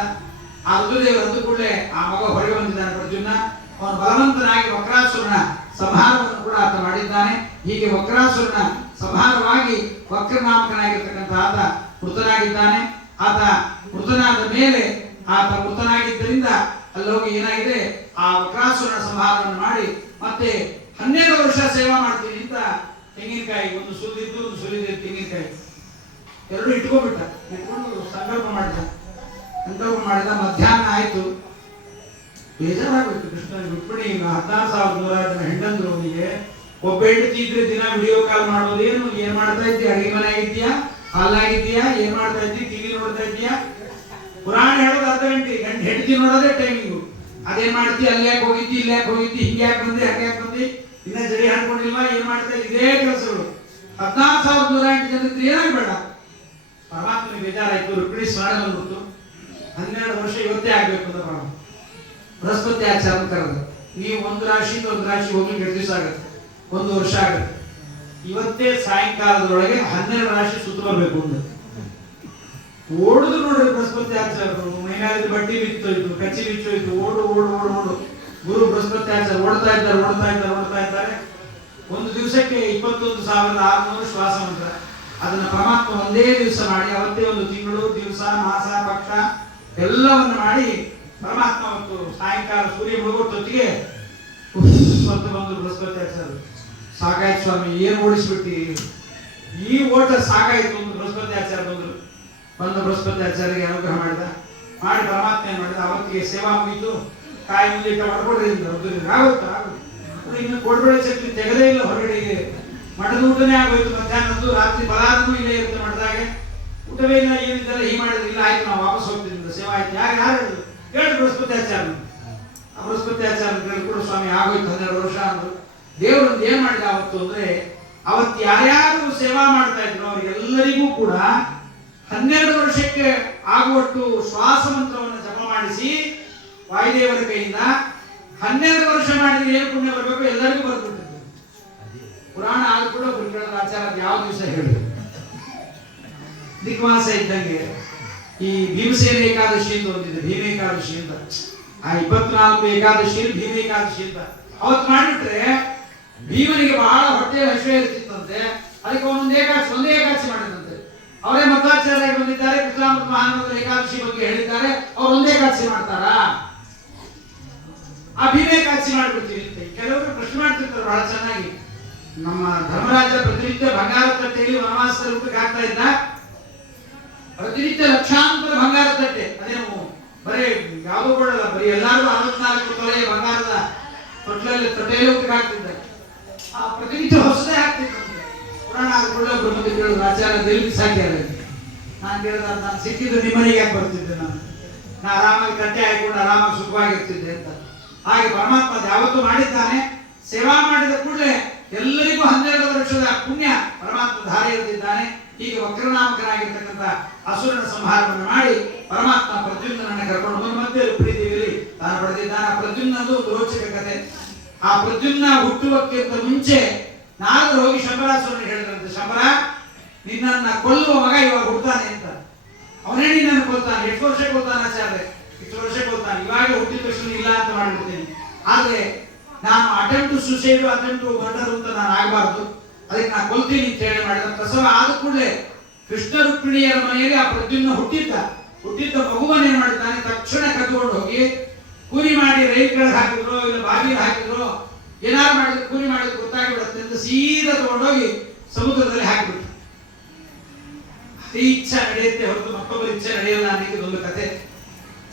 ಆ ರುದ್ರದೇವರು ಅಂದ ಕೂಡಲೇ ಆ ಮಗ ಹೊರಗೆ ಬಂದಿದ್ದಾನೆ ಪ್ರದ್ಯುಮ್ನ. ಅವನು ಬಲವಂತನಾಗಿ ವಕ್ರಾಸುರನ ಸಂಹಾರವನ್ನು ಕೂಡ ಆತ ಮಾಡಿದ್ದಾನೆ. ಹೀಗೆ ವಕ್ರಾಸುರನ ಸಂಹಾರವಾಗಿ ವಕ್ರನಾಮಕನಾಗಿರ್ತಕ್ಕಂಥ ಆತ ಮೃತನಾಗಿದ್ದಾನೆ. ಆತ ಮೃತನಾದ ಮೇಲೆ ಆತ ಮೃತನಾಗಿದ್ದರಿಂದ ಅಲ್ಲೋಗಿ ಏನಾಗಿದೆ, ಆ ವಕ್ರಾಸುರನ ಸಂಹಾರವನ್ನು ಮಾಡಿ ಮತ್ತೆ 12 ವರ್ಷ ಸೇವಾ ಮಾಡ್ತೀನಿ ಅಂತ ತೆಂಗಿನಕಾಯಿ, ಒಂದು ಸುಲಿದಿದ್ದು ಒಂದು ಸುಲಿದ ತೆಂಗಿನಕಾಯಿ ಎರಡು ಇಟ್ಕೊಂಡ್ಬಿಟ್ಟ. ಇಟ್ಕೊಂಡು ಸಂಕಲ್ಪ ಮಾಡಿದ. ಮಧ್ಯಾಹ್ನ ಆಯ್ತು, ಬೇಜಾರಾಗೋಯ್ತು ಕೃಷ್ಣನಿಗೆ. ಬಿಟ್ಬಿಡಿ, ಈಗ 16,100 ಜನ ಹೆಂಡಂದ್ರು ಅವನಿಗೆ. ಒಬ್ಬ ಹೆಂಡತಿ ಇದ್ರೆ ದಿನ ವಿಡಿಯೋ ಕಾಲ್ ಮಾಡೋದೇನು, ಏನ್ ಮಾಡ್ತಾ ಇದ್ದೀಯ, ಅಡಿಗೆ ಮನೆ ಆಗಿದ್ಯಾ, ಹಾಲಾಗಿದ್ಯಾ, ಏನ್ ಮಾಡ್ತಾ ಇದ್ದಿ, ಟಿವಿ ನೋಡ್ತಾ ಇದ್ದೀಯಾ, ಪುರಾಣ ಹೇಳೋದು ಅರ್ಧ ಗಂಟೆ, ಹೆಂಡತಿ ನೋಡೋದೇ ಟೈಮಿಂಗು. ಅದೇನ್ ಮಾಡ್ತಿ, ಅಲ್ಲಿ ಯಾಕೆ ಹೋಗಿದ್ದಿ, ಇಲ್ಲಿ ಯಾಕೆ ಹೋಗಿದ್ದಿ, ಹಿಂಗೆ ಯಾಕೆ ಬಂದಿ, ಹಾಗೆ ಯಾಕೆ ಬಂದಿ, ಇನ್ನ ಜಡಿ ಹಾಕೊಂಡಿಲ್ವಾ, ಏನ್ ಮಾಡ್ತಾ ಇದ್ದೇ ಕೆಲಸಗಳು. 14,108 ಜನಕ್ಕೆ ಏನಾಗಬೇಡ. ಪರಮಾತ್ಮನಿಗೆ ಬೇಜಾರಾಯ್ತು. ರುಕ್ಮಿಣಿ ಸ್ಮರಣ ಬಂದ್ಬಿಟ್ಟು 12 ವರ್ಷ ಇವತ್ತೇ ಆಗ್ಬೇಕು ಅಂತ ಪರಮಾತ್ಮ ಬೃಹಸ್ಪತಿ ಆಚಾರ ಕರೆದ. ನೀವು ಒಂದು ರಾಶಿಯಿಂದ ಒಂದು ರಾಶಿ ಹೋಗ್ಲಿಕ್ಕೆ 2 ದಿವಸ ಆಗುತ್ತೆ, 1 ವರ್ಷ ಆಗುತ್ತೆ. ಇವತ್ತೇ ಸಾಯಂಕಾಲದೊಳಗೆ 12 ರಾಶಿ ಸುತ್ತ ಬರಬೇಕು ಅಂತ ಓಡುದು ನೋಡ್ರಿ. ಬೃಹಸ್ಪತಿ ಆಚಾರ್ಯರು ಮೈನಾಲಿದ ಬಡ್ಡಿ ಬಿತ್ತೋಯ್ತು, ಕಚ್ಚಿ ಬಿಚ್ಚೋಯ್ತು, ಓಡು ಓಡು ಓಡು ಓಡು. ಗುರು ಬೃಹಸ್ಪತಿ ಆಚಾರ್ಯ ಓಡ್ತಾ ಇದ್ದಾರೆ. ಒಂದು ದಿವಸಕ್ಕೆ 21,600 ಶ್ವಾಸ ಮಂತ್ರ. ಅದನ್ನ ಪರಮಾತ್ಮ ಒಂದೇ ದಿವಸ ಮಾಡಿ, ಅವತ್ತೇ ಒಂದು ತಿಂಗಳು, ದಿವಸ, ಮಾಸ, ಪಕ್ಷ ಎಲ್ಲವನ್ನು ಮಾಡಿ ಪರಮಾತ್ಮ ಅವತ್ತು ಸಾಯಂಕಾಲ ಸೂರ್ಯ ಮುಳುಗೋಟೊತ್ತಿಗೆ ಅಂತ ಬಂದು ಬೃಹಸ್ಪತಿ ಆಚಾರ್ಯ, ಸಾಕಾಯ್ತು ಸ್ವಾಮಿ, ಏನು ಓಡಿಸ್ಬಿಟ್ಟಿ, ಈ ಓಟ ಸಾಕಾಯ್ತು ಒಂದು ಬೃಹಸ್ಪತಿ ಆಚಾರ್ಯ ಬಂದು ಬೃಹಸ್ಪತಿ ಆಚಾರ್ಯಗೆ ಅನುಗ್ರಹ ಮಾಡಿ ಪರಮಾತ್ಮ ಏನ್ ಮಾಡಿದ, ಅವತ್ತಿಗೆ ಸೇವಾ ಮುಗಿತು. ಕಾಯಿ ಮುಂದೆ ಮಾಡ್ಕೊಡ್ರಿ ಆಗುತ್ತೆ ಇನ್ನು ಕೊಡ್ಬೇಡ ಚಕ್ಲಿ ತೆಗದೇ ಇಲ್ಲ ಹೊರಗಡೆಗೆ. ಮಠದ ಊಟನೇ ಆಗೋಯ್ತು, ಮಧ್ಯಾಹ್ನದ್ದು, ರಾತ್ರಿ ಪದಾರ್ಥನೂ ಇಲ್ಲೇ ಇರುತ್ತೆ ಮಠದಾಗೆ. ಊಟವೇ ಇಲ್ಲ, ಏನಿದ್ದಲ್ಲ, ಹೀಗೆ ಮಾಡಿದ್ರಿಲ್ಲ, ಆಯ್ತು ನಾವು ವಾಪಸ್ ಹೋಗ್ತಿದ್ದ ಸೇವಾ ಆಯ್ತು. ಯಾರು ಹೇಳಿದ್ರು? ಹೇಳಿ ಬೃಹಸ್ಪತಿ ಆಚಾರ್ಯ. ಆ ಬೃಹಸ್ಪತಿ ಆಚಾರ್ಯ ಕೂಡ ಸ್ವಾಮಿ ಆಗೋಯ್ತು 12 ವರ್ಷ ಅಂದ್ರು. ದೇವರೊಂದು ಏನ್ ಮಾಡಿದ ಅವತ್ತು ಅಂದ್ರೆ, ಅವತ್ತು ಯಾರ್ಯಾರು ಸೇವಾ ಮಾಡ್ತಾ ಇದ್ರು ಅವರಿಗೆಲ್ಲರಿಗೂ ಕೂಡ 12 ವರ್ಷಕ್ಕೆ ಆಗುವಷ್ಟು ಶ್ವಾಸ ಮಂತ್ರವನ್ನು ಜಪ ಮಾಡಿಸಿ ವಾಯುದೇವರ ಕೈಯಿಂದ 12 ವರ್ಷ ಮಾಡಿದ್ರೆ ಏನು ಪುಣ್ಯ ಬರಬೇಕು ಎಲ್ಲರಿಗೂ ಬರ್ಬಿಟ್ಟಿದ್ರು. ಪುರಾಣ ಆಗ ಕೂಡ ಕೇಳಿದ್ರ ಆಚಾರ ಯಾವ ದಿವಸ ಹೇಳಿ, ದಿಗ್ಮಾಸ ಇದ್ದಂಗೆ ಈ ಭೀಮಸೇನ ಏಕಾದಶಿ ಅಂತ ಒಂದಿದೆ, ಭೀಮ ಏಕಾದಶಿ ಅಂತ. ಆ 24 ಏಕಾದಶಿಯಲ್ಲಿ ಭೀಮ ಏಕಾದಶಿ ಅಂತ ಅವತ್ತು ಮಾಡಿಬಿಟ್ರೆ ಭೀಮನಿಗೆ ಬಹಳ ಹೊಟ್ಟೆ ಹಸಿವೆ ಇರ್ತಿತ್ತಂತೆ. ಅದಕ್ಕೆ ಒಂದೇ ಏಕಾದಶಿ ಮಾಡಿದಂತೆ. ಅವರೇ ಮಧ್ವಾಚಾರ್ಯ ಬಂದಿದ್ದಾರೆ, ಕೃಷ್ಣಾಮೃತ ಮಹಾನಂದ ಏಕಾದಶಿ ಬಗ್ಗೆ ಹೇಳಿದ್ದಾರೆ. ಅವ್ರು ಒಂದೇ ಏಕಾದಶಿ ಮಾಡ್ತಾರಾ? ಆ ಭೀಮ ಏಕಾದಶಿ ಮಾಡ್ಬಿಡ್ತೀವಿ ಅಂತ ಕೆಲವರು ಪ್ರಶ್ನೆ ಮಾಡ್ತಿರ್ತಾರೆ ಬಹಳ ಚೆನ್ನಾಗಿ. ನಮ್ಮ ಧರ್ಮರಾಜ ಪ್ರತಿನಿತ್ಯ ಬಂಗಾರ ತಟ್ಟೆಯಲ್ಲಿ ವನವಾಸದಲ್ಲಿ ಊಟಕ್ಕೆ ಹಾಕ್ತಾ ಇದ್ದ. ಪ್ರತಿನಿತ್ಯ ಲಕ್ಷಾಂತರ ಬಂಗಾರ ತಟ್ಟೆ, ಅದೇನು ಬರೀ ಯಾವುದೂ ಕೊಡಲ್ಲ, ಬರೀ ಎಲ್ಲಾರು 64 ತೊಲೆ ಬಂಗಾರದ ತಟ್ಟೆಯಲ್ಲಿ ಊಟಕ್ಕೆ ಹಾಕ್ತಿದ್ದ. ಆ ಪ್ರತಿನಿತ್ಯ ಹೊಸದೇ ಹಾಕ್ತಿದ್ದ. ಪುರಾಣ ಆದ್ಕೊಳ್ಳೆ ಬ್ರಹ್ಮದೇವ್ ಕೇಳಿದ್ರು, ಆಚಾರ್ಯ ಎಲ್ಲಿ ಸಾಕ್ಯಾರ? ನಾನು ಕೇಳಿದ, ನಾನು ಸಿಕ್ಕಿದ್ದು ನಿಮ್ಮನೆಗೆ ಯಾಕೆ ಬರ್ತಿದ್ದೆ? ನಾನು ಆರಾಮಾಗಿ ತಟ್ಟೆ ಹಾಕಿಕೊಂಡು ಆರಾಮಾಗಿ ಸುಖವಾಗಿರ್ತಿದ್ದೆ ಅಂತ. ಹಾಗೆ ಪರಮಾತ್ಮ ಯಾವತ್ತೂ ಮಾಡಿದ್ದಾನೆ. ಸೇವಾ ಮಾಡಿದ ಕೂಡಲೇ ಎಲ್ಲರಿಗೂ 12 ವರ್ಷದ ಪುಣ್ಯ ಪರಮಾತ್ಮ ಧಾರೆ ಇರುತ್ತಿದ್ದಾನೆ. ಹೀಗೆ ವಕ್ರನಾಮಕನಾಗಿರ್ತಕ್ಕಂಥ ಅಸುರನ ಸಂಹಾರವನ್ನು ಮಾಡಿ ಪರಮಾತ್ಮ ಪ್ರದ್ಯುಮ್ನನ್ನು ಕರ್ಕೊಂಡು ಬಂದು ಮತ್ತೆ ರುಕ್ಮಿಣಿ ದೇವಿಯಲ್ಲಿ ತಾನು ಪಡೆದಿದ್ದಾನೆ. ಪ್ರದ್ಯುಮ್ನದು ಒಂದು ರೋಚಕ ಕಥೆ. ಆ ಪ್ರದ್ಯುಮ್ನ ಹುಟ್ಟುವಕ್ಕಿಂತ ಮುಂಚೆ ನಾರದರು ಹೋಗಿ ಶಂಬರಾಸುರನಿಗೆ ಹೇಳಿದ್ರಂತೆ, ಶಂಬರ, ನಿನ್ನನ್ನ ಕೊಲ್ಲುವ ಮಗ ಇವಾಗ ಹುಡ್ತಾನೆ ಅಂತ. ಅವನೇ ನಿನ್ನನ್ನು ಕೊಲ್ತಾನೆ. ಎಷ್ಟು ವರ್ಷ ಕೊಲ್ತಾನೆ ಆಚಾರ್ಯ? ಇಷ್ಟು ವರ್ಷ ಕೊಲ್ತಾನೆ. ಇವಾಗ ಹುಟ್ಟಿದ ತಕ್ಷಣ ಇಲ್ಲ ಅಂತ ಮಾಡಿಬಿಡ್ತೇನೆ. ಆದ್ರೆ ನಾನು ಅಟೆಂಪ್ಟ್ ಸುಸೈಡ್, ಅಟೆಂಪ್ಟ್ ಮರ್ಡರ್ ಅಂತ ನಾನು ಆಗಬಾರ್ದು, ಅದಕ್ಕೆ ನಾನು ಕೊಲ್ತೀನಿ ಅಂತ ಹೇಳಿ ಮಾಡಿದ. ಪ್ರಸವ ಆದ ಕೂಡಲೇ ಕೃಷ್ಣ ರುಕ್ಮಿಣಿಯರ ಮನೆಯಲ್ಲಿ ಆ ಪ್ರದ್ಯುಮ್ನ ಹುಟ್ಟಿದ್ದ ಮಗುವನ್ನ ಏನ್ ಮಾಡಿದ್ದಾನೆ, ತಕ್ಷಣ ಕದ್ದುಕೊಂಡು ಹೋಗಿ ಕೂಲಿ ಮಾಡಿ ರೈಲ್ ಕೆಳಗೆ ಹಾಕಿದ್ರು, ಇಲ್ಲ ಬಾವಿಗೆ ಹಾಕಿದ್ರು, ಏನಾರು ಮಾಡಿದ್ರು ಕೂಲಿ ಮಾಡಿದ್ರು ಗೊತ್ತಾಗಿಬಿಡುತ್ತೆ ಅಂತ ಸೀದಾ ತಗೊಂಡೋಗಿ ಸಮುದ್ರದಲ್ಲಿ ಹಾಕಿಬಿಟ್ಟು. ಈ ಇಚ್ಛೆ ನಡೆಯುತ್ತೆ ಹೊರತು ಮತ್ತೊಬ್ಬರ ಇಚ್ಛೆ ನಡೆಯಲ್ಲ ಅನ್ನೋದು ಒಂದು ಕಥೆ.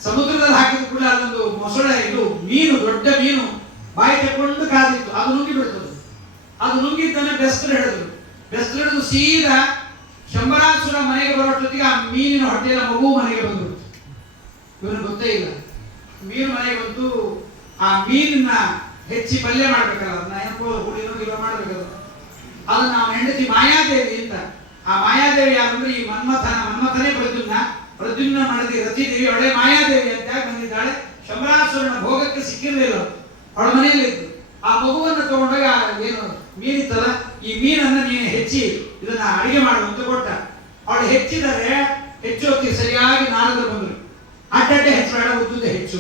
ಸಮುದ್ರದಲ್ಲಿ ಹಾಕಿದ ಕೂಡ ಅದೊಂದು ಮೊಸಳೆ, ಇದು ಮೀನು, ದೊಡ್ಡ ಮೀನು ಬಾಯಿ ತಕೊಂಡು ಕಾದಿತ್ತು. ಅದು ನುಂಗಿ ಬಿಡ್ತದೆ. ಅದು ನುಂಗಿದ್ದನ್ನ ಬೆಸ್ತರು ಹಿಡಿದು ಸೀದಾ ಶಂಬರಾಸುರ ಮನೆಗೆ ಬರೋಷ್ಟೊತ್ತಿಗೆ ಆ ಮೀನಿನ ಹೊಟ್ಟೆಯ ಮಗು ಮನೆಗೆ ಬಂದ್ಬಿಡ್ತು. ಇವನು ಗೊತ್ತೇ ಇಲ್ಲ. ಮೀನು ಮನೆಗೆ ಬಂತು. ಆ ಮೀನನ್ನ ಹೆಚ್ಚಿ ಪಲ್ಯ ಮಾಡ್ಬೇಕಲ್ಲ, ಅದನ್ನ ಏನೋ ಹುಳಿನೋ ಮಾಡ್ಬೇಕಲ್ಲ. ಅದನ್ನ ನಾವು ಹೆಂಡತಿ ಮಾಯಾದೇವಿ ಅಂತ. ಆ ಮಾಯಾದೇವಿ ಯಾರಂದ್ರೆ ಈ ಮನ್ಮಥನೇ ಪ್ರದ್ಯುಮ್ನ ಮಾಡದಿ ರತಿದೇವಿ, ಅವಳೇ ಮಾಯಾದೇವಿ ಅಂತ ಯಾಕೆ ಬಂದಿದ್ದಾಳೆ? ಶಂಬರಾಸುರನ ಭೋಗಕ್ಕೆ ಸಿಕ್ಕಿರಲಿಲ್ಲ, ಅವಳ ಮನೆಯಲ್ಲಿ ಇತ್ತು. ಆ ಮಗುವನ್ನು ತಗೊಂಡಾಗ ಏನು ಮೀನಿತ್ತಲ್ಲ, ಈ ಮೀನನ್ನ ನೀನು ಹೆಚ್ಚಿ ಇದನ್ನ ಅಡಿಗೆ ಮಾಡುವಂತ ಕೊಟ್ಟ. ಅವಳು ಹೆಚ್ಚಿದರೆ ಹೆಚ್ಚು ಹೊತ್ತಿಗೆ ಸರಿಯಾಗಿ ನಾರದರು ಬಂದರು. ಅಡ್ಡಡ್ಡೆ ಹೆಚ್ಚಬೇಡ, ಉದ್ದುದ್ದೆ ಹೆಚ್ಚು.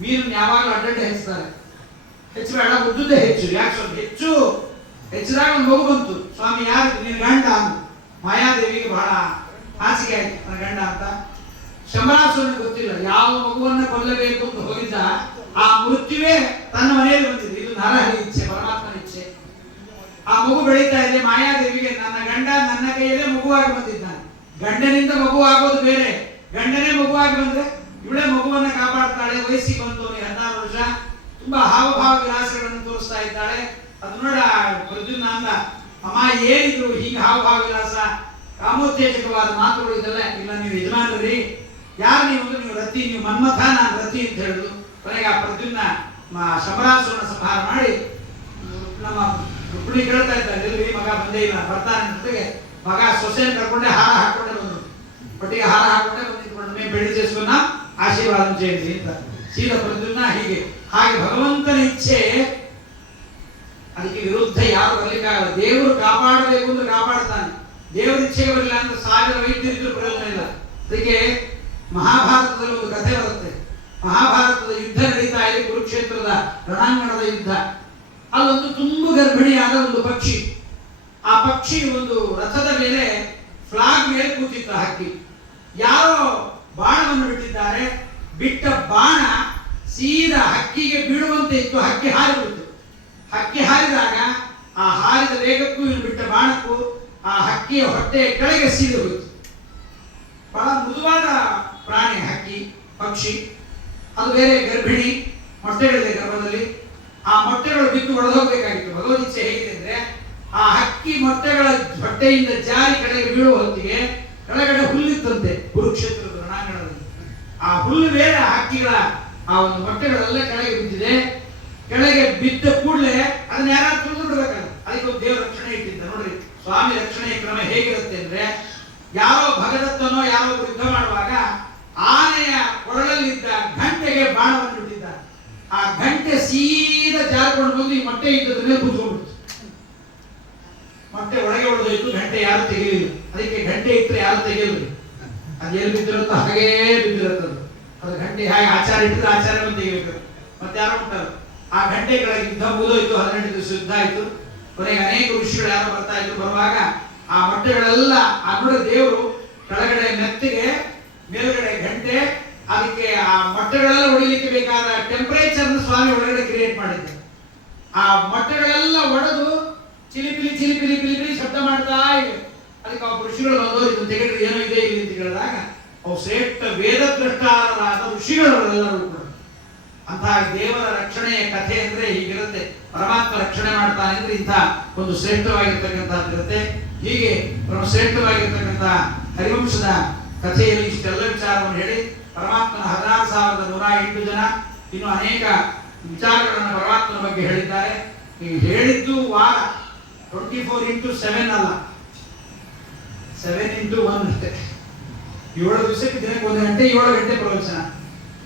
ಮೀನನ್ನು ಯಾವಾಗಲೂ ಅಡ್ಡಡ್ಡೆ ಹೆಚ್ಚುತ್ತಾರೆ. ಹೆಚ್ಚಬೇಡ, ಉದ್ದುದ್ದೆ ಹೆಚ್ಚು. ಯಾಕೆ ಸ್ವಲ್ಪ ಹೆಚ್ಚು ಹೆಚ್ಚಿದಾಗ ಒಂದು ಮಗು ಬಂತು. ಸ್ವಾಮಿ ಯಾರು? ನೀನು ಗಂಡ ಅಂದು. ಮಾಯಾದೇವಿಗೆ ಬಹಳ ಆಸೆಗೆ ಆಯ್ತು ನನ್ನ ಗಂಡ ಅಂತ. ಶಂಬರಾಸುರನಿಗೆ ಗೊತ್ತಿಲ್ಲ ಯಾವ ಮಗುವನ್ನ ಕೊಲ್ಲಬೇಕು ಅಂತ ಹೋಗಿದ್ದ. ಆ ಮೃತ್ಯುವೇ ತನ್ನ ಮನೆಯಲ್ಲಿ ಬಂದಿದೆ. ಇದು ನರಹರಿ ಇಚ್ಛೆ, ಪರಮಾತ್ಮನ ಇಚ್ಛೆ. ಆ ಮಗು ಬೆಳೀತಾ ಇದೆ. ಮಾಯಾದೇವಿಗೆ ನನ್ನ ಗಂಡ ನನ್ನ ಕೈಯಲ್ಲೇ ಮಗುವಾಗಿ ಬಂದಿದ್ದಾನೆ. ಗಂಡನಿಂದ ಮಗು ಆಗೋದು ಬೇರೆ, ಗಂಡನೇ ಮಗುವಾಗಿ ಬಂದ್ರೆ ಇವಳೇ ಮಗುವನ್ನ ಕಾಪಾಡ್ತಾಳೆ. ವಯಸ್ಸಿಗೆ ಬಂತು 16 ವರ್ಷ. ತುಂಬಾ ಹಾವಭಾವ ವಿಲಾಸಗಳನ್ನು ತೋರಿಸ್ತಾ ಇದ್ದಾಳೆ. ಅದು ನೋಡ ಪ್ರದ್ಯುಮ್ನ ಅಂದ, ಅಮ್ಮ ಏನಿದ್ರು ಹೀಗೆ ಹಾವಭಾವ ವಿಲಾಸ, ಕಾಮೋತ್ತೇಜಕವಾದ ಮಾತುಗಳು ಇದೆಲ್ಲ ಇಲ್ಲ. ನೀವು ಯಜಮಾನರಿ ಯಾರು ನೀವು? ನೀವು ರತಿ, ನೀವು ಮನ್ಮಥ, ನಾನು ರತಿ ಅಂತ ಹೇಳುದು. ಕೊನೆಗೆ ಆ ಪ್ರದ್ಯುಮ್ನ ಶಂಬರಾಸುರನ ಸಂಹಾರ ಮಾಡಿ ನಮ್ಮ ರುಕ್ಮಿಣಿ ಕೇಳ್ತಾ ಇದ್ದಾರೆ, ಎಲ್ಲಿ ಮಗ ಬಂದೇ ಇಲ್ಲ, ಬರ್ತಾನೆ ಜೊತೆಗೆ ಮಗ ಸೊಸೆಯನ್ನು ಕರ್ಕೊಂಡೆ ಹಾರ ಹಾಕೊಂಡೆ ಬಂದ್ರು. ಒಟ್ಟಿಗೆ ಹಾರ ಹಾಕೊಂಡೆ ಬಂದಿದ್ಕೊಂಡು మేము పెళ్లి చేసుకున్నా ಆಶೀರ್ವಾದ చేయండి ಅಂತ ಸೀದಾ ಪ್ರದ್ಯುಮ್ನ ಹಾಗೆ ಭಗವಂತನ ಇಚ್ಛೆ. ಅದಕ್ಕೆ ವಿರುದ್ಧ ಯಾರು ಬರಲಿಕ್ಕಾಗಲ್ಲ. ದೇವರು ಕಾಪಾಡಬೇಕು ಅಂದ್ರೆ ಕಾಪಾಡ್ತಾನೆ. ದೇವರ ಇಚ್ಛೆಗೆ ಬರಲಿಲ್ಲ ಅಂತ 1000 ವೈದ್ಯರಿದ್ರು ಪ್ರಯೋಜನ ಇಲ್ಲ. ಅದಕ್ಕೆ ಮಹಾಭಾರತದಲ್ಲಿ ಒಂದು ಕಥೆ ಬರುತ್ತೆ. ಮಹಾಭಾರತದ ಯುದ್ಧ ನಡೀತಾ ಇದೆ, ಕುರುಕ್ಷೇತ್ರದ ರಣಾಂಗಣದ ಯುದ್ಧ. ಅಲ್ಲೊಂದು ತುಂಬು ಗರ್ಭಿಣಿಯಾದ ಒಂದು ಪಕ್ಷಿ. ಆ ಪಕ್ಷಿ ಒಂದು ರಥದ ಮೇಲೆ ಫ್ಲಾಗ್ ಮೇಲೆ ಕೂತಿತ್ತು ಹಕ್ಕಿ. ಯಾರೋ ಬಾಣವನ್ನು ಬಿಟ್ಟಿದ್ದಾರೆ. ಬಿಟ್ಟ ಬಾಣ ಸೀದಾ ಹಕ್ಕಿಗೆ ಬೀಳುವಂತೆ ಇತ್ತು. ಹಕ್ಕಿ ಹಾರಿಬಿಡ್ತು. ಹಕ್ಕಿ ಹಾರಿದಾಗ ಆ ಹಾರಿದ ವೇಗಕ್ಕೂ ಇನ್ನು ಬಿಟ್ಟ ಬಾಣಕ್ಕೂ ಆ ಹಕ್ಕಿಯ ಹೊಟ್ಟೆಯ ಕೆಳಗೆ ಸೀದು ಹೋಯಿತು. ಬಹಳ ಮೃದುವಾದ ಪ್ರಾಣಿ ಹಕ್ಕಿ, ಪಕ್ಷಿ. ಅದು ಬೇರೆ ಗರ್ಭಿಣಿ, ಮೊಟ್ಟೆಗಳಿದೆ ಗರ್ಭದಲ್ಲಿ. ಆ ಮೊಟ್ಟೆಗಳು ಬಿದ್ದು ಹೊಡೆದೋಗ್ಬೇಕಾಗಿತ್ತು. ಭಗವದ್ಗೀತೆ ಹೇಗಿದೆ ಅಂದ್ರೆ, ಆ ಹಕ್ಕಿ ಮೊಟ್ಟೆಗಳ ಹೊಟ್ಟೆಯಿಂದ ಜಾರಿ ಕೆಳಗೆ ಬೀಳುವ ಹೊತ್ತಿಗೆ ಕೆಳಗಡೆ ಹುಲ್ಲಿತ್ತಂತೆ ಕುರುಕ್ಷೇತ್ರದ ರಣಾಂಗಣದಲ್ಲಿ. ಆ ಹುಲ್ಲು ಬೇರೆ ಆ ಹಕ್ಕಿಗಳ ಆ ಒಂದು ಮೊಟ್ಟೆಗಳೆಲ್ಲ ಕೆಳಗೆ ಬಿದ್ದಿದೆ. ಕೆಳಗೆ ಬಿದ್ದ ಕೂಡಲೇ ಅದನ್ನ ಯಾರು ತುಳಿದು ಬಿಡ್ಬೇಕಲ್ಲ. ಅದಕ್ಕೆ ಒಂದು ದೇವರ ರಕ್ಷಣೆ ಇಟ್ಟಿದ್ದ. ನೋಡ್ರಿ ಸ್ವಾಮಿ ರಕ್ಷಣೆಯ ಕ್ರಮ ಹೇಗಿರುತ್ತೆ ಅಂದ್ರೆ, ಯಾರೋ ಭಗದತ್ತನೋ ಯಾರೋ ಯುದ್ಧ ಮಾಡುವಾಗ ಆನೆಯ ಕೊರಳಲ್ಲಿದ್ದ ಗಂಟೆಗೆ ಬಾಣವನ್ನು ಬಿಟ್ಟಿದ್ದ. ಆ ಗಂಟೆ ಸೀದಾ ಜಾರಿಕೊಂಡು ಬಂದು ಈ ಮೊಟ್ಟೆ ಇದ್ದದ ಮೇಲೆ ಕೂತ್ಕೊಂಡ್ಬಿಡ್ತು. ಮೊಟ್ಟೆ ಒಳಗೆ ಹೊಡೆದೋಯ್ತು. ಗಂಟೆ ಯಾರು ತೆಗೆಯಲಿಲ್ಲ. ಅದಕ್ಕೆ ಗಂಟೆ ಇಟ್ಟರೆ ಯಾರು ತೆಗೆಯಲಿಲ್ಲ. ಅದು ಎಲ್ಲಿ ಬಿದ್ದಿರುತ್ತೋ ಹಾಗೇ ಬಿದ್ದಿರುತ್ತದು. ಅದು ಗಂಟೆ ಹಾಗೆ ಆಚಾರ ಇಟ್ಟಿದ್ರೆ ಆಚಾರವನ್ನು ತೆಗಿಬೇಕು. ಮತ್ತೆ ಯಾರೋ ಉಂಟಲ್ಲ, ಆ ಗಂಟೆ ಕೆಳಗೆ ಯುದ್ಧ ಮುಗಿದೋಯ್ತು. 18 ದಿವಸ ಯುದ್ಧ ಆಯ್ತು. ಕೊನೆಗೆ ಅನೇಕ ಋಷಿಗಳು ಯಾರೋ ಬರ್ತಾ ಇದ್ರು. ಬರುವಾಗ ಆ ಮೊಟ್ಟೆಗಳೆಲ್ಲ ಆ ನೋಡಿ ದೇವರು ಕೆಳಗಡೆ ಮೆತ್ತಿಗೆ, ಮೇಲ್ಗಡೆ ಗಂಟೆ, ಅದಕ್ಕೆ ಆ ಮೊಟ್ಟೆಗಳೆಲ್ಲ ಹೊಡಿಲಿಕ್ಕೆ ಬೇಕಾದ ಟೆಂಪರೇಚರ್ ಸ್ವಾಮಿ ಒಳಗಡೆ ಕ್ರಿಯೇಟ್ ಮಾಡಿದ್ದೆ. ಆ ಮೊಟ್ಟೆಗಳೆಲ್ಲ ಒಡೆದು ಚಿಲಿಪಿಲಿ ಚಿಲಿಪಿಲಿ ಪಿಲಿಪಿಲಿ ಶಬ್ದ ಮಾಡ್ತಾ ಇವೆ. ಅದಕ್ಕೆ ಅವ ಋಷಿಗಳು ಬಂದವರು ಇದನ್ನು ತೆಗೆದ್ರೆ ಏನೋ ಇದೆ ಇಲ್ಲಿ ಅಂತ ಹೇಳಿದಾಗ ಅವು ಶ್ರೇಷ್ಠ ವೇದದ್ರಷ್ಟಾರರಾದ ಋಷಿಗಳವರೆಲ್ಲರೂ ಕೂಡ. ಅಂತಹ ದೇವರ ರಕ್ಷಣೆಯ ಕಥೆ ಅಂದ್ರೆ ಹೀಗಿರುತ್ತೆ. ಪರಮಾತ್ಮ ರಕ್ಷಣೆ ಮಾಡ್ತಾನೆ ಅಂದ್ರೆ ಇಂಥ ಒಂದು ಶ್ರೇಷ್ಠವಾಗಿರ್ತಕ್ಕಂಥದ್ದಿರುತ್ತೆ. ಹೀಗೆ ಶ್ರೇಷ್ಠವಾಗಿರ್ತಕ್ಕಂಥ ಹರಿವಂಶದ ಕಥೆಯಲ್ಲಿ ಇಷ್ಟೆಲ್ಲ ವಿಚಾರವನ್ನು ಹೇಳಿ ಪರಮಾತ್ಮನ 16,108 ಜನ ಇನ್ನು ಅನೇಕ ವಿಚಾರಗಳನ್ನು ಪರಮಾತ್ಮನ ಬಗ್ಗೆ ಹೇಳಿದ್ದಾರೆ. ಈ ಹೇಳಿದ್ದು ವಾರ 24x7 ಅಲ್ಲ, 7x1 ಅಷ್ಟೇ. 7 ದಿವಸಕ್ಕೆ ದಿನಕ್ಕೆ 1 ಗಂಟೆ 7 ಗಂಟೆ ಪ್ರವಚನ.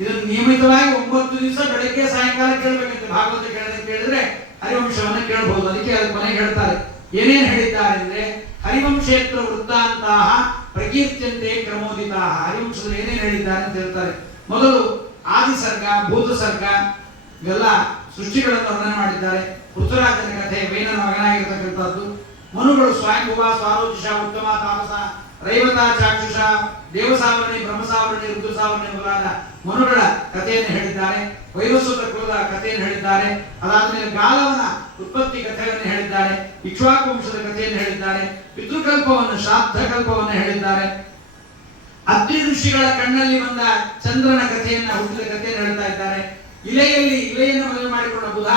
ಇದನ್ನು ನಿಯಮಿತವಾಗಿ 9 ದಿವಸ ಬೆಳಗ್ಗೆ ಸಾಯಂಕಾಲ ಕೇಳಬೇಕಂತೆ. ಭಾಗವತ ಕೇಳಿದ್ರೆ ಹರಿವಂಶವನ್ನ ಕೇಳಬಹುದು. ಅದಕ್ಕೆ ಅದಕ್ಕೆ ಮನೆಗೆ ಹೇಳ್ತಾರೆ. ಏನೇನು ಹೇಳಿದ್ದಾರೆ ಅಂದ್ರೆ ಹರಿವಂಶೇತ್ರ ವೃತ್ತಾಂತಹ ಪ್ರಕೀರ್ತ್ಯಂತೆ ಕ್ರಮೋದಿತಾ. ಹರಿವಂಶದಲ್ಲಿ ಏನೇನು ಹೇಳಿದ್ದಾರೆ ಅಂತ ಹೇಳ್ತಾರೆ. ಮೊದಲು ಆದಿಸರ್ಗ, ಭೂತ ಸರ್ಗ ಇವೆಲ್ಲ ಸೃಷ್ಟಿಗಳನ್ನು ವರ್ಣನೆ ಮಾಡಿದ್ದಾರೆ. ಪೃಥ್ವಿರಾಜನ ಕಥೆ, ವೈನನ ಮಗನಾಗಿರ್ತಕ್ಕಂಥದ್ದು. ಮನುಗಳು ಸ್ವಯಂಭುವ, ಸ್ವಾರೋಚಿಷ, ಉತ್ತಮ, ತಾಮಸ, ರೈವತ, ಚಾಕ್ಷುಷ, ದೇವಸಾವರ್ಣಿ, ಬ್ರಹ್ಮಸಾವರ್ಣಿ, ರುದ್ರಸಾವರ್ಣಿ ಮೊದಲಾದ ಮನುಗಳ ಕಥೆಯನ್ನು ಹೇಳಿದ್ದಾರೆ. ವೈವಸ್ವತ ಕುಲದ ಕಥೆಯನ್ನು ಹೇಳಿದ್ದಾರೆ. ಅದಾದ್ಮೇಲೆ ಗಾಲವನ ಉತ್ಪತ್ತಿ ಕಥೆಯನ್ನು ಹೇಳಿದ್ದಾರೆ. ಇಕ್ಷ್ವಾಕು ವಂಶದ ಕಥೆಯನ್ನು ಹೇಳಿದ್ದಾರೆ. ಪಿತೃಕಲ್ಪವನ್ನು, ಶ್ರಾದ್ದ ಕಲ್ಪವನ್ನು ಹೇಳಿದ್ದಾರೆ. ಅತ್ರಿ ಋಷಿಗಳ ಕಣ್ಣಲ್ಲಿ ಬಂದ ಚಂದ್ರನ ಕಥೆಯನ್ನ, ಹುಟ್ಟಿದ ಕಥೆಯನ್ನು ಹೇಳ್ತಾ ಇದ್ದಾರೆ. ಇಲೆಯನ್ನು ಮದುವೆ ಮಾಡಿಕೊಂಡ ಬುಧ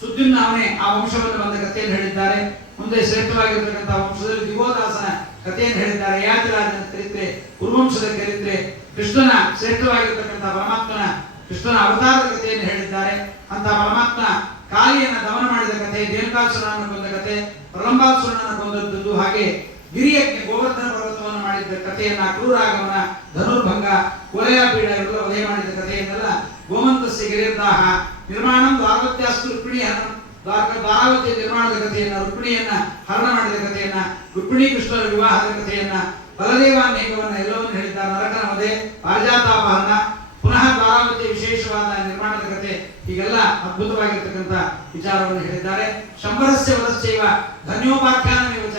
ಸುದ್ದಿನ ಅವನೇ ಆ ವಂಶವನ್ನು ಬಂದ ಕಥೆಯನ್ನು ಹೇಳಿದ್ದಾರೆ. ಮುಂದೆ ಶ್ರೇಷ್ಠವಾಗಿರ್ತಕ್ಕಂಥ ವಂಶದಲ್ಲಿ ದಿವೋದಾಸನ ಕಥೆಯನ್ನು ಹೇಳಿದ್ದಾರೆ. ಯಾತಿರಾಜನ ಚರಿತ್ರೆ, ಕುರುವಂಶದ ಚರಿತ್ರೆ, ಕೃಷ್ಣನ ಶ್ರೇಷ್ಠವಾಗಿರ್ತಕ್ಕಂಥ ಪರಮಾತ್ಮನ ಕೃಷ್ಣನ ಅವತಾರದ ಕಥೆಯನ್ನು ಹೇಳಿದ್ದಾರೆ. ಅಂತ ಪರಮಾತ್ಮ ಕಾಳಿಯನ್ನ ದಮನ ಮಾಡಿದ ಕಥೆ, ದೇವಕಾಸುರನನ್ನು ಕೊಂದ ಕಥೆ, ಪ್ರಲಂಬಾಸುರನನ್ನು ಕೊಂದದ್ದು, ಹಾಗೆ ಗಿರಿಯಜ್ಞೆ ಗೋವರ್ಧನ ಪರ್ವತವನ್ನು ಮಾಡಿದ ಕಥೆಯನ್ನ, ಕ್ರೂರಾಗಮನ, ಧನುರ್ಭಂಗ, ಕೋಲಯಾಪೀಡ ಇವೆಲ್ಲ ವಧೆ ಮಾಡಿದ ಕಥೆಯನ್ನೆಲ್ಲ, ಗೋಮಂತಸ್ಯ ಗಿರಿರ್ದಾಹ ನಿರ್ಮಾಣಂ ದ್ವಾರವತ್ಯಾಸ್ತು ರುಕ್ಮಿಣಿ ಹರಣ, ದ್ವಾರಾವತಿಯ ನಿರ್ಮಾಣದ ಕಥೆಯನ್ನ, ರುಕ್ಮಿಣಿಯನ್ನ ಹರಣ ಮಾಡಿದ ಕಥೆಯನ್ನ, ರುಕ್ಮಿಣಿ ಕೃಷ್ಣರ ವಿವಾಹದ ಕಥೆಯನ್ನ, ಬಲದೇವಾನೇಕವನ್ನ ಎಲ್ಲವನ್ನು ಹೇಳಿದ್ದಾರೆ. ನರಕನ ವಧೆ, ಪಾರಿಜಾತಾಪಹರಣ, ಪುನಃ ದ್ವಾರಾವತಿಯ ವಿಶೇಷವಾದ ನಿರ್ಮಾಣದ ಕಥೆ, ಹೀಗೆಲ್ಲ ಅದ್ಭುತವಾಗಿರ್ತಕ್ಕಂಥ ವಿಚಾರವನ್ನು ಹೇಳಿದ್ದಾರೆ. ಶಂಬರಸ್ಯ ವಧಶ್ಚೈವ ಧನ್ಯೋಪಾಖ್ಯಾನಮೇವ ಚ,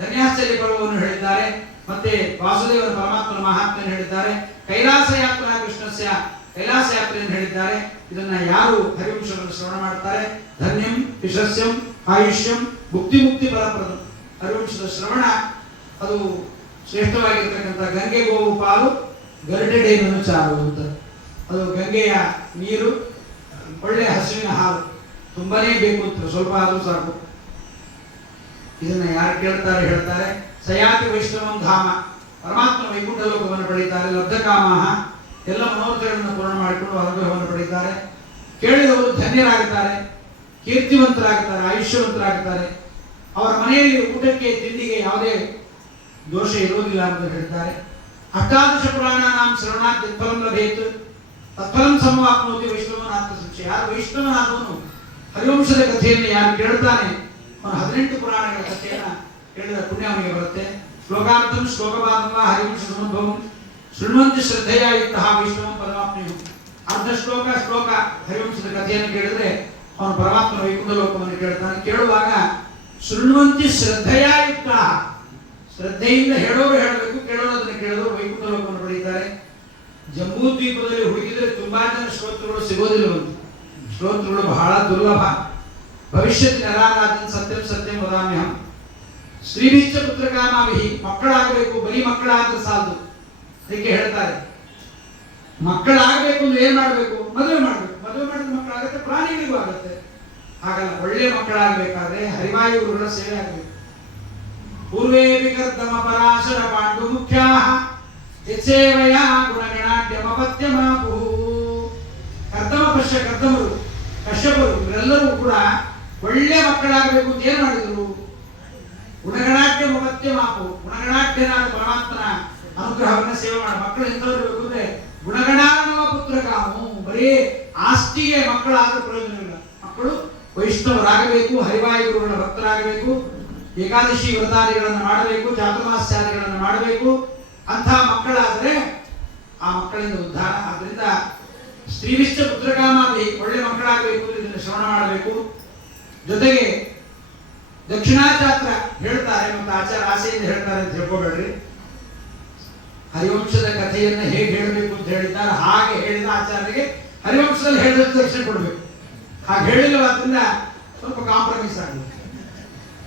ಧನ್ಯಾಶ್ಚರ್ಯ ಪರ್ವವನ್ನು ಹೇಳಿದ್ದಾರೆ. ಮತ್ತೆ ವಾಸುದೇವನ ಪರಮಾತ್ಮನ ಮಹಾತ್ಮೆಯನ್ನು ಹೇಳಿದ್ದಾರೆ. ಕೈಲಾಸ ಯಾತ್ರಾ ಕೃಷ್ಣಸ್ಯ, ಕೈಲಾಸ ಯಾತ್ರೆಯನ್ನು ಹೇಳಿದ್ದಾರೆ. ಇದನ್ನ ಯಾರು ಹರಿವಂಶವನ್ನು ಶ್ರವಣ ಮಾಡ್ತಾರೆ ಧನ್ಯಂ ಯಶಸ್ಯಂ ಆಯುಷ್ಯಂ ಮುಕ್ತಿ ಫಲಪ್ರದಂ. ಹರಿವಂಶದ ಶ್ರವಣ ಅದು ಶ್ರೇಷ್ಠವಾಗಿರ್ತಕ್ಕಂಥ ಗಂಗೆ ಗೋವು ಪಾಲು ಗರುಡೆಡೆಯನ್ನು ಚಾರು ಅಂತ. ಅದು ಗಂಗೆಯ ನೀರು, ಒಳ್ಳೆ ಹಸುವಿನ ಹಾಲು ತುಂಬಾನೇ ಬೇಕು ಅಂತ, ಸ್ವಲ್ಪ ಆದ್ರೂ ಸಾಕು. ಇದನ್ನ ಯಾರು ಕೇಳ್ತಾರೆ ಹೇಳ್ತಾರೆ. ಸಯಾತಿ ವೈಷ್ಣವಂ ಧಾಮ, ಪರಮಾತ್ಮ ವೈಕುಂಠ ಲೋಕವನ್ನು ಪಡೆಯುತ್ತಾರೆ. ಲಬ್ಧಕಾಮಃ, ಎಲ್ಲ ಮನೋರಥಗಳನ್ನು ಪೂರ್ಣ ಮಾಡಿಕೊಂಡು ಅನುಗ್ರಹವನ್ನು ಪಡೆಯುತ್ತಾರೆ. ಕೇಳಿದವರು ಧನ್ಯರಾಗುತ್ತಾರೆ, ಕೀರ್ತಿವಂತರಾಗುತ್ತಾರೆ, ಆಯುಷ್ಯವಂತರಾಗುತ್ತಾರೆ. ಅವರ ಮನೆಯಲ್ಲಿ ಊಟಕ್ಕೆ ತಿಂಡಿಗೆ ಯಾವುದೇ ದೋಷ ಇರುವುದಿಲ್ಲ ಅಂತ ಹೇಳ್ತಾರೆ. ಅಷ್ಟಾದಶ ಪುರಾಣಾನಾಂ ಶ್ರವಣಾತ್ ಯತ್ಫಲಂ ಲಭೇತ್ ತತ್ಫಲಂ ಸಮವಾಪ್ನೋತಿ ವೈಷ್ಣವನಾಥ ಶಿಕ್ಷೆ. ಯಾರು ವೈಷ್ಣವನಾದವನು ಹರಿವಂಶದ ಕಥೆಯನ್ನು ಯಾರು ಕೇಳ್ತಾನೆ ಅವನು 18 ಪುರಾಣಗಳ ಕಥೆಯನ್ನ ಕೇಳಿದ ಪುಣ್ಯ ಅವನಿಗೆ ಬರುತ್ತೆ. ಶ್ಲೋಕಾರ್ಥಂ ಶ್ಲೋಕವಾದವ ಹರಿವಂಶ ಸಮುದ್ಭವಂ ಶೃಣ್ವಂತಿ ಶ್ರದ್ಧೆಯ ಯುಕ್ತಃ ವೈಷ್ಣವಂ ಪರಮಾಪ್ನುಃ. ಅರ್ಧ ಶ್ಲೋಕ ಹರಿವಂಶದ ಕಥೆಯನ್ನು ಕೇಳಿದ್ರೆ ಅವನು ಪರಮಾತ್ಮನ ವೈಕುಂಠ ಲೋಕವನ್ನು ಕೇಳ್ತಾನೆ. ಕೇಳುವಾಗ ಶೃಣ್ವಂತಿ ಶ್ರದ್ಧೆಯ ಯುಕ್ತಃ, ಶ್ರದ್ಧೆಯಿಂದ ಹೇಳೋರು ಹೇಳಬೇಕು, ಕೇಳೋರು ಅದನ್ನು ಕೇಳಿದ್ರು ವೈಕುಂಠ ಲೋಕವನ್ನು ಪಡೆಯುತ್ತಾರೆ. ಜಂಬೂ ದ್ವೀಪದಲ್ಲಿ ಹುಡುಕಿದ್ರೆ ತುಂಬಾ ಜನ ಶ್ರೋತೃಗಳು ಸಿಗೋದಿಲ್ಲವಂತೆ. ಶ್ರೋತೃಗಳು ಬಹಳ ದುರ್ಲಭ. ಭವಿಷ್ಯತ್ ನರಾರಾಜನ್ ಸತ್ಯಂ ಸತ್ಯಂ ವದಾಮ್ಯಹಂ. ಶ್ರೀನಿಶ್ಚ ಪುತ್ರಕಾಮಾವಿಹಿ, ಮಕ್ಕಳಾಗಬೇಕು, ಬರೀ ಮಕ್ಕಳಾದ್ರೆ ಸಾಲದು. ಅದಕ್ಕೆ ಹೇಳ್ತಾರೆ ಮಕ್ಕಳಾಗಬೇಕು ಅಂದ್ರೆ ಏನ್ ಮಾಡಬೇಕು? ಮದುವೆ ಮಾಡಬೇಕು. ಮದುವೆ ಮಾಡಿದ್ರೆ ಮಕ್ಕಳಾಗುತ್ತೆ, ಪ್ರಾಣಿಗಳಿಗೂ ಆಗುತ್ತೆ. ಹಾಗಲ್ಲ, ಒಳ್ಳೆ ಮಕ್ಕಳಾಗಬೇಕಾದ್ರೆ ಹರಿವಾಯು ಗುರುಗಳ ಸೇವೆ ಆಗಬೇಕು. ಪೂರ್ವೇ ವಿಕರ್ದಮ ಪರಾಶರ ಪಾಂಡು ಮುಖ್ಯಾಹ ಯತ್ಸೇವಯ ಗುಣಗಣಾಢ್ಯಮಪತ್ಯಮಾಪು. ಕರ್ದಮ ಪಶ್ಯ, ಕರ್ದಮರು, ಕಶ್ಯಪರು ಇವರೆಲ್ಲರೂ ಕೂಡ ಒಳ್ಳೆ ಮಕ್ಕಳಾಗಬೇಕು ಅಂತ ಏನ್ ಮಾಡಿದ್ರು? ಗುಣಗಣಾಢ್ಯಮಪತ್ಯಮಾಪು, ಗುಣಗಣಾಢ್ಯನಾದ ಪರಮಾತ್ಮನ ಅನುಗ್ರಹವನ್ನ ಸೇವೆ ಮಾಡಿ. ಮಕ್ಕಳು ಎಂತವ್ರು ಇರಬೇಕು ಅಂದ್ರೆ ಗುಣಗಣಾನವ ಪುತ್ರ ಕಾಮು. ಬರೀ ಆಸ್ತಿಗೆ ಮಕ್ಕಳಾದ್ರೂ ಪ್ರಯೋಜನವಿಲ್ಲ. ಮಕ್ಕಳು ವೈಷ್ಣವರಾಗಬೇಕು, ಹರಿವಾಯು ಗುರುಗಳ ಭಕ್ತರಾಗಬೇಕು, ಏಕಾದಶಿ ವ್ರತಾದಿಗಳನ್ನು ಮಾಡಬೇಕು, ಚಾತುರ್ಮಾಸ್ಯಾದಿಗಳನ್ನು ಮಾಡಬೇಕು. ಅಂಥ ಮಕ್ಕಳಾದ್ರೆ ಆ ಮಕ್ಕಳಿಂದ ಉದ್ಧಾರ. ಆದ್ರಿಂದ ಸ್ತ್ರೀವಿಶ್ಚ ಪುತ್ರಕಾಮಾದಿ, ಒಳ್ಳೆ ಮಕ್ಕಳಾಗಬೇಕು, ಇದನ್ನು ಶ್ರವಣ ಮಾಡಬೇಕು. ಜೊತೆಗೆ ದಕ್ಷಿಣಾಚಾತ್ರ ಹೇಳ್ತಾರೆ, ಮತ್ತು ಆಚಾರ ಆಸೆಯಿಂದ ಹೇಳ್ತಾರೆ ಅಂತ ಹೇಳ್ಕೋಬೇಡ್ರಿ. ಹರಿವಂಶದ ಕಥೆಯನ್ನು ಹೇಗೆ ಹೇಳಬೇಕು ಅಂತ ಹೇಳಿದ್ದಾರೆ ಹಾಗೆ ಹೇಳಿದ ಆಚಾರ್ಯರಿಗೆ ಹರಿವಂಶದಲ್ಲಿ ಹೇಳಿದಷ್ಟು ದಕ್ಷಿಣ ಕೊಡಬೇಕು. ಹಾಗೆ ಹೇಳಿಲ್ಲವಾದ್ರಿಂದ ಸ್ವಲ್ಪ ಕಾಂಪ್ರಮೈಸ್ ಆಗಬೇಕು.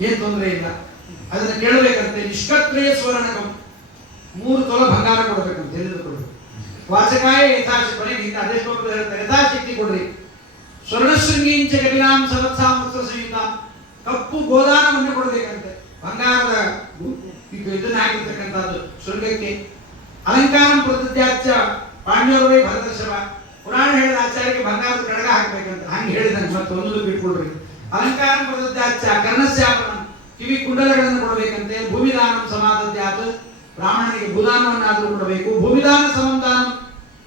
ಏನ್ ತೊಂದರೆ ಇಲ್ಲ. ಅದನ್ನ ಕೇಳಬೇಕಂತೆ. ನಿಷ್ಕತ್ರೇ ಸ್ವರ್ಣಕಂ, 3 ತೊಲೆ ಬಂಗಾರ ಕೊಡಬೇಕಂತ ತಿಳಿದುಕೊಳ್ಳಿ. ವಾಚಕಾಯ ಯಥಾಶಕ್ತಿ, ಕೊನೆಗೆ ಅದೇ ಶ್ಲೋಕದಲ್ಲಿ ಹೇಳ್ತಾರೆ, ಯಥಾಶಕ್ತಿ ಕೊಡ್ರಿ. ಸ್ವರ್ಣಶೃಂಗೀಂಚ ಕಪಿಲಾಂ ಸವತ್ಸಾಮಸ್ತ್ರ ಸಂಯುತ, ಕಪ್ಪು ಗೋದಾನವನ್ನು ಕೊಡಬೇಕಂತೆ. ಬಂಗಾರದ ಇದನ್ನ ಹಾಕಿರ್ತಕ್ಕಂಥದ್ದು ಶೃಂಗಕ್ಕೆ. ಅಲಂಕಾರಂ ಪ್ರತಿದ್ಯಾಚ ಪಾಂಡ್ಯವರೇ ಭರತರ್ಷಭ, ಪುರಾಣ ಹೇಳಿದ ಆಚಾರ್ಯಕ್ಕೆ ಬಂಗಾರದ ಕಡಗ ಹಾಕ್ಬೇಕಂತ. ಹಂಗೆ ಹೇಳಿದಂಗೆ ಮತ್ತೆ ಒಂದು ಬಿಟ್ಕೊಡ್ರಿ. ಅಲಂಕಾರಂ ಪ್ರತಿದ್ಯಾಚ ಕರ್ಣಸ್ಯಾಪನಂ, ಕಿವಿ ಕುಂಡಲಗಳನ್ನು ಕೊಡಬೇಕಂತೆ. ಭೂಮಿದಾನಂ ಸಮಾದದ್ಯಾತ್, ಬ್ರಾಹ್ಮಣನಿಗೆ ಭೂದಾನವನ್ನಾದರೂ ಕೊಡಬೇಕು. ಭೂಮಿದಾನ ಸಮಂದಾನ,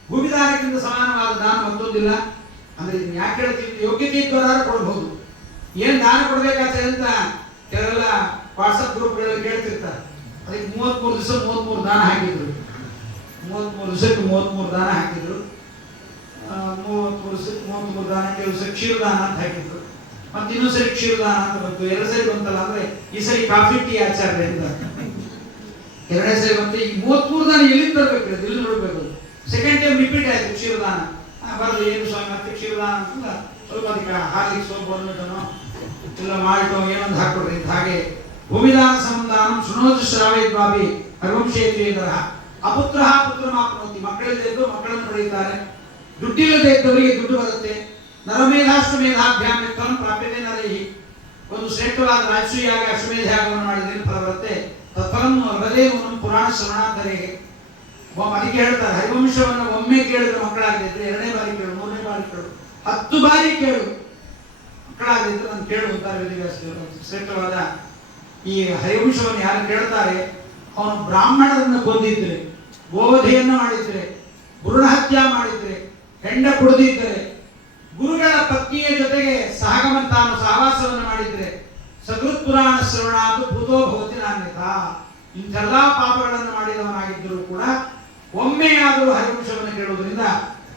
ಭೂಮಿದಾನಕ್ಕಿಂತ ಸಮಾನವಾದ ದಾನ ಮತ್ತೊಂದಿಲ್ಲ. ಅಂದ್ರೆ ಇದನ್ನ ಯಾಕೆ ಹೇಳ್ತೀವಿ, ಯೋಗ್ಯತೆ ಇದ್ದವರಾರ ಕೊಡಬಹುದು. ಏನ್ ದಾನ ಕೊಡ್ಬೇಕಾಗ್ತದೆ ಅಂತ ಕೆಲವೆಲ್ಲ ವಾಟ್ಸಪ್ ಗ್ರೂಪ್ಗಳಲ್ಲಿ ಕೇಳ್ತಿರ್ತಾರೆ. ಅದಕ್ಕೆ 33 ದಿವಸ 33 ದಾನ ಹಾಕಿದ್ರು. 33 ದಿವಸಕ್ಕೆ 33 ದಾನ ಹಾಕಿದ್ರು. 33 ದಿವಸಕ್ಕೆ 33 ದಾನ, ಕೆಲವು ದಿವಸ ಕ್ಷೀರದಾನ ಅಂತ ಹಾಕಿದ್ರು. ಮತ್ತೆ ಇನ್ನೊಂದು ಸರಿ ಕ್ಷೀರದಾನ ಅಂತ ಬಂತು. 2 ಸರಿ ಬಂತಲ್ಲ, ಅಂದ್ರೆ ಈ ಸರಿ ಕಾಫಿ ಟೀ ಆಚಾರ್ಯ ಅಂತ 2ನೇ ಸರಿ ಬಂತು. ಈ 33 ದಾನ ಎಲ್ಲಿ ತರಬೇಕು, ಇಲ್ಲಿ ನೋಡ್ಬೇಕು. ಸೆಕೆಂಡ್ ಟೈಮ್ ರಿಪೀಟ್ ಆಯ್ತು ಕ್ಷೀರದಾನ. ಬರೋದು ಏನು ಸ್ವಾಮಿ ಮತ್ತೆ ಕ್ಷೀರದಾನ ಅಂತ ಸ್ವಲ್ಪ ಅದಕ್ಕೆ ಹಾಲಿಗೆ ಸೋಪ್ ಬಂದ್ಬಿಟ್ಟನೋ ಇಲ್ಲ ಮಾಲ್ಟೋ ಏನೊಂದು ಹಾಕೊಡ್ರಿ ಅಂತ. ಹಾಗೆ ಭೂಮಿದಾನ ಸಂಬಂಧಾನ ಶೃಣೋದು ಶ್ರಾವಯಿದ್ವಾಭಿ ಹರಿವಂಶೇಂದ್ರ ಅಪುತ್ರ ಪುತ್ರಮಾಪ್ನೋತಿ, ಮಕ್ಕಳಿದ್ದು ಮಕ್ಕಳನ್ನು ಪಡೆಯುತ್ತಾರೆ. ದುಡ್ಡಿಲ್ಲದೆ ಇದ್ದವರಿಗೆ ದುಡ್ಡು ಬರುತ್ತೆ. ನರಮೇಧಾಶ್ವಮೇಧಾಭ್ಯಾಮ್ ಫಲಂ ಪ್ರಾಪ್ಯತೆ ನರೈಹಿ, ಒಂದು ಶ್ರೇಷ್ಠವಾದ ರಾಜಸೂಯಾಗ ಅಶ್ವಮೇಧ ಯಾಗವನ್ನು ಮಾಡಿದ್ರೆ ಫಲ ಬರುತ್ತೆ. ತತ್ಫಲಂ ಹೃದಯವನ್ನು ಪುರಾಣ ಶ್ರವಣಾಂತರಿಗೆ. ಅದಕ್ಕೆ ಹೇಳ್ತಾರೆ, ಹರಿವಂಶವನ್ನು ಒಮ್ಮೆ ಕೇಳಿದ್ರೆ ಮಕ್ಕಳಾಗದಿದ್ರೆ 2ನೇ ಬಾರಿ ಕೇಳು, 3ನೇ ಬಾರಿ ಕೇಳು, 10 ಬಾರಿ ಕೇಳು, ಮಕ್ಕಳಾಗದಿದ್ರೆ ನಾನು ಕೇಳು ಅಂತಾರೆ ವೇದವ್ಯಾಸದೇವರು. ಶ್ರೇಷ್ಠವಾದ ಈ ಹರಿವಂಶವನ್ನು ಯಾರು ಕೇಳ್ತಾರೆ, ಅವನು ಬ್ರಾಹ್ಮಣರನ್ನು ಕೊಂದಿದ್ರೆ, ಗೋವಧೆಯನ್ನು ಮಾಡಿದ್ರೆ, ಭ್ರೂಣಹತ್ಯೆ ಮಾಡಿದ್ರೆ, ಹೆಂಡ ಕುಡಿದಿದ್ದರೆ, ಗುರುಗಳ ಪತ್ನಿಯ ಜೊತೆಗೆ ತಾನು ಸಹವಾಸವನ್ನು ಮಾಡಿದ್ರೆ, ಸಕೃತ್ ಪುರಾಣ ಶ್ರವಣಾತು ಭೂತೋ ಭವತಿ ನಾನ್ಯತಾ, ಇಂಥೆಲ್ಲಾ ಪಾಪಗಳನ್ನು ಮಾಡಿದವನಾಗಿದ್ದರೂ ಕೂಡ ಒಮ್ಮೆಯಾದರೂ ಹರಿವಂಶವನ್ನು ಕೇಳುವುದರಿಂದ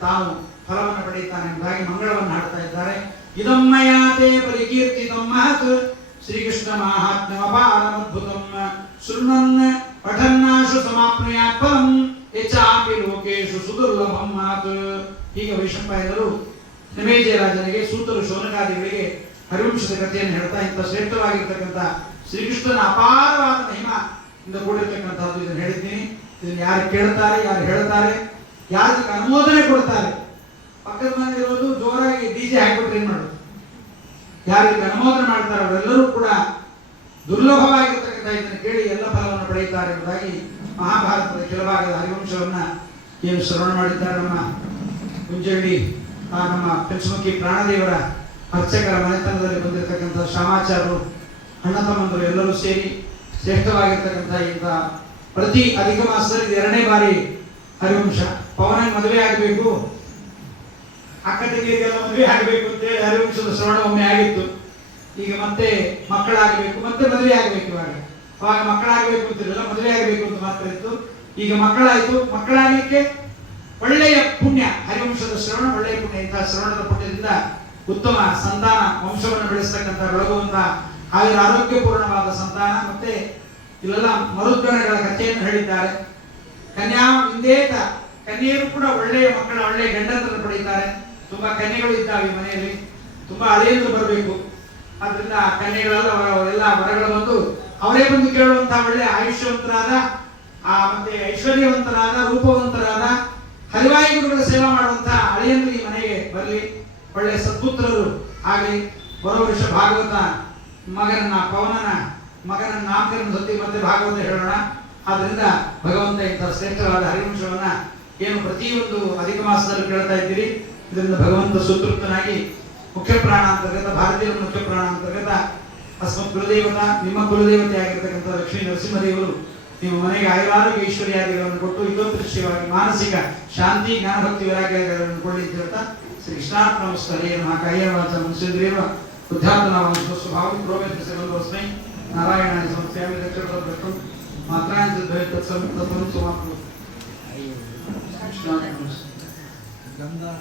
ತಾನು ಫಲವನ್ನು ಪಡೆಯುತ್ತಾನೆ ಎಂಬುದಾಗಿ ಮಂಗಳವನ್ನು ಹಾಡ್ತಾ ಇದ್ದಾರೆ. ಇದಮ್ಮಯಾತೆ ಪರಿಕೀರ್ತಿತಂ ಮಹತ್ ಶ್ರೀಕೃಷ್ಣ ಮಾಹಾತ್ಮ್ಯಮಪಾರಮದ್ಭುತಂ ಶೃಣ್ವನ್ ಪಠನ್ನಾಶು ಸಮಾಪ್ನುಯಾತ್ ಫಲಂ ಯಚ್ಚಾಪಿ ಲೋಕೇಶು ಸುದುರ್ಲಭಂ ಮಹತ್. ಹೀಗೆ ವೈಶಂಪಾಯನರು ನಿಮೇಜಯ ರಾಜನಿಗೆ, ಸೂತರು ಶೌನಕಾದಿಗಳಿಗೆ ಹರಿವಂಶದ ಕಥೆಯನ್ನು ಹೇಳ್ತಾ ಇಂಥ ಶ್ರೇಷ್ಠವಾಗಿರ್ತಕ್ಕಂಥ ಶ್ರೀಕೃಷ್ಣನ ಅಪಾರವಾದ ಮಹಿಮಾ ಇಂದ ಕೂಡಿರ್ತಕ್ಕಂಥದ್ದು ಇದನ್ನು ಹೇಳಿದ್ದೀನಿ. ಇದನ್ನು ಯಾರು ಕೇಳ್ತಾರೆ, ಯಾರು ಹೇಳ್ತಾರೆ, ಯಾರಿಗೆ ಅನುಮೋದನೆ ಕೊಡ್ತಾರೆ. ಪಕ್ಕದ ಮನೆಯಿರೋದು ಜೋರಾಗಿ ಡಿಜೆ ಹಾಕಿಬಿಟ್ರೆ ಏನ್ ಮಾಡೋದು? ಯಾರಿಗೆ ಅನುಮೋದನೆ ಮಾಡ್ತಾರೆ ಅವರೆಲ್ಲರೂ ಕೂಡ ದುರ್ಲಭವಾಗಿರ್ತಕ್ಕಂಥ ಇದನ್ನು ಕೇಳಿ ಎಲ್ಲ ಫಲವನ್ನು ಪಡೆಯುತ್ತಾರೆ ಎಂಬುದಾಗಿ ಮಹಾಭಾರತದ ಕೆಲಭಾಗದ ಹರಿವಂಶವನ್ನ ಏನು ಶ್ರವಣ ಮಾಡಿದ್ದಾರೆ. ನಮ್ಮ ಕುಂಜಳ್ಳಿ ನಮ್ಮ ಪಂಚಮುಖಿ ಪ್ರಾಣದೇವರ ಅರ್ಚಕರ ಮನೆತನದಲ್ಲಿ ಬಂದಿರತಕ್ಕಂಥ ಶ್ಯಾಮಾಚಾರ್ಯರು, ಅಣ್ಣ ತಮ್ಮಂದರು ಎಲ್ಲರೂ ಸೇರಿ ಶ್ರೇಷ್ಠವಾಗಿರ್ತಕ್ಕಂಥ ಇಂಥ ಪ್ರತಿ ಅಧಿಕ ಮಾಸದಲ್ಲಿ 2ನೇ ಬಾರಿ ಹರಿವಂಶ. ಪವನ ಮದುವೆ ಆಗಬೇಕು, ಅಕ್ಕ ತಂಗಿಯರಿಗೆಲ್ಲ ಮದುವೆ ಆಗಬೇಕು ಅಂತೇಳಿ ಹರಿವಂಶದ ಶ್ರವಣ ಒಮ್ಮೆ ಆಗಿತ್ತು. ಈಗ ಮತ್ತೆ ಮಕ್ಕಳಾಗಬೇಕು, ಮತ್ತೆ ಮದುವೆ ಆಗಬೇಕು. ಅವಾಗ ಮಕ್ಕಳಾಗಬೇಕು ಅಂತಿರಲಿಲ್ಲ, ಮದುವೆ ಆಗಬೇಕು ಅಂತ ಮಾತ್ರ ಇತ್ತು. ಈಗ ಮಕ್ಕಳಾಯ್ತು. ಮಕ್ಕಳಾಗಲಿಕ್ಕೆ ಒಳ್ಳೆಯ ಪುಣ್ಯ, ಹರಿವಂಶದ ಶ್ರವಣ ಒಳ್ಳೆಯ ಪುಣ್ಯ. ಇಂತಹ ಶ್ರವಣದ ಪುಣ್ಯದಿಂದ ಉತ್ತಮ ಸಂತಾನ ವಂಶವನ್ನು ಬೆಳೆಸ್ತಕ್ಕಂಥ ಬೆಳಗುವಂತ ಹಾಗೆ ಆರೋಗ್ಯಪೂರ್ಣವಾದ ಸಂತಾನ. ಮತ್ತೆ ಇಲ್ಲೆಲ್ಲ ಮರುದ್ಗಣಗಳ ಕಥೆಯನ್ನು ಹೇಳಿದ್ದಾರೆ. ಕನ್ಯಾ ವಿಂದೇತ, ಕನ್ಯೆಯರು ಕೂಡ ಒಳ್ಳೆಯ ಮಕ್ಕಳ ಒಳ್ಳೆಯ ಗಂಡಂತರನ್ನು ಪಡೆಯುತ್ತಾರೆ. ತುಂಬಾ ಕನ್ಯೆಗಳು ಇದ್ದಾವೆ ಮನೆಯಲ್ಲಿ, ತುಂಬಾ ಅಳಿಯಂದು ಬರಬೇಕು. ಆದ್ರಿಂದ ಕನ್ಯೆಗಳೆಲ್ಲ ಎಲ್ಲ ವರಗಳು ಬಂದು ಅವರೇ ಬಂದು ಕೇಳುವಂತಹ ಒಳ್ಳೆಯ ಆಯುಷ್ಯವಂತರಾದ ಮತ್ತೆ ಐಶ್ವರ್ಯವಂತರಾದ ರೂಪವಂತರಾದ ಹರಿವಾಯಿ ಗುರುಗಳ ಸೇವಾ ಮಾಡುವಂತಹ ಅಳಿಯಂದು ಈ ಮನೆಗೆ ಬರಲಿ. ಒಳ್ಳೆಯ ಸತ್ಪುತ್ರರು ಆಗಲಿ. ಬರೋ ವರ್ಷ ಭಾಗವತ ಪವನನ ಮಗನ ನಾಮಕರಣ ಜೊತೆ ಮತ್ತೆ ಭಾಗವತ ಹೇಳೋಣ. ಆದ್ರಿಂದ ಭಗವಂತ ಇಂತಹ ಶ್ರೇಷ್ಠವಾದ ಹರಿವಂಶವನ್ನ ಏನು ಪ್ರತಿಯೊಂದು ಅಧಿಕ ಮಾಸದಲ್ಲಿ ಕೇಳ್ತಾ ಇದ್ದೀರಿ, ಇದರಿಂದ ಭಗವಂತ ಸುತೃಪ್ತನಾಗಿ ಮುಖ್ಯ ಪ್ರಾಣ ಅಂತರ್ಗತ, ಭಾರತೀಯರ ಮುಖ್ಯ ಪ್ರಾಣ ಅಂತರ್ಗತ ಅಸ್ಮತ್ ಕುಲದೇವತ, ನಿಮ್ಮ ಕುಲದೇವತೆ ಆಗಿರ್ತಕ್ಕಂಥ ಲಕ್ಷ್ಮೀ ನರಸಿಂಹದೇವರು ನಿಮ್ಮ ಮನೆಗೆ ಆಯುರಾರೋಗ್ಯ ಐಶ್ವರ್ಯಾದಿಗಳನ್ನು ಕೊಟ್ಟು ಇದೋದೃಶ್ಯವಾಗಿ ಮಾನಸಿಕ ಶಾಂತಿ ಜ್ಞಾನಭಕ್ತಿ ವೈರಾಗ್ಯಗಳನ್ನು ಕೊಡಲಿ ಅಂತ ಹೇಳ್ತಾ ಶ್ರೀ ಕೃಷ್ಣಾರ್ಪಣ ನಮಸ್ಕಾರ. ಕಾಯವಾಚ ಮನುಷ್ಯಂದ್ರೇವ ಬುದ್ಧಾತ್ಮನಾಮ ಸ್ವಸ್ವಭಾವ ಪ್ರೋವೇತಸ್ಮೈ ನಾರಾಯಣಾಯ ಸಮಸ್ಯಾಮಿ ದಕ್ಷಿಣ ಮಾತ್ರಾಂಚ ದ್ವೈತತ್ಸಂ ತತ್ವಂ ಸಮಾಪ್ನೋತಿ. ಗಂಗಾ